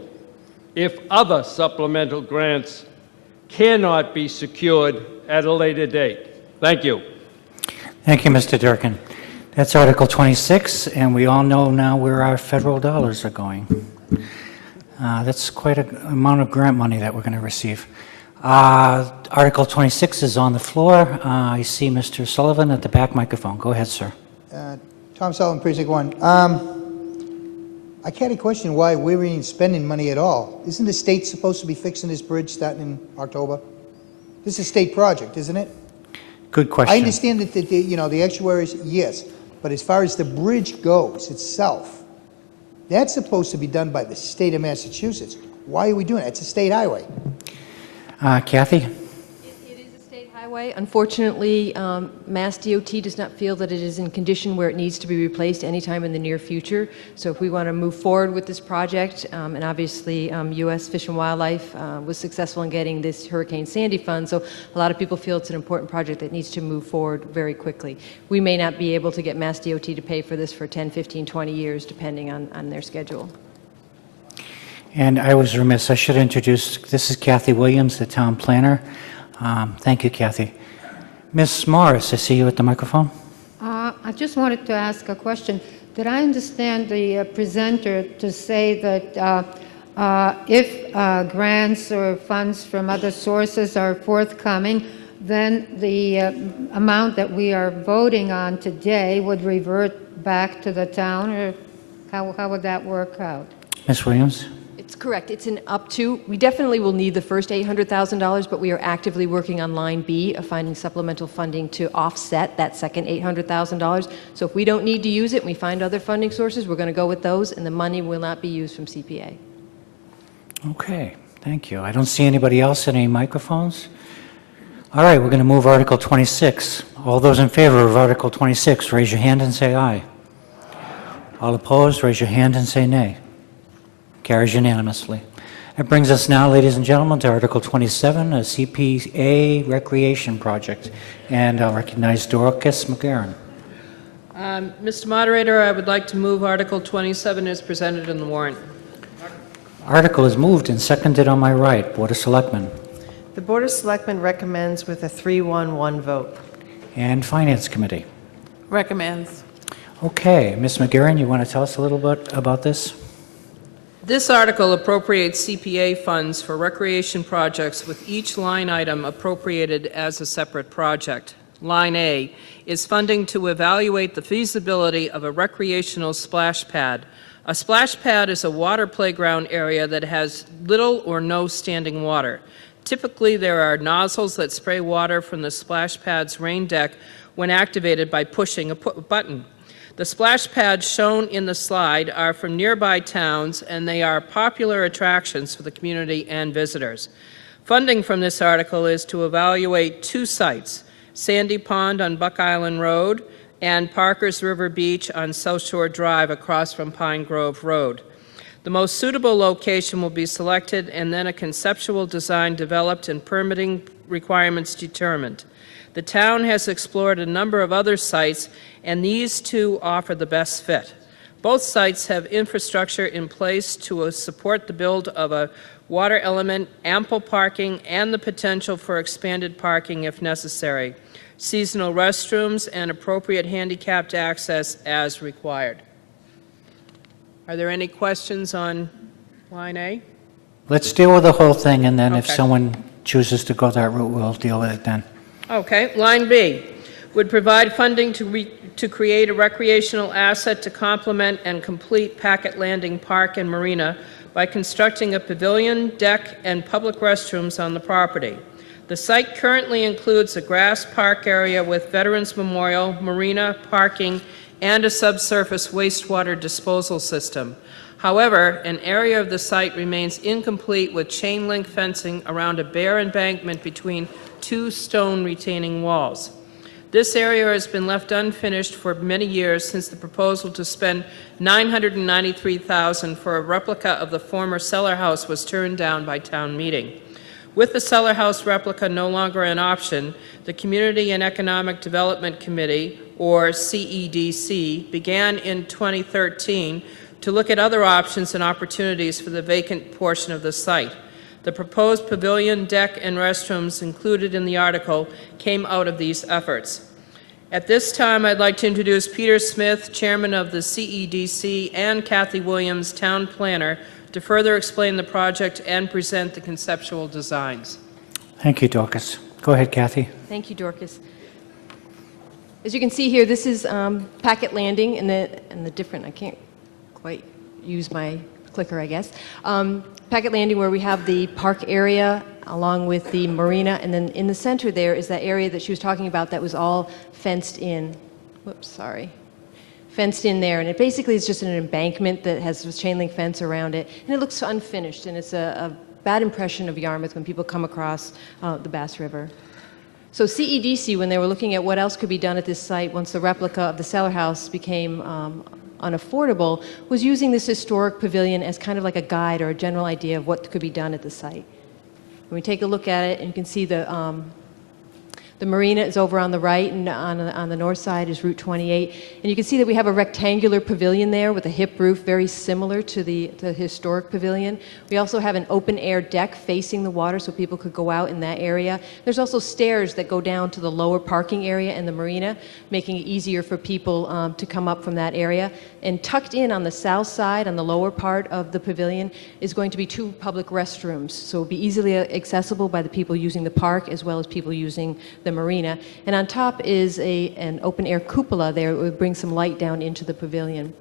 if other supplemental grants cannot be secured at a later date. Thank you. Thank you, Mr. Durkin. That's Article 26, and we all know now where our federal dollars are going. That's quite an amount of grant money that we're going to receive. Article 26 is on the floor. I see Mr. Sullivan at the back microphone. Go ahead, sir. Tom Sullivan, Precinct 1. I can't question why we're even spending money at all. Isn't the state supposed to be fixing this bridge starting in October? This is a state project, isn't it? Good question. I understand that the actuaries, yes, but as far as the bridge goes itself, that's supposed to be done by the state of Massachusetts. Why are we doing it? It's a state highway. Kathy? It is a state highway. Unfortunately, Mass DOT does not feel that it is in condition where it needs to be replaced anytime in the near future. So if we want to move forward with this project, and obviously U.S. Fish and Wildlife was successful in getting this Hurricane Sandy fund, so a lot of people feel it's an important project that needs to move forward very quickly. We may not be able to get Mass DOT to pay for this for 10, 15, 20 years, depending on their schedule. And I was remiss, I should introduce, this is Kathy Williams, the town planner. Thank you, Kathy. Ms. Morris, I see you at the microphone. I just wanted to ask a question. Did I understand the presenter to say that if grants or funds from other sources are forthcoming, then the amount that we are voting on today would revert back to the town, or how would that work out? Ms. Williams? It's correct. It's an up to. We definitely will need the first $800,000, but we are actively working on line B of finding supplemental funding to offset that second $800,000. So if we don't need to use it and we find other funding sources, we're going to go with those, and the money will not be used from CPA. Okay, thank you. I don't see anybody else at any microphones. All right, we're going to move Article 26. All those in favor of Article 26, raise your hand and say aye. All opposed, raise your hand and say nay. Carries unanimously. That brings us now, ladies and gentlemen, to Article 27, a CPA recreation project. And I'll recognize Dorcas McGarren. Mr. Moderator, I would like to move Article 27 as presented in the warrant. Article is moved and seconded on my right. Board of Selectmen. The Board of Selectmen recommends with a 3-1-1 vote. And Finance Committee. Recommends. Okay, Ms. McGarren, you want to tell us a little bit about this? This article appropriates CPA funds for recreation projects with each line item appropriated as a separate project. Line A is funding to evaluate the feasibility of a recreational splash pad. A splash pad is a water playground area that has little or no standing water. Typically, there are nozzles that spray water from the splash pad's rain deck when activated by pushing a button. The splash pads shown in the slide are from nearby towns, and they are popular attractions for the community and visitors. Funding from this article is to evaluate 2 sites, Sandy Pond on Buck Island Road and Parker's River Beach on South Shore Drive across from Pine Grove Road. The most suitable location will be selected and then a conceptual design developed and permitting requirements determined. The town has explored a number of other sites, and these 2 offer the best fit. Both sites have infrastructure in place to support the build of a water element, ample parking, and the potential for expanded parking if necessary, seasonal restrooms, and appropriate handicapped access as required. Are there any questions on line A? Let's deal with the whole thing, and then if Okay. someone chooses to go that route, we'll deal with it then. Okay, line B, would provide funding to create a recreational asset to complement and complete Packet Landing Park and Marina by constructing a pavilion, deck, and public restrooms on the property. The site currently includes a grass park area with Veterans Memorial, marina, parking, and a subsurface wastewater disposal system. However, an area of the site remains incomplete with chain link fencing around a bare embankment between 2 stone retaining walls. This area has been left unfinished for many years since the proposal to spend $993,000 for a replica of the former cellar house was turned down by town meeting. With the cellar house replica no longer an option, the Community and Economic Development Committee, or CEDC, began in 2013 to look at other options and opportunities for the vacant portion of the site. The proposed pavilion, deck, and restrooms included in the article came out of these efforts. At this time, I'd like to introduce Peter Smith, Chairman of the CEDC, and Kathy Williams, Town Planner, to further explain the project and present the conceptual designs. Thank you, Dorcas. Go ahead, Kathy. Thank you, Dorcas. As you can see here, this is Packet Landing and the different, I can't quite use my clicker, I guess. Packet Landing, where we have the park area along with the marina, and then in the center there is that area that she was talking about that was all fenced in. Whoops, sorry. Fenced in there, and it basically is just an embankment that has a chain link fence around it, and it looks unfinished, and it's a bad impression of Yarmouth when people come across the Bass River. So CEDC, when they were looking at what else could be done at this site once the replica of the cellar house became unaffordable, was using this historic pavilion as kind of like a guide or a general idea of what could be done at the site. When we take a look at it, and you can see the marina is over on the right, and on the north side is Route 28. And you can see that we have a rectangular pavilion there with a hip roof, very similar to the historic pavilion. We also have an open-air deck facing the water so people could go out in that area. There's also stairs that go down to the lower parking area in the marina, making it easier for people to come up from that area. And tucked in on the south side, on the lower part of the pavilion, is going to be 2 public restrooms. So it'll be easily accessible by the people using the park as well as people using the marina. And on top is an open-air cupola there. It would bring some light down into the pavilion.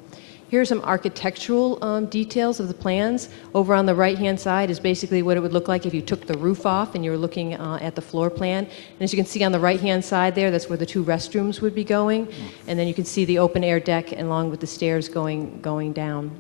Here are some architectural details of the plans. Over on the right-hand side is basically what it would look like if you took the roof off and you were looking at the floor plan. And as you can see on the right-hand side there, that's where the 2 restrooms would be going. And then you can see the open-air deck along with the stairs going down.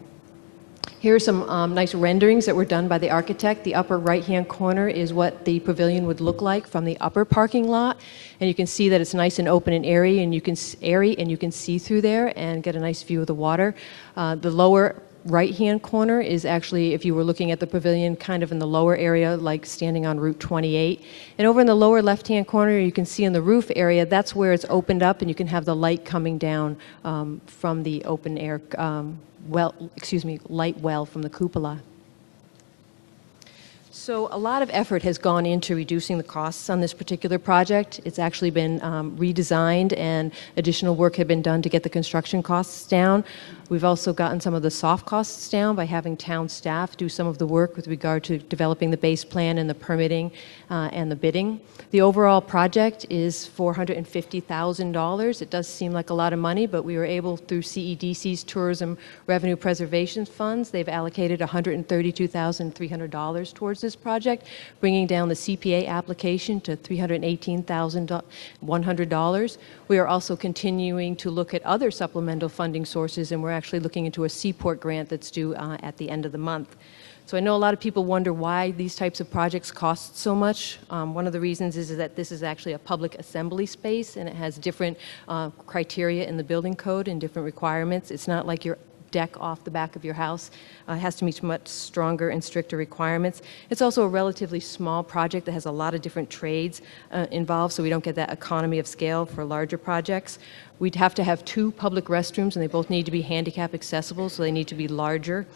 Here are some nice renderings that were done by the architect. The upper right-hand corner is what the pavilion would look like from the upper parking lot. And you can see that it's nice and open and airy, and you can see through there and get a nice view of the water. The lower right-hand corner is actually, if you were looking at the pavilion, kind of in the lower area, like standing on Route 28. And over in the lower left-hand corner, you can see in the roof area, that's where it's opened up, and you can have the light coming down from the open air light well from the cupola. So a lot of effort has gone into reducing the costs on this particular project. It's actually been redesigned, and additional work had been done to get the construction costs down. We've also gotten some of the soft costs down by having town staff do some of the work with regard to developing the base plan and the permitting and the bidding. The overall project is $450,000. It does seem like a lot of money, but we were able, through CEDC's Tourism Revenue Preservation Funds, they've allocated $132,300 towards this this project, bringing down the CPA application to $318,100. We are also continuing to look at other supplemental funding sources, and we're actually looking into a Seaport grant that's due at the end of the month. So I know a lot of people wonder why these types of projects cost so much. One of the reasons is that this is actually a public assembly space, and it has different criteria in the building code and different requirements. It's not like your deck off the back of your house. It has to meet much stronger and stricter requirements. It's also a relatively small project that has a lot of different trades involved, so we don't get that economy of scale for larger projects. We'd have to have 2 public restrooms, and they both need to be handicap accessible, so they need to be larger.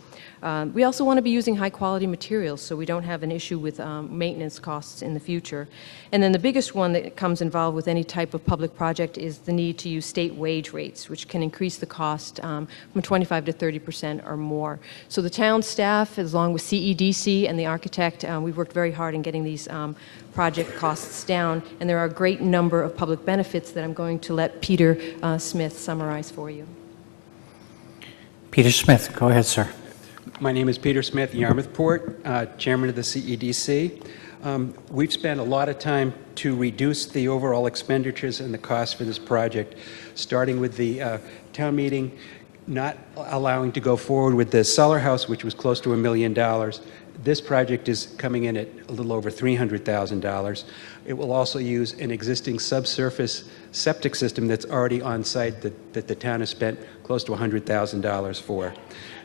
We also want to be using high-quality materials, so we don't have an issue with maintenance costs in the future. And then the biggest one that comes involved with any type of public project is the need to use state wage rates, which can increase the cost from 25 to 30% or more. So the town staff, along with CEDC and the architect, we've worked very hard in getting these project costs down, and there are a great number of public benefits that I'm going to let Peter Smith summarize for you. Peter Smith, go ahead, sir. My name is Peter Smith, Yarmouthport, Chairman of the CEDC. We've spent a lot of time to reduce the overall expenditures and the cost for this project, starting with the town meeting not allowing to go forward with the cellar house, which was close to $1 million. This project is coming in at a little over $300,000. It will also use an existing subsurface septic system that's already on site that the town has spent close to $100,000 for.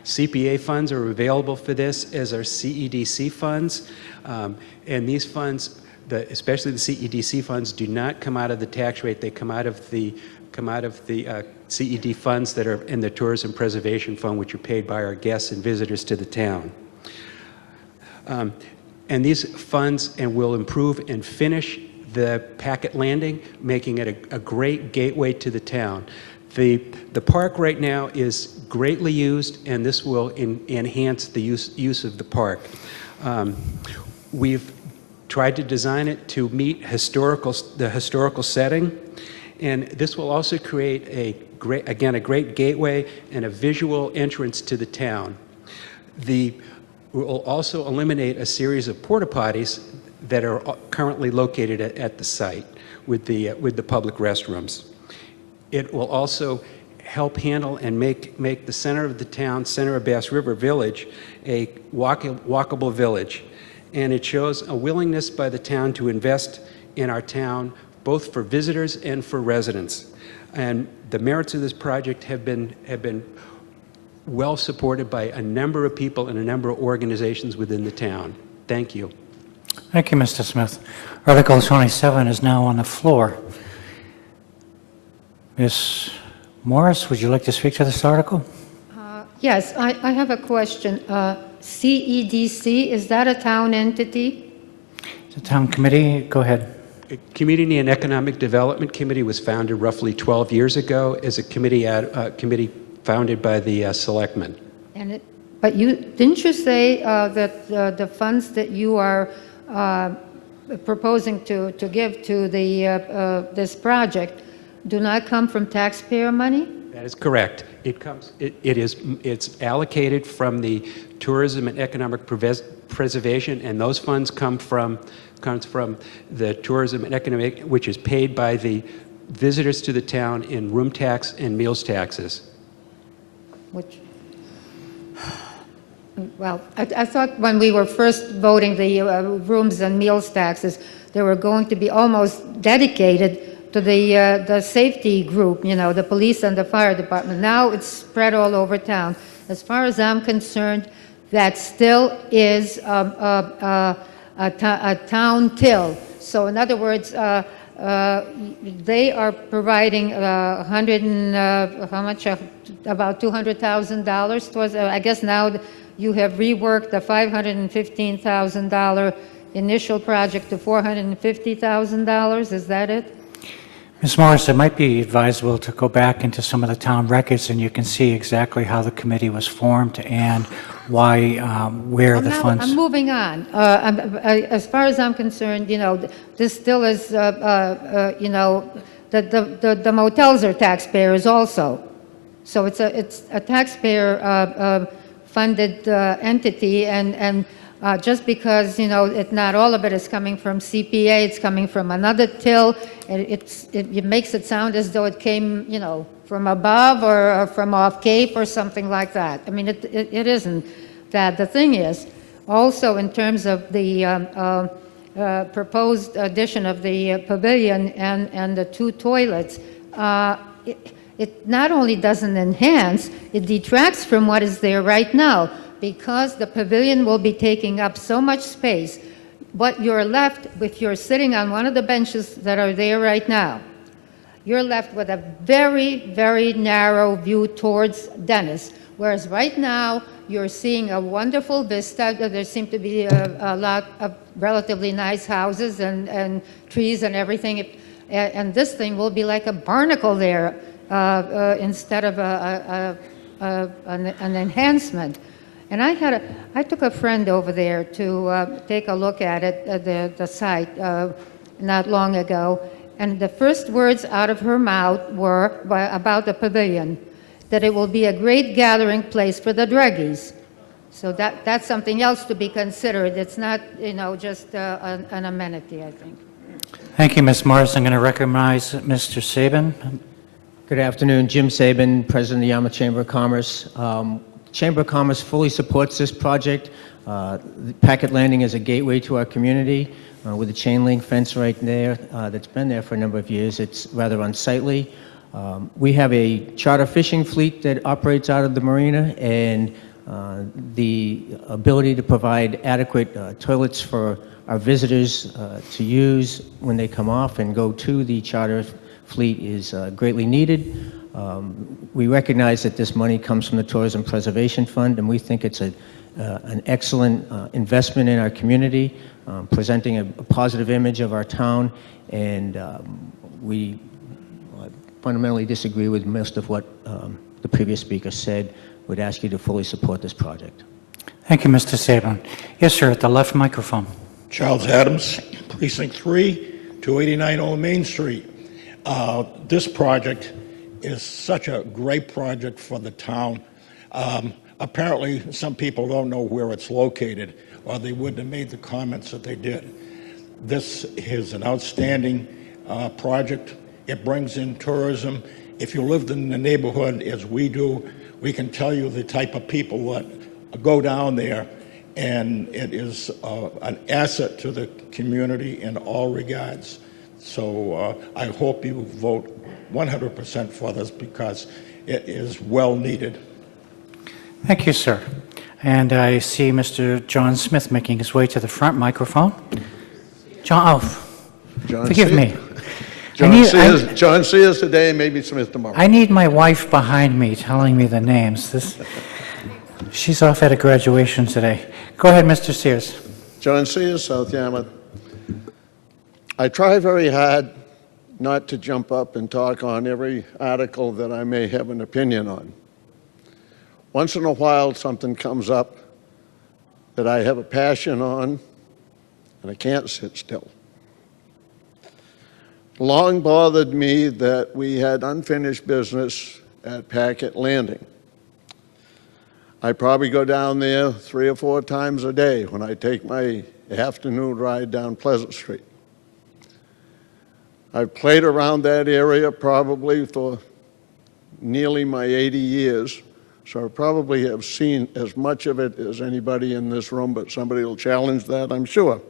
CPA funds are available for this, as are CEDC funds, and these funds, especially the CEDC funds, do not come out of the tax rate. They come out of the CED funds that are in the Tourism Preservation Fund, which are paid by our guests and visitors to the town. And these funds will improve and finish the Packet Landing, making it a great gateway to the town. The park right now is greatly used, and this will enhance the use of the park. We've tried to design it to meet the historical setting, and this will also create a great gateway and a visual entrance to the town. We will also eliminate a series of porta potties that are currently located at the site with the public restrooms. It will also help handle and make the center of the town, center of Bass River Village, a walkable village. And it shows a willingness by the town to invest in our town, both for visitors and for residents. And the merits of this project have been well supported by a number of people and a number of organizations within the town. Thank you. Thank you, Mr. Smith. Article 27 is now on the floor. Ms. Morris, would you like to speak to this article? Yes, I have a question. CEDC, is that a town entity? The town committee, go ahead. Community and Economic Development Committee was founded roughly 12 years ago as a committee founded by the selectmen. But didn't you say that the funds that you are proposing to give to this project do not come from taxpayer money? That is correct. It's allocated from the Tourism and Economic Preservation, and those funds comes from the Tourism and Economic, which is paid by the visitors to the town in room tax and meals taxes. Well, I thought when we were first voting the rooms and meals taxes, they were going to be almost dedicated to the safety group, the police and the fire department. Now it's spread all over town. As far as I'm concerned, that still is a town till. So in other words, they are providing about $200,000 towards, I guess now you have reworked the $515,000 initial project to $450,000, is that it? Ms. Morris, it might be advisable to go back into some of the town records, and you can see exactly how the committee was formed and why, where the funds... I'm moving on. As far as I'm concerned, this still is, the motels are taxpayers also. So it's a taxpayer funded entity, and just because, not all of it is coming from CPA, it's coming from another till, and it makes it sound as though it came, from above or from off Cape or something like that. I mean, it isn't that. The thing is, also in terms of the proposed addition of the pavilion and the 2 toilets, it not only doesn't enhance, it detracts from what is there right now, because the pavilion will be taking up so much space. What you're left, if you're sitting on one of the benches that are there right now, you're left with a very, very narrow view towards Dennis, whereas right now, you're seeing a wonderful vista. There seem to be a lot of relatively nice houses and trees and everything, and this thing will be like a barnacle there instead of an enhancement. And I took a friend over there to take a look at it, the site, not long ago, and the first words out of her mouth were about the pavilion, that it will be a great gathering place for the druggies. So that's something else to be considered. It's not, just an amenity, I think. Thank you, Ms. Morris. I'm going to recognize Mr. Saban. Good afternoon. Jim Saban, President of the Yarmouth Chamber of Commerce. Chamber of Commerce fully supports this project. The Packet Landing is a gateway to our community with a chain link fence right there that's been there for a number of years. It's rather unsightly. We have a charter fishing fleet that operates out of the marina, and the ability to provide adequate toilets for our visitors to use when they come off and go to the charter fleet is greatly needed. We recognize that this money comes from the Tourism Preservation Fund, and we think it's an excellent investment in our community, presenting a positive image of our town, and we fundamentally disagree with most of what the previous speaker said. Would ask you to fully support this project. Thank you, Mr. Saban. Yes, sir, at the left microphone. Charles Adams, Precinct 3, 289 Old Main Street. This project is such a great project for the town. Apparently, some people don't know where it's located, or they wouldn't have made the comments that they did. This is an outstanding project. It brings in tourism. If you lived in the neighborhood as we do, we can tell you the type of people that go down there, and it is an asset to the community in all regards. So I hope you vote 100% for this because it is well needed. Thank you, sir. And I see Mr. John Smith making his way to the front microphone. John, forgive me. John Sears today, maybe Smith tomorrow. I need my wife behind me telling me the names. She's off at a graduation today. Go ahead, Mr. Sears. John Sears, South Yarmouth. I try very hard not to jump up and talk on every article that I may have an opinion on. Once in a while, something comes up that I have a passion on, and I can't sit still. Long bothered me that we had unfinished business at Packet Landing. I probably go down there 3 or 4 times a day when I take my afternoon ride down Pleasant Street. I've played around that area probably for nearly my 80 years, so I probably have seen as much of it as anybody in this room, but somebody will challenge that, I'm sure.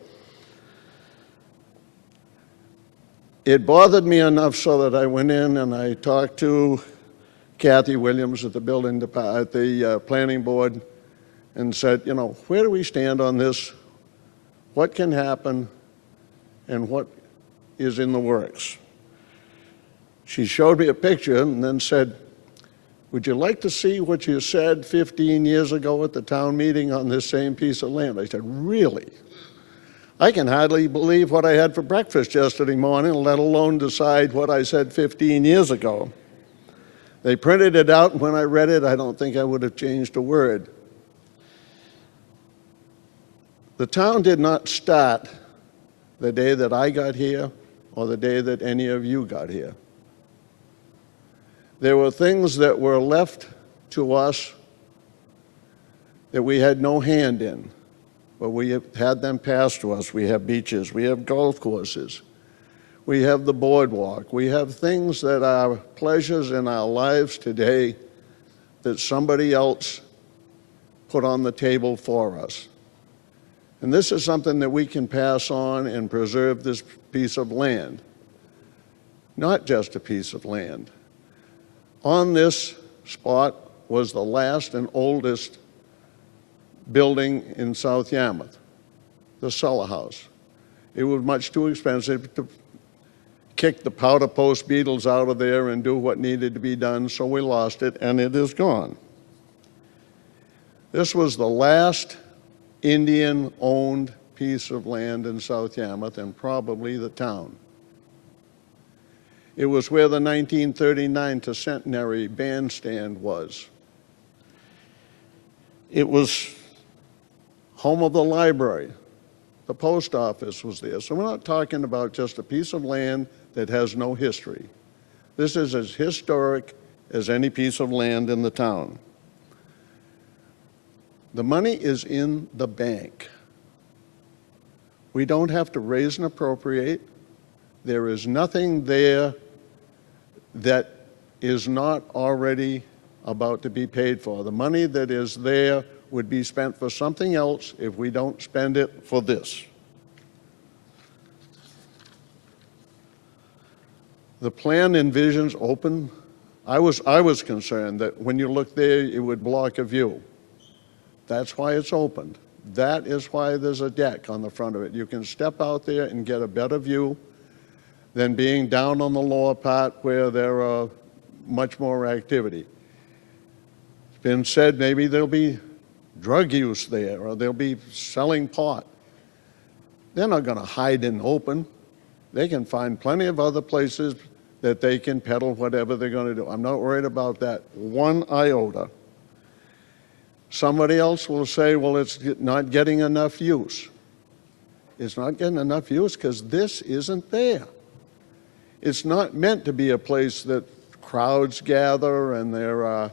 It bothered me enough so that I went in and I talked to Kathy Williams at the planning board and said, where do we stand on this? What can happen and what is in the works? She showed me a picture and then said, would you like to see what you said 15 years ago at the town meeting on this same piece of land? I said, really? I can hardly believe what I had for breakfast yesterday morning, let alone decide what I said 15 years ago. They printed it out, and when I read it, I don't think I would have changed a word. The town did not start the day that I got here or the day that any of you got here. There were things that were left to us that we had no hand in. but we have had them passed to us. We have beaches, we have golf courses, we have the boardwalk, we have things that are pleasures in our lives today that somebody else put on the table for us. And this is something that we can pass on and preserve this piece of land. Not just a piece of land. On this spot was the last and oldest building in South Yarmouth, the Cellar House. It was much too expensive to kick the powder post beetles out of there and do what needed to be done, so we lost it, and it is gone. This was the last Indian-owned piece of land in South Yarmouth, and probably the town. It was where the 1939 Centenary Bandstand was. It was home of the library. The post office was there. So we're not talking about just a piece of land that has no history. This is as historic as any piece of land in the town. The money is in the bank. We don't have to raise and appropriate. There is nothing there that is not already about to be paid for. The money that is there would be spent for something else if we don't spend it for this. The plan envisions open. I was concerned that when you look there, it would block a view. That's why it's opened. That is why there's a deck on the front of it. You can step out there and get a better view than being down on the lower part where there are much more activity. It's been said maybe there'll be drug use there, or they'll be selling pot. They're not going to hide in open. They can find plenty of other places that they can peddle whatever they're going to do. I'm not worried about that one iota. Somebody else will say, well, it's not getting enough use. It's not getting enough use because this isn't there. It's not meant to be a place that crowds gather and there are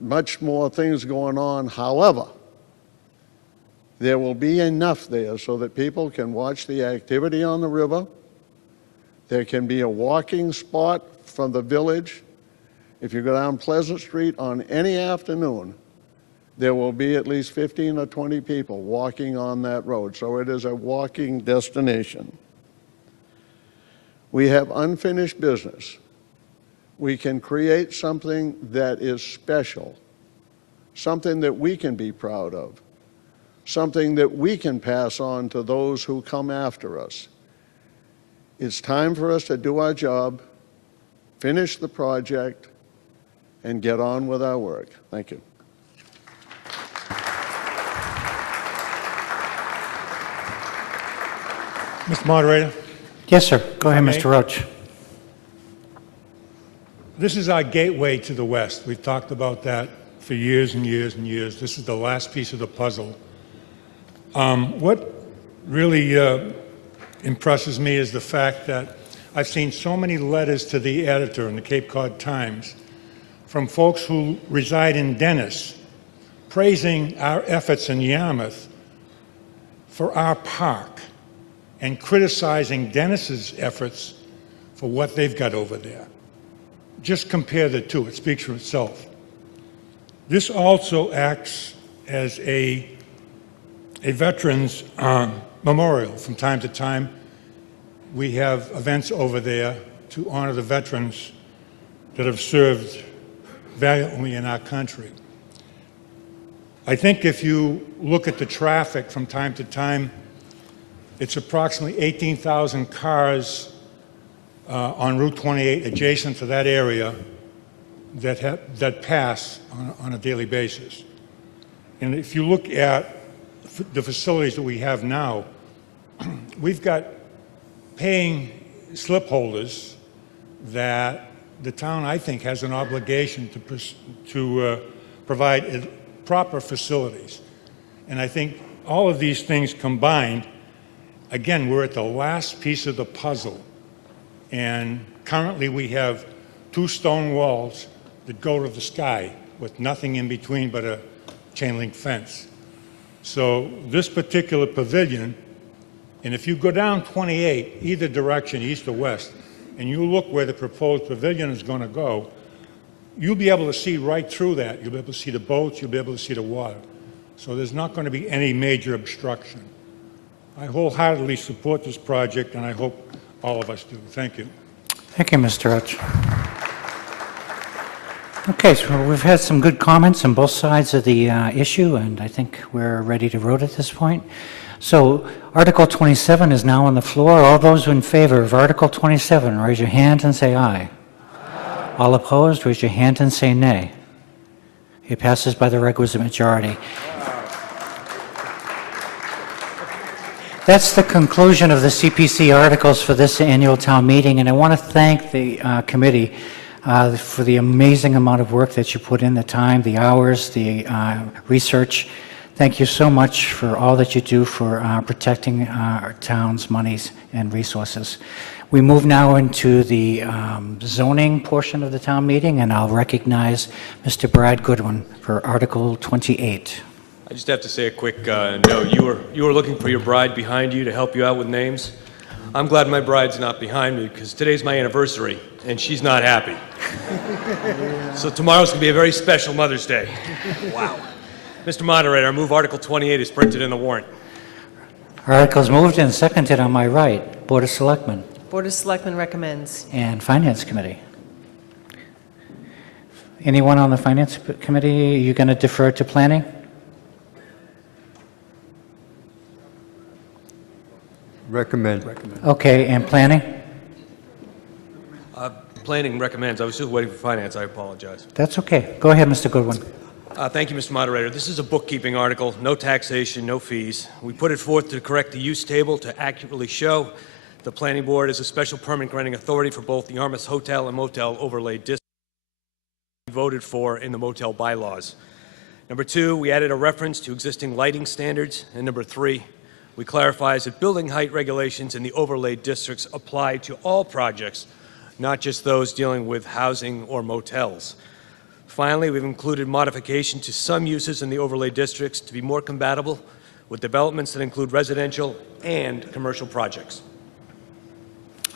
much more things going on. However, there will be enough there so that people can watch the activity on the river. There can be a walking spot from the village. If you go down Pleasant Street on any afternoon, there will be at least 15 or 20 people walking on that road. So it is a walking destination. We have unfinished business. We can create something that is special, something that we can be proud of, something that we can pass on to those who come after us. It's time for us to do our job, finish the project, and get on with our work. Thank you. Mr. Moderator? Yes, sir. Go ahead, Okay. Mr. Roach. This is our gateway to the West. We've talked about that for years and years and years. This is the last piece of the puzzle. What really impresses me is the fact that I've seen so many letters to the editor in the Cape Cod Times from folks who reside in Dennis praising our efforts in Yarmouth for our park and criticizing Dennis's efforts for what they've got over there. Just compare the two. It speaks for itself. This also acts as a veterans memorial. From time to time, we have events over there to honor the veterans that have served valiantly in our country. I think if you look at the traffic from time to time, it's approximately 18,000 cars on Route 28 adjacent to that area that pass on a daily basis. And if you look at the facilities that we have now, we've got paying slip holders that the town, I think, has an obligation to provide proper facilities. And I think all of these things combined, again, we're at the last piece of the puzzle. And currently we have 2 stone walls that go to the sky with nothing in between but a chain link fence. So this particular pavilion, and if you go down 28, either direction, east or west, and you look where the proposed pavilion is going to go, you'll be able to see right through that. You'll be able to see the boats, you'll be able to see the water. So there's not going to be any major obstruction. I wholeheartedly support this project, and I hope all of us do. Thank you. Thank you, Mr. Roach. Okay, so we've had some good comments on both sides of the issue, and I think we're ready to vote at this point. So Article 27 is now on the floor. All those in favor of Article 27, raise your hand and say aye. Aye. All opposed, raise your hand and say nay. It passes by the requisite majority. That's the conclusion of the CPC articles for this annual town meeting, and I want to thank the committee for the amazing amount of work that you put in, the time, the hours, the research. Thank you so much for all that you do for protecting our town's monies and resources. We move now into the zoning portion of the town meeting, and I'll recognize Mr. Brad Goodwin for Article 28. I just have to say a quick note. You were looking for your bride behind you to help you out with names. I'm glad my bride's not behind me because today's my anniversary and she's not happy. So tomorrow's going to be a very special Mother's Day. Wow. Mr. Moderator, I move Article 28 is printed in the warrant. Articles moved and seconded on my right. Board of Selectmen Board of Selectmen recommends. and Finance Committee. Anyone on the Finance Committee, are you going to defer to Planning? Recommend. Okay, and Planning? Planning recommends. I was just waiting for Finance. I apologize. That's okay. Go ahead, Mr. Goodwin. Thank you, Mr. Moderator. This is a bookkeeping article, no taxation, no fees. We put it forth to correct the use table to accurately show the Planning Board is a special permit granting authority for both the Yarmouth Hotel and Motel Overlay District voted for in the motel bylaws. Number 2, we added a reference to existing lighting standards. And number 3, we clarifies that building height regulations in the overlay districts apply to all projects, not just those dealing with housing or motels. Finally, we've included modification to some uses in the overlay districts to be more compatible with developments that include residential and commercial projects.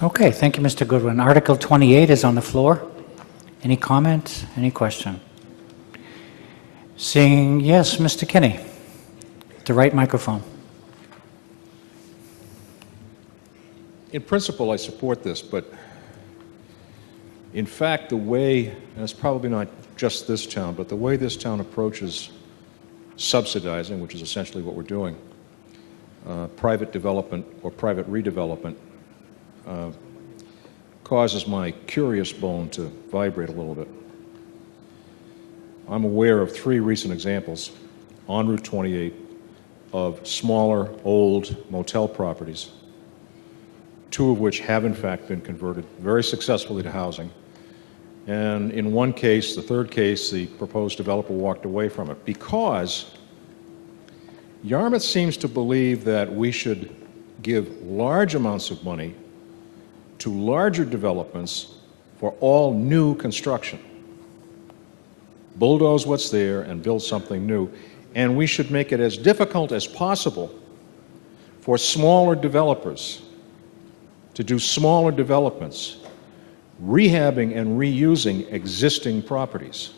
Okay, thank you, Mr. Goodwin. Article 28 is on the floor. Any comment? Any question? Seeing yes, Mr. Kinney. The right microphone. In principle, I support this, but in fact, the way, and it's probably not just this town, but the way this town approaches subsidizing, which is essentially what we're doing, private development or private redevelopment, causes my curious bone to vibrate a little bit. I'm aware of 3 recent examples on Route 28 of smaller, old motel properties, 2 of which have in fact been converted very successfully to housing. And in one case, the third case, the proposed developer walked away from it because Yarmouth seems to believe that we should give large amounts of money to larger developments for all new construction. Bulldoze what's there and build something new. And we should make it as difficult as possible for smaller developers to do smaller developments, rehabbing and reusing existing properties.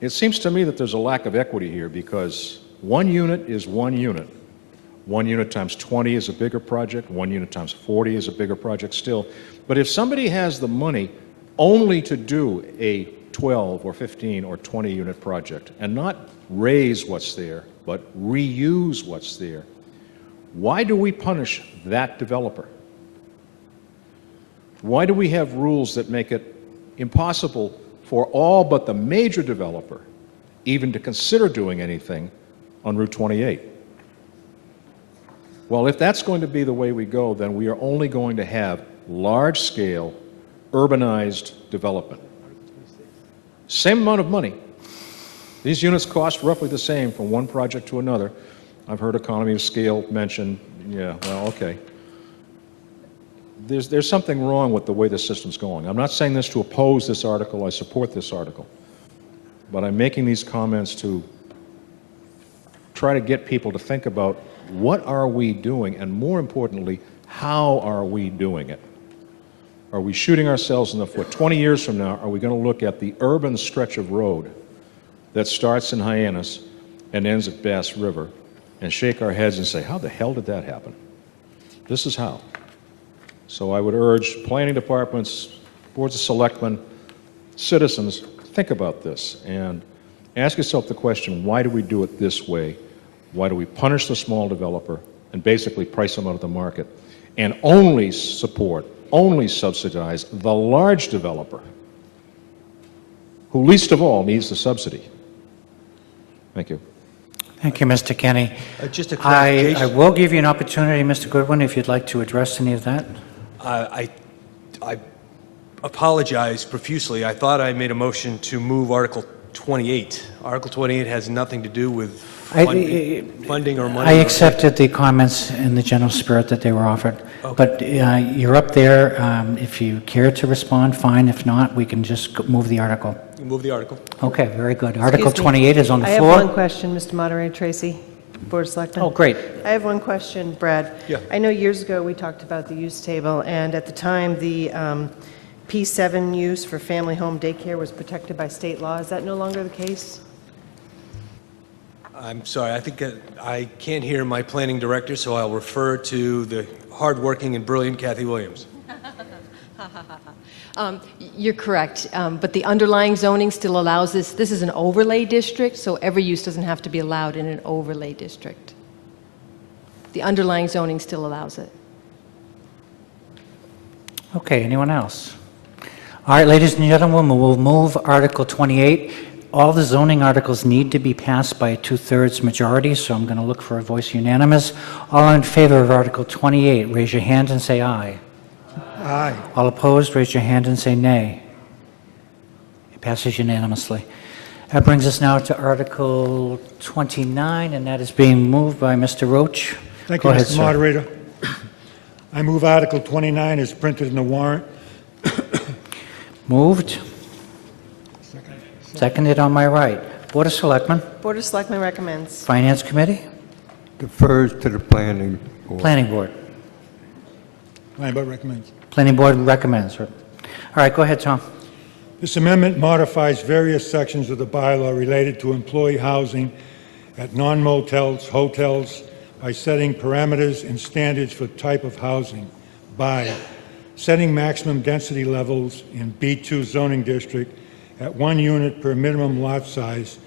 It seems to me that there's a lack of equity here because 1 unit is 1 unit. 1 unit times 20 is a bigger project, 1 unit times 40 is a bigger project still. But if somebody has the money only to do a 12 or 15 or 20 unit project and not raise what's there, but reuse what's there, why do we punish that developer? Why do we have rules that make it impossible for all but the major developer even to consider doing anything on Route 28? Well, if that's going to be the way we go, then we are only going to have large-scale, urbanized development. Same amount of money. These units cost roughly the same from one project to another. I've heard economy of scale mentioned. Yeah, well, okay. There's something wrong with the way the system's going. I'm not saying this to oppose this article. I support this article. But I'm making these comments to try to get people to think about what are we doing, and more importantly, how are we doing it? Are we shooting ourselves in the foot? 20 years from now, are we going to look at the urban stretch of road that starts in Hyannis and ends at Bass River and shake our heads and say, how the hell did that happen? This is how. So I would urge planning departments, boards of selectmen, citizens, think about this and ask yourself the question, why do we do it this way? Why do we punish the small developer and basically price them out of the market and only support, only subsidize the large developer who least of all needs the subsidy? Thank you. Thank you, Mr. Kenny. Just a I clarification. will give you an opportunity, Mr. Goodwin, if you'd like to address any of that. I apologize profusely. I thought I made a motion to move Article 28. Article 28 has nothing to do with funding or money. I accepted the comments in the general spirit that they were offered. But you're up there. If you care to respond, fine. If not, we can just move the article. You move the article. Okay, very good. Article Excuse me. 28 is on the I floor. have one question, Mr. Moderator. Tracy, Board of Selectmen. Oh, great. I have one question, Brad. Yeah. I know years ago we talked about the use table, and at the time, the P7 use for family home daycare was protected by state law. Is that no longer the case? I'm sorry, I think I can't hear my planning director, so I'll refer to the hardworking and brilliant Kathy Williams. You're correct, but the underlying zoning still allows this. This is an overlay district, so every use doesn't have to be allowed in an overlay district. The underlying zoning still allows it. Okay, anyone else? All right, ladies and gentlemen, we'll move Article 28. All the zoning articles need to be passed by a 2/3 majority, so I'm going to look for a voice unanimous. All in favor of Article 28, raise your hand and say aye. Aye. All opposed, raise your hand and say nay. It passes unanimously. That brings us now to Article 29, and that is being moved by Mr. Roach. Thank Go you, ahead, Mr. sir. Moderator. I move Article 29 as printed in the warrant. Moved. Seconded on my right. Board of Selectmen, Board of Selectmen recommends. Finance Committee, Defers to the planning board. Planning Board. Planning board recommends. Planning Board recommends. All right, go ahead, Tom. This amendment modifies various sections of the bylaw related to employee housing at non-motels, hotels, by setting parameters and standards for type of housing, by setting maximum density levels in B2 zoning district at 1 unit per minimum lot size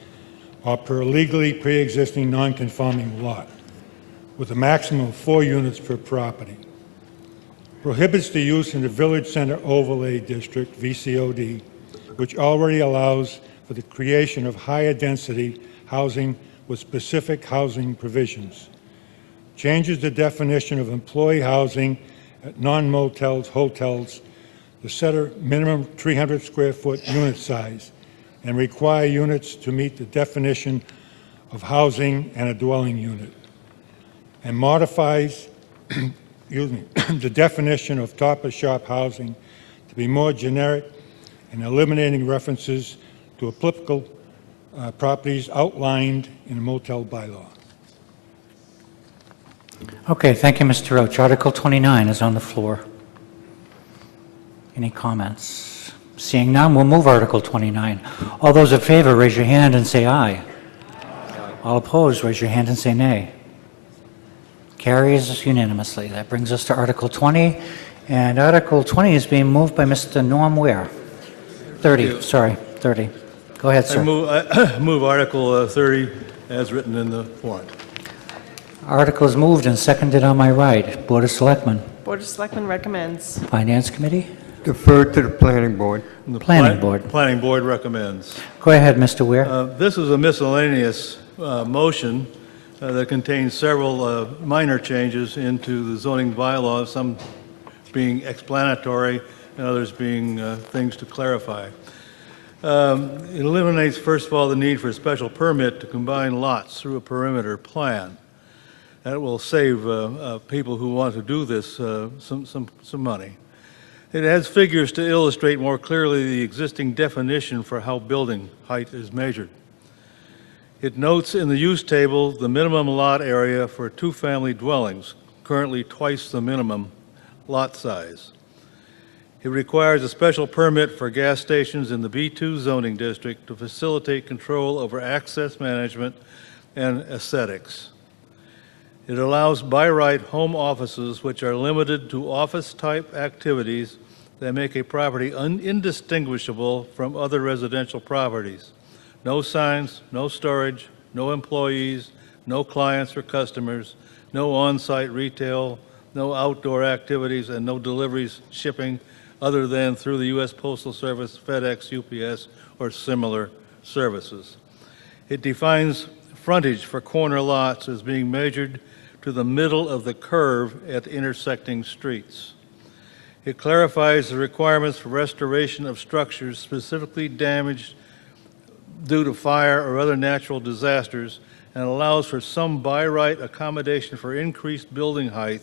or per legally pre-existing non-conforming lot, with a maximum of 4 units per property. Prohibits the use in the Village Center Overlay District, VCOD, which already allows for the creation of higher density housing with specific housing provisions. Changes the definition of employee housing at non-motels, hotels, to set a minimum 300 square foot unit size and require units to meet the definition of housing and a dwelling unit, and modifies excuse me, the definition of top-of-shop housing to be more generic and eliminating references to applicable properties outlined in the motel bylaw. Okay, thank you, Mr. Roach. Article 29 is on the floor. Any comments? Seeing none, we'll move Article 29. All those in favor, raise your hand and say aye. All opposed, raise your hand and say nay. Carries unanimously. That brings us to Article 20, and Article 20 is being moved by Mr. Norm Ware. 30, sorry, 30. Go ahead, sir. I move Article 30 as written in the warrant. Article is moved and seconded on my right. Board of Selectmen. Board of Selectmen recommends. Finance Committee. Defer to the planning board. The Planning Board. Planning Board recommends. Go ahead, Mr. Ware. This is a miscellaneous motion that contains several minor changes into the zoning bylaws, some being explanatory and others being things to clarify. It eliminates, first of all, the need for a special permit to combine lots through a perimeter plan. That will save people who want to do this some money. It adds figures to illustrate more clearly the existing definition for how building height is measured. It notes in the use table the minimum lot area for two-family dwellings, currently twice the minimum lot size. It requires a special permit for gas stations in the B2 zoning district to facilitate control over access management and aesthetics. It allows by right home offices which are limited to office-type activities that make a property indistinguishable from other residential properties. No signs, no storage, no employees, no clients or customers, no on-site retail, no outdoor activities, and no deliveries, shipping, other than through the U.S. Postal Service, FedEx, UPS, or similar services. It defines frontage for corner lots as being measured to the middle of the curve at intersecting streets. It clarifies the requirements for restoration of structures specifically damaged due to fire or other natural disasters, and allows for some by right accommodation for increased building height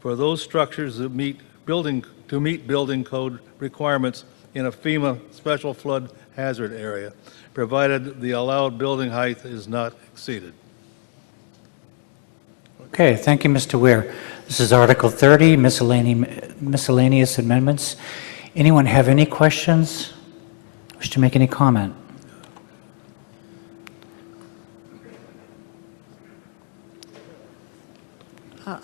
for those structures that meet building code requirements in a FEMA special flood hazard area, provided the allowed building height is not exceeded. Okay, thank you, Mr. Weir. This is Article 30, miscellaneous amendments. Anyone have any questions? Wish to make any comment?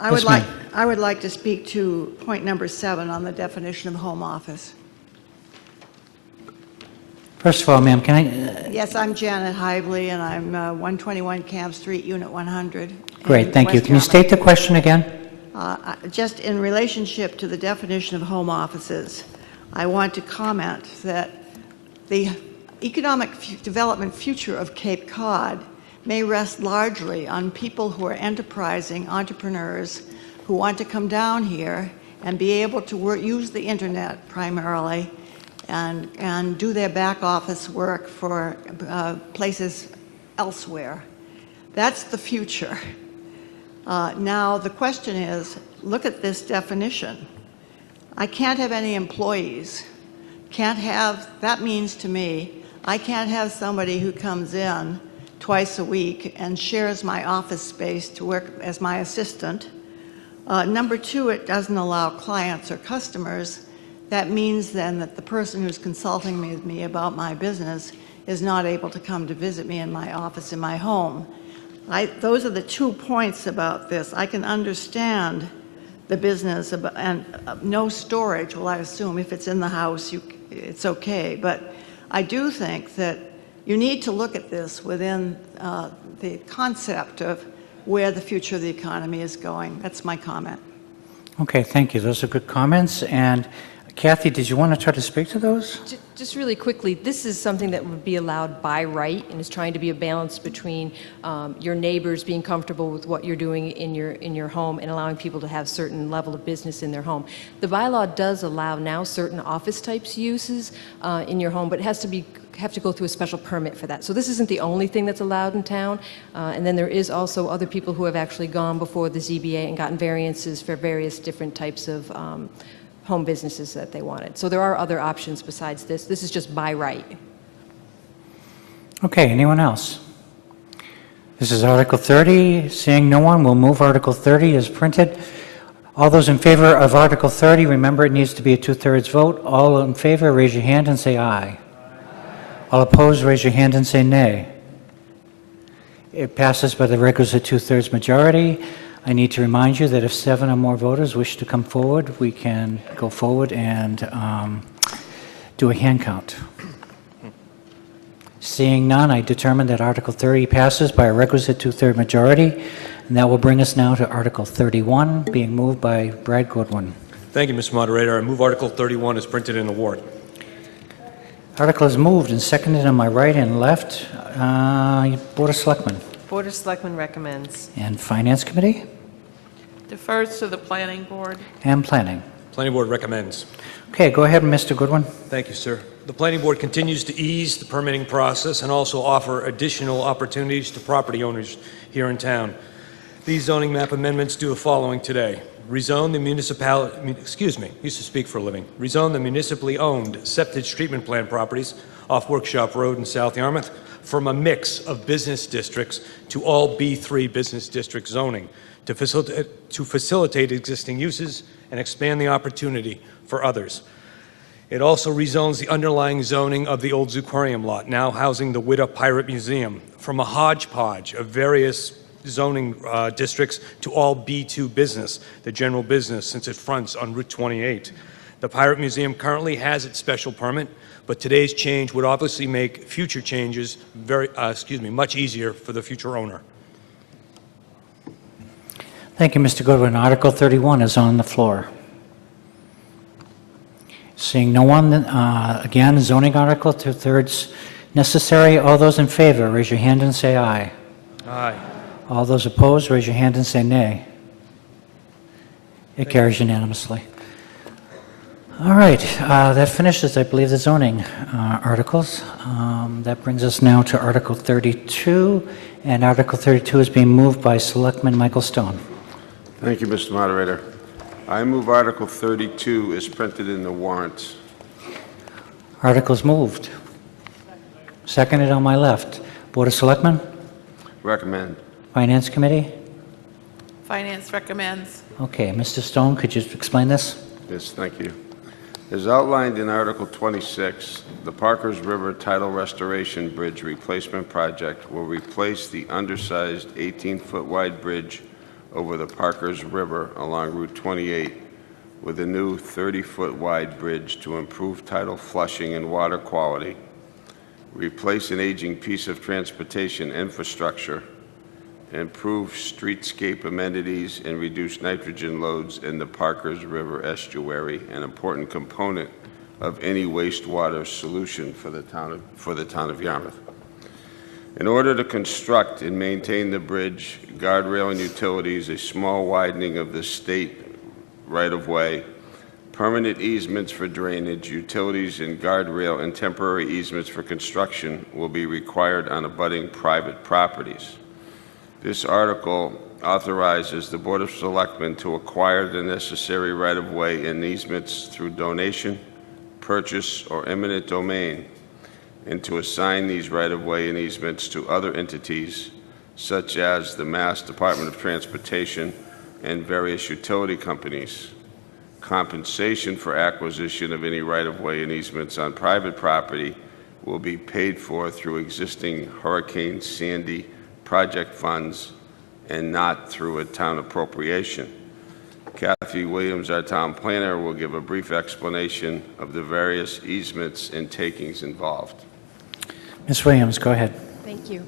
I would like to speak to point number 7 on the definition of home office. First of all, ma'am, can I... Yes, I'm Janet Hively, and I'm 121 Camp Street, Unit 100. Great, thank you. Can you state the question again? Just in relationship to the definition of home offices, I want to comment that the economic development future of Cape Cod may rest largely on people who are enterprising entrepreneurs who want to come down here and be able to use the internet primarily and do their back office work for places elsewhere. That's the future. Now the question is, look at this definition. I can't have any employees. That means to me, I can't have somebody who comes in twice a week and shares my office space to work as my assistant. Number 2, it doesn't allow clients or customers. That means then that the person who's consulting with me about my business is not able to come to visit me in my office in my home. Those are the 2 points about this. I can understand the business and no storage. Well, I assume if it's in the house, it's okay. But I do think that you need to look at this within the concept of where the future of the economy is going. That's my comment. Okay, thank you. Those are good comments. And Kathy, did you want to try to speak to those? Just really quickly, this is something that would be allowed by right and is trying to be a balance between your neighbors being comfortable with what you're doing in your home and allowing people to have certain level of business in their home. The bylaw does allow now certain office types uses in your home, but it has to go through a special permit for that. So this isn't the only thing that's allowed in town. And then there is also other people who have actually gone before the ZBA and gotten variances for various different types of home businesses that they wanted. So there are other options besides this. This is just by right. Okay, anyone else? This is Article 30. Seeing no one, we'll move Article 30 as printed. All those in favor of Article 30, remember it needs to be a 2/3 vote. All in favor, raise your hand and say aye. All opposed, raise your hand and say nay. It passes by the requisite 2/3 majority. I need to remind you that if 7 or more voters wish to come forward, we can go forward and do a hand count. Seeing none, I determine that Article 30 passes by a requisite 2/3 majority, and that will bring us now to Article 31, being moved by Brad Goodwin. Thank you, Mr. Moderator. I move Article 31 is printed in the warrant. Article is moved and seconded on my right and left. Board of Selectmen Board of Selectmen recommends. and Finance Committee Defers to the Planning Board. and Planning. Planning Board recommends. Okay, go ahead, Mr. Goodwin. Thank you, sir. The Planning Board continues to ease the permitting process and also offer additional opportunities to property owners here in town. These zoning map amendments do the following today. Rezone the rezone the municipally owned septic treatment plant properties off Workshop Road in South Yarmouth, from a mix of business districts to all B3 business district zoning to facilitate existing uses and expand the opportunity for others. It also rezones the underlying zoning of the old Zuquarium lot, now housing the Witta Pirate Museum, from a hodgepodge of various zoning districts to all B2 business, the general business, since it fronts on Route 28. The Pirate Museum currently has its special permit, but today's change would obviously make future changes much easier for the future owner. Thank you, Mr. Goodwin. Article 31 is on the floor. Seeing no one, again, zoning article, two-thirds necessary. All those in favor, raise your hand and say aye. Aye. All those opposed, raise your hand and say nay. It carries unanimously. All right, that finishes, I believe, the zoning articles. That brings us now to Article 32, and Article 32 is being moved by Selectman Michael Stone. Thank you, Mr. Moderator. I move Article 32 is printed in the warrants. Articles moved. Seconded on my left. Board of Selectmen? Recommend. Finance Committee? Finance recommends. Okay, Mr. Stone, could you explain this? Yes, thank you. As outlined in Article 26, the Parkers River Tidal Restoration Bridge Replacement Project will replace the undersized 18-foot wide bridge over the Parkers River along Route 28 with a new 30-foot wide bridge to improve tidal flushing and water quality, replace an aging piece of transportation infrastructure, improve streetscape amenities, and reduce nitrogen loads in the Parkers River estuary, an important component of any wastewater solution for the town of Yarmouth. In order to construct and maintain the bridge, guardrail and utilities, a small widening of the state right-of-way, permanent easements for drainage, utilities and guardrail, and temporary easements for construction will be required on abutting private properties. This article authorizes the Board of Selectmen to acquire the necessary right-of-way and easements through donation, purchase, or eminent domain, and to assign these right-of-way and easements to other entities, such as the Mass Department of Transportation and various utility companies. Compensation for acquisition of any right-of-way and easements on private property will be paid for through existing Hurricane Sandy project funds and not through a town appropriation. Kathy Williams, our town planner, will give a brief explanation of the various easements and takings involved. Ms. Williams, go ahead. Thank you.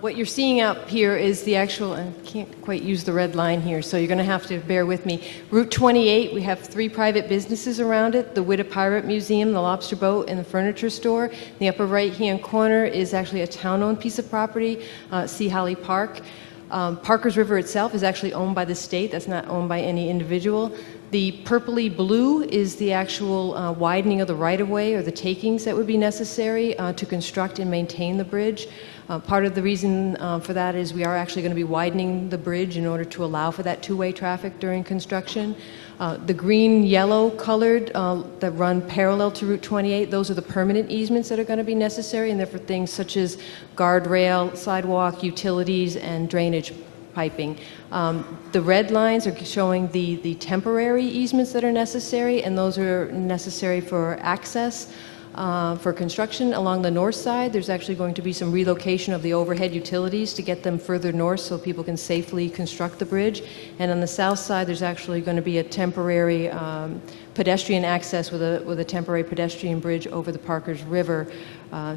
What you're seeing up here is the actual, I can't quite use the red line here, so you're going to have to bear with me. Route 28, we have 3 private businesses around it, the Witta Pirate Museum, the Lobster Boat, and the Furniture Store. In the upper right-hand corner is actually a town-owned piece of property, Sea Holly Park. Parkers River itself is actually owned by the state. That's not owned by any individual. The purpley blue is the actual widening of the right-of-way or the takings that would be necessary to construct and maintain the bridge. Part of the reason for that is we are actually going to be widening the bridge in order to allow for that two-way traffic during construction. The green-yellow colored that run parallel to Route 28, those are the permanent easements that are going to be necessary, and they're for things such as guardrail, sidewalk, utilities, and drainage piping. The red lines are showing the temporary easements that are necessary, and those are necessary for access. For construction along the north side, there's actually going to be some relocation of the overhead utilities to get them further north so people can safely construct the bridge. And on the south side, there's actually going to be a temporary pedestrian access with a temporary pedestrian bridge over the Parkers River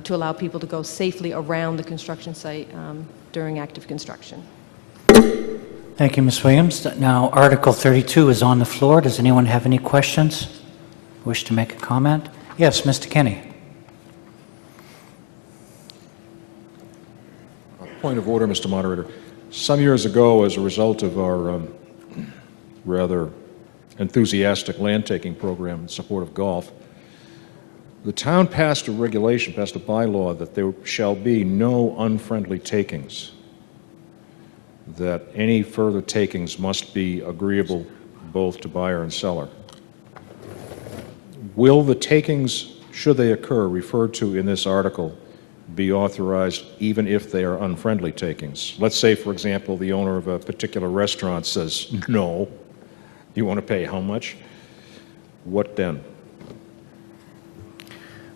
to allow people to go safely around the construction site during active construction. Thank you, Ms. Williams. Now, Article 32 is on the floor. Does anyone have any questions? Wish to make a comment? Yes, Mr. Kenny. Point of order, Mr. Moderator. Some years ago, as a result of our rather enthusiastic land-taking program in support of golf, the town passed a regulation, passed a bylaw that there shall be no unfriendly takings, that any further takings must be agreeable both to buyer and seller. Will the takings should they occur, referred to in this article, be authorized even if they are unfriendly takings? Let's say, for example, the owner of a particular restaurant says, no, you want to pay how much? What then?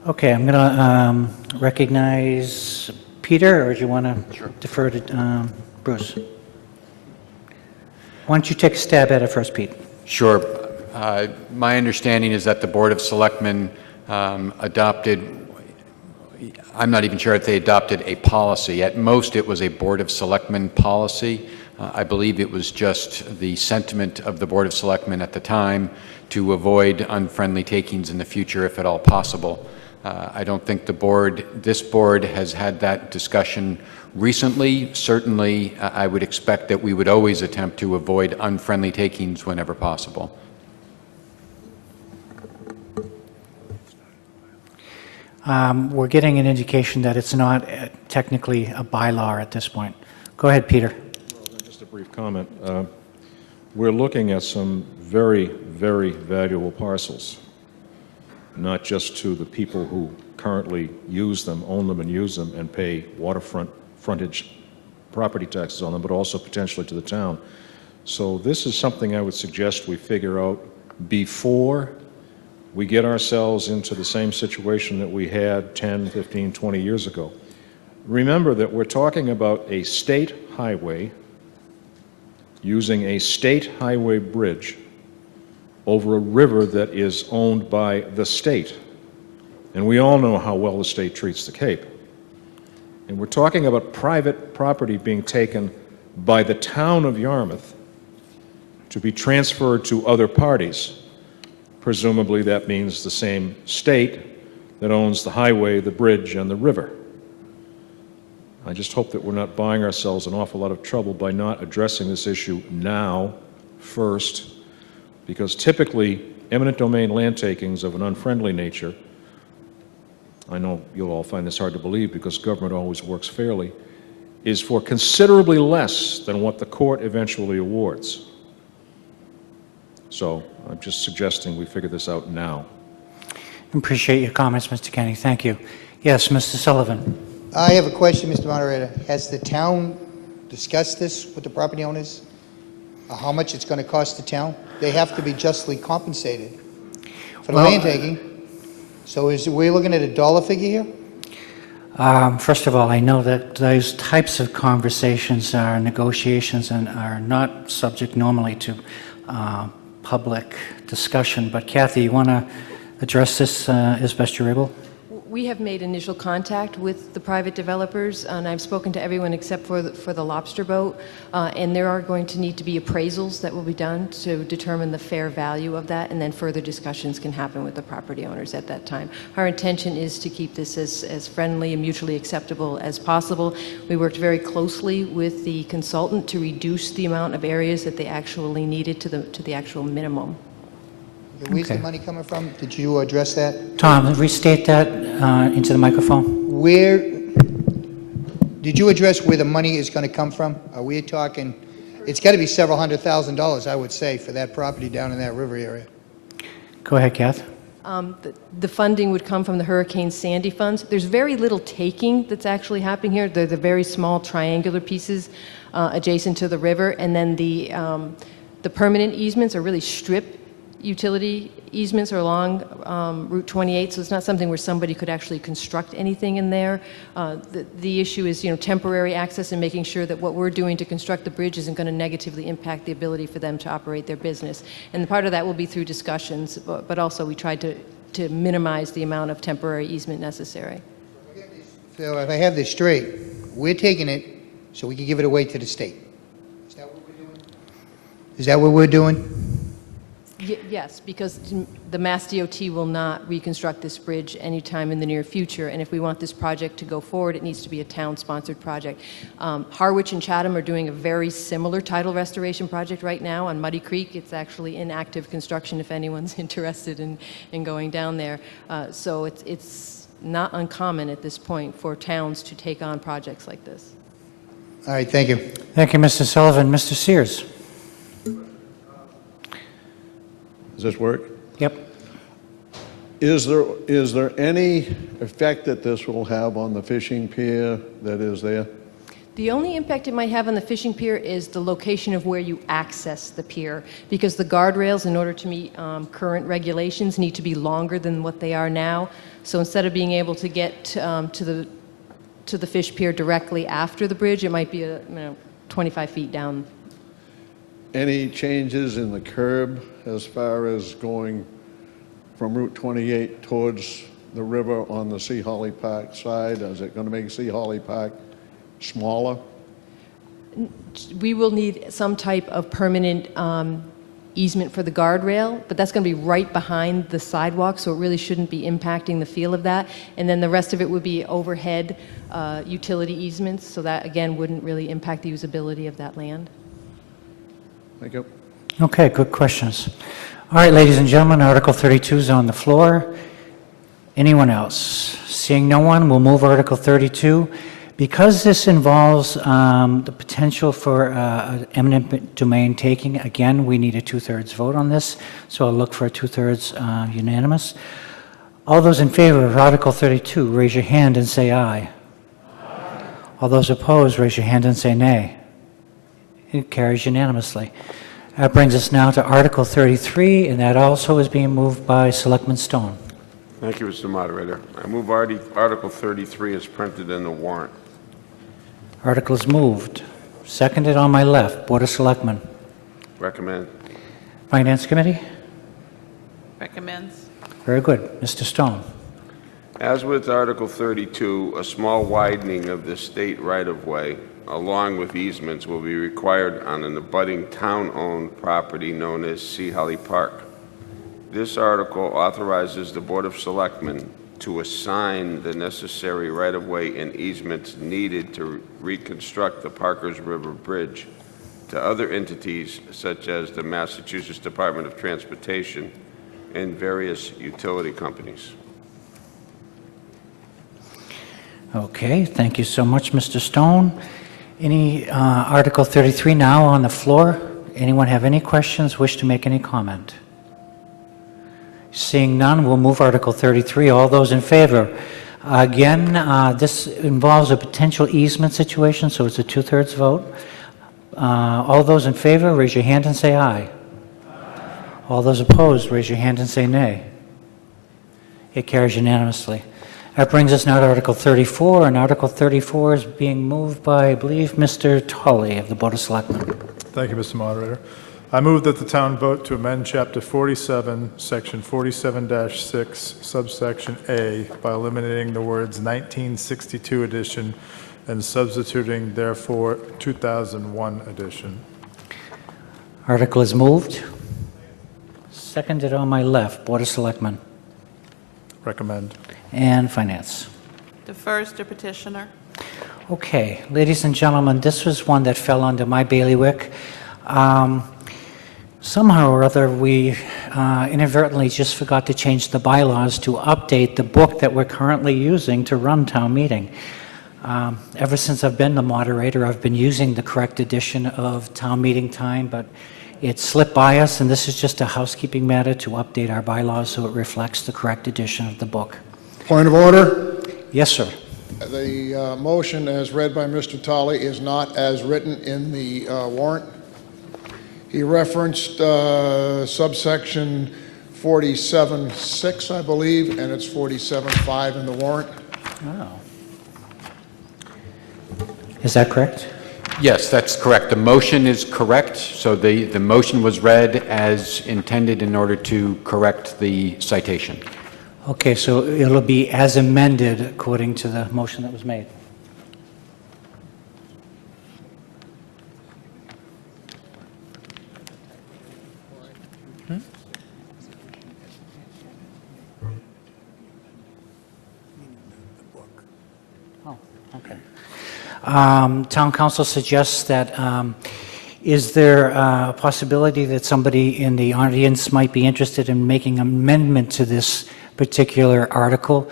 Okay, I'm going to recognize Peter, or do you want to defer to Bruce? Why don't you take a stab at it first, Pete? Sure. My understanding is that the Board of Selectmen adopted, I'm not even sure if they adopted a policy. At most, it was a Board of Selectmen policy. I believe it was just the sentiment of the Board of Selectmen at the time to avoid unfriendly takings in the future, if at all possible. I don't think this board has had that discussion recently. Certainly, I would expect that we would always attempt to avoid unfriendly takings whenever possible. We're getting an indication that it's not technically a bylaw at this point. Go ahead, Peter. Well, just a brief comment. We're looking at some very, very valuable parcels, not just to the people who currently use them, own them and use them, and pay waterfront frontage property taxes on them, but also potentially to the town. So this is something I would suggest we figure out before we get ourselves into the same situation that we had 10, 15, 20 years ago. Remember that we're talking about a state highway using a state highway bridge over a river that is owned by the state. And we all know how well the state treats the Cape. And we're talking about private property being taken by the town of Yarmouth to be transferred to other parties. Presumably that means the same state that owns the highway, the bridge, and the river. I just hope that we're not buying ourselves an awful lot of trouble by not addressing this issue now first, because typically eminent domain land takings of an unfriendly nature, I know you'll all find this hard to believe because government always works fairly, is for considerably less than what the court eventually awards. So I'm just suggesting we figure this out now. Appreciate your comments, Mr. Kenny. Thank you. Yes, Mr. Sullivan. I have a question, Mr. Moderator. Has the town discussed this with the property owners? How much it's going to cost the town? They have to be justly compensated for the land taking. So we're looking at a dollar figure here? First of all, I know that those types of conversations are negotiations and are not subject normally to public discussion. But Kathy, you want to address this as best you're able? We have made initial contact with the private developers, and I've spoken to everyone except for the lobster boat, and there are going to need to be appraisals that will be done to determine the fair value of that, and then further discussions can happen with the property owners at that time. Our intention is to keep this as friendly and mutually acceptable as possible. We worked very closely with the consultant to reduce the amount of areas that they actually needed to the actual minimum. Where's the money coming from? Did you address that? Tom, restate that into the microphone. Where, did you address where the money is going to come from? Are we talking, it's got to be several $100,000, I would say, for that property down in that river area. Go ahead, Kath. The funding would come from the Hurricane Sandy funds. There's very little taking that's actually happening here. They're the very small triangular pieces adjacent to the river, and then the permanent easements are really strip utility easements are along Route 28, so it's not something where somebody could actually construct anything in there. The issue is, temporary access and making sure that what we're doing to construct the bridge isn't going to negatively impact the ability for them to operate their business. And part of that will be through discussions, but also we tried to minimize the amount of temporary easement necessary. So if I have this straight, we're taking it so we can give it away to the state. Is that what we're doing? Is that what we're doing? Yes, because the Mass DOT will not reconstruct this bridge anytime in the near future, and if we want this project to go forward, it needs to be a town-sponsored project. Harwich and Chatham are doing a very similar tidal restoration project right now on Muddy Creek. It's actually in active construction if anyone's interested in going down there. So it's not uncommon at this point for towns to take on projects like this. All right, thank you. Thank you, Mr. Sullivan. Mr. Sears. Does this work? Yep. Is there any effect that this will have on the fishing pier that is there? The only impact it might have on the fishing pier is the location of where you access the pier, because the guardrails, in order to meet current regulations, need to be longer than what they are now. So instead of being able to get to the fish pier directly after the bridge, it might be 25 feet down. Any changes in the curb as far as going from Route 28 towards the river on the Sea Holly Park side? Is it going to make Sea Holly Park smaller? We will need some type of permanent easement for the guardrail, but that's going to be right behind the sidewalk, so it really shouldn't be impacting the feel of that. And then the rest of it would be overhead utility easements, so that, again, wouldn't really impact the usability of that land. Thank you. Okay, good questions. All right, ladies and gentlemen, Article 32 is on the floor. Anyone else? Seeing no one, we'll move Article 32. Because this involves the potential for eminent domain taking, again, we need a two-thirds vote on this, so I'll look for a two-thirds unanimous. All those in favor of Article 32, raise your hand and say aye. All those opposed, raise your hand and say nay. It carries unanimously. That brings us now to Article 33, and that also is being moved by Selectman Stone. Thank you, Mr. Moderator. I move Article 33 is printed in the warrant. Article is moved. Seconded on my left. Board of Selectmen. Recommend. Finance Committee? Recommends. Very good. Mr. Stone. As with Article 32, a small widening of the state right-of-way, along with easements, will be required on an abutting town-owned property known as Sea Holly Park. This article authorizes the Board of Selectmen to assign the necessary right-of-way and easements needed to reconstruct the Parkers River Bridge to other entities such as the Massachusetts Department of Transportation and various utility companies. Okay, thank you so much, Mr. Stone. Any Article 33 now on the floor? Anyone have any questions, wish to make any comment? Seeing none, we'll move Article 33. All those in favor? Again, this involves a potential easement situation, so it's a two-thirds vote. All those in favor, raise your hand and say aye. All those opposed, raise your hand and say nay. It carries unanimously. That brings us now to Article 34, and Article 34 is being moved by, I believe, Mr. Tully of the Board of Selectmen. Thank you, Mr. Moderator. I move that the town vote to amend Chapter 47, Section 47-6, subsection A, by eliminating the words 1962 edition and substituting, therefore, 2001 edition. Article is moved. Seconded on my left, Board of Selectmen. Recommend. And Finance. Defers to petitioner. Okay, ladies and gentlemen, this was one that fell under my bailiwick. Somehow or other, we inadvertently just forgot to change the bylaws to update the book that we're currently using to run town meeting. Ever since I've been the moderator, I've been using the correct edition of town meeting time, but it slipped by us, and this is just a housekeeping matter to update our bylaws so it reflects the correct edition of the book. Point of order. Yes, sir. The motion as read by Mr. Tully is not as written in the warrant. He referenced subsection 47.6, I believe, and it's 47.5 in the warrant. Oh. Is that correct? Yes, that's correct. The motion is correct. So the motion was read as intended in order to correct the citation. Okay, so it'll be as amended according to the motion that was made. Town council suggests that, is there a possibility that somebody in the audience might be interested in making an amendment to this particular article,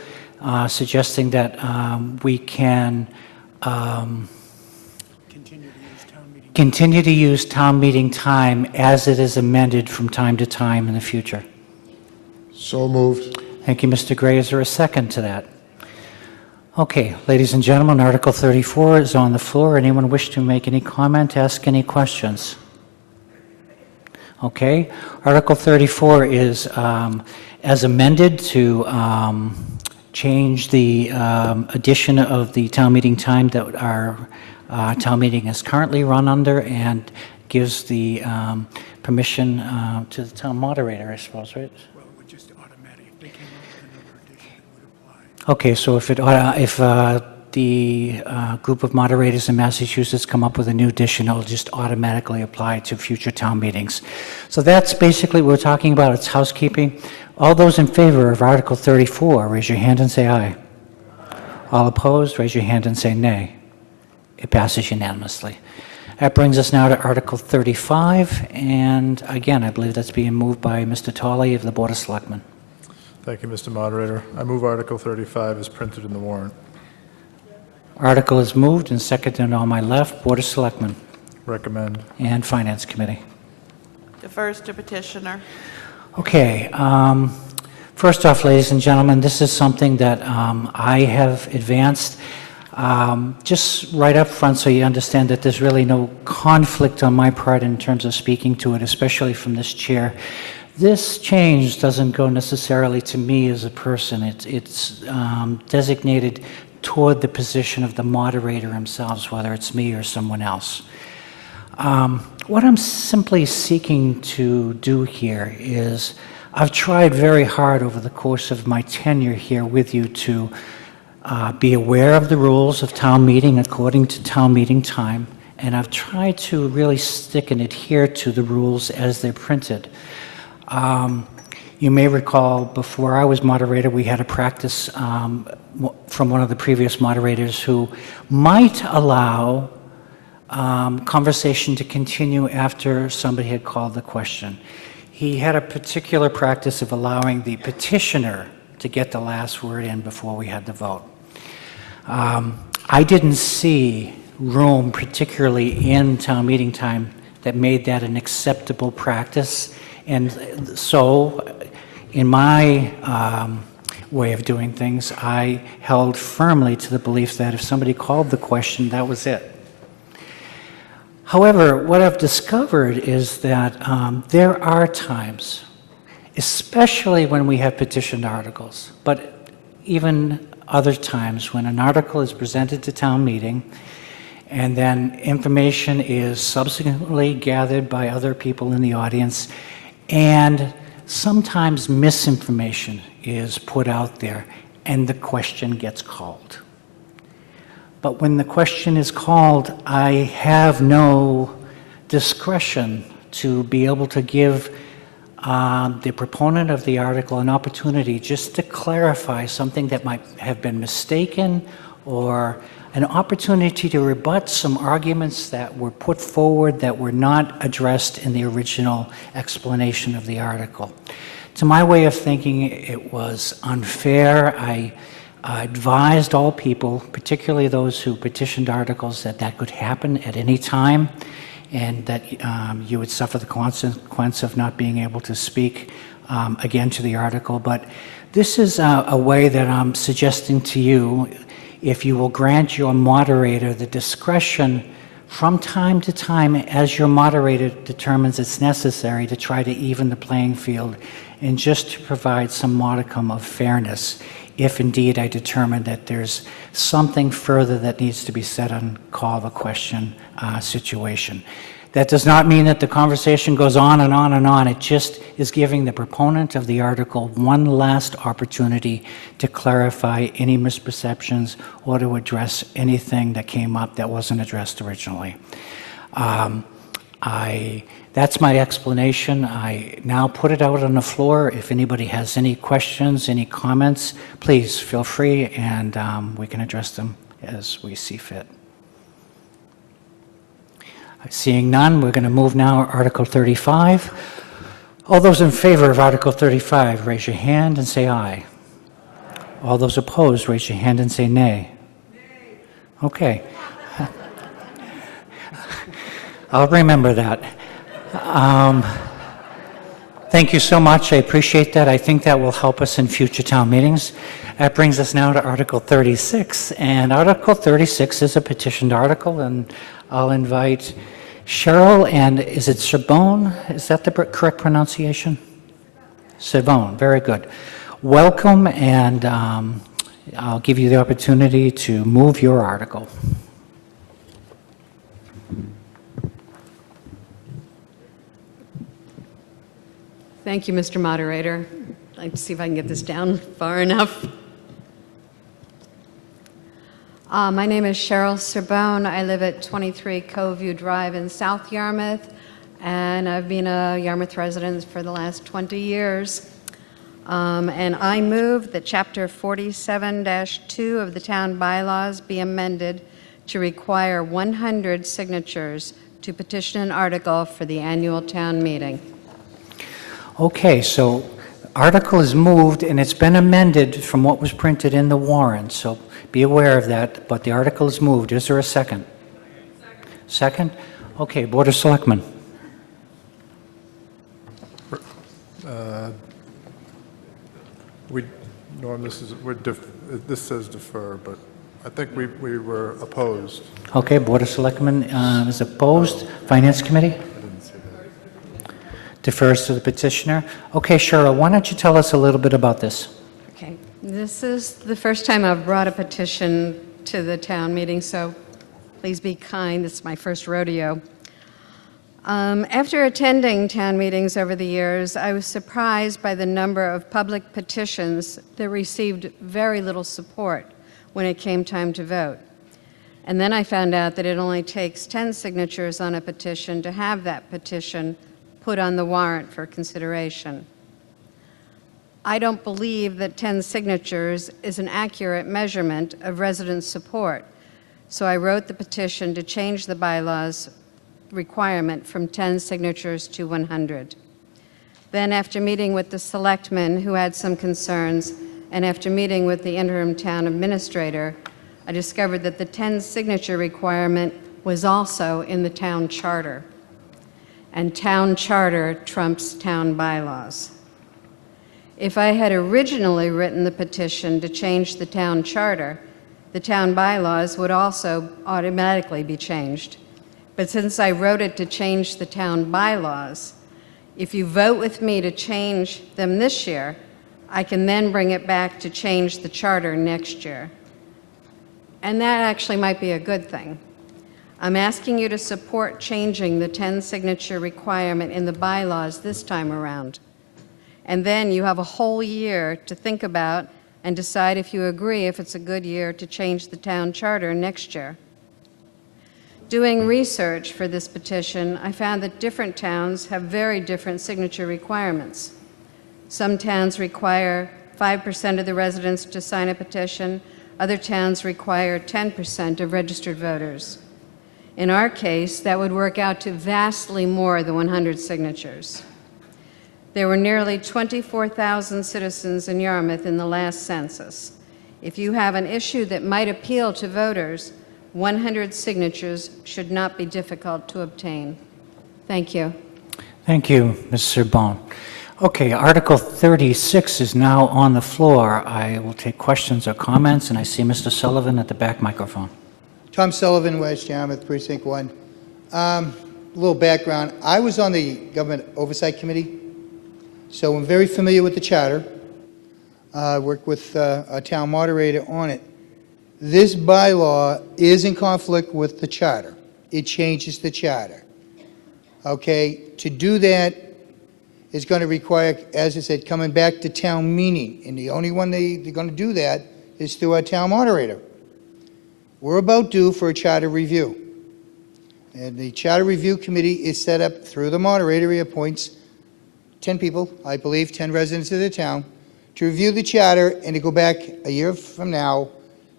suggesting that we can continue to use town meeting time as it is amended from time to time in the future? So moved. Thank you, Mr. Gray. Is there a second to that? Okay, ladies and gentlemen, Article 34 is on the floor. Anyone wish to make any comment, ask any questions? Okay, Article 34 is as amended to change the addition of the town meeting time that our town meeting is currently run under, and gives the permission to the town moderator, I suppose, right? Okay, so if the group of moderators in Massachusetts come up with a new addition, it'll just automatically apply to future town meetings. So that's basically what we're talking about. It's housekeeping. All those in favor of Article 34, raise your hand and say aye. All opposed, raise your hand and say nay. It passes unanimously. That brings us now to Article 35, and again, I believe that's being moved by Mr. Tolley of the Board of Selectmen. Thank you, Mr. Moderator. I move Article 35 as printed in the warrant. Article is moved and seconded on my left. Board of Selectmen Recommend. and Finance Committee. Defers to petitioner. Okay. First off, ladies and gentlemen, this is something that I have advanced. Just right up front so you understand that there's really no conflict on my part in terms of speaking to it, especially from this chair. This change doesn't go necessarily to me as a person. It's designated toward the position of the moderator themselves, whether it's me or someone else. What I'm simply seeking to do here is I've tried very hard over the course of my tenure here with you to be aware of the rules of town meeting according to town meeting time, and I've tried to really stick and adhere to the rules as they're printed. You may recall before I was moderator, we had a practice from one of the previous moderators who might allow conversation to continue after somebody had called the question. He had a particular practice of allowing the petitioner to get the last word in before we had the vote. I didn't see room, particularly in town meeting time, that made that an acceptable practice. And so, in my way of doing things, I held firmly to the belief that if somebody called the question, that was it. However, what I've discovered is that there are times, especially when we have petitioned articles, but even other times when an article is presented to town meeting and then information is subsequently gathered by other people in the audience, and sometimes misinformation is put out there and the question gets called. But when the question is called, I have no discretion to be able to give the proponent of the article an opportunity just to clarify something that might have been mistaken, or an opportunity to rebut some arguments that were put forward that were not addressed in the original explanation of the article. To my way of thinking, it was unfair. I advised all people, particularly those who petitioned articles, that that could happen at any time, and that you would suffer the consequence of not being able to speak again to the article. But this is a way that I'm suggesting to you, if you will grant your moderator the discretion from time to time as your moderator determines it's necessary to try to even the playing field and just to provide some modicum of fairness, if indeed I determine that there's something further that needs to be said on call the question situation. That does not mean that the conversation goes on and on and on. It just is giving the proponent of the article one last opportunity to clarify any misperceptions or to address anything that came up that wasn't addressed originally. That's my explanation. I now put it out on the floor. If anybody has any questions, any comments, please feel free, and we can address them as we see fit. Seeing none, we're going to move now to Article 35. All those in favor of Article 35, raise your hand and say aye. All those opposed, raise your hand and say nay. Okay. I'll remember that. Thank you so much. I appreciate that. I think that will help us in future town meetings. That brings us now to Article 36. And Article 36 is a petitioned article, and I'll invite Cheryl, and is it Sabone? Is that the correct pronunciation? Sabone, very good. Welcome, and I'll give you the opportunity to move your article. Thank you, Mr. Moderator. I'd like to see if I can get this down far enough. My name is Cheryl Serbone. I live at 23 Coveview Drive in South Yarmouth, and I've been a Yarmouth resident for the last 20 years. And I move that Chapter 47-2 of the town bylaws be amended to require 100 signatures to petition an article for the annual town meeting. Okay, so article is moved, and it's been amended from what was printed in the warrant, so be aware of that, but the article is moved. Is there a second? Second? Okay, Board of Selectmen. Norm, this says defer, but I think we were opposed. Okay, Board of Selectmen is opposed. Finance Committee? Defers to the petitioner. Okay, Cheryl, why don't you tell us a little bit about this? Okay, this is the first time I've brought a petition to the town meeting, so please be kind. It's my first rodeo. After attending town meetings over the years, I was surprised by the number of public petitions that received very little support when it came time to vote. And then I found out that it only takes 10 signatures on a petition to have that petition put on the warrant for consideration. I don't believe that 10 signatures is an accurate measurement of resident support, so I wrote the petition to change the bylaws requirement from 10 signatures to 100. Then, after meeting with the selectmen who had some concerns, and after meeting with the interim town administrator, I discovered that the 10 signature requirement was also in the town charter. And town charter trumps town bylaws. If I had originally written the petition to change the town charter, the town bylaws would also automatically be changed. But since I wrote it to change the town bylaws, if you vote with me to change them this year, I can then bring it back to change the charter next year. And that actually might be a good thing. I'm asking you to support changing the 10 signature requirement in the bylaws this time around. And then you have a whole year to think about and decide if you agree if it's a good year to change the town charter next year. Doing research for this petition, I found that different towns have very different signature requirements. Some towns require 5% of the residents to sign a petition. Other towns require 10% of registered voters. In our case, that would work out to vastly more than 100 signatures. There were nearly 24,000 citizens in Yarmouth in the last census. If you have an issue that might appeal to voters, 100 signatures should not be difficult to obtain. Thank you. Thank you, Ms. Serbone. Okay, Article 36 is now on the floor. I will take questions or comments, and I see Mr. Sullivan at the back microphone. Tom Sullivan, West Yarmouth, Precinct 1. A little background. I was on the Government Oversight Committee, so I'm very familiar with the charter. I worked with a town moderator on it. This bylaw is in conflict with the charter. It changes the charter. Okay, to do that is going to require, as I said, coming back to town meeting, and the only one they're going to do that is through our town moderator. We're about due for a charter review. And the Charter Review Committee is set up through the moderator. He appoints 10 people, I believe, 10 residents of the town, to review the charter and to go back a year from now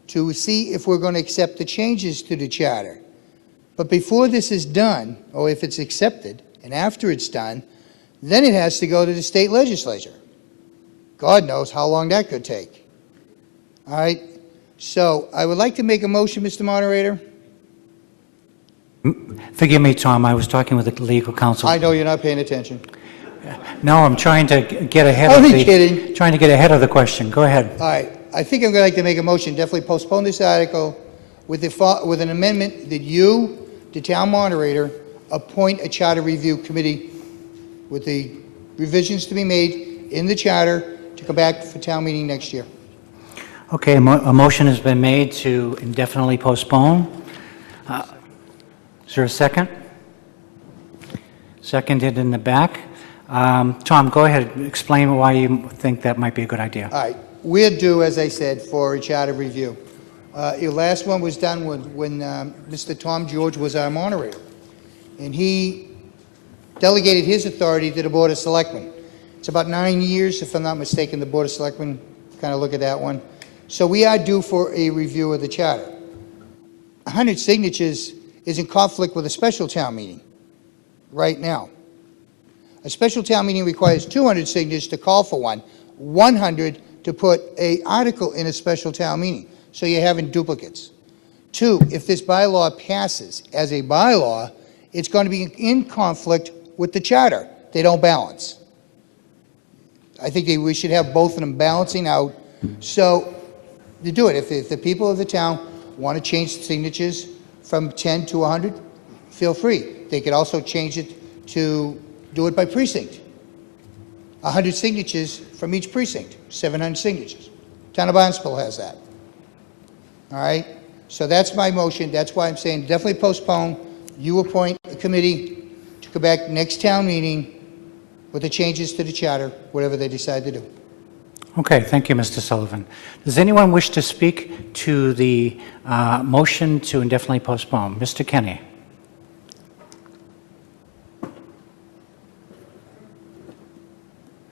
to see if we're going to accept the changes to the charter. But before this is done, or if it's accepted, and after it's done, then it has to go to the state legislature. God knows how long that could take. All right? So I would like to make a motion, Mr. Moderator. Forgive me, Tom, I was talking with the legal counsel. I know you're not paying attention. No, I'm trying to get ahead of Only kidding. Trying to get ahead of the question. Go ahead. All right, I think I'm going to like to make a motion, definitely postpone this article with with an amendment that you, the town moderator, appoint a charter review committee with the revisions to be made in the charter to come back for town meeting next year. Okay, a motion has been made to indefinitely postpone. Is there a second? Seconded in the back. Tom, go ahead. Explain why you think that might be a good idea. All right, we're due, as I said, for a charter review. Your last one was done when Mr. Tom George was our moderator, and he delegated his authority to the Board of Selectmen. It's about 9 years, if I'm not mistaken, the Board of Selectmen kind of look at that one. So we are due for a review of the charter. 100 signatures is in conflict with a special town meeting right now. A special town meeting requires 200 signatures to call for one, 100 to put an article in a special town meeting. So you're having duplicates. Two, if this bylaw passes as a bylaw, it's going to be in conflict with the charter. They don't balance. I think we should have both of them balancing out. So to do it, if the people of the town want to change signatures from 10 to 100, feel free. They could also change it to do it by precinct. 100 signatures from each precinct, 700 signatures. Town of Barnstable has that. All right? So that's my motion. That's why I'm saying definitely postpone. You appoint a committee to come back next town meeting with the changes to the charter, whatever they decide to do. Okay, thank you, Mr. Sullivan. Does anyone wish to speak to the motion to indefinitely postpone? Mr. Kenny.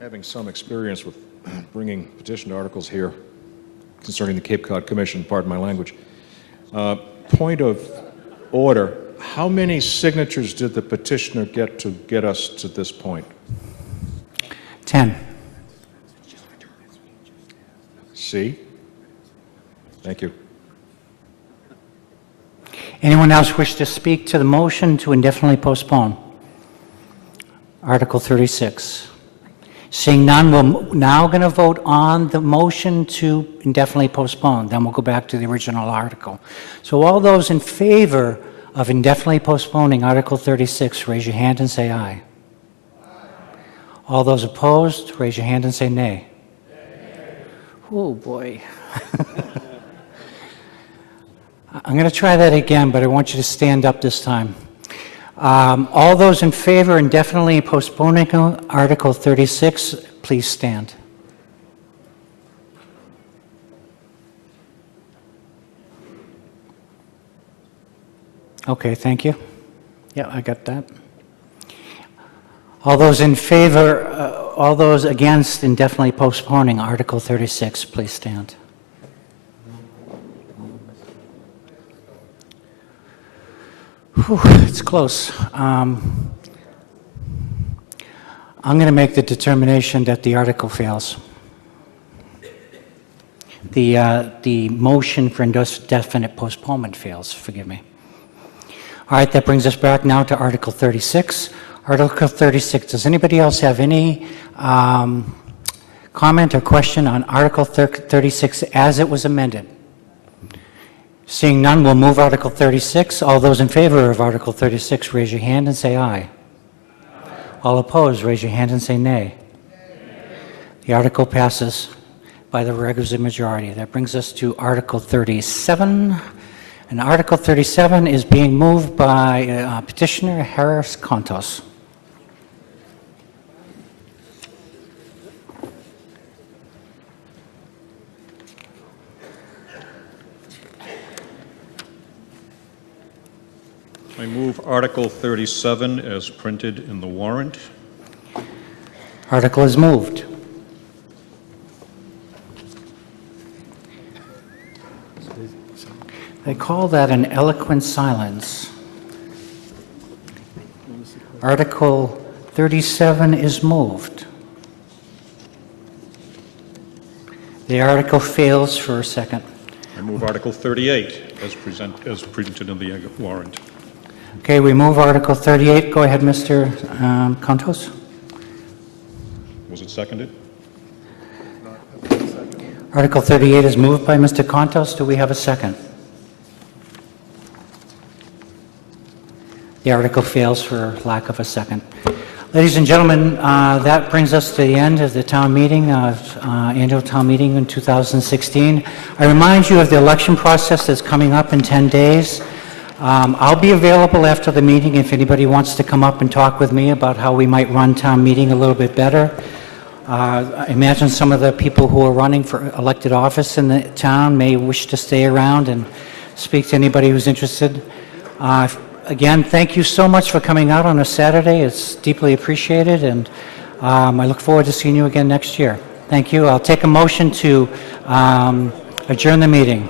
Having some experience with bringing petition articles here concerning the Cape Cod Commission, pardon my language. Point of order, how many signatures did the petitioner get to get us to this point? 10. See? Thank you. Anyone else wish to speak to the motion to indefinitely postpone? Article 36. Seeing none, we're now going to vote on the motion to indefinitely postpone. Then we'll go back to the original article. So all those in favor of indefinitely postponing Article 36, raise your hand and say aye. All those opposed, raise your hand and say nay. Oh, boy. I'm going to try that again, but I want you to stand up this time. All those in favor indefinitely postponing Article 36, please stand. Okay, thank you. Yeah, I got that. All those in favor, all those against indefinitely postponing Article 36, please stand. Whew, it's close. I'm going to make the determination that the article fails. The motion for indefinite postponement fails, forgive me. All right, that brings us back now to Article 36. Article 36, does anybody else have any comment or question on Article 36 as it was amended? Seeing none, we'll move Article 36. All those in favor of Article 36, raise your hand and say aye. All opposed, raise your hand and say nay. The article passes by the requisite majority. That brings us to Article 37. And Article 37 is being moved by Petitioner Harris Contos. I move Article 37 as printed in the warrant. Article is moved. They call that an eloquent silence. Article 37 is moved. The article fails for a second. I move Article 38 as printed in the warrant. Okay, we move Article 38. Go ahead, Mr. Contos. Was it seconded? Article 38 is moved by Mr. Contos. Do we have a second? The article fails for lack of a second. Ladies and gentlemen, that brings us to the end of the town meeting, annual town meeting in 2016. I remind you of the election process that's coming up in 10 days. I'll be available after the meeting if anybody wants to come up and talk with me about how we might run town meeting a little bit better. I imagine some of the people who are running for elected office in the town may wish to stay around and speak to anybody who's interested. Again, thank you so much for coming out on a Saturday. It's deeply appreciated, and I look forward to seeing you again next year. Thank you. I'll take a motion to adjourn the meeting.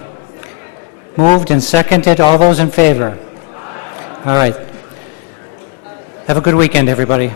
Moved and seconded. All those in favor? All right. Have a good weekend, everybody.